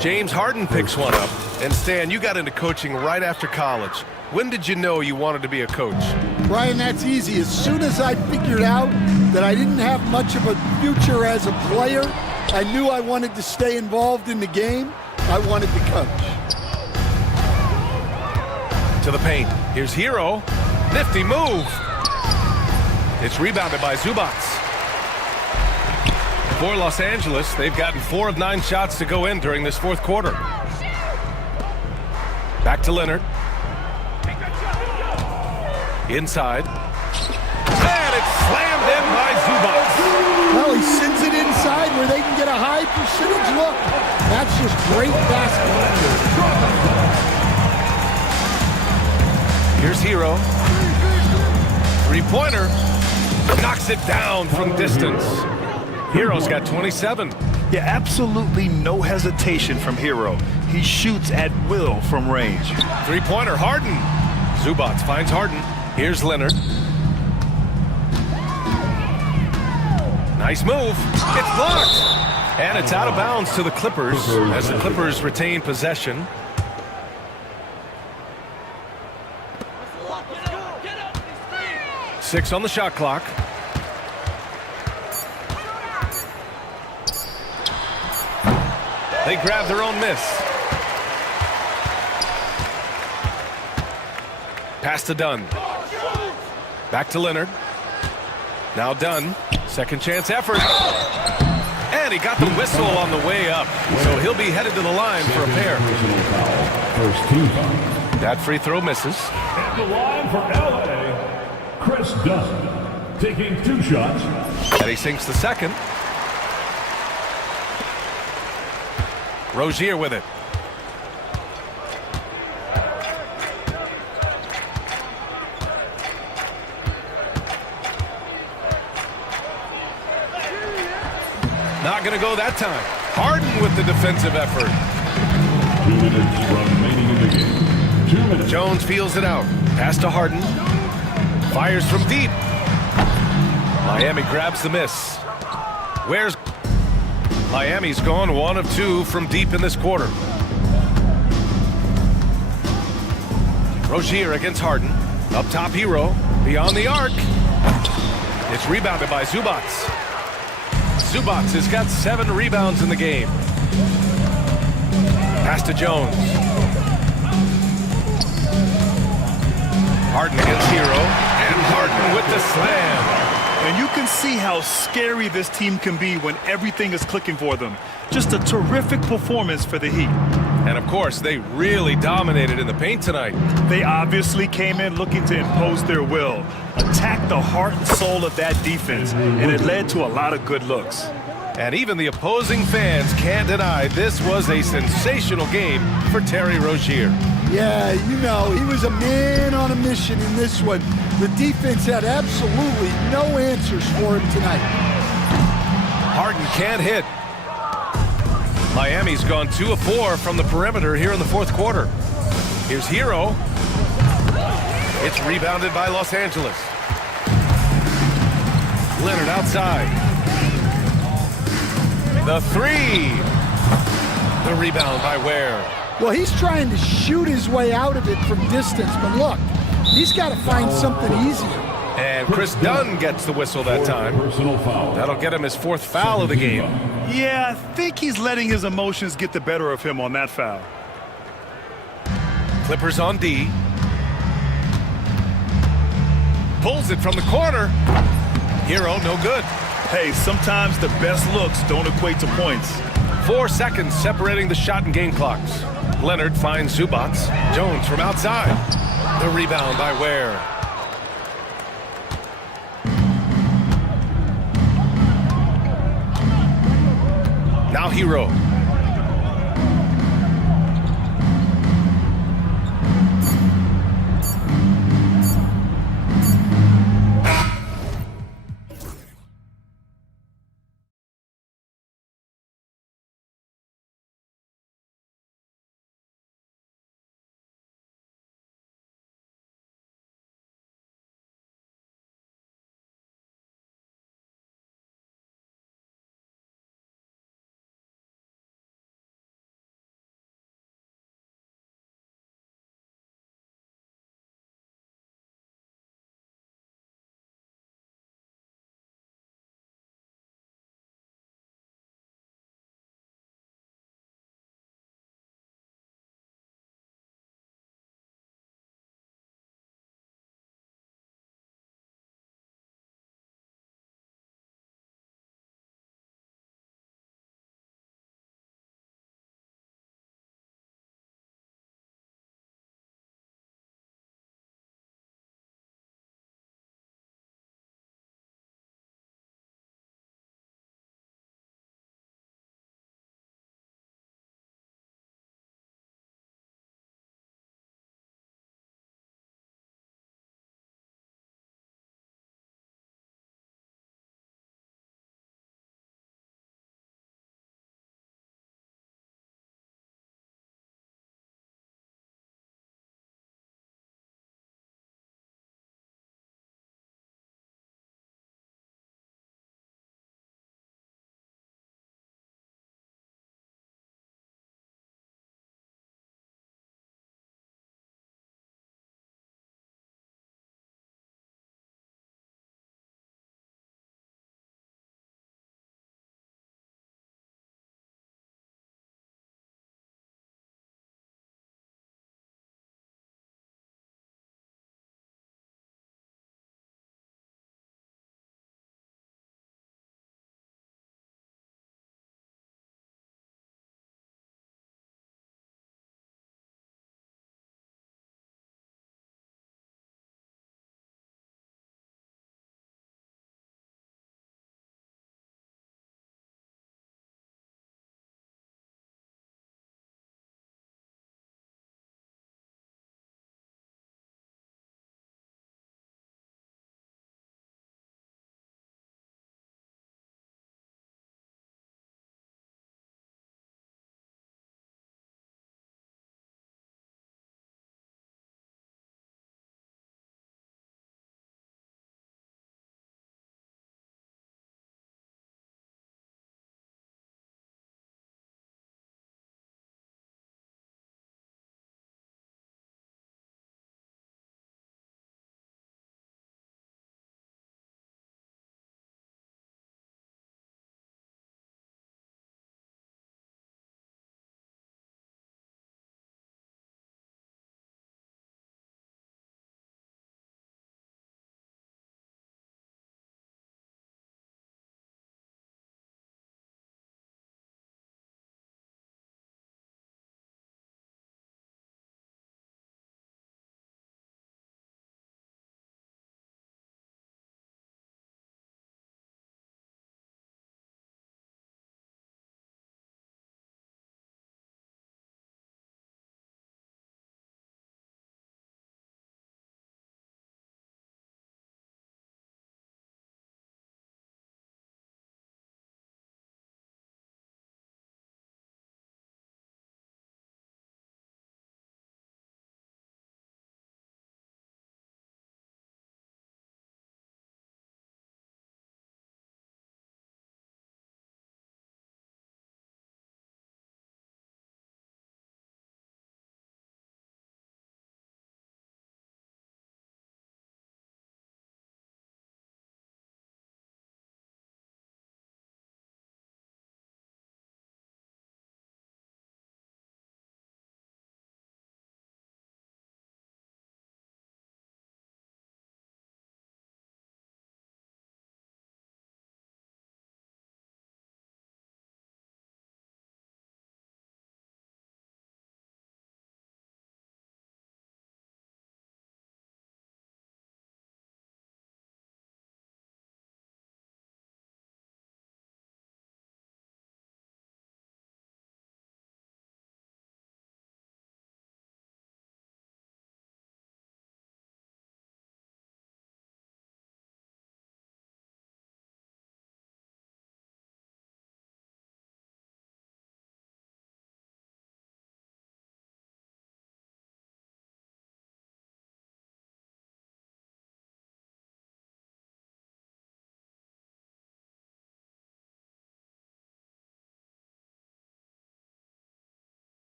James Harden picks one up. And Stan, you got into coaching right after college. When did you know you wanted to be a coach? Brian, that's easy. As soon as I figured out that I didn't have much of a future as a player, I knew I wanted to stay involved in the game. I wanted to coach. To the paint. Here's Hero. Nifty move. It's rebounded by Zubats. For Los Angeles, they've gotten 4 of 9 shots to go in during this fourth quarter. Back to Leonard. Inside. And it's slammed in by Zubats. Well, he sends it inside where they can get a high percentage look. That's just great basketball. Here's Hero. Three-pointer. Knocks it down from distance. Hero's got 27. Yeah, absolutely no hesitation from Hero. He shoots at will from range. Three-pointer, Harden. Zubats finds Harden. Here's Leonard. Nice move. It's blocked. And it's out of bounds to the Clippers as the Clippers retain possession. Six on the shot clock. They grab their own miss. Pass to Dunn. Back to Leonard. Now Dunn. Second chance effort. And he got the whistle on the way up. So he'll be headed to the line for a pair. First team foul. That free throw misses. At the line for LA, Chris Dunn, taking 2 shots. And he sinks the second. Rozier with it. Not going to go that time. Harden with the defensive effort. 2 minutes remaining in the game. 2 minutes. Jones feels it out. Pass to Harden. Fires from deep. Miami grabs the miss. Where's Miami's gone 1 of 2 from deep in this quarter. Rozier against Harden. Up top, Hero. Beyond the arc. It's rebounded by Zubats. Zubats has got 7 rebounds in the game. Pass to Jones. Harden against Hero. And Harden with the slam. And you can see how scary this team can be when everything is clicking for them. Just a terrific performance for the Heat. And of course, they really dominated in the paint tonight. They obviously came in looking to impose their will, attack the heart and soul of that defense, and it led to a lot of good looks. And even the opposing fans can't deny this was a sensational game for Terry Rozier. Yeah, you know, he was a man on a mission in this one. The defense had absolutely no answers for him tonight. Harden can't hit. Miami's gone 2 of 4 from the perimeter here in the fourth quarter. Here's Hero. It's rebounded by Los Angeles. Leonard outside. The 3. The rebound by Ware. Well, he's trying to shoot his way out of it from distance, but look, he's got to find something easier. And Chris Dunn gets the whistle that time. That'll get him his 4th foul of the game. Yeah, I think he's letting his emotions get the better of him on that foul. Clippers on D. Pulls it from the corner. Hero, no good. Hey, sometimes the best looks don't equate to points. 4 seconds separating the shot and game clocks. Leonard finds Zubats. Jones from outside. The rebound by Ware. Now Hero.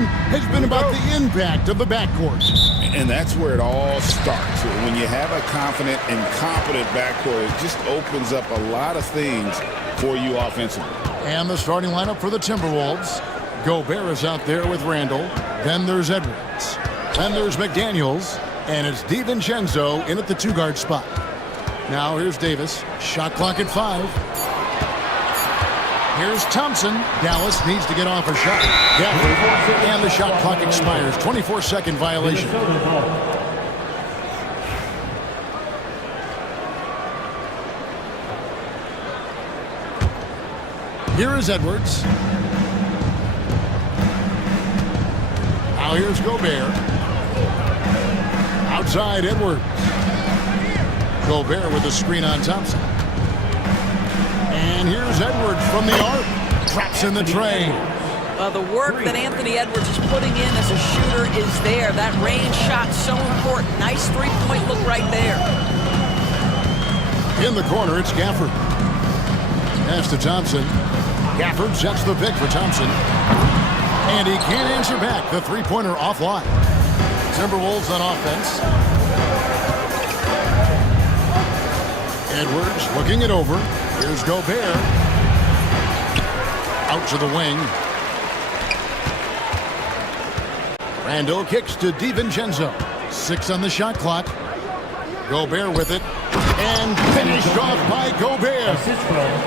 on has been about the impact of the backcourt. And that's where it all starts. When you have a confident and competent backcourt, it just opens up a lot of things for you offensively. And the starting lineup for the Timberwolves. Gobert is out there with Randall. Then there's Edwards. Then there's McDaniels. And it's DiVincenzo in at the two-guard spot. Now here's Davis. Shot clock at 5. Here's Thompson. Dallas needs to get off a shot. Gafford. And the shot clock expires. 24-second violation. Here is Edwards. Now here's Gobert. Outside Edwards. Gobert with the screen on Thompson. And here's Edwards from the arc. Traps in the tray. The work that Anthony Edwards is putting in as a shooter is there. That range shot so important. Nice three-point look right there. In the corner, it's Gafford. Pass to Thompson. Gafford sets the pick for Thompson. And he can't answer back. The three-pointer offline. Timberwolves on offense. Edwards looking it over. Here's Gobert. Out to the wing. Randall kicks to DiVincenzo. 6 on the shot clock. Gobert with it. And finished off by Gobert.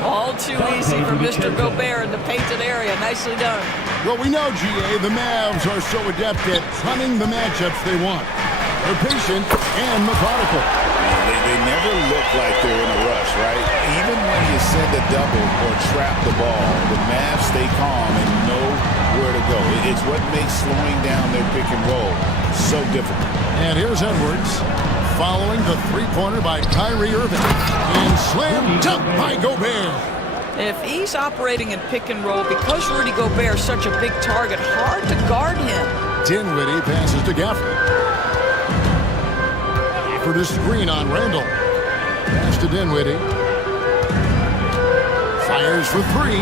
All too easy for Mr. Gobert in the painted area. Nicely done. Well, we know, GA, the Mavs are so adept at hunting the matchups they want. They're patient and methodical. They never look like they're in a rush, right? Even when you send a double or trap the ball, the Mavs stay calm and know where to go. It's what makes slowing down their pick and roll so difficult. And here's Edwards following the three-pointer by Kyrie Irving. And slam dunk by Gobert. If he's operating in pick and roll, because Rudy Gobert is such a big target, hard to guard him. Dinwiddie passes to Gafford. For the screen on Randall. Pass to Dinwiddie. Fires for 3.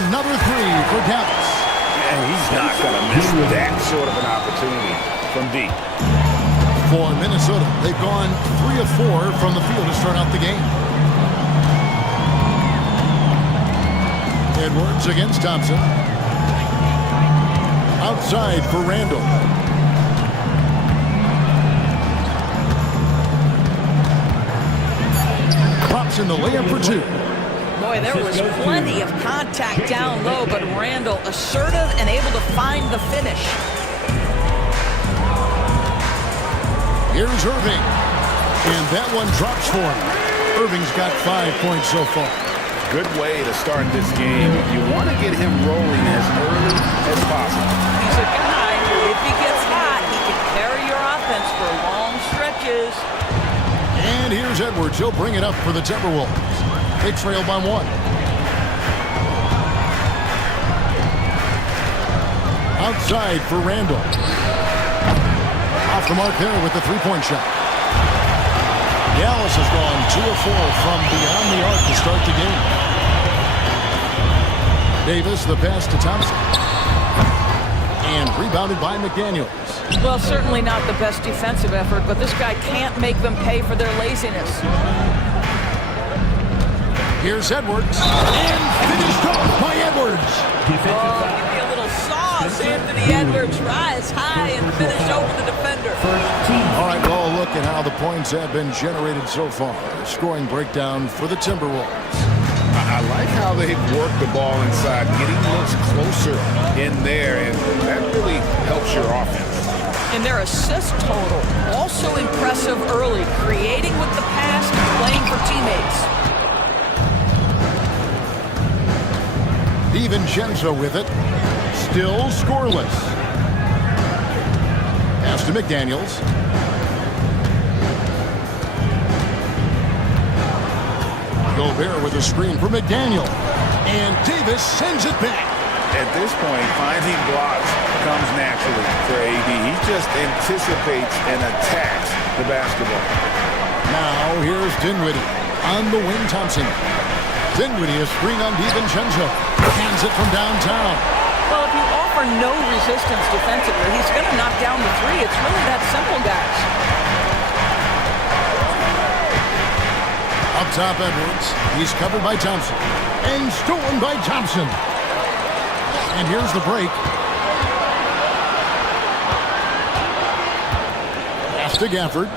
Another 3 for Dallas. And he's not going to miss that sort of an opportunity from deep. For Minnesota, they've gone 3 of 4 from the field to start out the game. Edwards against Thompson. Outside for Randall. Pops in the layup for 2. Boy, there was plenty of contact down low, but Randall assertive and able to find the finish. Here's Irving. And that one drops for him. Irving's got 5 points so far. Good way to start this game. You want to get him rolling as early as possible. He's a guy who, if he gets hot, he can carry your offense for long stretches. And here's Edwards. He'll bring it up for the Timberwolves. They trail by 1. Outside for Randall. Off the mark there with the three-point shot. Dallas has gone 2 of 4 from beyond the arc to start the game. Davis, the pass to Thompson. And rebounded by McDaniels. Well, certainly not the best defensive effort, but this guy can't make them pay for their laziness. Here's Edwards. And finished off by Edwards. Oh, give me a little sauce. Anthony Edwards rise high and finish over the defender. All right, well, look at how the points have been generated so far. Scoring breakdown for the Timberwolves. I like how they've worked the ball inside, getting looks closer in there, and that really helps your offense. And their assist total, also impressive early, creating with the pass and playing for teammates. DiVincenzo with it. Still scoreless. Pass to McDaniels. Gobert with a screen for McDaniel. And Davis sends it back. At this point, finding blocks comes naturally for AD. He just anticipates and attacks the basketball. Now here's Dinwiddie. On the wing, Thompson. Dinwiddie, a screen on DiVincenzo. Hands it from downtown. Well, if you offer no resistance defensively, he's going to knock down the three. It's really that simple, guys. Up top, Edwards. He's covered by Thompson. And stolen by Thompson. And here's the break. Pass to Gafford.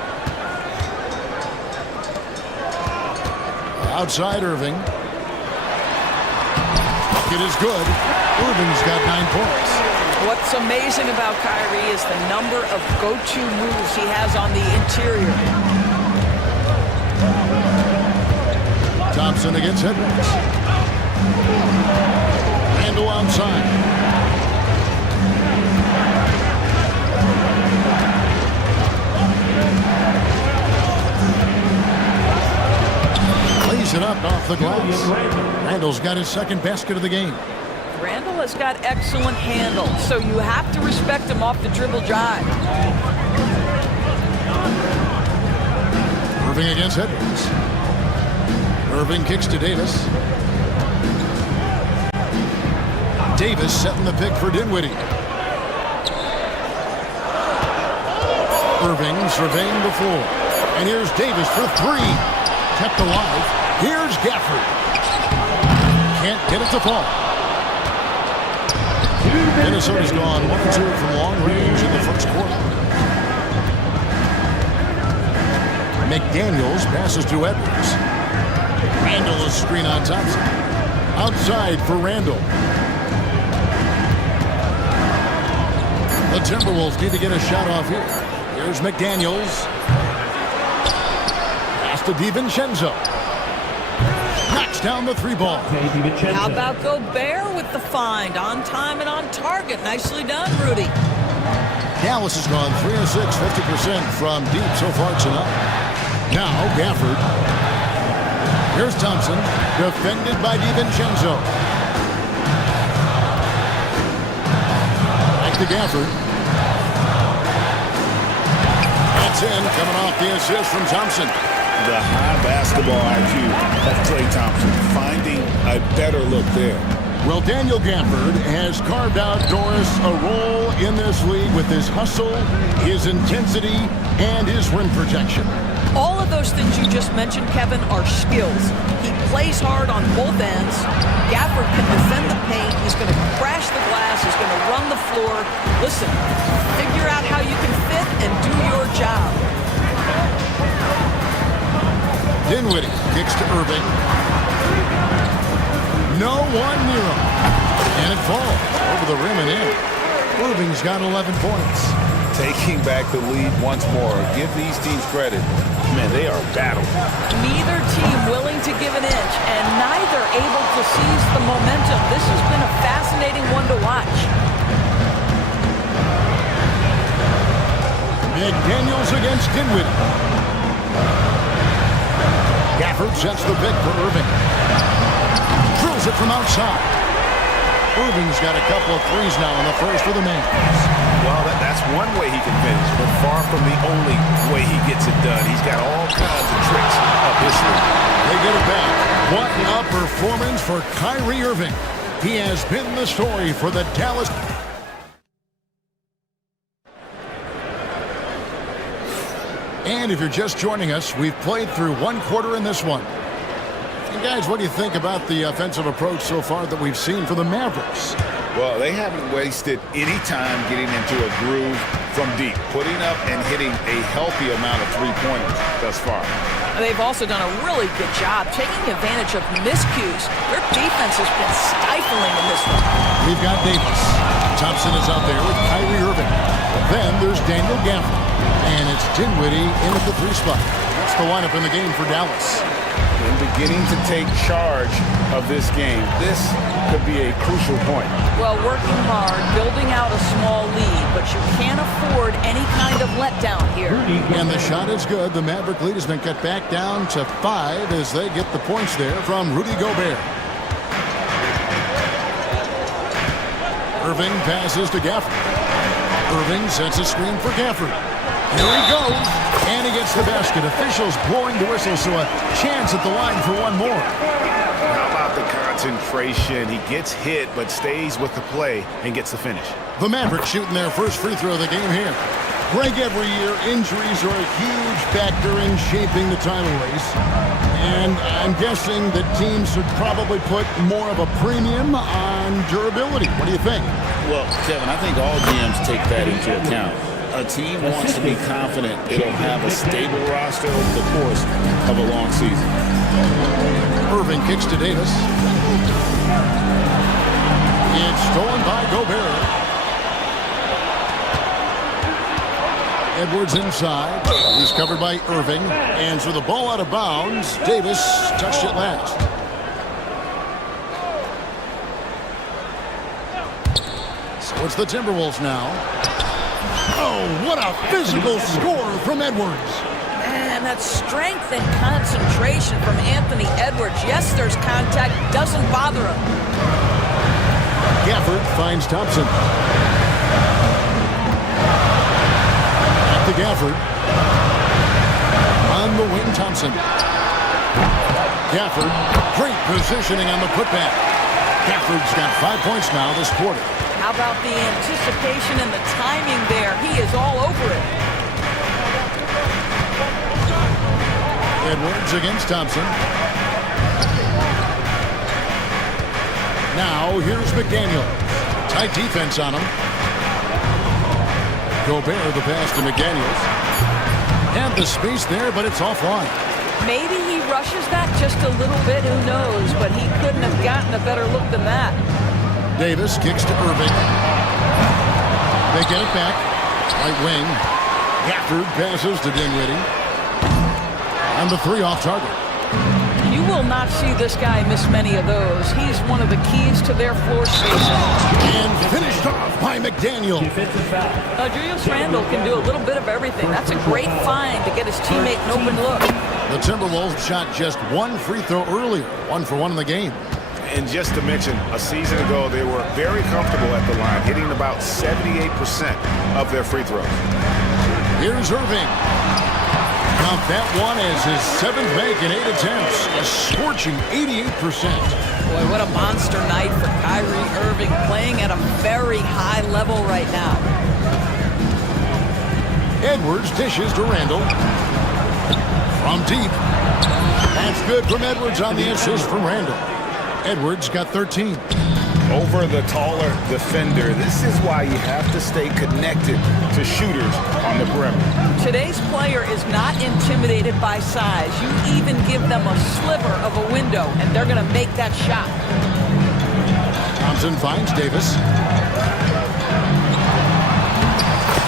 Outside Irving. It is good. Irving's got 9 points. What's amazing about Kyrie is the number of go-to moves he has on the interior. Thompson against Edwards. Randall outside. Lays it up off the glass. Randall's got his second basket of the game. Randall has got excellent handle, so you have to respect him off the dribble drive. Irving against Edwards. Irving kicks to Davis. Davis setting the pick for Dinwiddie. Irving surveying the floor. And here's Davis for three. Kept alive. Here's Gafford. Can't get it to fall. Minnesota's gone 1-2 from long range in the first quarter. McDaniels passes to Edwards. Randall is screen on Thompson. Outside for Randall. The Timberwolves need to get a shot off here. Here's McDaniels. Pass to DiVincenzo. Knocks down the three ball. How about Gobert with the find? On time and on target. Nicely done, Rudy. Dallas has gone 3 of 6, 50% from deep so far tonight. Now Gafford. Here's Thompson, defended by DiVincenzo. Back to Gafford. That's in, coming off the assist from Thompson. The high basketball IQ of Klay Thompson, finding a better look there. Well, Daniel Gafford has carved out Doris a role in this league with his hustle, his intensity, and his rim protection. All of those things you just mentioned, Kevin, are skills. He plays hard on both ends. Gafford can defend the paint. He's going to crash the glass. He's going to run the floor. Listen, figure out how you can fit and do your job. Dinwiddie kicks to Irving. No one near him. And it falls over the rim and in. Irving's got 11 points. Taking back the lead once more. Give these teams credit. Man, they are battling. Neither team willing to give an inch and neither able to seize the momentum. This has been a fascinating one to watch. McDaniels against Dinwiddie. Gafford sets the pick for Irving. Drills it from outside. Irving's got a couple of threes now in the first for the Mavs. Well, that's one way he can finish, but far from the only way he gets it done. He's got all kinds of tricks up his sleeve. They get it back. What a performance for Kyrie Irving. He has been the story for the Dallas. And if you're just joining us, we've played through one quarter in this one. And guys, what do you think about the offensive approach so far that we've seen for the Mavericks? Well, they haven't wasted any time getting into a groove from deep, putting up and hitting a healthy amount of three-pointers thus far. They've also done a really good job taking advantage of miscues. Their defense has been stifling in this one. We've got Davis. Thompson is out there with Kyrie Irving. Then there's Daniel Gafford. And it's Dinwiddie in at the three spot. That's the lineup in the game for Dallas. And beginning to take charge of this game. This could be a crucial point. Well, working hard, building out a small lead, but you can't afford any kind of letdown here. And the shot is good. The Maverick lead has been cut back down to 5 as they get the points there from Rudy Gobert. Irving passes to Gafford. Irving sets a screen for Gafford. Here he goes, and he gets the basket. Officials blowing the whistle, so a chance at the line for one more. How about the contact? concentration. He gets hit, but stays with the play and gets the finish. The Mavericks shooting their first free throw of the game here. Greg, every year, injuries are a huge factor in shaping the title race. And I'm guessing that teams should probably put more of a premium on durability. What do you think? Well, Kevin, I think all GMs take that into account. A team wants to be confident it'll have a stable roster over the course of a long season. Irving kicks to Davis. It's stolen by Gobert. Edwards inside. He's covered by Irving. And so the ball out of bounds. Davis touched it last. So it's the Timberwolves now. Oh, what a physical score from Edwards. And that strength and concentration from Anthony Edwards. Yes, there's contact. Doesn't bother him. Gafford finds Thompson. To Gafford. On the wing, Thompson. Gafford, great positioning on the putback. Gafford's got 5 points now this quarter. How about the anticipation and the timing there? He is all over it. Edwards against Thompson. Now here's McDaniel. Tight defense on him. Gobert, the pass to McDaniels. And the space there, but it's offline. Maybe he rushes that just a little bit, who knows, but he couldn't have gotten a better look than that. Davis kicks to Irving. They get it back. Right wing. Gafford passes to Dinwiddie. And the three off target. You will not see this guy miss many of those. He's one of the keys to their floor spacing. And finished off by McDaniel. Julius Randle can do a little bit of everything. That's a great find to get his teammate an open look. The Timberwolves shot just one free throw earlier. 1 for 1 in the game. And just to mention, a season ago, they were very comfortable at the line, hitting about 78% of their free throws. Here's Irving. Count that one as his 7th make in 8 attempts. A scorching 88%. Boy, what a monster night for Kyrie Irving, playing at a very high level right now. Edwards dishes to Randle. From deep. That's good from Edwards on the assist from Randle. Edwards got 13. Over the taller defender. This is why you have to stay connected to shooters on the perimeter. Today's player is not intimidated by size. You even give them a sliver of a window, and they're going to make that shot. Thompson finds Davis.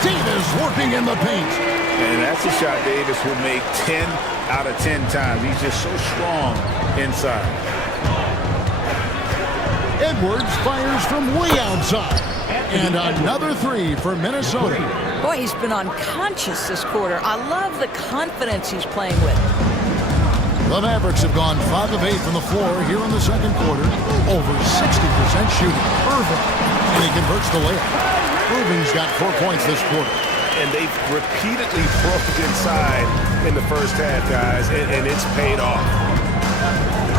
Davis working in the paint. And that's a shot Davis will make 10 out of 10 times. He's just so strong inside. Edwards fires from way outside. And another three for Minnesota. Boy, he's been unconscious this quarter. I love the confidence he's playing with. The Mavericks have gone 5 of 8 from the floor here in the second quarter. Over 60% shooting. Irving. And he converts the layup. Irving's got 4 points this quarter. And they've repeatedly broke inside in the first half, guys, and it's paid off.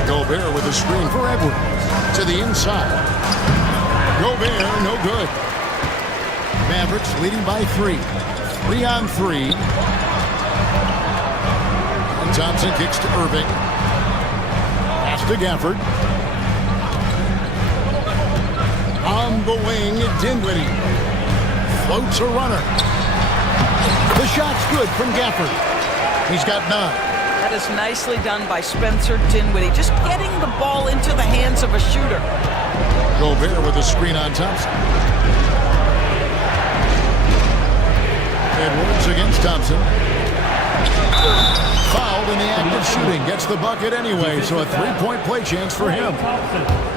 Gobert with a screen for Edwards. To the inside. Gobert, no good. Mavericks leading by 3. 3 on 3. And Thompson kicks to Irving. Pass to Gafford. On the wing, Dinwiddie. Floats a runner. The shot's good from Gafford. He's got 9. That is nicely done by Spencer Dinwiddie. Just getting the ball into the hands of a shooter. Gobert with a screen on Thompson. Edwards against Thompson. Fouled in the act of shooting. Gets the bucket anyway, so a 3-point play chance for him.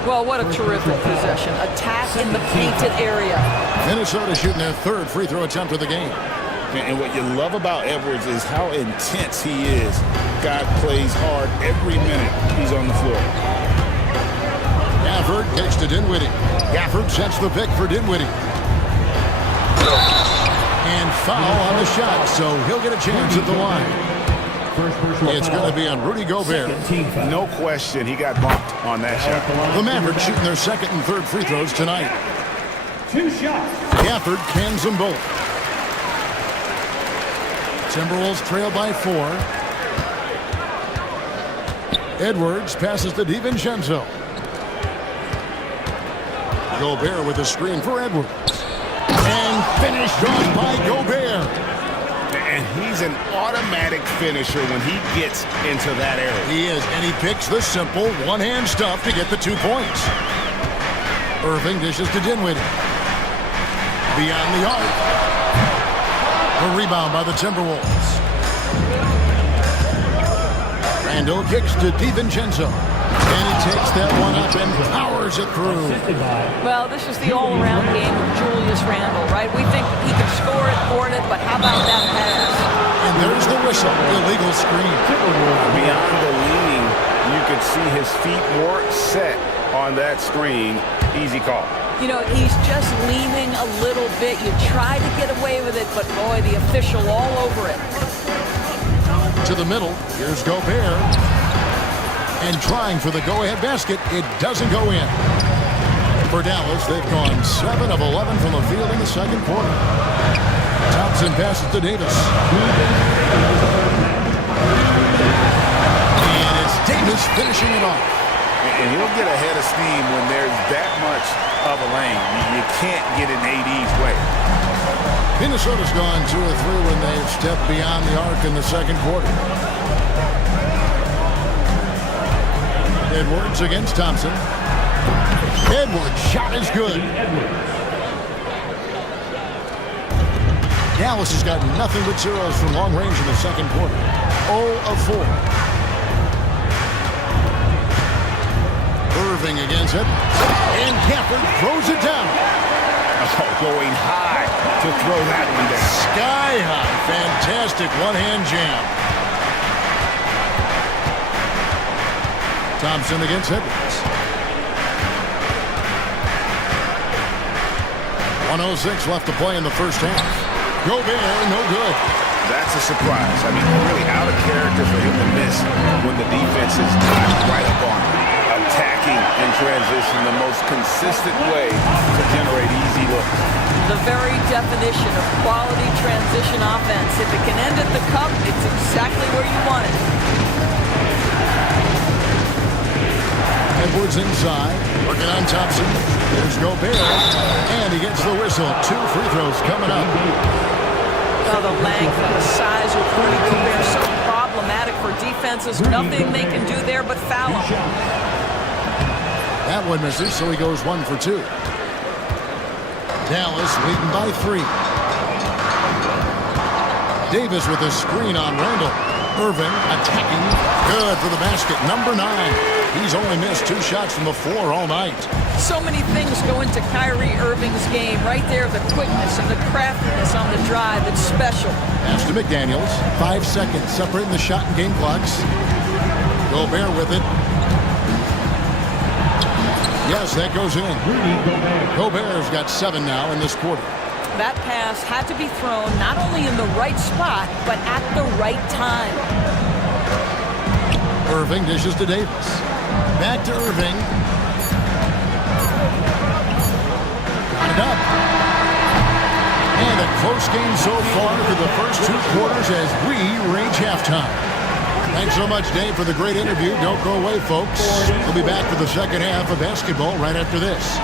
Well, what a terrific possession. Attack in the painted area. Minnesota shooting their 3rd free throw attempt of the game. And what you love about Edwards is how intense he is. Guy plays hard every minute he's on the floor. Gafford kicks to Dinwiddie. Gafford sets the pick for Dinwiddie. And foul on the shot, so he'll get a chance at the line. It's going to be on Rudy Gobert. No question, he got bumped on that shot. The Mavericks shooting their second and third free throws tonight. 2 shots. Gafford cans them both. Timberwolves trail by 4. Edwards passes to DiVincenzo. Gobert with a screen for Edwards. And finished off by Gobert. And he's an automatic finisher when he gets into that area. He is, and he picks the simple one-hand stuff to get the 2 points. Irving dishes to Dinwiddie. Beyond the arc. A rebound by the Timberwolves. Randall kicks to DiVincenzo. And he takes that one up and powers it through. Well, this is the all-around game of Julius Randle, right? We think he can score it, board it, but how about that pass? And there's the whistle, illegal screen. Beyond the leaning, you could see his feet more set on that screen. Easy call. You know, he's just leaning a little bit. You try to get away with it, but boy, the official all over it. To the middle, here's Gobert. And trying for the go-ahead basket, it doesn't go in. For Dallas, they've gone 7 of 11 from the field in the second quarter. Thompson passes to Davis. And it's Davis finishing it off. And he'll get ahead of steam when there's that much of a lane. You can't get in AD's way. Minnesota's gone 2 of 3 when they've stepped beyond the arc in the second quarter. Edwards against Thompson. Edwards' shot is good. Dallas has got nothing but zeros from long range in the second quarter. 0 of 4. Irving against it. And Gafford throws it down. Oh, going high to throw that one down. Sky high. Fantastic one-hand jam. Thompson against Edwards. 1:06 left to play in the first half. Gobert, no good. That's a surprise. I mean, really out of character for him to miss when the defense is not right up on him. Attacking in transition, the most consistent way to generate easy looks. The very definition of quality transition offense. If it can end at the cup, it's exactly where you want it. Edwards inside, working on Thompson. There's Gobert, and he gets the whistle. 2 free throws coming up. Oh, the length and the size of Rudy Gobert, so problematic for defenses. Nothing they can do there but foul him. That one misses, so he goes 1 for 2. Dallas leading by 3. Davis with a screen on Randall. Irving attacking. Good for the basket. Number 9. He's only missed 2 shots from the floor all night. So many things go into Kyrie Irving's game. Right there, the quickness and the craftiness on the drive. It's special. Pass to McDaniels. 5 seconds separating the shot and game clocks. Gobert with it. Yes, that goes in. Gobert's got 7 now in this quarter. That pass had to be thrown not only in the right spot, but at the right time. Irving dishes to Davis. Back to Irving. Got it up. And a close game so far for the first 2 quarters as we reach halftime. Thanks so much, Dave, for the great interview. Don't go away, folks. We'll be back for the second half of basketball right after this.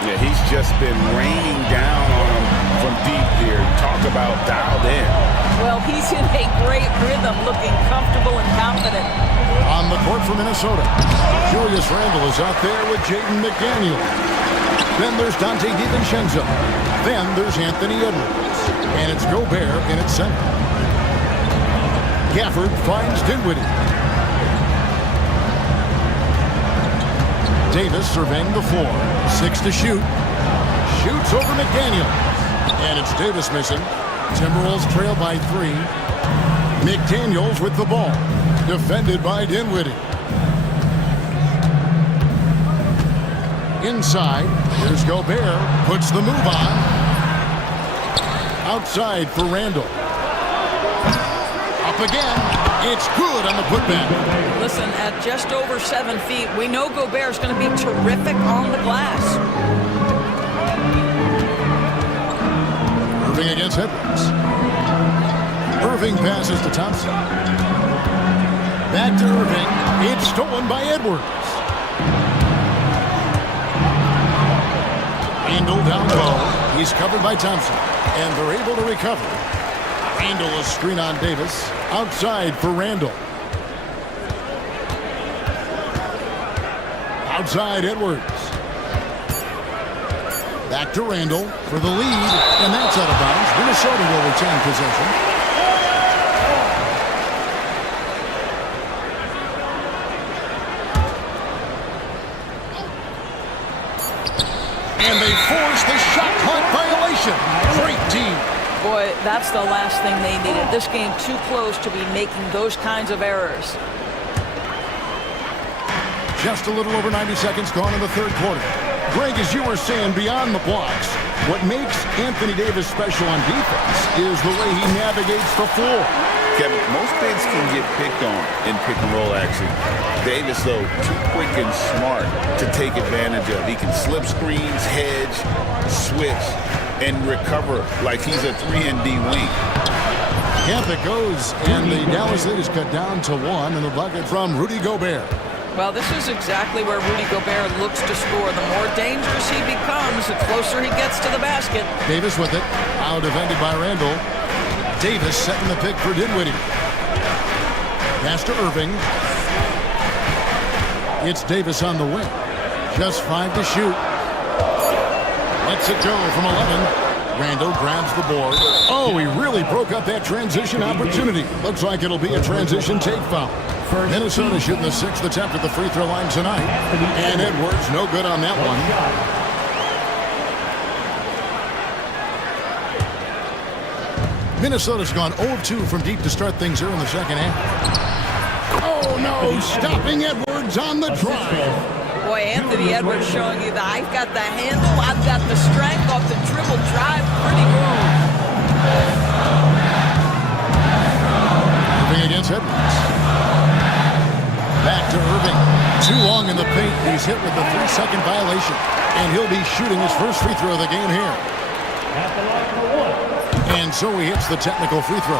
Yeah, he's just been raining down on him from deep here. Talk about dialed in. Well, he's in a great rhythm, looking comfortable and confident. On the court for Minnesota, Julius Randle is out there with Jaden McDaniel. Then there's Dante DiVincenzo. Then there's Anthony Edwards. And it's Gobert in its center. Gafford finds Dinwiddie. Davis surveying the floor. 6 to shoot. Shoots over McDaniel. And it's Davis missing. Timberwolves trail by 3. McDaniels with the ball. Defended by Dinwiddie. Inside, here's Gobert. Puts the move on. Outside for Randle. Up again. It's good on the putback. Listen, at just over 7 feet, we know Gobert's going to be terrific on the glass. Irving against Edwards. Irving passes to Thompson. Back to Irving. It's stolen by Edwards. Randle down low. He's covered by Thompson. And they're able to recover. Randle is screen on Davis. Outside for Randle. Outside Edwards. Back to Randle for the lead. And that's out of bounds. Minnesota will retain possession. And they force the shot clock violation. Great team. Boy, that's the last thing they needed. This game too close to be making those kinds of errors. Just a little over 90 seconds gone in the third quarter. Greg, as you were saying, beyond the blocks, what makes Anthony Davis special on defense is the way he navigates the floor. Kevin, most bigs can get picked on in pick and roll action. Davis, though, too quick and smart to take advantage of. He can slip screens, hedge, switch, and recover like he's a 3-and-D wing. Camp it goes, and the Dallas lead is cut down to 1 in the bucket from Rudy Gobert. Well, this is exactly where Rudy Gobert looks to score. The more dangerous he becomes, the closer he gets to the basket. Davis with it. Now defended by Randle. Davis setting the pick for Dinwiddie. Pass to Irving. It's Davis on the wing. Just 5 to shoot. Lets it go from 11. Randle grabs the board. Oh, he really broke up that transition opportunity. Looks like it'll be a transition take foul. Minnesota shooting the 6th attempt at the free throw line tonight. And Edwards, no good on that one. Minnesota's gone 0-2 from deep to start things here in the second half. Oh, no, stopping Edwards on the drive. Boy, Anthony Edwards showing you that I've got the handle, I've got the strength off the dribble drive. Pretty good. Irving against Edwards. Back to Irving. Too long in the paint. He's hit with a 3-second violation. And he'll be shooting his first free throw of the game here. And so he hits the technical free throw.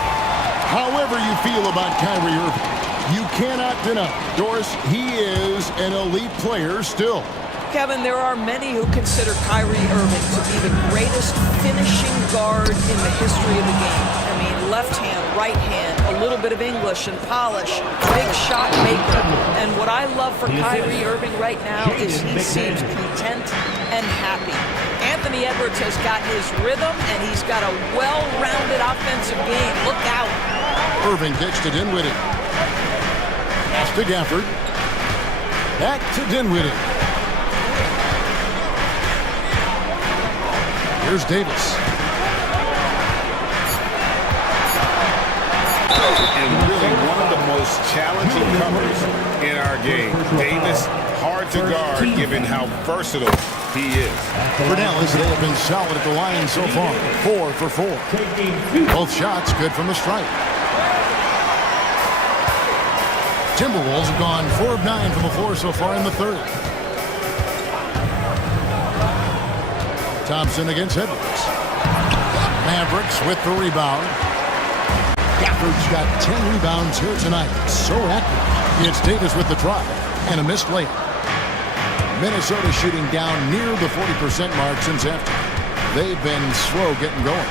However you feel about Kyrie Irving, you cannot deny, Doris, he is an elite player still. Kevin, there are many who consider Kyrie Irving to be the greatest finishing guard in the history of the game. I mean, left hand, right hand, a little bit of English and polish, big shot maker. And what I love for Kyrie Irving right now is he seems content and happy. Anthony Edwards has got his rhythm, and he's got a well-rounded offensive game. Look out. Irving kicks to Dinwiddie. Pass to Gafford. Back to Dinwiddie. Here's Davis. And really one of the most challenging covers in our game. Davis, hard to guard given how versatile he is. For Dallas, they have been solid at the line so far. 4 for 4. Both shots good from the stripe. Timberwolves have gone 4 of 9 from the floor so far in the third. Thompson against Edwards. Mavericks with the rebound. Gafford's got 10 rebounds here tonight. So active. It's Davis with the drive and a missed layup. Minnesota shooting down near the 40% mark since after. They've been slow getting going.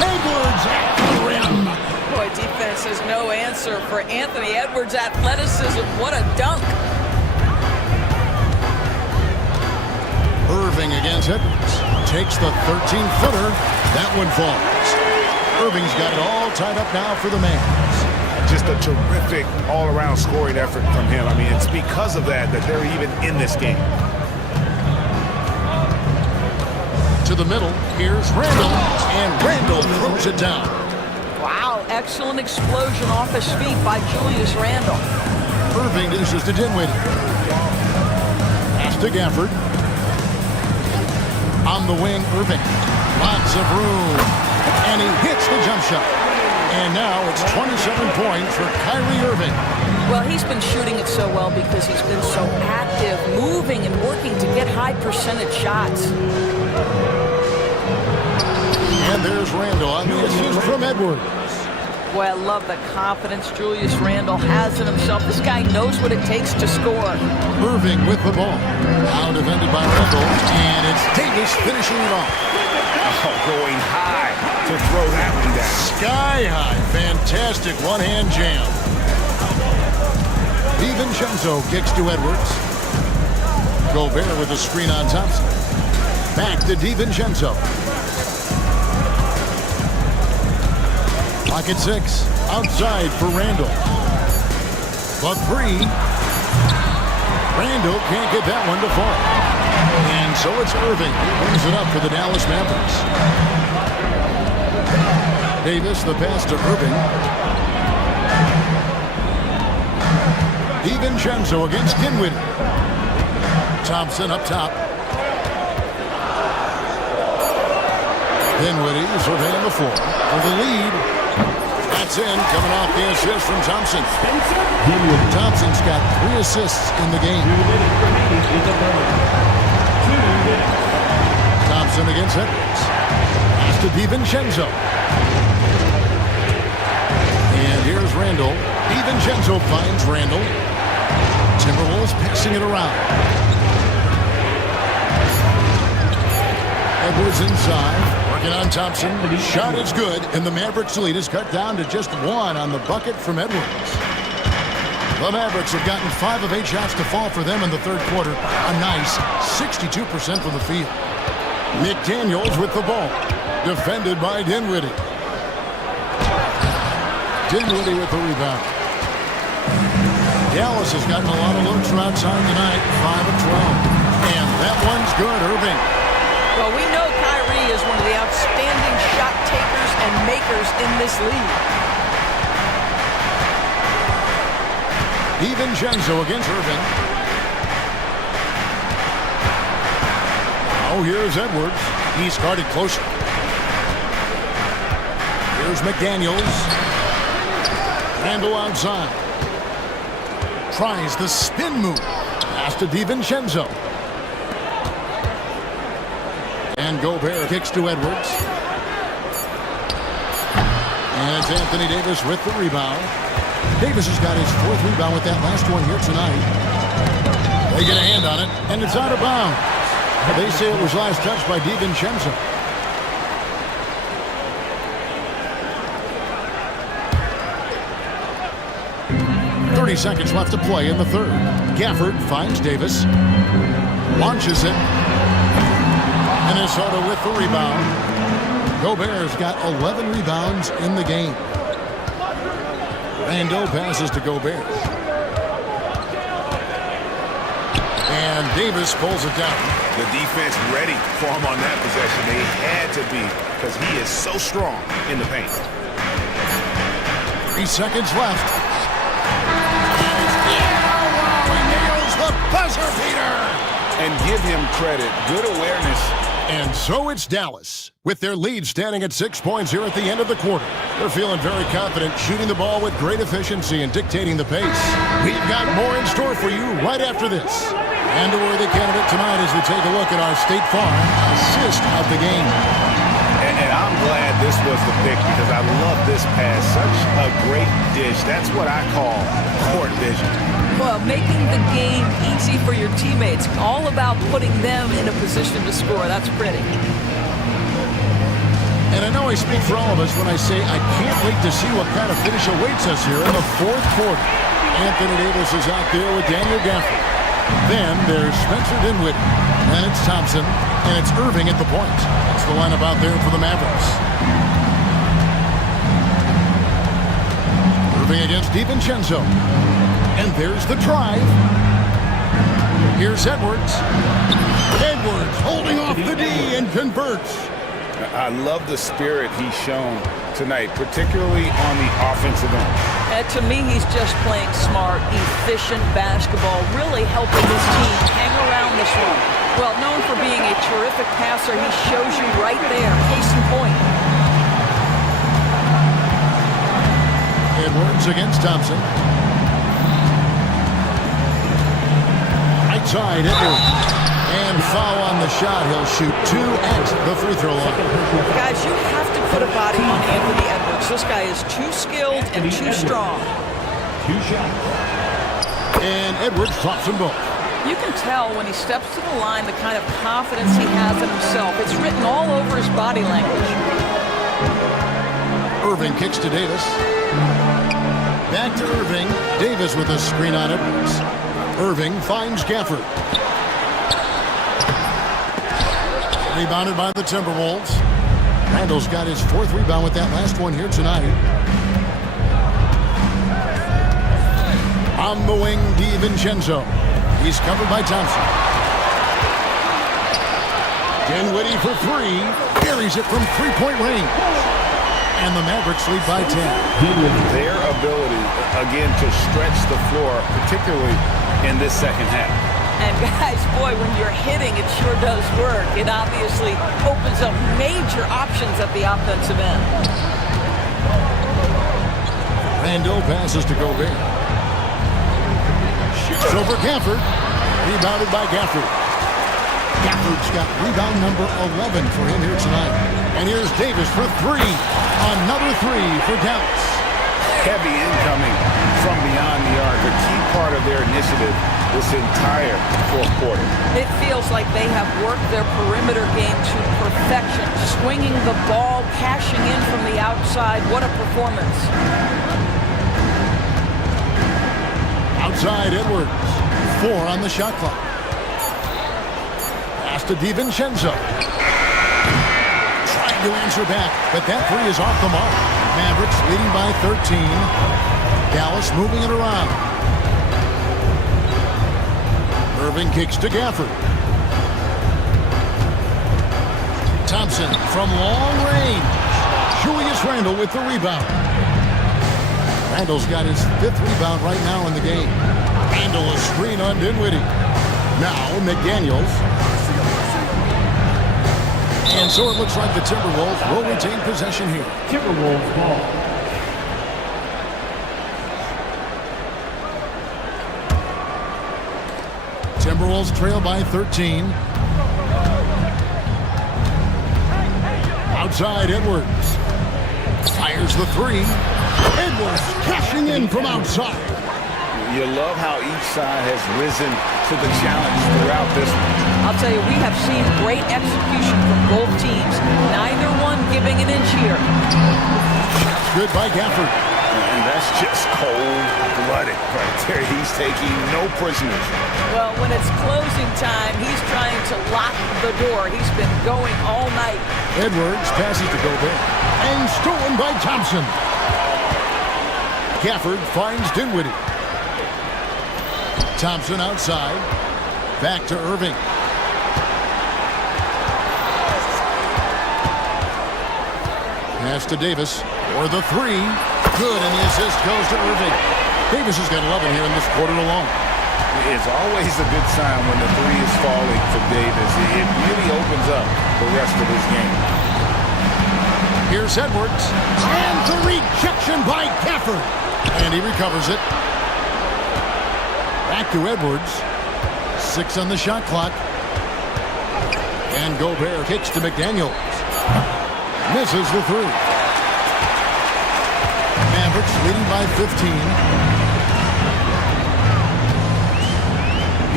Edwards at the rim. Boy, defense has no answer for Anthony Edwards' athleticism. What a dunk. Irving against Edwards. Takes the 13-footer. That one falls. Irving's got it all tied up now for the Mavs. Just a terrific all-around scoring effort from him. I mean, it's because of that they're even in this game. To the middle, here's Randall, and Randall throws it down. Wow, excellent explosion off his feet by Julius Randle. Irving dishes to Dinwiddie. Pass to Gafford. On the wing, Irving. Lots of room. And he hits the jump shot. And now it's 27 points for Kyrie Irving. Well, he's been shooting it so well because he's been so active, moving and working to get high percentage shots. And there's Randall on the assist from Edwards. Boy, I love the confidence Julius Randle has in himself. This guy knows what it takes to score. Irving with the ball. Now defended by Randall. And it's Davis finishing it off. Oh, going high to throw that one down. Sky high. Fantastic one-hand jam. DiVincenzo kicks to Edwards. Gobert with a screen on Thompson. Back to DiVincenzo. Pocket 6. Outside for Randall. But 3. Randall can't get that one to fall. And so it's Irving who brings it up for the Dallas Mavericks. Davis, the pass to Irving. DiVincenzo against Dinwiddie. Thompson up top. Dinwiddie surveying the floor for the lead. That's in, coming off the assist from Thompson. Thompson's got 3 assists in the game. Thompson against Edwards. Pass to DiVincenzo. And here's Randall. DiVincenzo finds Randall. Timberwolves passing it around. Edwards inside. Working on Thompson. Shot is good, and the Mavericks lead is cut down to just 1 on the bucket from Edwards. The Mavericks have gotten 5 of 8 shots to fall for them in the third quarter. A nice 62% from the field. McDaniels with the ball. Defended by Dinwiddie. Dinwiddie with the rebound. Dallas has gotten a lot of looks from outside tonight. 5 of 12. And that one's good, Irving. Well, we know Kyrie is one of the outstanding shot takers and makers in this league. DiVincenzo against Irving. Oh, here's Edwards. He's guarded closer. Here's McDaniels. Randall outside. Tries the spin move. Pass to DiVincenzo. And Gobert kicks to Edwards. And it's Anthony Davis with the rebound. Davis has got his 4th rebound with that last one here tonight. They get a hand on it, and it's out of bounds. They say it was last touched by DiVincenzo. Seconds left to play in the third. Gafford finds Davis. Launches it. Minnesota with the rebound. Gobert's got 11 rebounds in the game. Randall passes to Gobert. And Davis pulls it down. The defense ready for him on that possession. They had to be because he is so strong in the paint. 3 seconds left. The buzzer beater! And give him credit. Good awareness. And so it's Dallas, with their lead standing at 6 points here at the end of the quarter. They're feeling very confident, shooting the ball with great efficiency and dictating the pace. We've got more in store for you right after this. And a worthy candidate tonight as we take a look at our State Farm assist of the game. And I'm glad this was the pick because I love this pass. Such a great dish. That's what I call court vision. Well, making the game easy for your teammates. All about putting them in a position to score. That's pretty. And I know I speak for all of us when I say I can't wait to see what kind of finish awaits us here in the fourth quarter. Anthony Davis is out there with Daniel Gafford. Then there's Spencer Dinwiddie. Then it's Thompson. And it's Irving at the point. That's the lineup out there for the Mavericks. Irving against DiVincenzo. And there's the drive. Here's Edwards. Edwards holding off the D and converts. I love the spirit he's shown tonight, particularly on the offensive end. And to me, he's just playing smart, efficient basketball, really helping his team hang around this one. Well, known for being a terrific passer, he shows you right there. Case in point. Edwards against Thompson. Right side, Edwards. And foul on the shot. He'll shoot 2 at the free throw line. Guys, you have to put a body on Anthony Edwards. This guy is too skilled and too strong. 2 shots. And Edwards drops them both. You can tell when he steps to the line the kind of confidence he has in himself. It's written all over his body language. Irving kicks to Davis. Back to Irving. Davis with a screen on Edwards. Irving finds Gafford. Rebounded by the Timberwolves. Randall's got his 4th rebound with that last one here tonight. On the wing, DiVincenzo. He's covered by Thompson. Dinwiddie for 3. Carries it from 3-point range. And the Mavericks lead by 10. Their ability, again, to stretch the floor, particularly in this second half. And guys, boy, when you're hitting, it sure does work. It obviously opens up major options at the offensive end. Randall passes to Gobert. Shoots over Gafford. Rebounded by Gafford. Gafford's got rebound number 11 for him here tonight. And here's Davis for 3. Another 3 for Dallas. Heavy incoming from beyond the arc. A key part of their initiative this entire fourth quarter. It feels like they have worked their perimeter game to perfection. Swinging the ball, cashing in from the outside. What a performance. Outside Edwards. 4 on the shot clock. Pass to DiVincenzo. Trying to answer back, but that 3 is off the mark. Mavericks leading by 13. Dallas moving it around. Irving kicks to Gafford. Thompson from long range. Julius Randle with the rebound. Randle's got his 5th rebound right now in the game. Randle a screen on Dinwiddie. Now McDaniels. And so it looks like the Timberwolves will retain possession here. Timberwolves ball. Timberwolves trail by 13. Outside Edwards. Fires the 3. Edwards cashing in from outside. You love how each side has risen to the challenge throughout this one. I'll tell you, we have seen great execution from both teams. Neither one giving an inch here. Good by Gafford. And that's just cold-blooded right there. He's taking no prisoners. Well, when it's closing time, he's trying to lock the door. He's been going all night. Edwards passes to Gobert. And stolen by Thompson. Gafford finds Dinwiddie. Thompson outside. Back to Irving. Pass to Davis for the 3. Good, and the assist goes to Irving. Davis has got 11 here in this quarter alone. It's always a good sign when the 3 is falling for Davis. It really opens up the rest of his game. Here's Edwards. And the rejection by Gafford. And he recovers it. Back to Edwards. 6 on the shot clock. And Gobert kicks to McDaniels. Misses the 3. Mavericks leading by 15.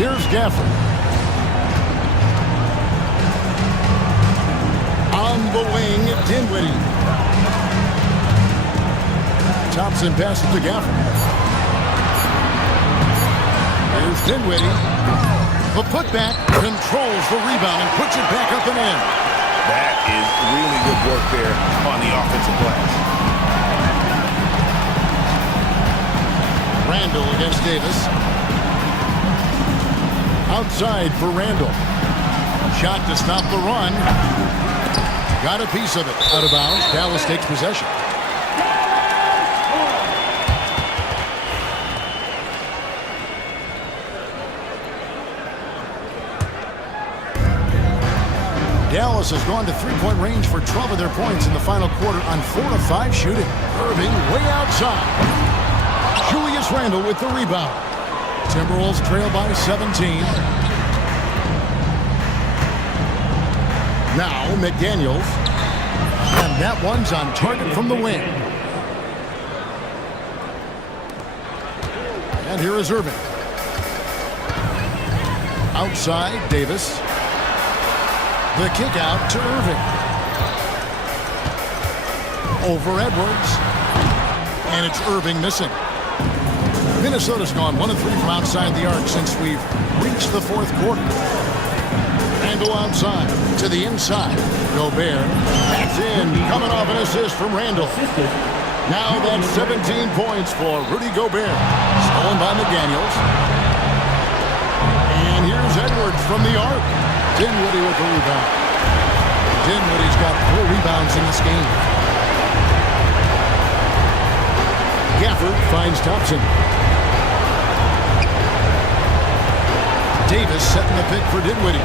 Here's Gafford. On the wing, Dinwiddie. Thompson passes to Gafford. Here's Dinwiddie. The putback controls the rebound and puts it back up and in. That is really good work there on the offensive glass. Randall against Davis. Outside for Randall. Shot to stop the run. Got a piece of it. Out of bounds. Dallas takes possession. Dallas has gone to three-point range for 12 of their points in the final quarter on 4 of 5 shooting. Irving way outside. Julius Randle with the rebound. Timberwolves trail by 17. Now McDaniels. And that one's on target from the wing. And here is Irving. Outside, Davis. The kick out to Irving. Over Edwards. And it's Irving missing. Minnesota's gone 1 of 3 from outside the arc since we've reached the fourth quarter. Randall outside to the inside. Gobert. That's in. Coming off an assist from Randall. Now that's 17 points for Rudy Gobert. Stolen by McDaniels. And here's Edwards from the arc. Dinwiddie with the rebound. Dinwiddie's got 4 rebounds in this game. Gafford finds Thompson. Davis setting the pick for Dinwiddie.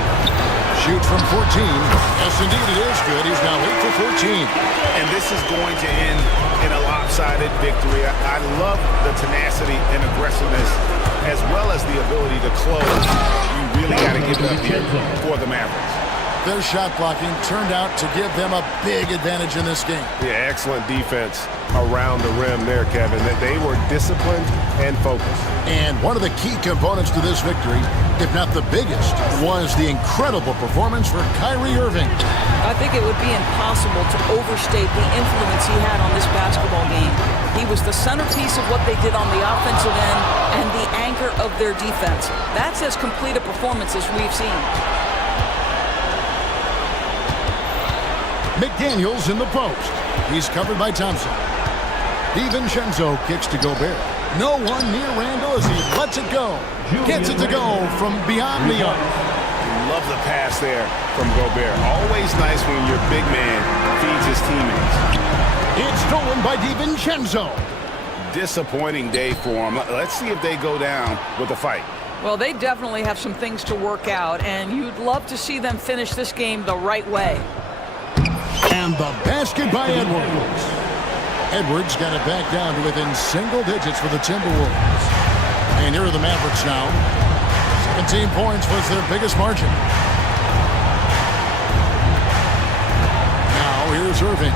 Shoot from 14. Yes, indeed, it is good. He's now 8 for 14. And this is going to end in a lopsided victory. I love the tenacity and aggressiveness as well as the ability to close. You really got to give it up here for the Mavericks. Their shot blocking turned out to give them a big advantage in this game. Yeah, excellent defense around the rim there, Kevin. That they were disciplined and focused. And one of the key components to this victory, if not the biggest, was the incredible performance for Kyrie Irving. I think it would be impossible to overstate the influence he had on this basketball game. He was the centerpiece of what they did on the offensive end and the anchor of their defense. That's as complete a performance as we've seen. McDaniels in the post. He's covered by Thompson. DiVincenzo kicks to Gobert. No one near Randall as he lets it go. Gets it to go from beyond the arc. Love the pass there from Gobert. Always nice when your big man feeds his teammates. It's stolen by DiVincenzo. Disappointing day for him. Let's see if they go down with a fight. Well, they definitely have some things to work out, and you'd love to see them finish this game the right way. And the basket by Edwards. Edwards got it back down to within single digits for the Timberwolves. And here are the Mavericks now. 17 points was their biggest margin. Now here's Irving.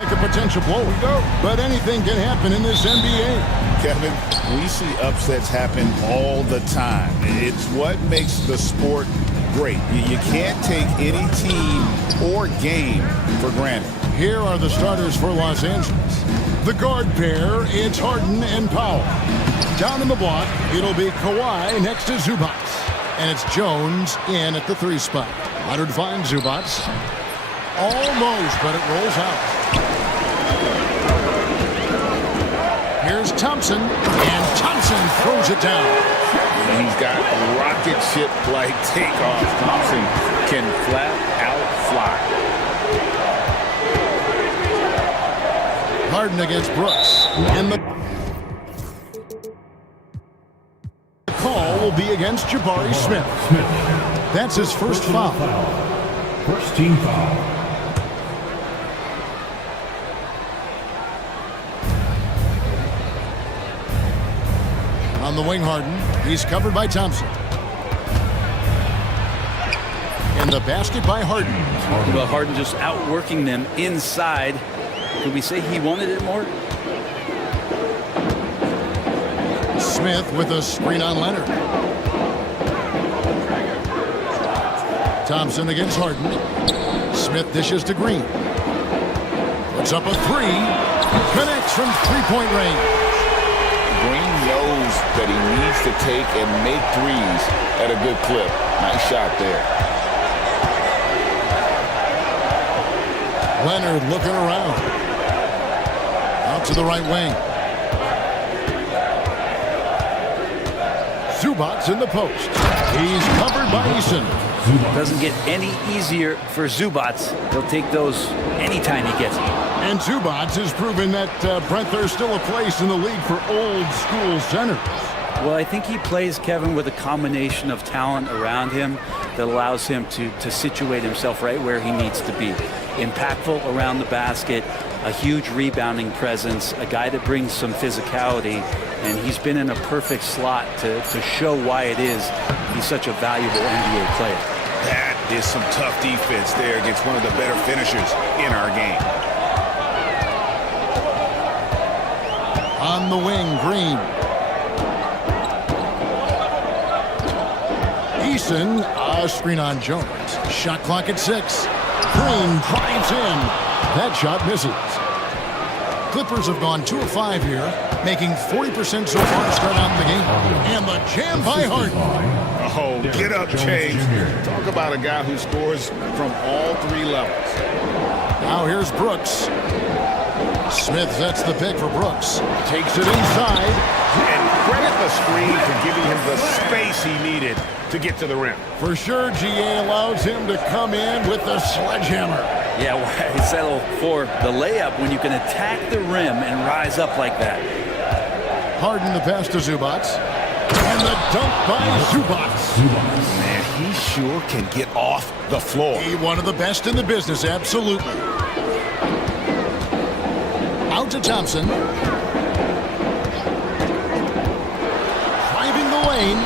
Like a potential blow. But anything can happen in this NBA. Kevin, we see upsets happen all the time. It's what makes the sport great. You can't take any team or game for granted. Here are the starters for Los Angeles. The guard pair, it's Harden and Powell. Down in the block, it'll be Kawhi next to Zubac. And it's Jones in at the 3 spot. Leonard finds Zubac. Almost, but it rolls out. Here's Thompson, and Thompson throws it down. And he's got rocket ship-like takeoff. Thompson can flat out fly. Harden against Brooks. And the call will be against Jabari Smith. That's his first foul. First team foul. On the wing, Harden. He's covered by Thompson. And the basket by Harden. Well, Harden just outworking them inside. Could we say he wanted it more? Smith with a screen on Leonard. Thompson against Harden. Smith dishes to Green. Puts up a 3. Connects from three-point range. Green knows that he needs to take and make threes at a good clip. Nice shot there. Leonard looking around. Out to the right wing. Zubac in the post. He's covered by Eason. Doesn't get any easier for Zubac. He'll take those anytime he gets them. And Zubac has proven that, Brent, there's still a place in the league for old-school centers. Well, I think he plays, Kevin, with a combination of talent around him that allows him to situate himself right where he needs to be. Impactful around the basket, a huge rebounding presence, a guy that brings some physicality, and he's been in a perfect slot to show why it is he's such a valuable NBA player. That is some tough defense there against one of the better finishers in our game. On the wing, Green. Eason, a screen on Jones. Shot clock at 6. Green drives in. That shot misses. Clippers have gone 2 of 5 here, making 40% so far to start out the game. And the jam by Harden. Oh, get up, James. Talk about a guy who scores from all 3 levels. Now here's Brooks. Smith sets the pick for Brooks. Takes it inside. And credit the screen for giving him the space he needed to get to the rim. For sure, GA allows him to come in with the sledgehammer. Yeah, why settle for the layup when you can attack the rim and rise up like that? Harden the pass to Zubac. And the dunk by Zubac. Man, he sure can get off the floor. He one of the best in the business, absolutely. Out to Thompson. Driving the lane.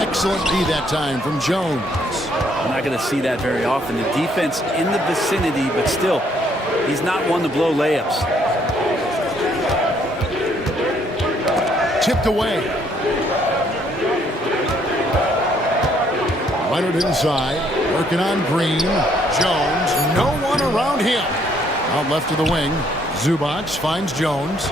Excellent D that time from Jones. I'm not going to see that very often. The defense in the vicinity, but still, he's not one to blow layups. Tipped away. Leonard inside, working on Green. Jones, no one around him. Out left to the wing. Zubac finds Jones.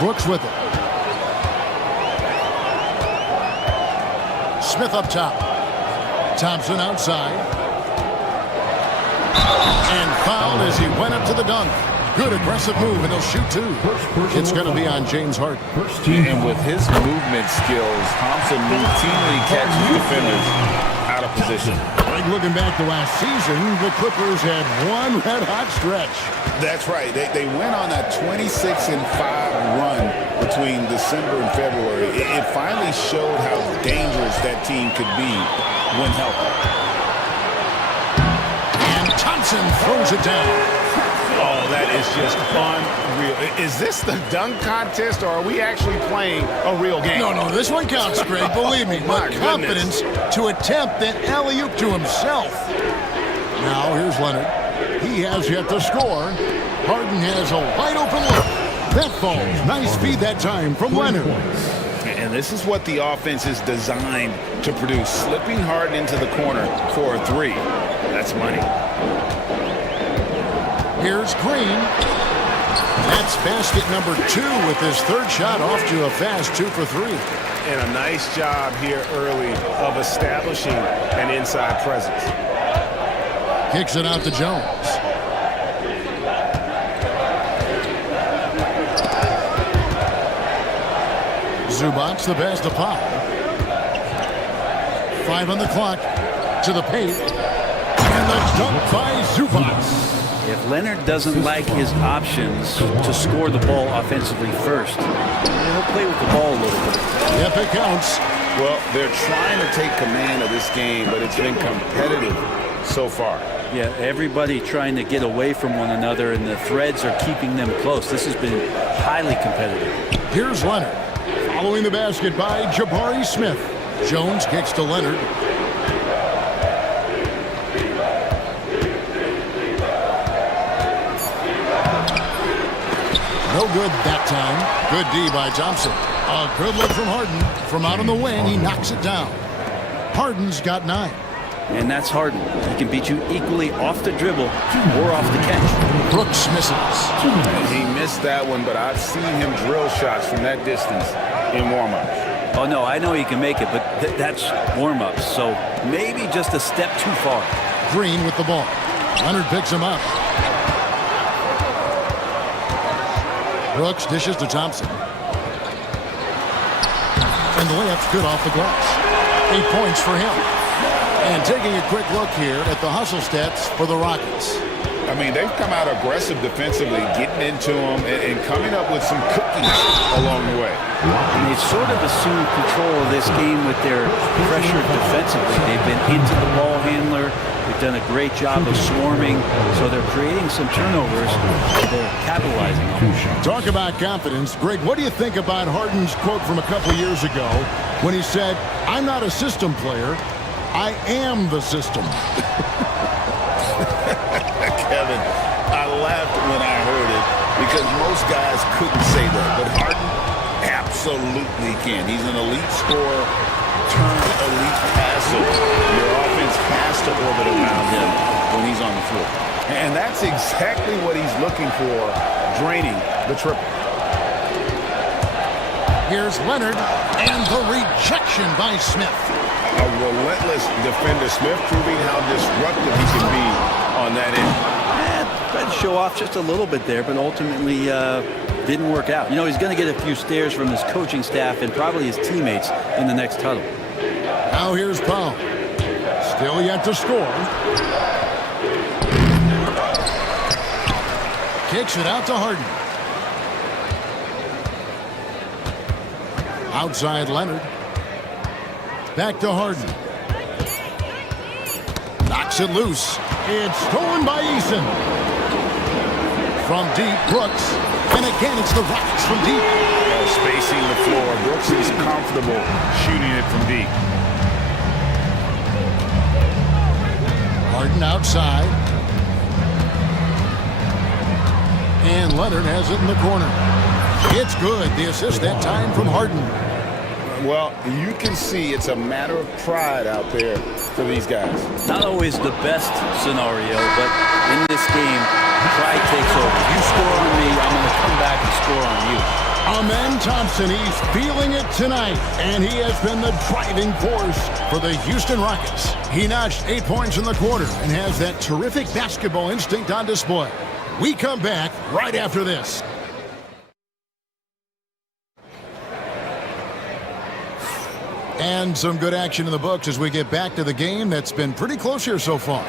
Brooks with it. Smith up top. Thompson outside. And fouled as he went up to the dunk. Good aggressive move, and he'll shoot 2. It's going to be on James Harden. And with his movement skills, Thompson routinely catches defenders out of position. Like looking back to last season, the Clippers had one red-hot stretch. That's right. They went on that 26-5 run between December and February. It finally showed how dangerous that team could be when healthy. And Thompson throws it down. Oh, that is just unreal. Is this the dunk contest, or are we actually playing a real game? No, this one counts, Greg, believe me. But confidence to attempt that alley-oop to himself. Now, here's Leonard. He has yet to score. Harden has a wide-open look. That falls. Nice feed that time from Leonard. And this is what the offense is designed to produce. Slipping Harden into the corner for a three. That's money. Here's Green. That's basket number 2 with his third shot off to a fast 2 for 3. And a nice job here early of establishing an inside presence. Kicks it out to Jones. Zubac's the pass to Pop. 5 on the clock. To the paint. And the dunk by Zubac. If Leonard doesn't like his options to score the ball offensively first, he'll play with the ball a little bit. Yep, it counts. Well, they're trying to take command of this game, but it's been competitive so far. Yeah, everybody trying to get away from one another, and the threads are keeping them close. This has been highly competitive. Here's Leonard. Following the basket by Jabari Smith. Jones kicks to Leonard. No good that time. Good D by Thompson. A good look from Harden. From out on the wing, he knocks it down. Harden's got 9. And that's Harden. He can beat you equally off the dribble or off the catch. Brooks misses. He missed that one, but I've seen him drill shots from that distance in warm-ups. Oh, no, I know he can make it, but that's warm-ups. So maybe just a step too far. Green with the ball. Leonard picks him up. Brooks dishes to Thompson. And the layup's good off the glass. 8 points for him. And taking a quick look here at the hustle stats for the Rockets. I mean, they've come out aggressive defensively, getting into them and coming up with some cookies along the way. And they've sort of assumed control of this game with their pressure defensively. They've been into the ball handler. They've done a great job of swarming. So they're creating some turnovers that they're capitalizing on. Talk about confidence. Greg, what do you think about Harden's quote from a couple years ago when he said, "I'm not a system player. I am the system." Kevin, I laughed when I heard it because most guys couldn't say that, but Harden absolutely can. He's an elite scorer turned elite passer. Your offense has to orbit around him when he's on the floor. And that's exactly what he's looking for, draining the triple. Here's Leonard, and the rejection by Smith. A relentless defender. Smith proving how disruptive he can be on that end. Tried to show off just a little bit there, but ultimately didn't work out. You know, he's going to get a few stares from his coaching staff and probably his teammates in the next huddle. Now here's Powell. Still yet to score. Kicks it out to Harden. Outside Leonard. Back to Harden. Knocks it loose. It's stolen by Eason. From deep, Brooks. And again, it's the Rockets from deep. Spacing the floor. Brooks is comfortable shooting it from deep. Harden outside. And Leonard has it in the corner. It's good. The assist that time from Harden. Well, you can see it's a matter of pride out there for these guys. Not always the best scenario, but in this game, pride takes over. You score on me, I'm going to come back and score on you. Amen Thompson, he's feeling it tonight, and he has been the driving force for the Houston Rockets. He notched 8 points in the quarter and has that terrific basketball instinct on display. We come back right after this. And some good action in the books as we get back to the game that's been pretty close here so far.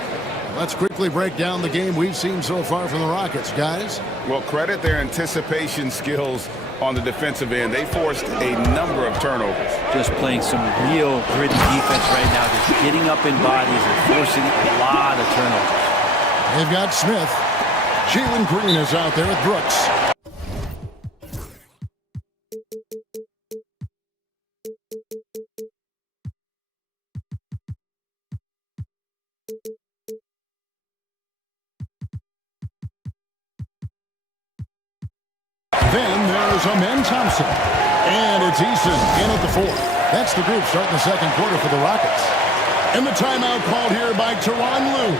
Let's quickly break down the game we've seen so far from the Rockets, guys. Well, credit their anticipation skills on the defensive end. They forced a number of turnovers. Just playing some real gritty defense right now. Just getting up in bodies and forcing a lot of turnovers. They've got Smith. Jalen Green is out there with Brooks. Then there's Amen Thompson. And it's Easton in at the fourth. That's the group starting the second quarter for the Rockets. And the timeout called here by Tyronn Lue.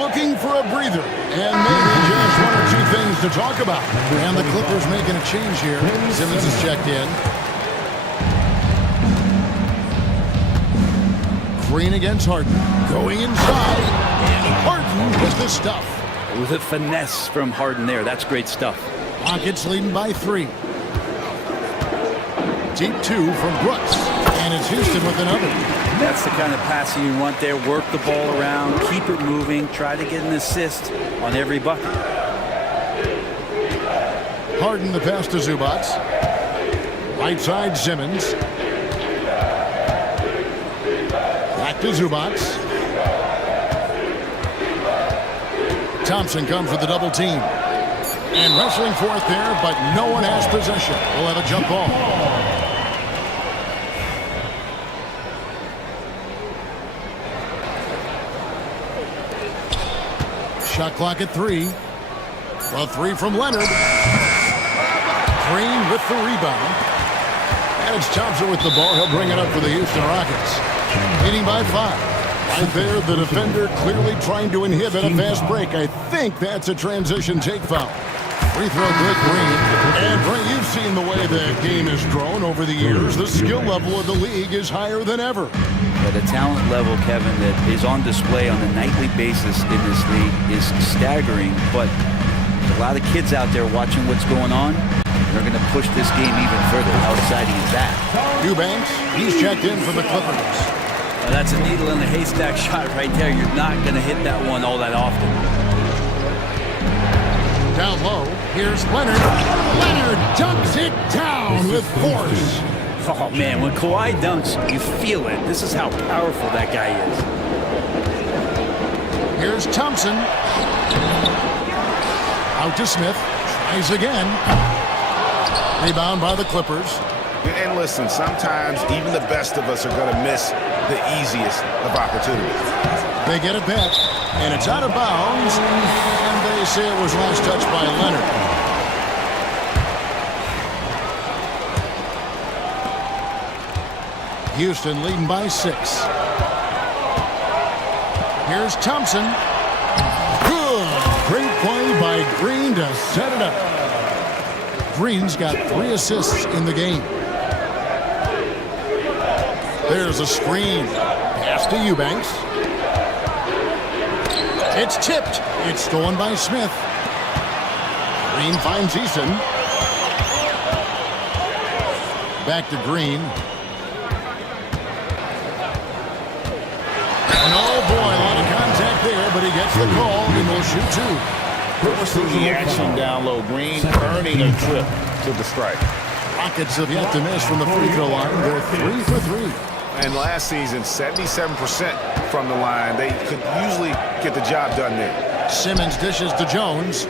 Looking for a breather. And maybe just one or two things to talk about. And the Clippers making a change here. Simmons is checked in. Green against Harden. Going inside. And Harden with the stuff. With a finesse from Harden there. That's great stuff. Rockets leading by 3. Deep 2 from Brooks. And it's Houston with another. That's the kind of passing you want there. Work the ball around, keep it moving, try to get an assist on every bucket. Harden the pass to Zubats. Right side Simmons. Back to Zubats. Thompson comes with the double team. And wrestling for it there, but no one has possession. We'll have a jump ball. Shot clock at 3. Well, 3 from Leonard. Green with the rebound. And it's Thompson with the ball. He'll bring it up for the Houston Rockets. Leading by 5. Right there, the defender clearly trying to inhibit a fast break. I think that's a transition take foul. Free throw good, Green. And Ray, you've seen the way the game has grown over the years. The skill level of the league is higher than ever. Yeah, the talent level, Kevin, that is on display on a nightly basis in this league is staggering. But there's a lot of kids out there watching what's going on. They're going to push this game even further. How exciting is that? Eubanks, he's checked in for the Clippers. That's a needle in a haystack shot right there. You're not going to hit that one all that often. Down low, here's Leonard. Leonard dunks it down with force. Oh, man, when Kawhi dunks, you feel it. This is how powerful that guy is. Here's Thompson. Out to Smith. Tries again. Rebound by the Clippers. And listen, sometimes even the best of us are going to miss the easiest of opportunities. They get it back, and it's out of bounds, and they say it was last touched by Leonard. Houston leading by 6. Here's Thompson. Good. Great play by Green to set it up. Green's got 3 assists in the game. There's a screen. Pass to Eubanks. It's tipped. It's stolen by Smith. Green finds Easton. Back to Green. And oh boy, a lot of contact there, but he gets the call and will shoot 2. The action down low. Green earning a trip to the strike. Rockets have yet to miss from the free throw line. They're 3 for 3. And last season, 77% from the line. They could usually get the job done there. Simmons dishes to Jones.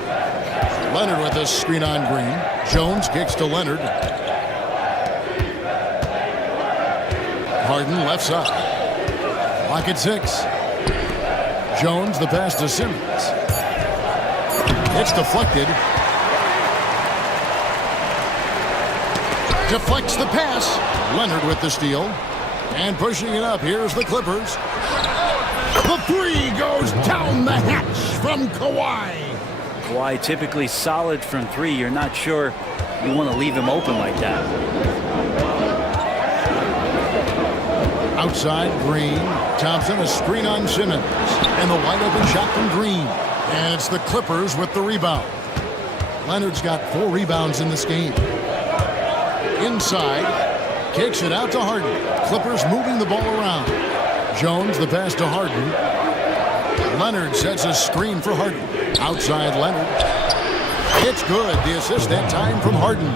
Leonard with a screen on Green. Jones kicks to Leonard. Harden left side. Clock at 6. Jones the pass to Simmons. It's deflected. Deflects the pass. Leonard with the steal. And pushing it up, here's the Clippers. The 3 goes down the hatch from Kawhi. Kawhi typically solid from 3. You're not sure you want to leave him open like that. Outside, Green. Thompson, a screen on Simmons. And the wide open shot from Green. And it's the Clippers with the rebound. Leonard's got 4 rebounds in this game. Inside. Kicks it out to Harden. Clippers moving the ball around. Jones the pass to Harden. Leonard sets a screen for Harden. Outside Leonard. It's good. The assist that time from Harden.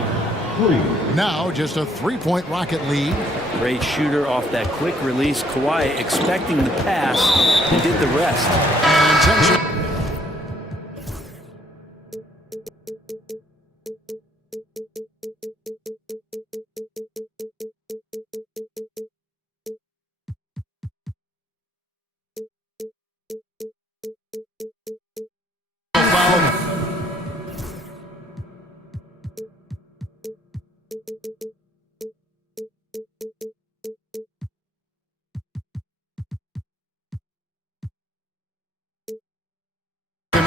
Now just a 3-point Rocket lead. Great shooter off that quick release. Kawhi expecting the pass and did the rest. And tension.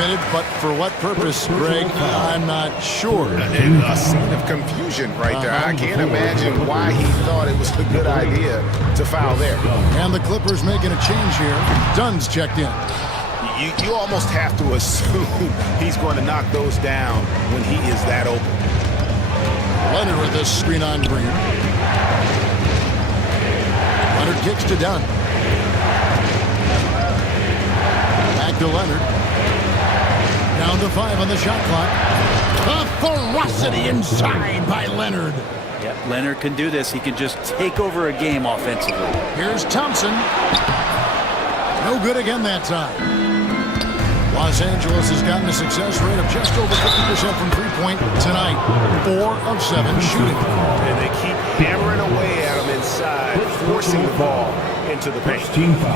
documented, but for what purpose, Greg, I'm not sure. And a scene of confusion right there. I can't imagine why he thought it was a good idea to foul there. And the Clippers making a change here. Dunn's checked in. You almost have to assume he's going to knock those down when he is that open. Leonard with this screen on Green. Leonard kicks to Dunn. Back to Leonard. Down to 5 on the shot clock. The ferocity inside by Leonard. Yeah, Leonard can do this. He can just take over a game offensively. Here's Thompson. No good again that time. Los Angeles has gotten a success rate of just over 50% from three-point tonight. 4 of 7 shooting. And they keep hammering away at him inside, forcing the ball into the paint.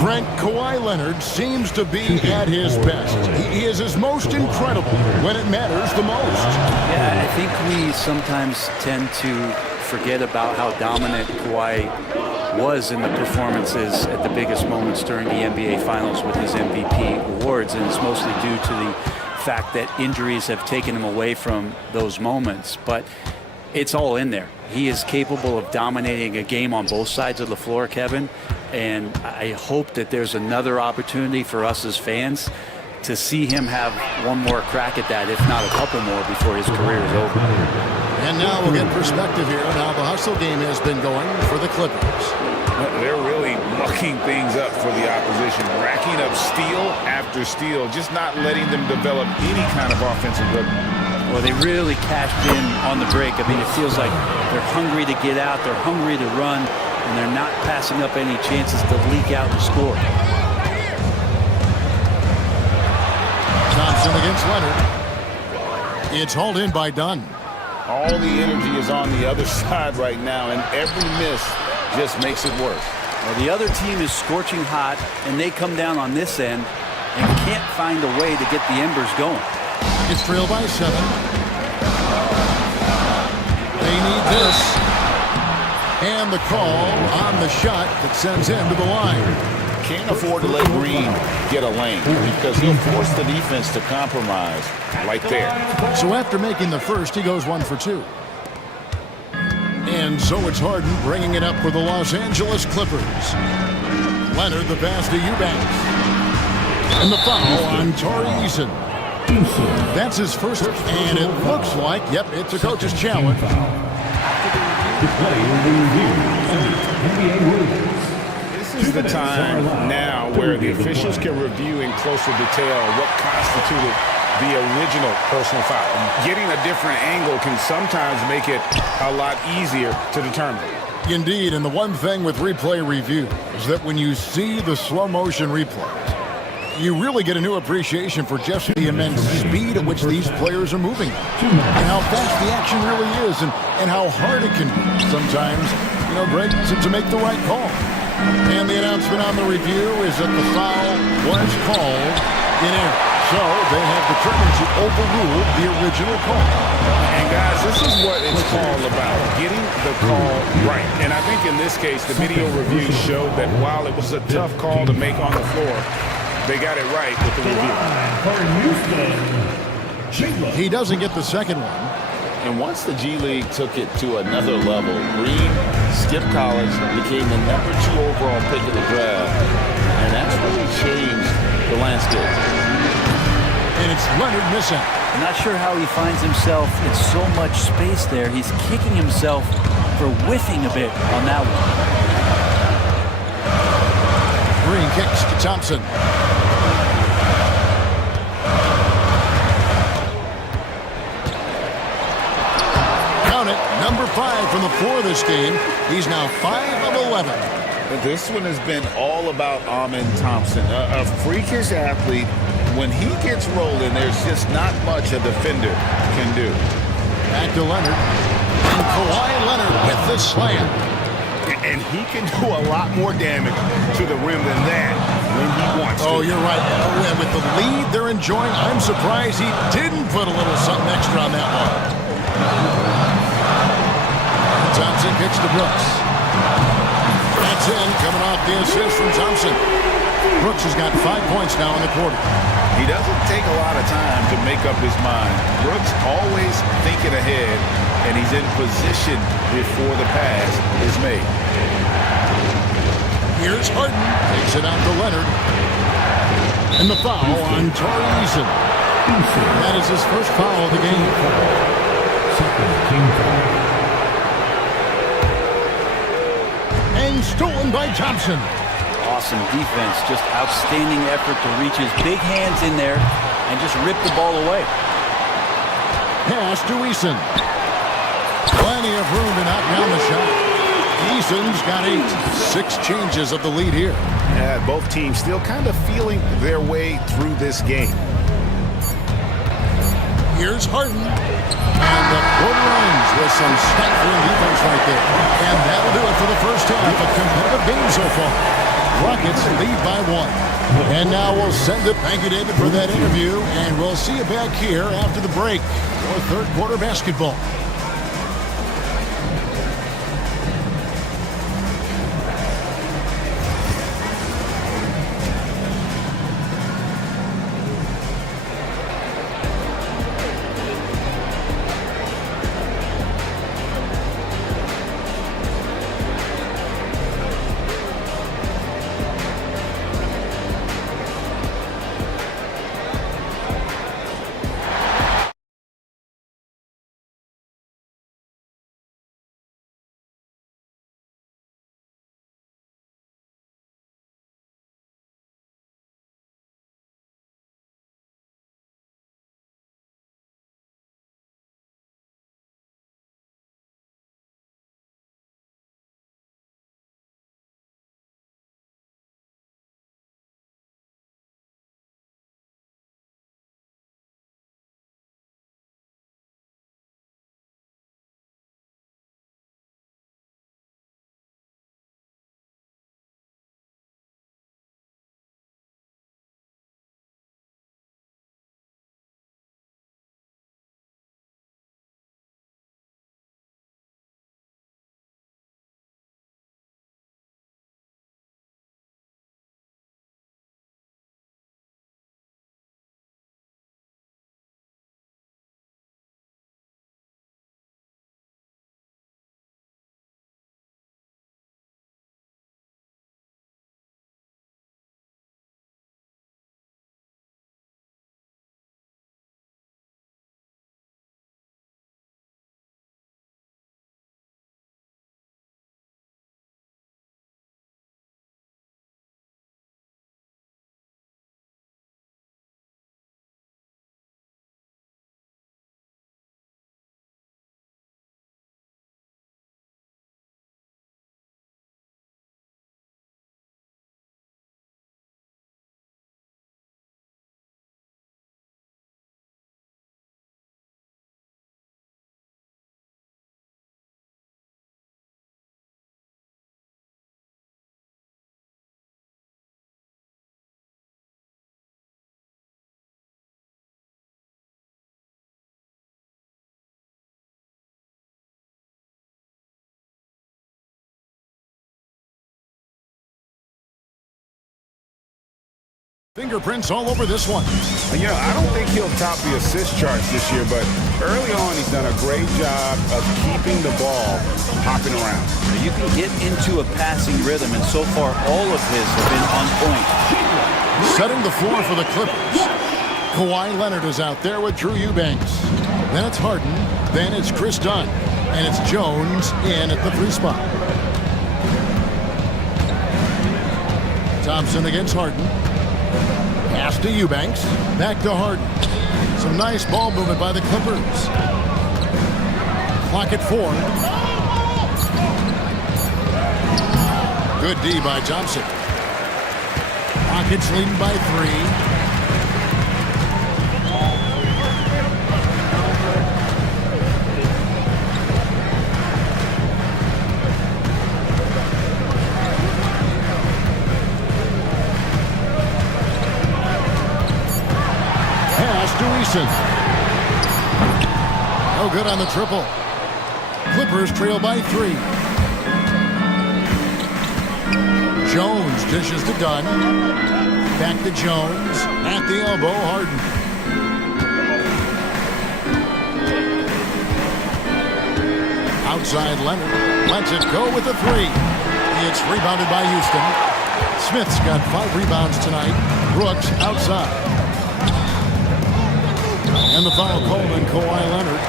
Brent, Kawhi Leonard seems to be at his best. He is his most incredible when it matters the most. Yeah, I think we sometimes tend to forget about how dominant Kawhi was in the performances at the biggest moments during the NBA Finals with his MVP awards, and it's mostly due to the fact that injuries have taken him away from those moments. But it's all in there. He is capable of dominating a game on both sides of the floor, Kevin, and I hope that there's another opportunity for us as fans to see him have one more crack at that, if not a couple more, before his career is over. And now we'll get perspective here on how the hustle game has been going for the Clippers. They're really mucking things up for the opposition, racking up steal after steal, just not letting them develop any kind of offensive rhythm. Well, they really cashed in on the break. I mean, it feels like they're hungry to get out, they're hungry to run, and they're not passing up any chances to leak out and score. Thompson against Leonard. It's hauled in by Dunn. All the energy is on the other side right now, and every miss just makes it worse. Well, the other team is scorching hot, and they come down on this end and can't find a way to get the embers going. It's trailed by 7. They need this. And the call on the shot that sends him to the line. Can't afford to let Green get a lane because he'll force the defense to compromise right there. So after making the first, he goes 1 for 2. And so it's Harden bringing it up for the Los Angeles Clippers. Leonard the pass to Eubanks. And the foul on Torrey Eason. That's his first, and it looks like, yep, it's a coach's challenge. This is the time now where the officials can review in closer detail what constituted the original personal foul. Getting a different angle can sometimes make it a lot easier to determine. Indeed, and the one thing with replay review is that when you see the slow motion replays, you really get a new appreciation for just the immense speed at which these players are moving and how fast the action really is and how hard it can be sometimes, you know, Greg, to make the right call. And the announcement on the review is that the foul was called in error. So they have determined to overrule the original call. And guys, this is what it's all about, getting the call right. And I think in this case, the video review showed that while it was a tough call to make on the floor, they got it right with the review. He doesn't get the second one. And once the G League took it to another level, Green skipped college, became the #2 overall pick of the draft. And that's really changed the landscape. And it's Leonard missing. I'm not sure how he finds himself in so much space there. He's kicking himself for whiffing a bit on that one. Green kicks to Thompson. Count it, number 5 from the floor this game. He's now 5 of 11. But this one has been all about Amen Thompson, a freakish athlete. When he gets rolling, there's just not much a defender can do. Back to Leonard. And Kawhi Leonard with the slam. And he can do a lot more damage to the rim than that when he wants to. Oh, you're right. With the lead they're enjoying, I'm surprised he didn't put a little something extra on that one. Thompson kicks to Brooks. That's in, coming off the assist from Thompson. Brooks has got 5 points now in the quarter. He doesn't take a lot of time to make up his mind. Brooks always thinking ahead, and he's in position before the pass is made. Here's Harden. Takes it out to Leonard. And the foul on Torrey Eason. That is his first foul of the game. Second team foul. And stolen by Thompson. Awesome defense, just outstanding effort to reach his big hands in there and just rip the ball away. Pass to Eason. Plenty of room to knock down the shot. Eason's got 8. 6 changes of the lead here. Yeah, both teams still kind of feeling their way through this game. Here's Harden. And the quarter ends with some stifling defense right there. And that'll do it for the first half of competitive game so far. Rockets lead by 1. And now we'll send it. Thank you, David, for that interview. And we'll see you back here after the break for third quarter basketball. Fingerprints all over this one. You know, I don't think he'll top the assist charts this year, but early on he's done a great job of keeping the ball hopping around. You can get into a passing rhythm, and so far all of his have been on point. Setting the floor for the Clippers. Kawhi Leonard is out there with Drew Eubanks. Then it's Harden. Then it's Chris Dunn. And it's Jones in at the 3 spot. Thompson against Harden. Pass to Eubanks. Back to Harden. Some nice ball movement by the Clippers. Clock at 4. Good D by Thompson. Rockets leading by 3. No good on the triple. Clippers trail by 3. Jones dishes to Dunn. Back to Jones. At the elbow, Harden. Outside Leonard. Lets it go with a three. It's rebounded by Houston. Smith's got 5 rebounds tonight. Brooks outside. And the foul called on Kawhi Leonard.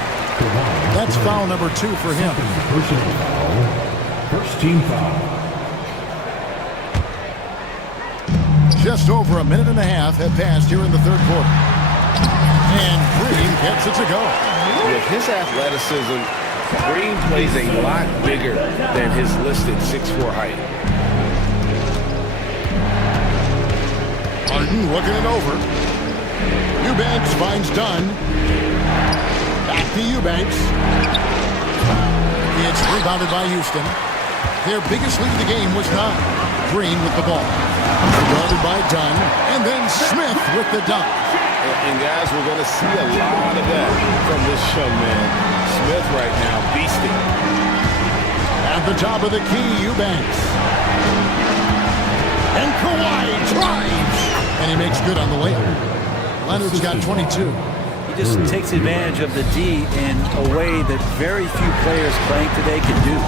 That's foul number 2 for him. First team foul. Just over a minute and a half have passed here in the third quarter. And Green gets it to go. With his athleticism, Green plays a lot bigger than his listed 6'4" height. Harden looking it over. Eubanks finds Dunn. Back to Eubanks. It's rebounded by Houston. Their biggest lead of the game was 9. Green with the ball. Guarded by Dunn. And then Smith with the dunk. And guys, we're going to see a lot of that from this young man. Smith right now, beasting. At the top of the key, Eubanks. And Kawhi drives. And he makes good on the layup. Leonard's got 22. He just takes advantage of the D in a way that very few players playing today can do.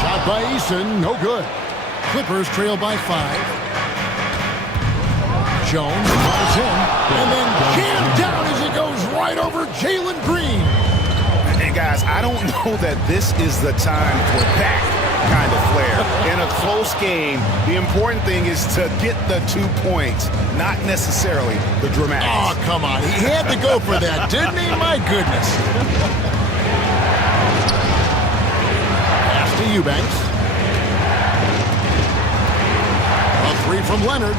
Shot by Eason, no good. Clippers trail by 5. Jones fires in, and then jammed down as it goes right over Jalen Green. And guys, I don't know that this is the time for that kind of flair. In a close game, the important thing is to get the 2 points, not necessarily the dramatics. Oh, come on. He had to go for that, didn't he? My goodness. Pass to Eubanks. A 3 from Leonard.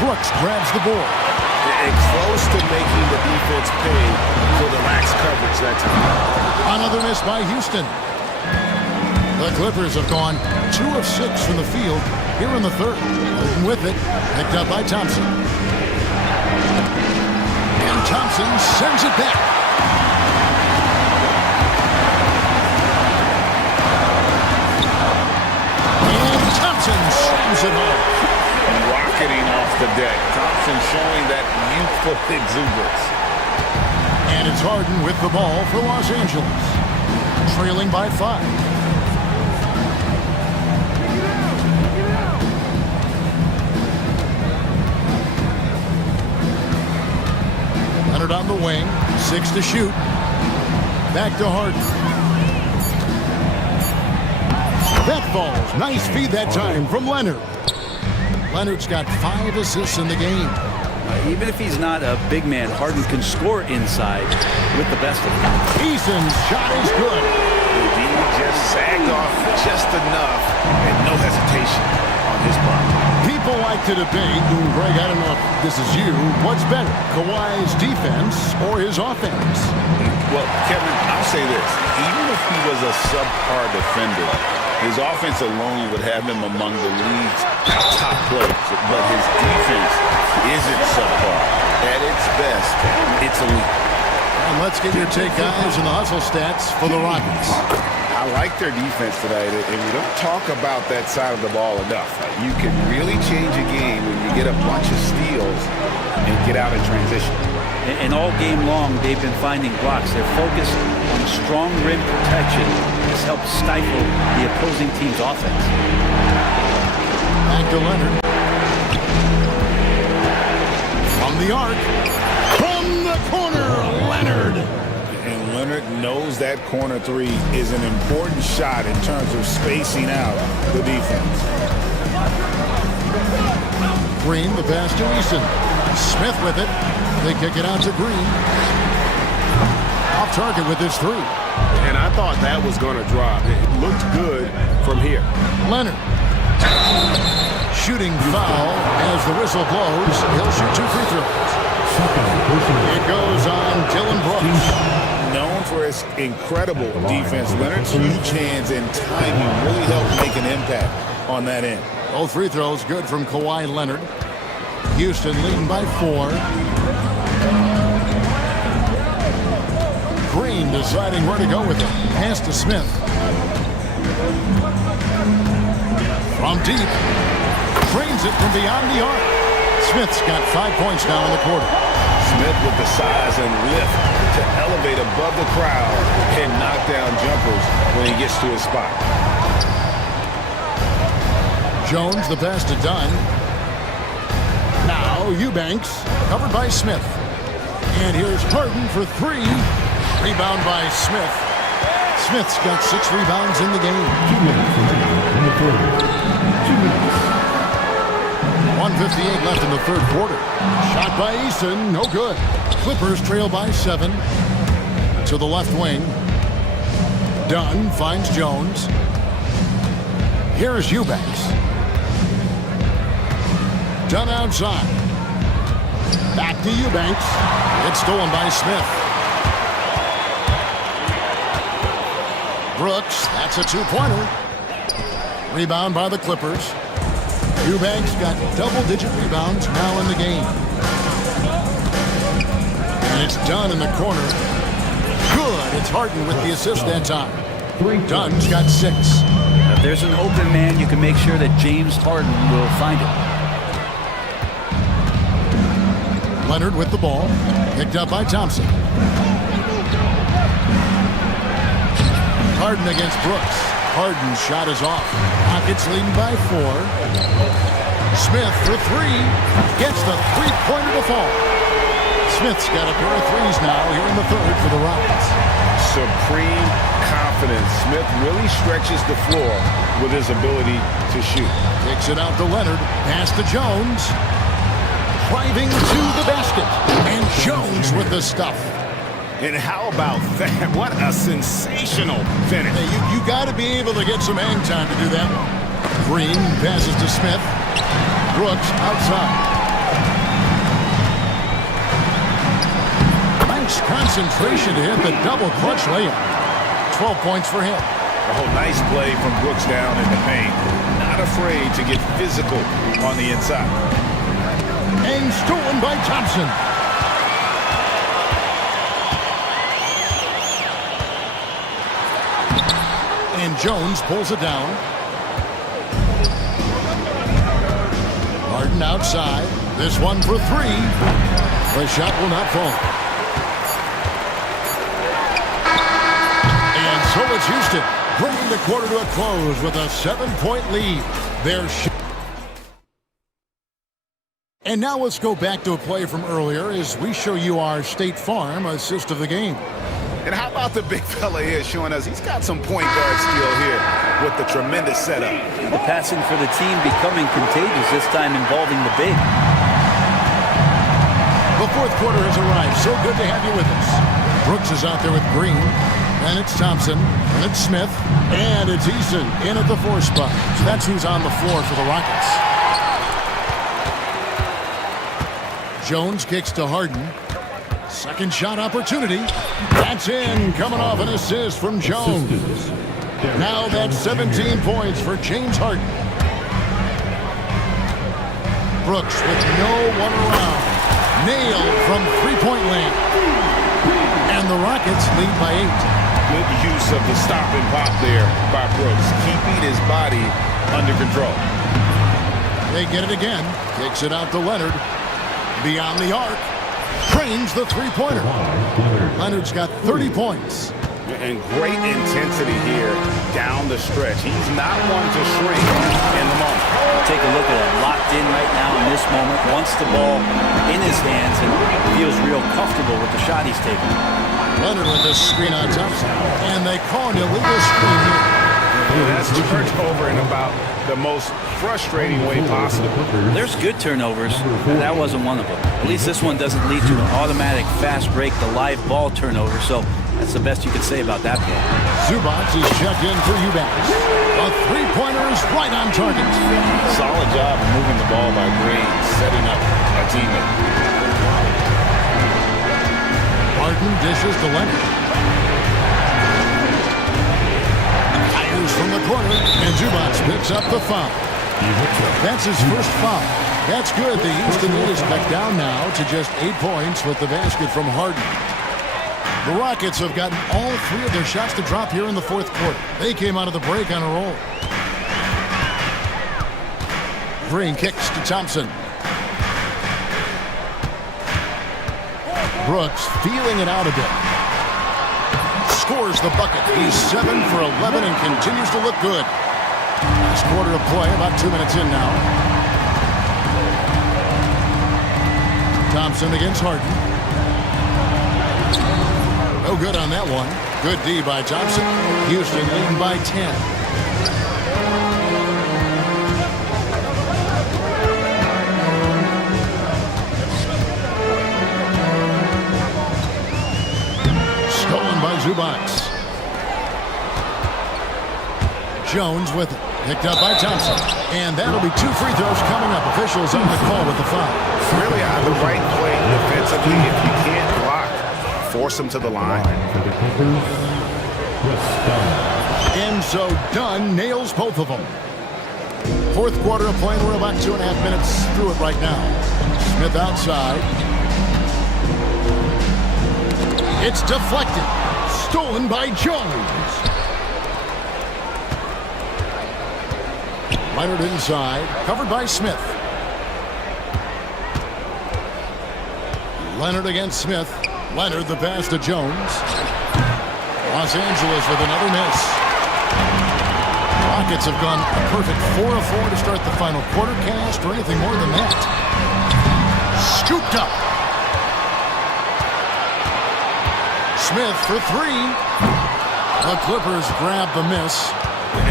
Brooks grabs the board. And close to making the defense pay for the lax coverage that time. Another miss by Houston. The Clippers have gone 2 of 6 from the field here in the third. Holding with it, picked up by Thompson. And Thompson sends it back. And Thompson slams it home. Rocketing off the deck. Thompson showing that youthful exuberance. And it's Harden with the ball for Los Angeles. Trailing by 5. Leonard on the wing. 6 to shoot. Back to Harden. That falls. Nice feed that time from Leonard. Leonard's got 5 assists in the game. Even if he's not a big man, Harden can score inside with the best of them. Eason's shot is good. He just sagged off just enough and no hesitation on his part. People like to debate, and Greg, I don't know if this is you, what's better, Kawhi's defense or his offense? Well, Kevin, I'll say this. Even if he was a subpar defender, his offense alone would have him among the league's top players. But his defense isn't subpar. At its best, it's elite. And let's get your take, guys, on the hustle stats for the Rockets. I like their defense tonight, and we don't talk about that side of the ball enough. You can really change a game when you get a bunch of steals and get out in transition. And all game long, they've been finding blocks. Their focus on strong rim protection has helped stifle the opposing team's offense. Back to Leonard. From the arc. From the corner, Leonard. And Leonard knows that corner 3 is an important shot in terms of spacing out the defense. Green, the pass to Eason. Smith with it. They kick it out to Green. Off target with his 3. And I thought that was going to drop. It looked good from here. Leonard. Shooting foul as the whistle blows. He'll shoot 2 free throws. It goes on Dylan Brooks. Known for his incredible defense, Leonard's huge hands and timing really helped make an impact on that end. Both free throws good from Kawhi Leonard. Houston leading by 4. Green deciding where to go with it. Pass to Smith. From deep. Drains it from beyond the arc. Smith's got 5 points now in the quarter. Smith with the size and lift to elevate above the crowd and knock down jumpers when he gets to his spot. Jones, the pass to Dunn. Now Eubanks, covered by Smith. And here's Harden for three. Rebound by Smith. Smith's got 6 rebounds in the game. 2 minutes in the quarter. 2 minutes. 1:58 left in the third quarter. Shot by Eason, no good. Clippers trail by 7. To the left wing. Dunn finds Jones. Here's Eubanks. Dunn outside. Back to Eubanks. It's stolen by Smith. Brooks, that's a 2-pointer. Rebound by the Clippers. Eubanks got double-digit rebounds now in the game. And it's Dunn in the corner. Good. It's Harden with the assist that time. Dunn's got 6. If there's an open man, you can make sure that James Harden will find it. Leonard with the ball. Picked up by Thompson. Harden against Brooks. Harden's shot is off. Rockets leading by 4. Smith for 3. Gets the three-pointer to fall. Smith's got a pair of threes now here in the third for the Rockets. Supreme confidence. Smith really stretches the floor with his ability to shoot. Takes it out to Leonard. Pass to Jones. Driving to the basket. And Jones with the stuff. And how about that? What a sensational finish. Hey, you got to be able to get some hang time to do that one. Green passes to Smith. Brooks outside. Nice concentration to hit the double clutch layup. 12 points for him. Oh, nice play from Brooks down in the paint. Not afraid to get physical on the inside. And stolen by Thompson. And Jones pulls it down. Harden outside. This one for 3. The shot will not fall. And so it's Houston, bringing the quarter to a close with a 7-point lead. And now let's go back to a play from earlier as we show you our State Farm assist of the game. And how about the big fella here showing us he's got some point guard skill here with the tremendous setup. The passing for the team becoming contagious, this time involving the big. The fourth quarter has arrived. So good to have you with us. Brooks is out there with Green. And it's Thompson. And it's Smith. And it's Eason in at the 4 spot. So that's who's on the floor for the Rockets. Jones kicks to Harden. Second shot opportunity. That's in. Coming off an assist from Jones. Now that's 17 points for James Harden. Brooks with no one around. Nailed from three-point land. And the Rockets lead by 8. Good use of the stop and pop there by Brooks, keeping his body under control. They get it again. Kicks it out to Leonard. Beyond the arc. Trains the three-pointer. Leonard's got 30 points. And great intensity here down the stretch. He's not one to shrink in the moment. Take a look at it. Locked in right now in this moment. Wants the ball in his hands and feels real comfortable with the shot he's taking. Leonard with this screen on Thompson. And they call an illegal screen here. That's turned over in about the most frustrating way possible. There's good turnovers, and that wasn't one of them. At least this one doesn't lead to an automatic fast break, the live ball turnover, so that's the best you can say about that play. Zubac is checked in for Eubanks. A three-pointer is right on target. Solid job of moving the ball by Green, setting up a teammate. Harden dishes to Leonard. From the corner, and Zubac picks up the foul. That's his first foul. That's good. The Houston lead is back down now to just 8 points with the basket from Harden. The Rockets have gotten all 3 of their shots to drop here in the fourth quarter. They came out of the break on a roll. Green kicks to Thompson. Brooks feeling it out a bit. Scores the bucket. He's 7 for 11 and continues to look good. Last quarter of play, about 2 minutes in now. Thompson against Harden. No good on that one. Good D by Thompson. Houston leading by 10. Stolen by Zubats. Jones with it. Picked up by Thompson. And that'll be 2 free throws coming up. Officials on the call with the foul. Really on the right play defensively. If you can't block, force them to the line. And so Dunn nails both of them. Fourth quarter of play. We're about 2.5 minutes through it right now. Smith outside. It's deflected. Stolen by Jones. Leonard inside. Covered by Smith. Leonard against Smith. Leonard the pass to Jones. Los Angeles with another miss. Rockets have gone a perfect 4 of 4 to start the final quarter cast or anything more than that. Scooped up. Smith for 3. The Clippers grab the miss.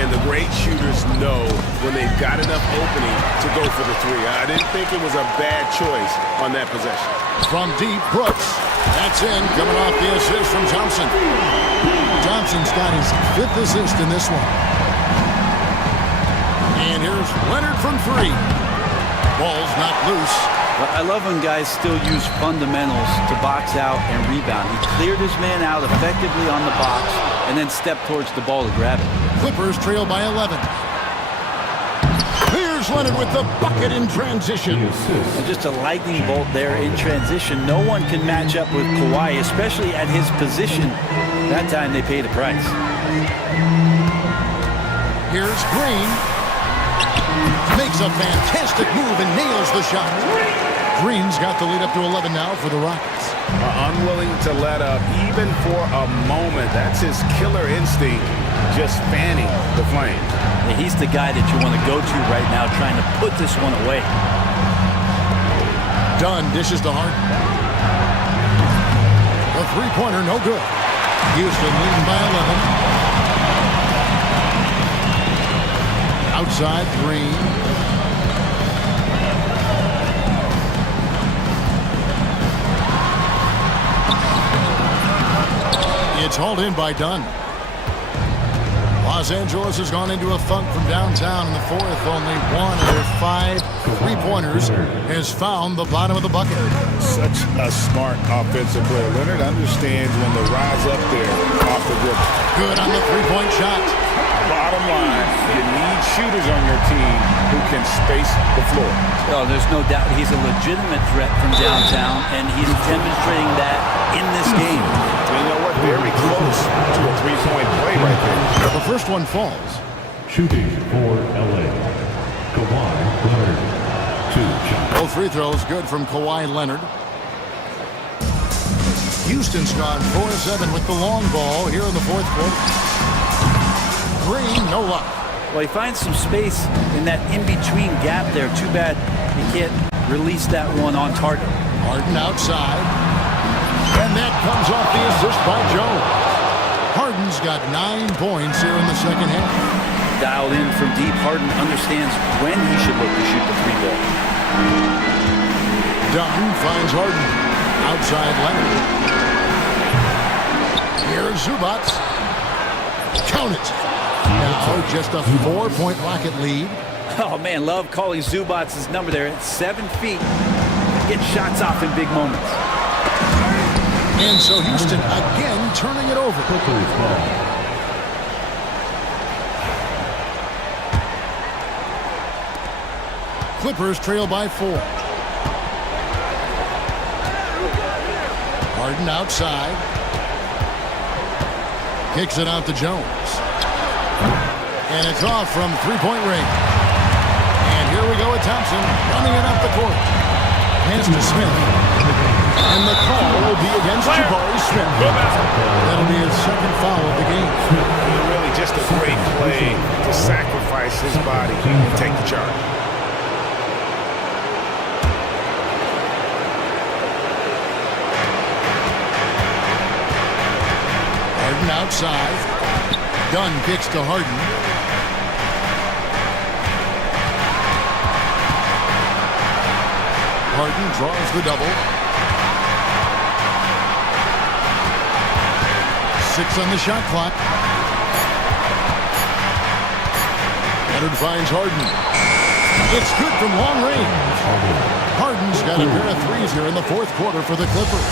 And the great shooters know when they've got enough opening to go for the 3. I didn't think it was a bad choice on that possession. From deep, Brooks. That's in, coming off the assist from Thompson. Thompson's got his 5th assist in this one. And here's Leonard from 3. Ball's not loose. Well, I love when guys still use fundamentals to box out and rebound. He cleared his man out effectively on the box and then stepped towards the ball to grab it. Clippers trail by 11. Here's Leonard with the bucket in transition. And just a lightning bolt there in transition. No one can match up with Kawhi, especially at his position. That time they paid a price. Here's Green. Makes a fantastic move and nails the shot. Green's got the lead up to 11 now for the Rockets. Unwilling to let up even for a moment. That's his killer instinct, just fanning the flame. Yeah, he's the guy that you want to go to right now, trying to put this one away. Dunn dishes to Harden. The three-pointer, no good. Houston leading by 11. Outside, Green. It's hauled in by Dunn. Los Angeles has gone into a funk from downtown in the fourth. Only 1 of their 5 three-pointers has found the bottom of the bucket. Such a smart offensive player. Leonard understands when to rise up there off the dribble. Good on the three-point shot. Bottom line, you need shooters on your team who can space the floor. Oh, there's no doubt he's a legitimate threat from downtown, and he's demonstrating that in this game. You know what? Very close to a three-point play right there. The first one falls. Shooting for LA. Kawhi Leonard. 2 shots. Both free throws good from Kawhi Leonard. Houston's gone 4-7 with the long ball here in the fourth quarter. Green, no luck. Well, he finds some space in that in-between gap there. Too bad he can't release that one on target. Harden outside. And that comes off the assist by Jones. Harden's got 9 points here in the second half. Dialed in from deep, Harden understands when he should look to shoot the 3 ball. Dunn finds Harden. Outside Leonard. Here's Zubats. Count it. Now just a 4-point Rocket lead. Oh, man, love calling Zubats' number there at 7 feet. Get shots off in big moments. And so Houston again turning it over. Clippers trail by 4. Harden outside. Kicks it out to Jones. And it's off from 3-point range. And here we go with Thompson, running it up the court. Pass to Smith. And the call will be against Jabari Smith. That'll be his second foul of the game. Really just a great play to sacrifice his body and take the charge. Harden outside. Dunn kicks to Harden. Harden draws the double. 6 on the shot clock. Leonard finds Harden. It's good from long range. Harden's got a pair of threes here in the fourth quarter for the Clippers.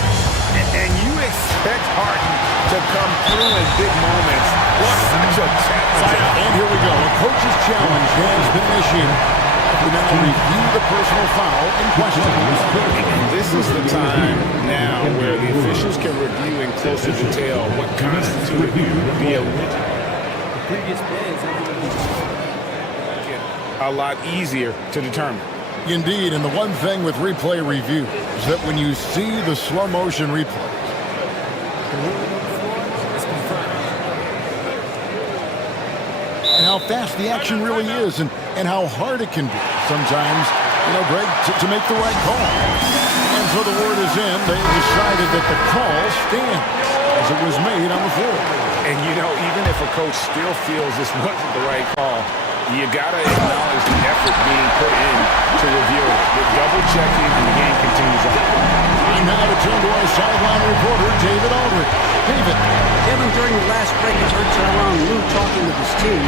And you expect Harden to come through in big moments. What such a challenge. And here we go. A coach's challenge has been issued. We now review the personal foul in question. And this is the time now where the officials can review in closer detail what constituted the original. The previous play is a lot easier to determine. Indeed, and the one thing with replay review is that when you see the slow motion replay, and how fast the action really is and how hard it can be sometimes, Greg, to make the right call. And so the word is in. They decided that the call stands as it was made on the floor. And, even if a coach still feels this wasn't the right call, you got to acknowledge the effort being put in to review it. With double checking, and the game continues on. And now to turn to our sideline reporter, David Aldridge. David. Kevin, during the last break, I heard Tyronn Lue talking with his team.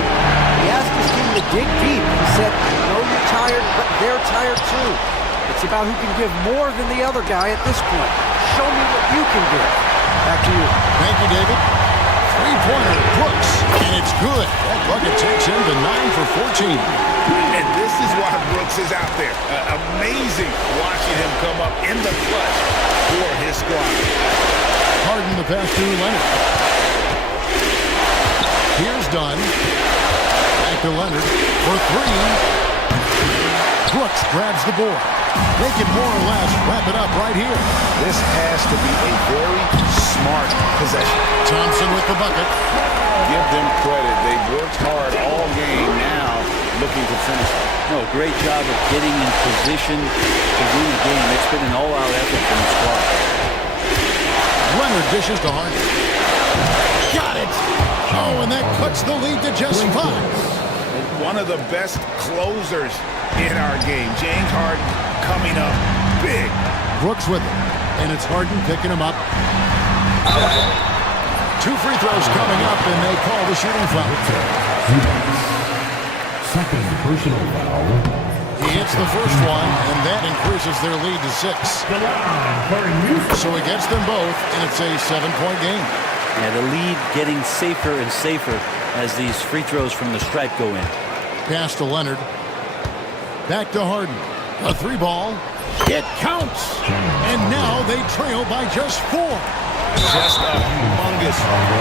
He asked his team to dig deep. He said, I know you're tired, but they're tired too. It's about who can give more than the other guy at this point. Show me what you can give. Back to you. Thank you, David. Three-pointer, Brooks, and it's good. That bucket takes him to 9 for 14. And this is why Brooks is out there. Amazing watching him come up in the clutch for his squad. Harden the pass to Leonard. Here's Dunn. Back to Leonard for 3. Brooks grabs the board. They can more or less wrap it up right here. This has to be a very smart possession. Thompson with the bucket. Give them credit. They've worked hard all game now looking to finish. No, great job of getting in position to win the game. It's been an all-out effort from the squad. Leonard dishes to Harden. Got it! Oh, and that cuts the lead to just 5. One of the best closers in our game. James Harden coming up big. Brooks with it. And it's Harden picking him up. 2 free throws coming up, and they call the shooting foul. Second personal foul. He hits the first one, and that increases their lead to 6. So he gets them both, and it's a 7-point game. Yeah, the lead getting safer and safer as these free throws from the stripe go in. Pass to Leonard. Back to Harden. A 3-ball. It counts. And now they trail by just 4. Just a humongous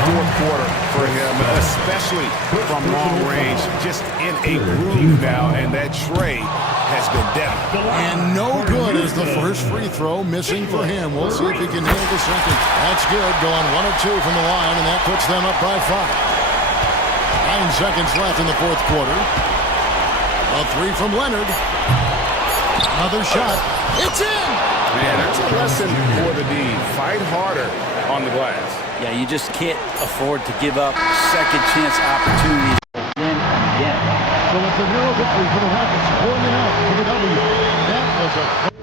fourth quarter for him, especially from long range. Just in a groove now, and that tray has been deadly. And no good as the first free throw missing for him. We'll see if he can nail the second. That's good. Going 1 of 2 from the line, and that puts them up by 5. 9 seconds left in the fourth quarter. A 3 from Leonard. Another shot. It's in! Man, that's a lesson for the D. Fight harder on the glass. Yeah, you just can't afford to give up second chance opportunities again and again. So it's a 0 victory for the Rockets, pulling it out for the W. That was a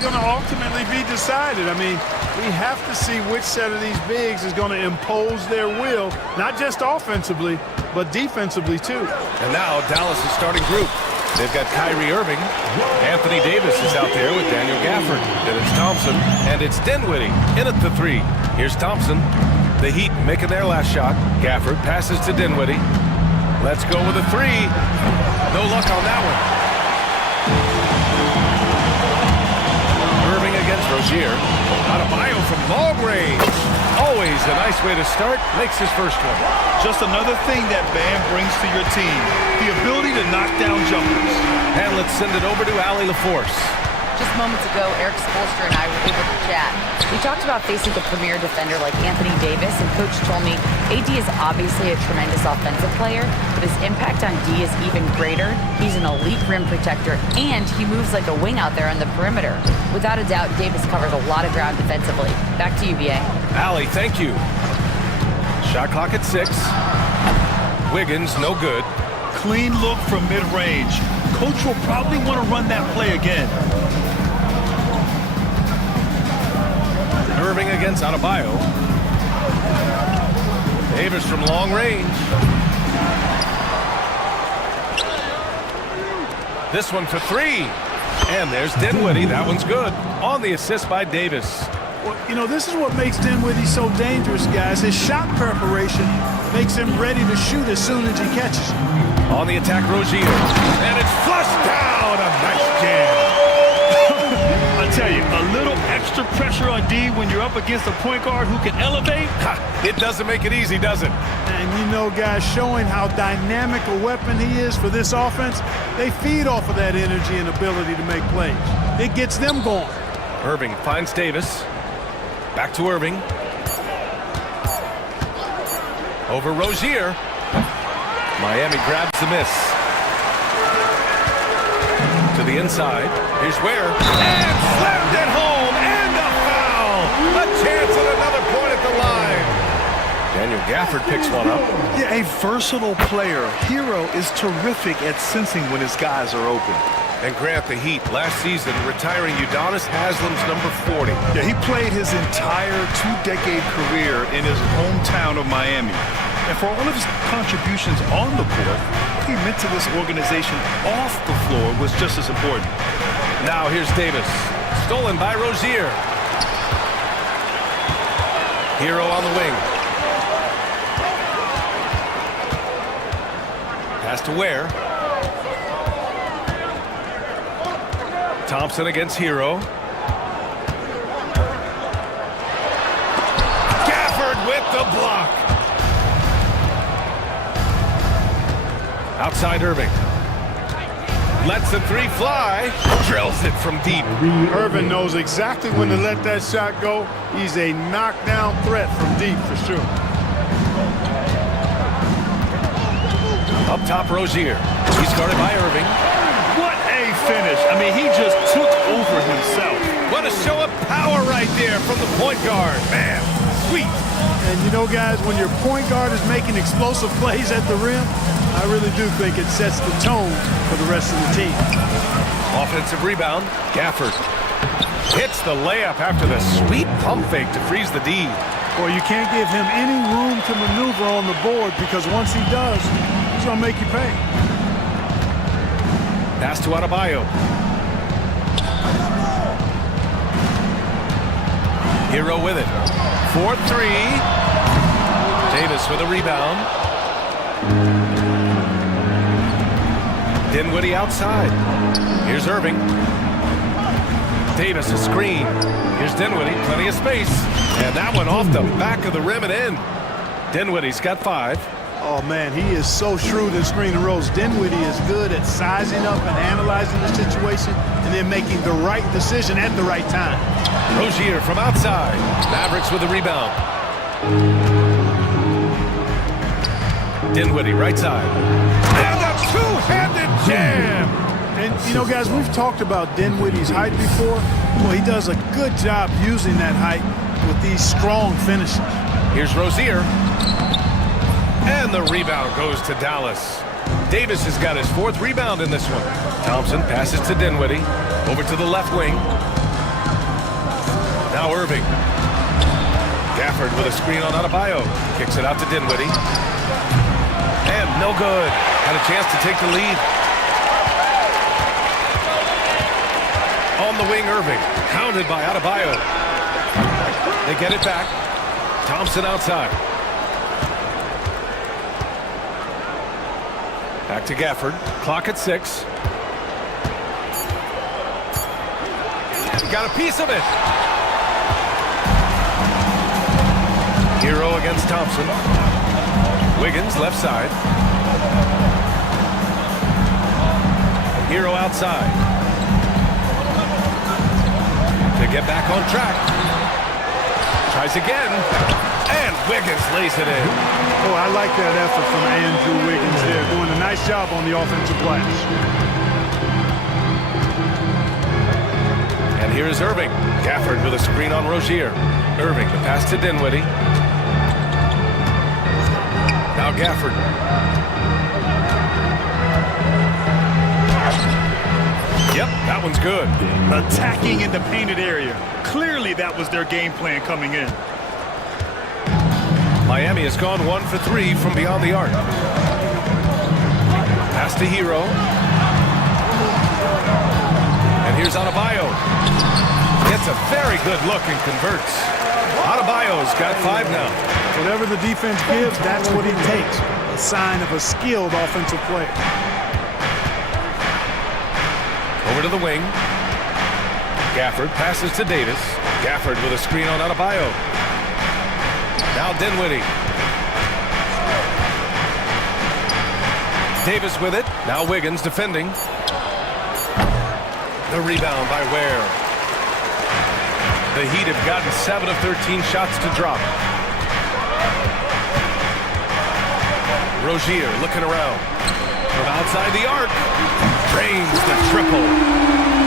Going to ultimately be decided. I mean, we have to see which set of these bigs is going to impose their will, not just offensively, but defensively too. And now Dallas' starting group. They've got Kyrie Irving. Anthony Davis is out there with Daniel Gafford. Then it's Thompson, and it's Dinwiddie in at the three. Here's Thompson. The Heat making their last shot. Gafford passes to Dinwiddie. Let's go with a three. No luck on that one. Irving against Rozier. Adebayo from long range. Always a nice way to start. Makes his first one. Just another thing that Bam brings to your team. The ability to knock down jumpers. And let's send it over to Allie LaForce. Just moments ago, Eric Spoelstra and I were able to chat. We talked about facing a premier defender like Anthony Davis, and Coach told me AD is obviously a tremendous offensive player, but his impact on D is even greater. He's an elite rim protector, and he moves like a wing out there on the perimeter. Without a doubt, Davis covers a lot of ground defensively. Back to you, BA. Allie, thank you. Shot clock at 6. Wiggins, no good. Clean look from mid-range. Coach will probably want to run that play again. Irving against Adebayo. Davis from long range. This one for three. And there's Dinwiddie. That one's good. On the assist by Davis. Well, you know, this is what makes Dinwiddie so dangerous, guys. His shot preparation makes him ready to shoot as soon as he catches it. On the attack, Rozier. And it's flushed down. A nice jam. I tell you, a little extra pressure on D when you're up against a point guard who can elevate. It doesn't make it easy, does it? And you know, guys, showing how dynamic a weapon he is for this offense, they feed off of that energy and ability to make plays. It gets them going. Irving finds Davis. Back to Irving. Over Rozier. Miami grabs the miss. To the inside. Here's Ware. And slammed it home. And a foul. A chance at another point at the line. Daniel Gafford picks one up. Yeah, a versatile player. Hero is terrific at sensing when his guys are open. And Grant, the Heat, last season retiring Udonis Haslam's number 40. Yeah, he played his entire two-decade career in his hometown of Miami. And for all of his contributions on the court, what he meant to this organization off the floor was just as important. Now here's Davis. Stolen by Rozier. Hero on the wing. Pass to Ware. Thompson against Hero. Gafford with the block. Outside Irving. Lets the three fly. Drills it from deep. Irving knows exactly when to let that shot go. He's a knockdown threat from deep for sure. Up top, Rozier. He's guarded by Irving. What a finish. I mean, he just took over himself. What a show of power right there from the point guard. Man, sweet. And you know, guys, when your point guard is making explosive plays at the rim, I really do think it sets the tone for the rest of the team. Offensive rebound. Gafford hits the layup after the sweet pump fake to freeze the D. Boy, you can't give him any room to maneuver on the board because once he does, he's going to make you pay. Pass to Adebayo. Hero with it. 4-3. Davis with a rebound. Dinwiddie outside. Here's Irving. Davis a screen. Here's Dinwiddie. Plenty of space. And that one off the back of the rim and in. Dinwiddie's got 5. Oh, man, he is so shrewd in screen and rolls. Dinwiddie is good at sizing up and analyzing the situation and then making the right decision at the right time. Rozier from outside. Mavericks with the rebound. Dinwiddie right side. And a two-handed jam. And, you know, guys, we've talked about Dinwiddie's height before. Well, he does a good job using that height with these strong finishes. Here's Rozier. And the rebound goes to Dallas. Davis has got his 4th rebound in this one. Thompson passes to Dinwiddie. Over to the left wing. Now Irving. Gafford with a screen on Adebayo. Kicks it out to Dinwiddie. And no good. Had a chance to take the lead. On the wing, Irving. Hounded by Adebayo. They get it back. Thompson outside. Back to Gafford. Clock at 6. Got a piece of it. Hero against Thompson. Wiggins left side. Hero outside. To get back on track. Tries again. And Wiggins lays it in. Oh, I like that effort from Andrew Wiggins there. Doing a nice job on the offensive glass. And here's Irving. Gafford with a screen on Rozier. Irving, the pass to Dinwiddie. Now Gafford. Yep, that one's good. Attacking in the painted area. Clearly that was their game plan coming in. Miami has gone 1 for 3 from beyond the arc. Pass to Hero. And here's Adebayo. Gets a very good look and converts. Adebayo's got 5 now. Whatever the defense gives, that's what he takes. A sign of a skilled offensive player. Over to the wing. Gafford passes to Davis. Gafford with a screen on Adebayo. Now Dinwiddie. Davis with it. Now Wiggins defending. The rebound by Ware. The Heat have gotten 7 of 13 shots to drop. Rozier looking around. From outside the arc. Drains the triple.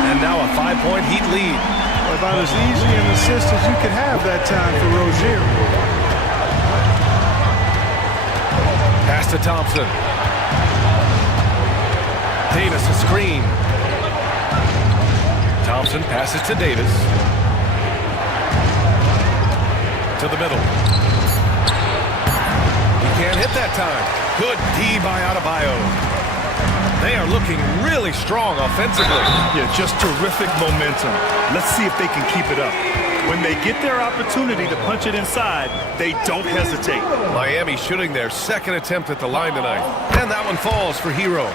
And now a 5-point Heat lead. About as easy an assist as you could have that time for Rozier. Pass to Thompson. Davis a screen. Thompson passes to Davis. To the middle. He can't hit that time. Good D by Adebayo. They are looking really strong offensively. Yeah, just terrific momentum. Let's see if they can keep it up. When they get their opportunity to punch it inside, they don't hesitate. Miami shooting their second attempt at the line tonight. And that one falls for Hero.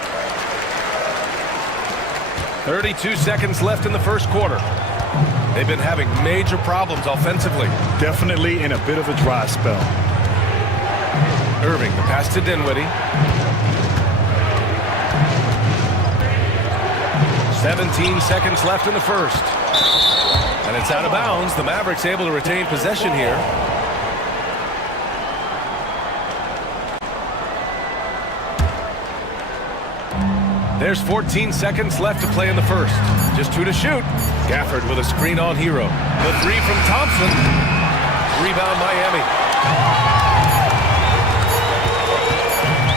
32 seconds left in the first quarter. They've been having major problems offensively. Definitely in a bit of a dry spell. Irving, the pass to Dinwiddie. 17 seconds left in the first. And it's out of bounds. The Mavericks able to retain possession here. There's 14 seconds left to play in the first. Just 2 to shoot. Gafford with a screen on Hero. The 3 from Thompson. Rebound Miami.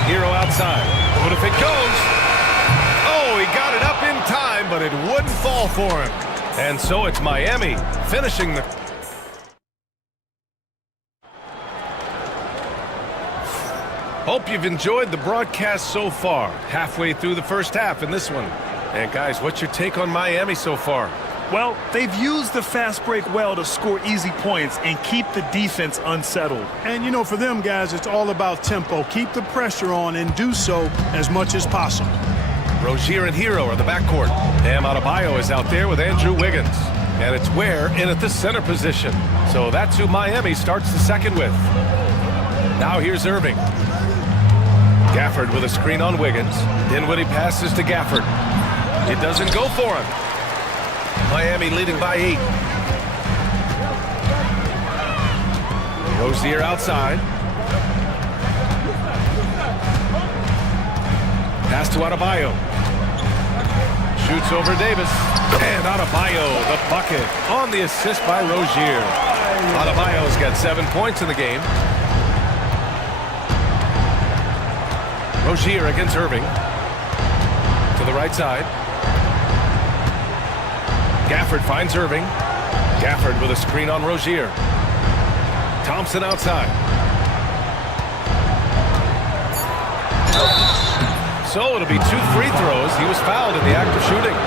Hero outside. What if it goes? Oh, he got it up in time, but it wouldn't fall for him. And so it's Miami finishing the... Hope you've enjoyed the broadcast so far. Halfway through the first half in this one. And guys, what's your take on Miami so far? Well, they've used the fast break well to score easy points and keep the defense unsettled. And, you know, for them guys, it's all about tempo. Keep the pressure on and do so as much as possible. Rozier and Hero are the backcourt. Bam Adebayo is out there with Andrew Wiggins. And it's Ware in at the center position. So that's who Miami starts the second with. Now here's Irving. Gafford with a screen on Wiggins. Dinwiddie passes to Gafford. It doesn't go for him. Miami leading by 8. Rozier outside. Pass to Adebayo. Shoots over Davis. And Adebayo, the bucket, on the assist by Rozier. Adebayo's got 7 points in the game. Rozier against Irving. To the right side. Gafford finds Irving. Gafford with a screen on Rozier. Thompson outside. So it'll be 2 free throws. He was fouled in the act of shooting.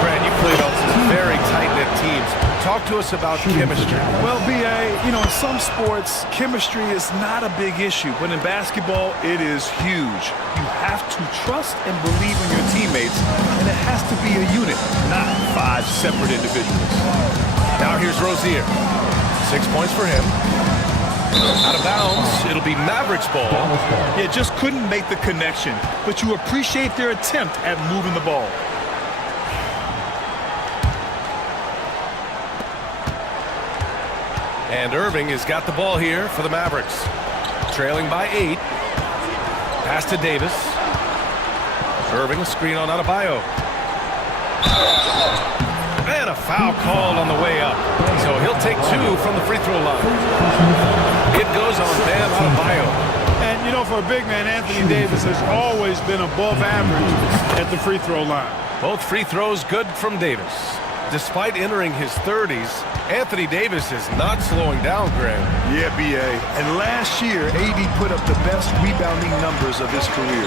Brad, you played on some very tight-knit teams. Talk to us about chemistry. Well, B.A., you know, in some sports, chemistry is not a big issue, but in basketball, it is huge. You have to trust and believe in your teammates, and it has to be a unit, not 5 separate individuals. Now here's Rozier. 6 points for him. Out of bounds, it'll be Mavericks ball. Yeah, just couldn't make the connection, but you appreciate their attempt at moving the ball. And Irving has got the ball here for the Mavericks. Trailing by 8. Pass to Davis. Irving, a screen on Adebayo. And a foul called on the way up. So he'll take 2 from the free throw line. It goes on Bam Adebayo. And, you know, for a big man, Anthony Davis has always been above average at the free throw line. Both free throws good from Davis. Despite entering his 30s, Anthony Davis is not slowing down, Graham. Yeah, B.A. And last year, AD put up the best rebounding numbers of his career.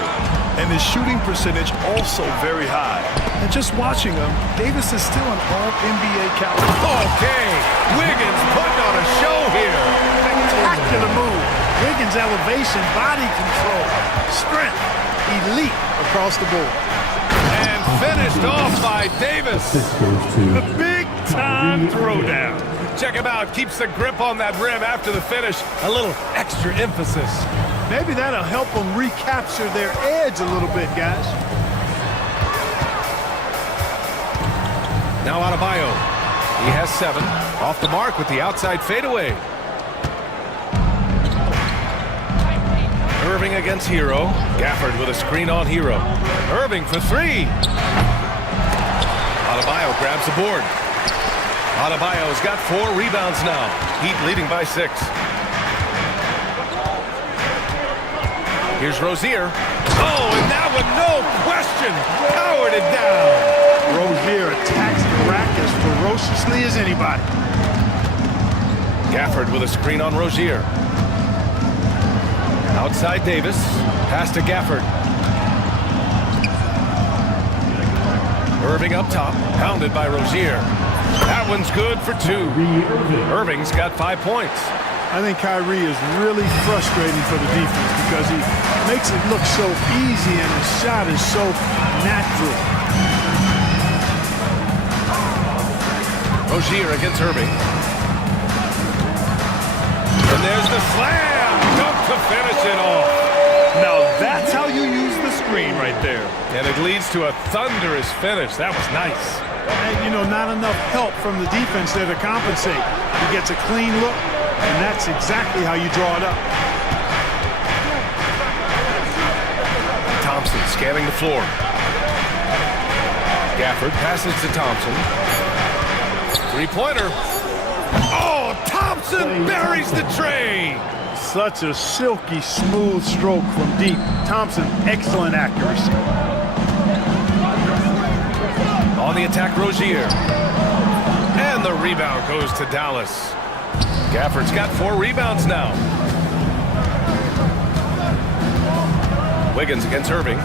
And his shooting percentage also very high. And just watching him, Davis is still an all-NBA caliber. Okay, Wiggins putting on a show here. Spectacular move. Wiggins' elevation, body control, strength, elite across the board. And finished off by Davis. The big-time throwdown. Check him out. Keeps the grip on that rim after the finish. A little extra emphasis. Maybe that'll help them recapture their edge a little bit, guys. Now Adebayo. He has 7. Off the mark with the outside fadeaway. Irving against Hero. Gafford with a screen on Hero. Irving for 3. Adebayo grabs the board. Adebayo's got 4 rebounds now. Heat leading by 6. Here's Rozier. Oh, and that one, no question, powered it down. Rozier attacks the rack as ferociously as anybody. Gafford with a screen on Rozier. Outside Davis. Pass to Gafford. Irving up top. Pounded by Rozier. That one's good for 2. Irving's got 5 points. I think Kyrie is really frustrating for the defense because he makes it look so easy and his shot is so natural. Rozier against Irving. And there's the slam. Dunk to finish it off. Now that's how you use the screen right there. And it leads to a thunderous finish. That was nice. And, you know, not enough help from the defense there to compensate. He gets a clean look, and that's exactly how you draw it up. Thompson scanning the floor. Gafford passes to Thompson. 3-pointer. Oh, Thompson buries the tray. Such a silky, smooth stroke from deep. Thompson, excellent accuracy. On the attack, Rozier. And the rebound goes to Dallas. Gafford's got 4 rebounds now. Wiggins against Irving.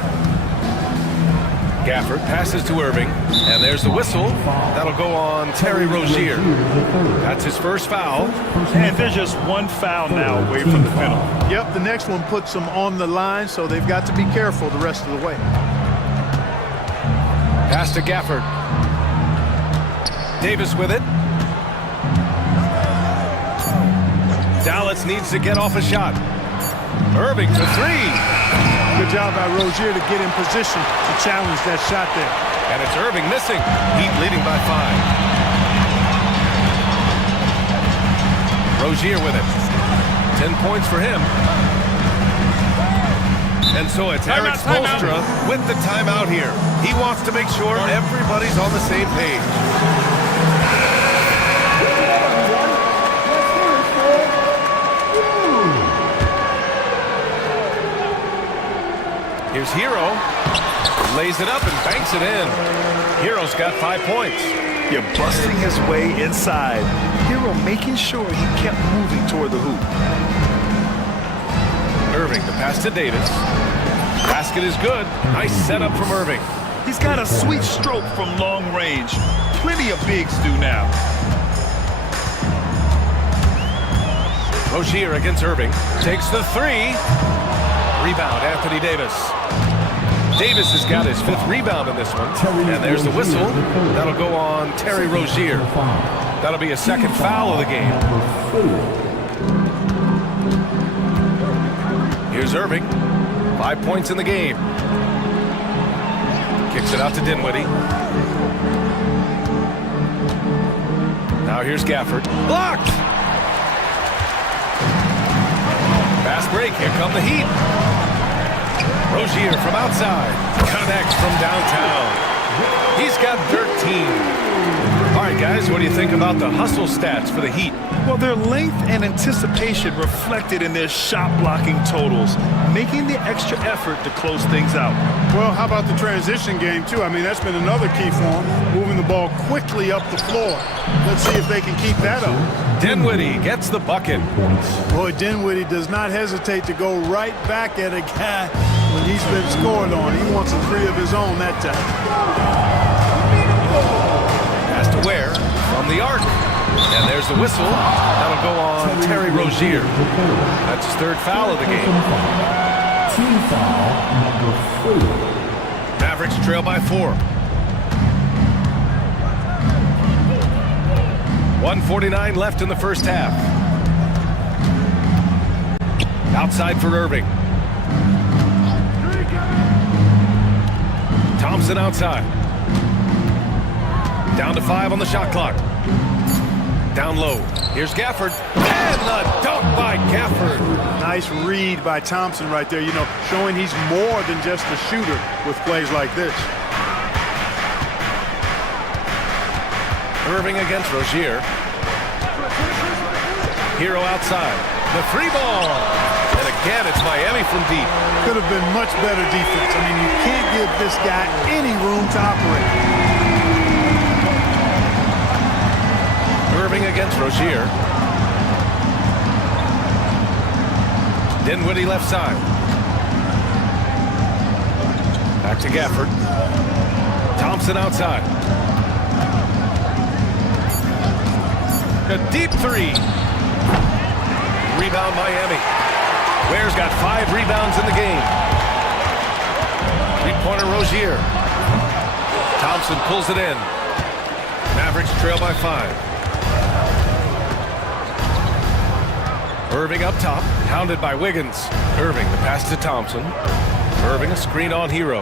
Gafford passes to Irving. And there's the whistle. That'll go on Terry Rozier. That's his first foul. And there's just 1 foul now away from the penalty. Yep, the next one puts them on the line, so they've got to be careful the rest of the way. Pass to Gafford. Davis with it. Dallas needs to get off a shot. Irving for 3. Good job by Rozier to get in position to challenge that shot there. And it's Irving missing. Heat leading by 5. Rozier with it. 10 points for him. And so it's Eric Spoelstra with the timeout here. He wants to make sure everybody's on the same page. Here's Hero. Lays it up and banks it in. Hero's got 5 points. You're busting his way inside. Hero making sure he kept moving toward the hoop. Irving, the pass to Davis. Basket is good. Nice setup from Irving. He's got a sweet stroke from long range. Plenty of bigs do now. Rozier against Irving. Takes the three. Rebound, Anthony Davis. Davis has got his 5th rebound in this one. And there's the whistle. That'll go on Terry Rozier. That'll be a 2nd foul of the game. Here's Irving. 5 points in the game. Kicks it out to Dinwiddie. Now here's Gafford. Blocked! Fast break. Here come the Heat. Rozier from outside. Connects from downtown. He's got 13. All right, guys, what do you think about the hustle stats for the Heat? Well, their length and anticipation reflected in their shot blocking totals, making the extra effort to close things out. Well, how about the transition game, too? I mean, that's been another key for them, moving the ball quickly up the floor. Let's see if they can keep that up. Dinwiddie gets the bucket. Boy, Dinwiddie does not hesitate to go right back at a guy when he's been scored on. He wants a 3 of his own that time. Has to Ware from the arc. And there's the whistle. That'll go on Terry Rozier. That's his 3rd foul of the game. Team foul number 4. Mavericks trail by 4. 1:49 left in the first half. Outside for Irving. Thompson outside. Down to 5 on the shot clock. Down low. Here's Gafford. And the dunk by Gafford. Nice read by Thompson right there, you know, showing he's more than just a shooter with plays like this. Irving against Rozier. Hero outside. The 3 ball. And again, it's Miami from deep. Could have been much better defense. I mean, you can't give this guy any room to operate. Irving against Rozier. Dinwiddie left side. Back to Gafford. Thompson outside. A deep 3. Rebound Miami. Ware's got 5 rebounds in the game. 3-pointer Rozier. Thompson pulls it in. Mavericks trail by 5. Irving up top, hounded by Wiggins. Irving, the pass to Thompson. Irving, a screen on Hero.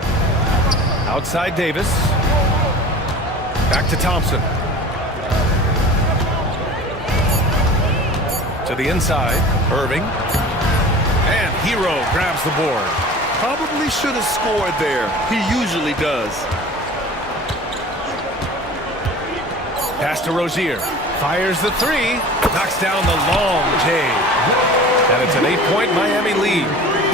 Outside Davis. Back to Thompson. To the inside, Irving. And Hero grabs the board. Probably should have scored there. He usually does. Pass to Rozier. Fires the 3. Knocks down the long J. And it's an 8-point Miami lead.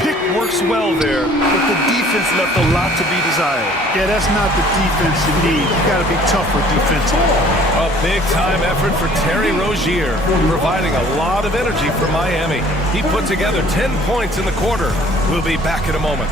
Pick works well there, but the defense left a lot to be desired. Yeah, that's not the defense you need. You got to be tougher defensively. A big-time effort for Terry Rozier, providing a lot of energy for Miami. He put together 10 points in the quarter. We'll be back in a moment.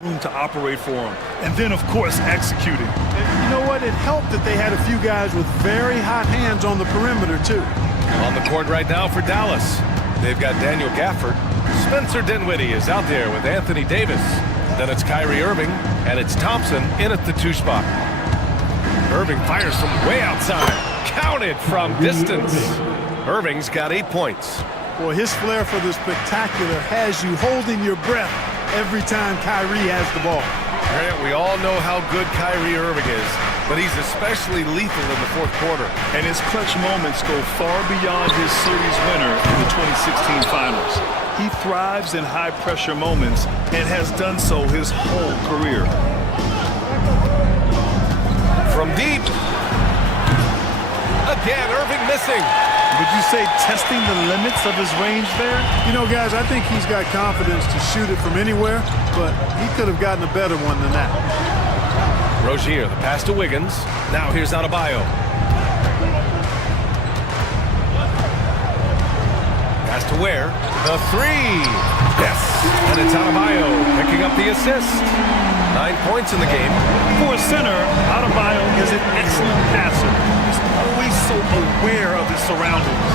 room to operate for him. And then, of course, executing. You know what? It helped that they had a few guys with very hot hands on the perimeter, too. On the court right now for Dallas, they've got Daniel Gafford. Spencer Dinwiddie is out there with Anthony Davis. Then it's Kyrie Irving, and it's Thompson in at the 2 spot. Irving fires from way outside. Counted from distance. Irving's got 8 points. Boy, his flair for the spectacular has you holding your breath every time Kyrie has the ball. Grant, we all know how good Kyrie Irving is, but he's especially lethal in the fourth quarter. And his clutch moments go far beyond his series winner in the 2016 finals. He thrives in high-pressure moments and has done so his whole career. From deep. Again, Irving missing. Would you say testing the limits of his range there? You know, guys, I think he's got confidence to shoot it from anywhere, but he could have gotten a better one than that. Rozier, the pass to Wiggins. Now here's Adebayo. Pass to Ware. The 3. Yes. And it's Adebayo picking up the assist. 9 points in the game. For a center, Adebayo is an excellent passer. He's always so aware of his surroundings.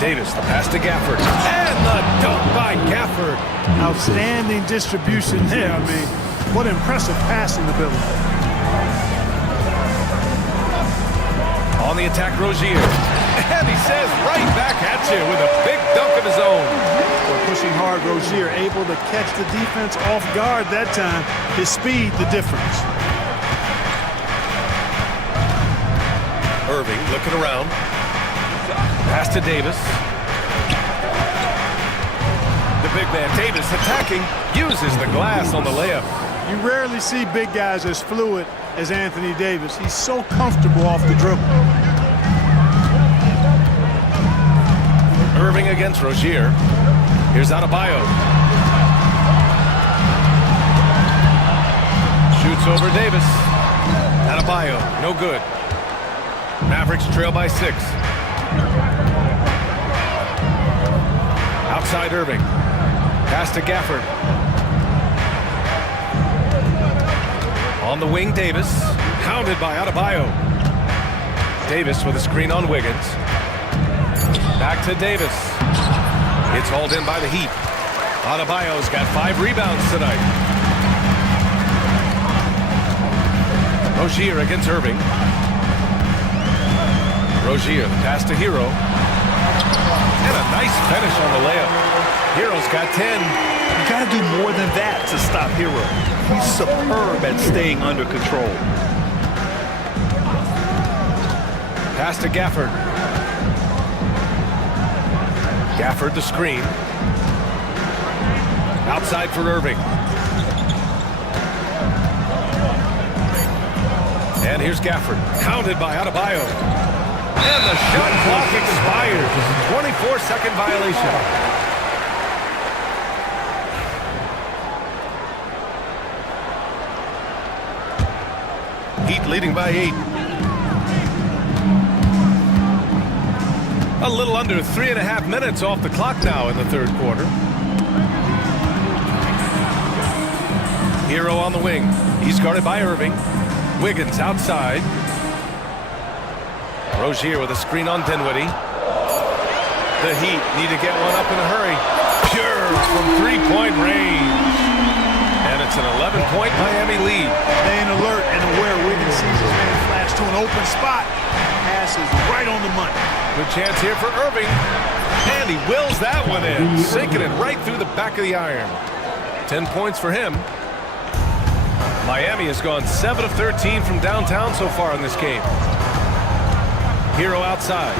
Davis, the pass to Gafford. And the dunk by Gafford. Outstanding distribution there. I mean, what impressive passing ability. On the attack, Rozier. And he says right back at you with a big dunk of his own. Well, pushing hard, Rozier able to catch the defense off guard that time. His speed, the difference. Irving looking around. Pass to Davis. The big man Davis attacking. Uses the glass on the layup. You rarely see big guys as fluid as Anthony Davis. He's so comfortable off the dribble. Irving against Rozier. Here's Adebayo. Shoots over Davis. Adebayo, no good. Mavericks trail by 6. Outside Irving. Pass to Gafford. On the wing, Davis. Hounded by Adebayo. Davis with a screen on Wiggins. Back to Davis. It's hauled in by the Heat. Adebayo's got 5 rebounds tonight. Rozier against Irving. Rozier, the pass to Hero. And a nice finish on the layup. Hero's got 10. You got to do more than that to stop Hero. He's superb at staying under control. Pass to Gafford. Gafford the screen. Outside for Irving. And here's Gafford. Hounded by Adebayo. And the shot clock expires. 24-second violation. Heat leading by 8. A little under 3.5 minutes off the clock now in the third quarter. Hero on the wing. He's guarded by Irving. Wiggins outside. Rozier with a screen on Dinwiddie. The Heat need to get one up in a hurry. Pure from 3-point range. And it's an 11-point Miami lead. Staying alert and aware. Wiggins sees his man flash to an open spot. Pass is right on the money. Good chance here for Irving. And he wills that one in. Sinking it right through the back of the iron. 10 points for him. Miami has gone 7 of 13 from downtown so far in this game. Hero outside.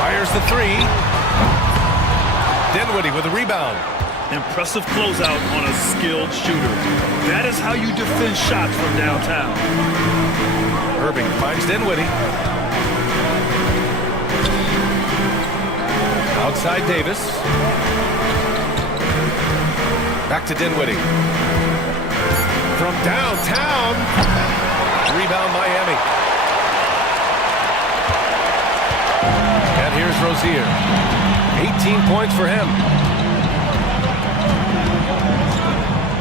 Fires the 3. Dinwiddie with a rebound. Impressive closeout on a skilled shooter. That is how you defend shots from downtown. Irving finds Dinwiddie. Outside Davis. Back to Dinwiddie. From downtown. Rebound Miami. And here's Rozier. 18 points for him.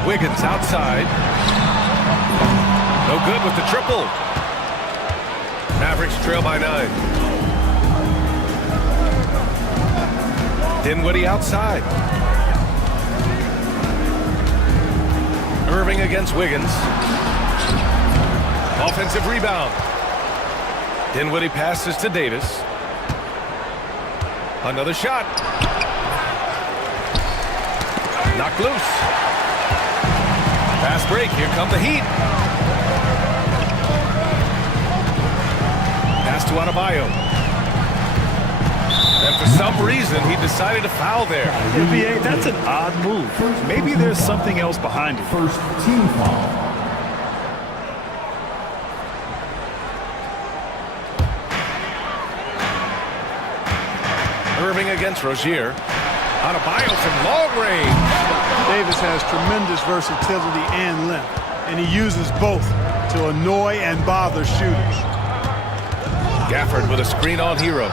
Wiggins outside. No good with the triple. Mavericks trail by 9. Dinwiddie outside. Irving against Wiggins. Offensive rebound. Dinwiddie passes to Davis. Another shot. Knocked loose. Fast break. Here come the Heat. Pass to Adebayo. And for some reason, he decided to foul there. NBA, that's an odd move. Maybe there's something else behind it. First team foul. Irving against Rozier. Adebayo from long range. Davis has tremendous versatility and length, and he uses both to annoy and bother shooters. Gafford with a screen on Hero.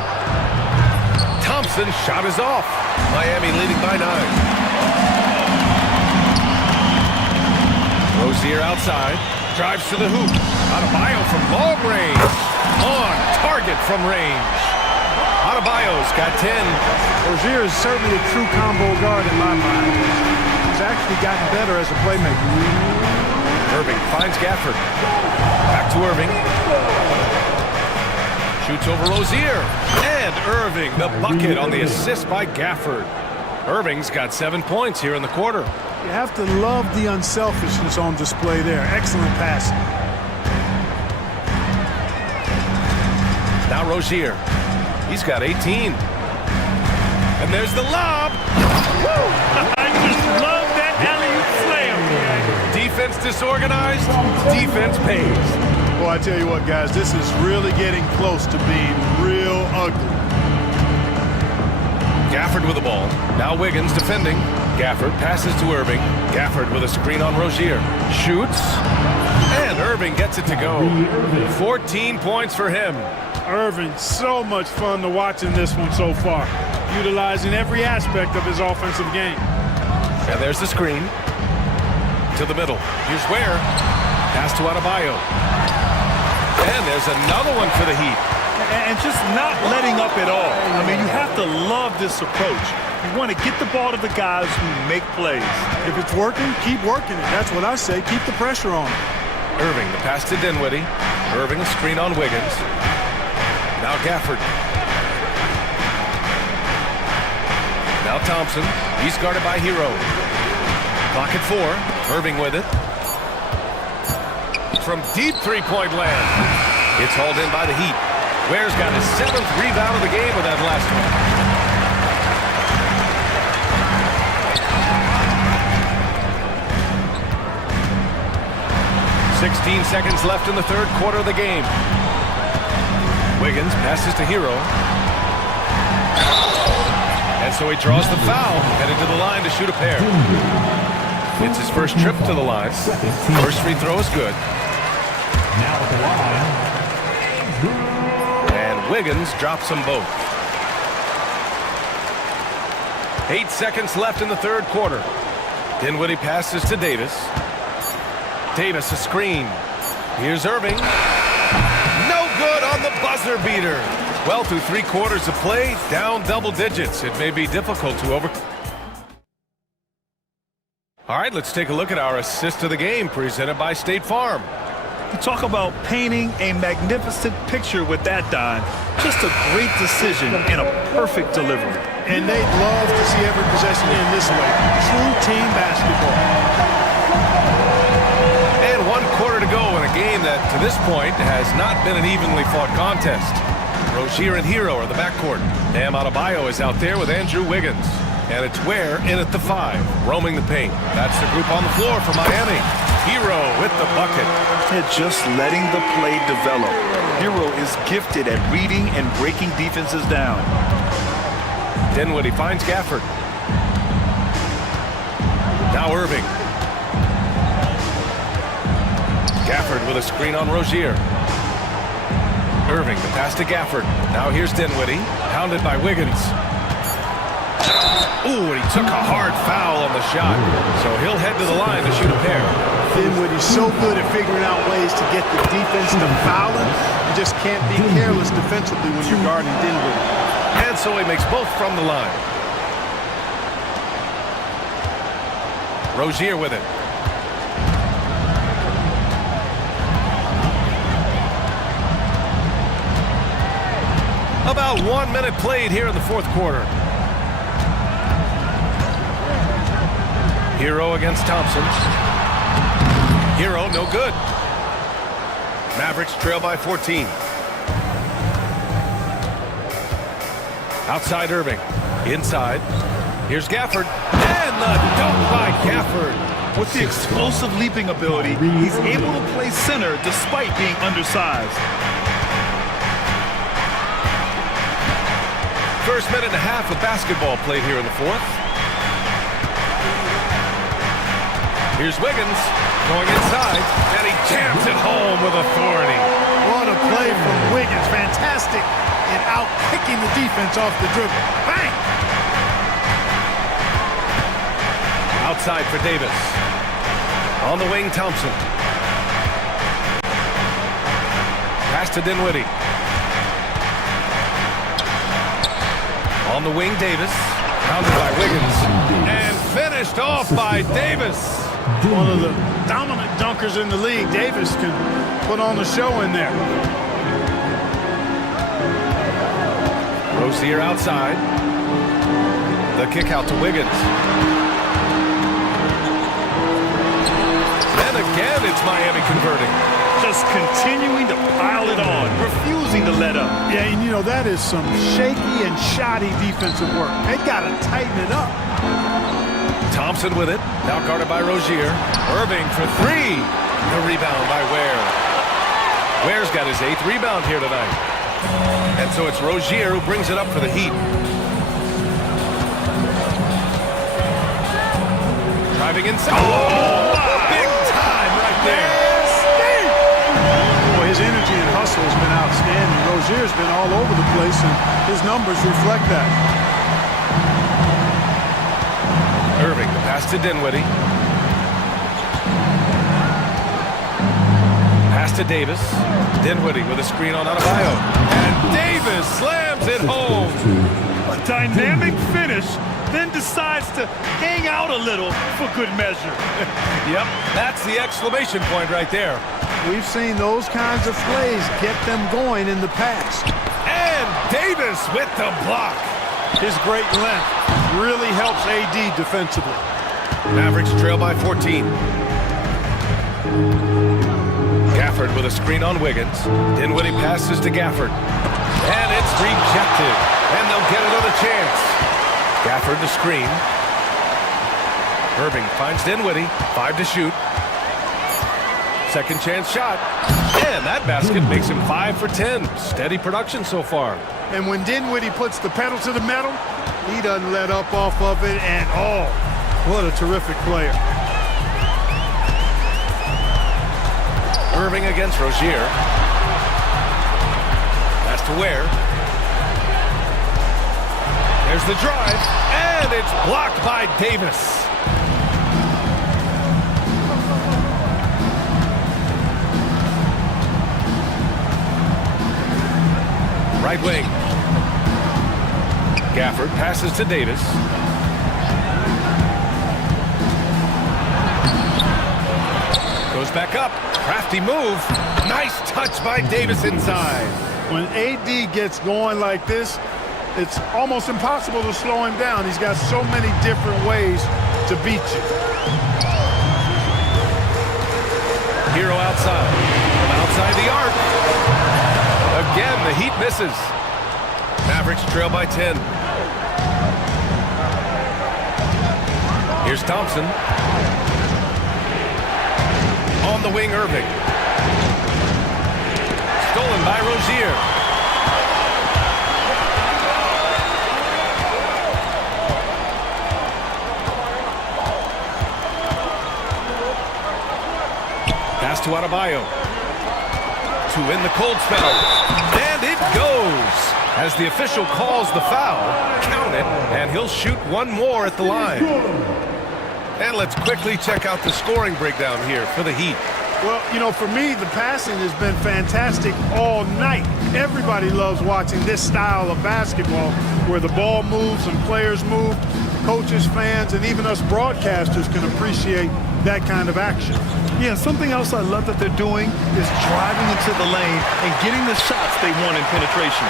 Thompson shot is off. Miami leading by 9. Rozier outside. Drives to the hoop. Adebayo from long range. On target from range. Adebayo's got 10. Rozier is certainly a true combo guard in my mind. He's actually gotten better as a playmaker. Irving finds Gafford. Back to Irving. Shoots over Rozier. And Irving, the bucket on the assist by Gafford. Irving's got 7 points here in the quarter. You have to love the unselfishness on display there. Excellent passing. Now Rozier. He's got 18. And there's the lob. Woo! I just love that alley-oop slam. Defense disorganized. Defense pays. Well, I tell you what, guys, this is really getting close to being real ugly. Gafford with the ball. Now Wiggins defending. Gafford passes to Irving. Gafford with a screen on Rozier. Shoots. And Irving gets it to go. 14 points for him. Irving, so much fun to watch in this one so far, utilizing every aspect of his offensive game. And there's the screen. To the middle. Here's Ware. Pass to Adebayo. And there's another one for the Heat. And just not letting up at all. I mean, you have to love this approach. You want to get the ball to the guys who make plays. If it's working, keep working it. That's what I say. Keep the pressure on. Irving, the pass to Dinwiddie. Irving, a screen on Wiggins. Now Gafford. Now Thompson. He's guarded by Hero. Clock at 4. Irving with it. From deep three-point land. It's hauled in by the Heat. Ware's got his 7th rebound of the game with that last one. .16 seconds left in the third quarter of the game. Wiggins passes to Hero. And so he draws the foul, headed to the line to shoot a pair. It's his first trip to the line. First free throw is good. Now at the line. And Wiggins drops them both. 8 seconds left in the third quarter. Dinwiddie passes to Davis. Davis a screen. Here's Irving. No good on the buzzer beater. Well, through 3 quarters of play, down double digits. It may be difficult to overcome. All right, let's take a look at our assist of the game presented by State Farm. You talk about painting a magnificent picture with that, Don. Just a great decision and a perfect delivery. And they'd love to see every possession in this way. True team basketball. And 1 quarter to go in a game that, to this point, has not been an evenly fought contest. Rozier and Hero are the backcourt. Bam Adebayo is out there with Andrew Wiggins. And it's Ware in at the 5, roaming the paint. That's the group on the floor for Miami. Hero with the bucket. And just letting the play develop. Hero is gifted at reading and breaking defenses down. Dinwiddie finds Gafford. Now Irving. Gafford with a screen on Rozier. Irving, the pass to Gafford. Now here's Dinwiddie, hounded by Wiggins. Ooh, and he took a hard foul on the shot. So he'll head to the line to shoot a pair. Dinwiddie's so good at figuring out ways to get the defense to foul him. You just can't be careless defensively when you're guarding Dinwiddie. And so he makes both from the line. Rozier with it. About 1 minute played here in the fourth quarter. Hero against Thompson. Hero, no good. Mavericks trail by 14. Outside Irving. Inside. Here's Gafford. And the dunk by Gafford. With the explosive leaping ability, he's able to play center despite being undersized. First minute and a half of basketball played here in the fourth. Here's Wiggins going inside, and he jams it home with authority. What a play from Wiggins. Fantastic in out-kicking the defense off the dribble. Bang! Outside for Davis. On the wing, Thompson. Pass to Dinwiddie. On the wing, Davis. Pounded by Wiggins. And finished off by Davis. One of the dominant dunkers in the league. Davis can put on the show in there. Rozier outside. The kick out to Wiggins. And again, it's Miami converting. Just continuing to pile it on, refusing to let up. Yeah, and you know, that is some shaky and shoddy defensive work. They got to tighten it up. Thompson with it, now guarded by Rozier. Irving for three. The rebound by Ware. Ware's got his 8th rebound here tonight. And so it's Rozier who brings it up for the Heat. Driving inside. Oh, big time right there. Boy, his energy and hustle has been outstanding. Rozier's been all over the place, and his numbers reflect that. Irving, the pass to Dinwiddie. Pass to Davis. Dinwiddie with a screen on Adebayo. And Davis slams it home. A dynamic finish, then decides to hang out a little for good measure. Yep, that's the exclamation point right there. We've seen those kinds of plays get them going in the past. And Davis with the block. His great length really helps AD defensively. Mavericks trail by 14. Gafford with a screen on Wiggins. Dinwiddie passes to Gafford. And it's rejected. And they'll get another chance. Gafford the screen. Irving finds Dinwiddie. 5 to shoot. Second chance shot. And that basket makes him 5 for 10. Steady production so far. And when Dinwiddie puts the pedal to the metal, he doesn't let up off of it at all. What a terrific player. Irving against Rozier. Pass to Ware. There's the drive, and it's blocked by Davis. Right wing. Gafford passes to Davis. Goes back up. Crafty move. Nice touch by Davis inside. When AD gets going like this, it's almost impossible to slow him down. He's got so many different ways to beat you. Hero outside. From outside the arc. Again, the Heat misses. Mavericks trail by 10. Here's Thompson. On the wing, Irving. Stolen by Rozier. Pass to Adebayo. To win the cold spell. And it goes. As the official calls the foul, count it, and he'll shoot one more at the line. And let's quickly check out the scoring breakdown here for the Heat. Well, you know, for me, the passing has been fantastic all night. Everybody loves watching this style of basketball where the ball moves and players move. Coaches, fans, and even us broadcasters can appreciate that kind of action. Yeah, something else I love that they're doing is driving into the lane and getting the shots they want in penetration.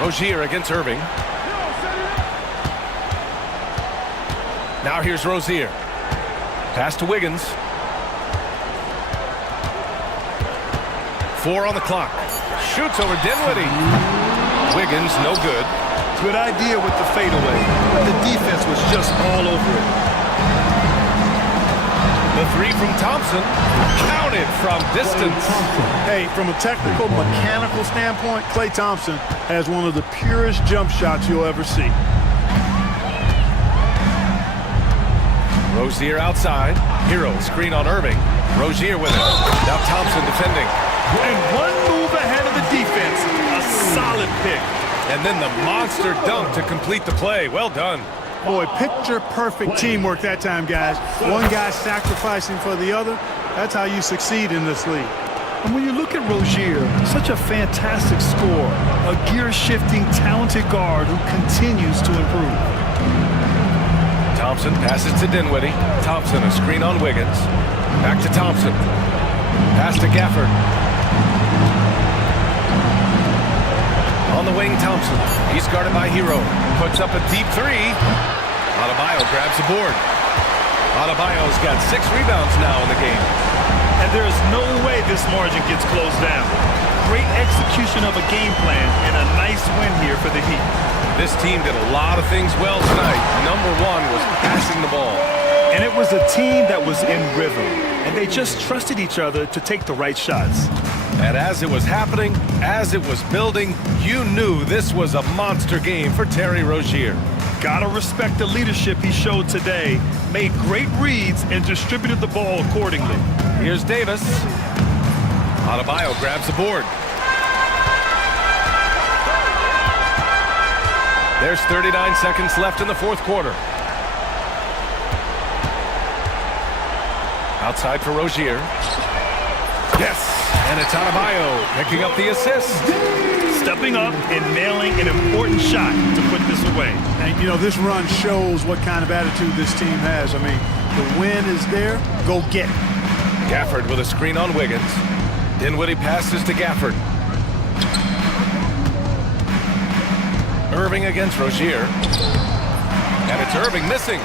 Rozier against Irving. Now here's Rozier. Pass to Wiggins. 4 on the clock. Shoots over Dinwiddie. Wiggins, no good. Good idea with the fadeaway. The defense was just all over it. The three from Thompson. Counted from distance. Hey, from a technical, mechanical standpoint, Klay Thompson has one of the purest jump shots you'll ever see. Rozier outside. Hero screen on Irving. Rozier with it. Now Thompson defending. And one move ahead of the defense. A solid pick. And then the monster dunk to complete the play. Well done. Boy, picture-perfect teamwork that time, guys. One guy sacrificing for the other. That's how you succeed in this league. And when you look at Rozier, such a fantastic scorer, a gear-shifting, talented guard who continues to improve. Thompson passes to Dinwiddie. Thompson, a screen on Wiggins. Back to Thompson. Pass to Gafford. On the wing, Thompson. He's guarded by Hero. Puts up a deep three. Adebayo grabs the board. Adebayo's got 6 rebounds now in the game. And there's no way this margin gets closed down. Great execution of a game plan and a nice win here for the Heat. This team did a lot of things well tonight. Number one was passing the ball. And it was a team that was in rhythm. And they just trusted each other to take the right shots. And as it was happening, as it was building, you knew this was a monster game for Terry Rozier. Gotta respect the leadership he showed today. Made great reads and distributed the ball accordingly. Here's Davis. Adebayo grabs the board. There's 39 seconds left in the fourth quarter. Outside for Rozier. Yes, and it's Adebayo picking up the assist. Stepping up and nailing an important shot to put this away. And, you know, this run shows what kind of attitude this team has. I mean, the win is there. Go get it. Gafford with a screen on Wiggins. Dinwiddie passes to Gafford. Irving against Rozier. And it's Irving missing.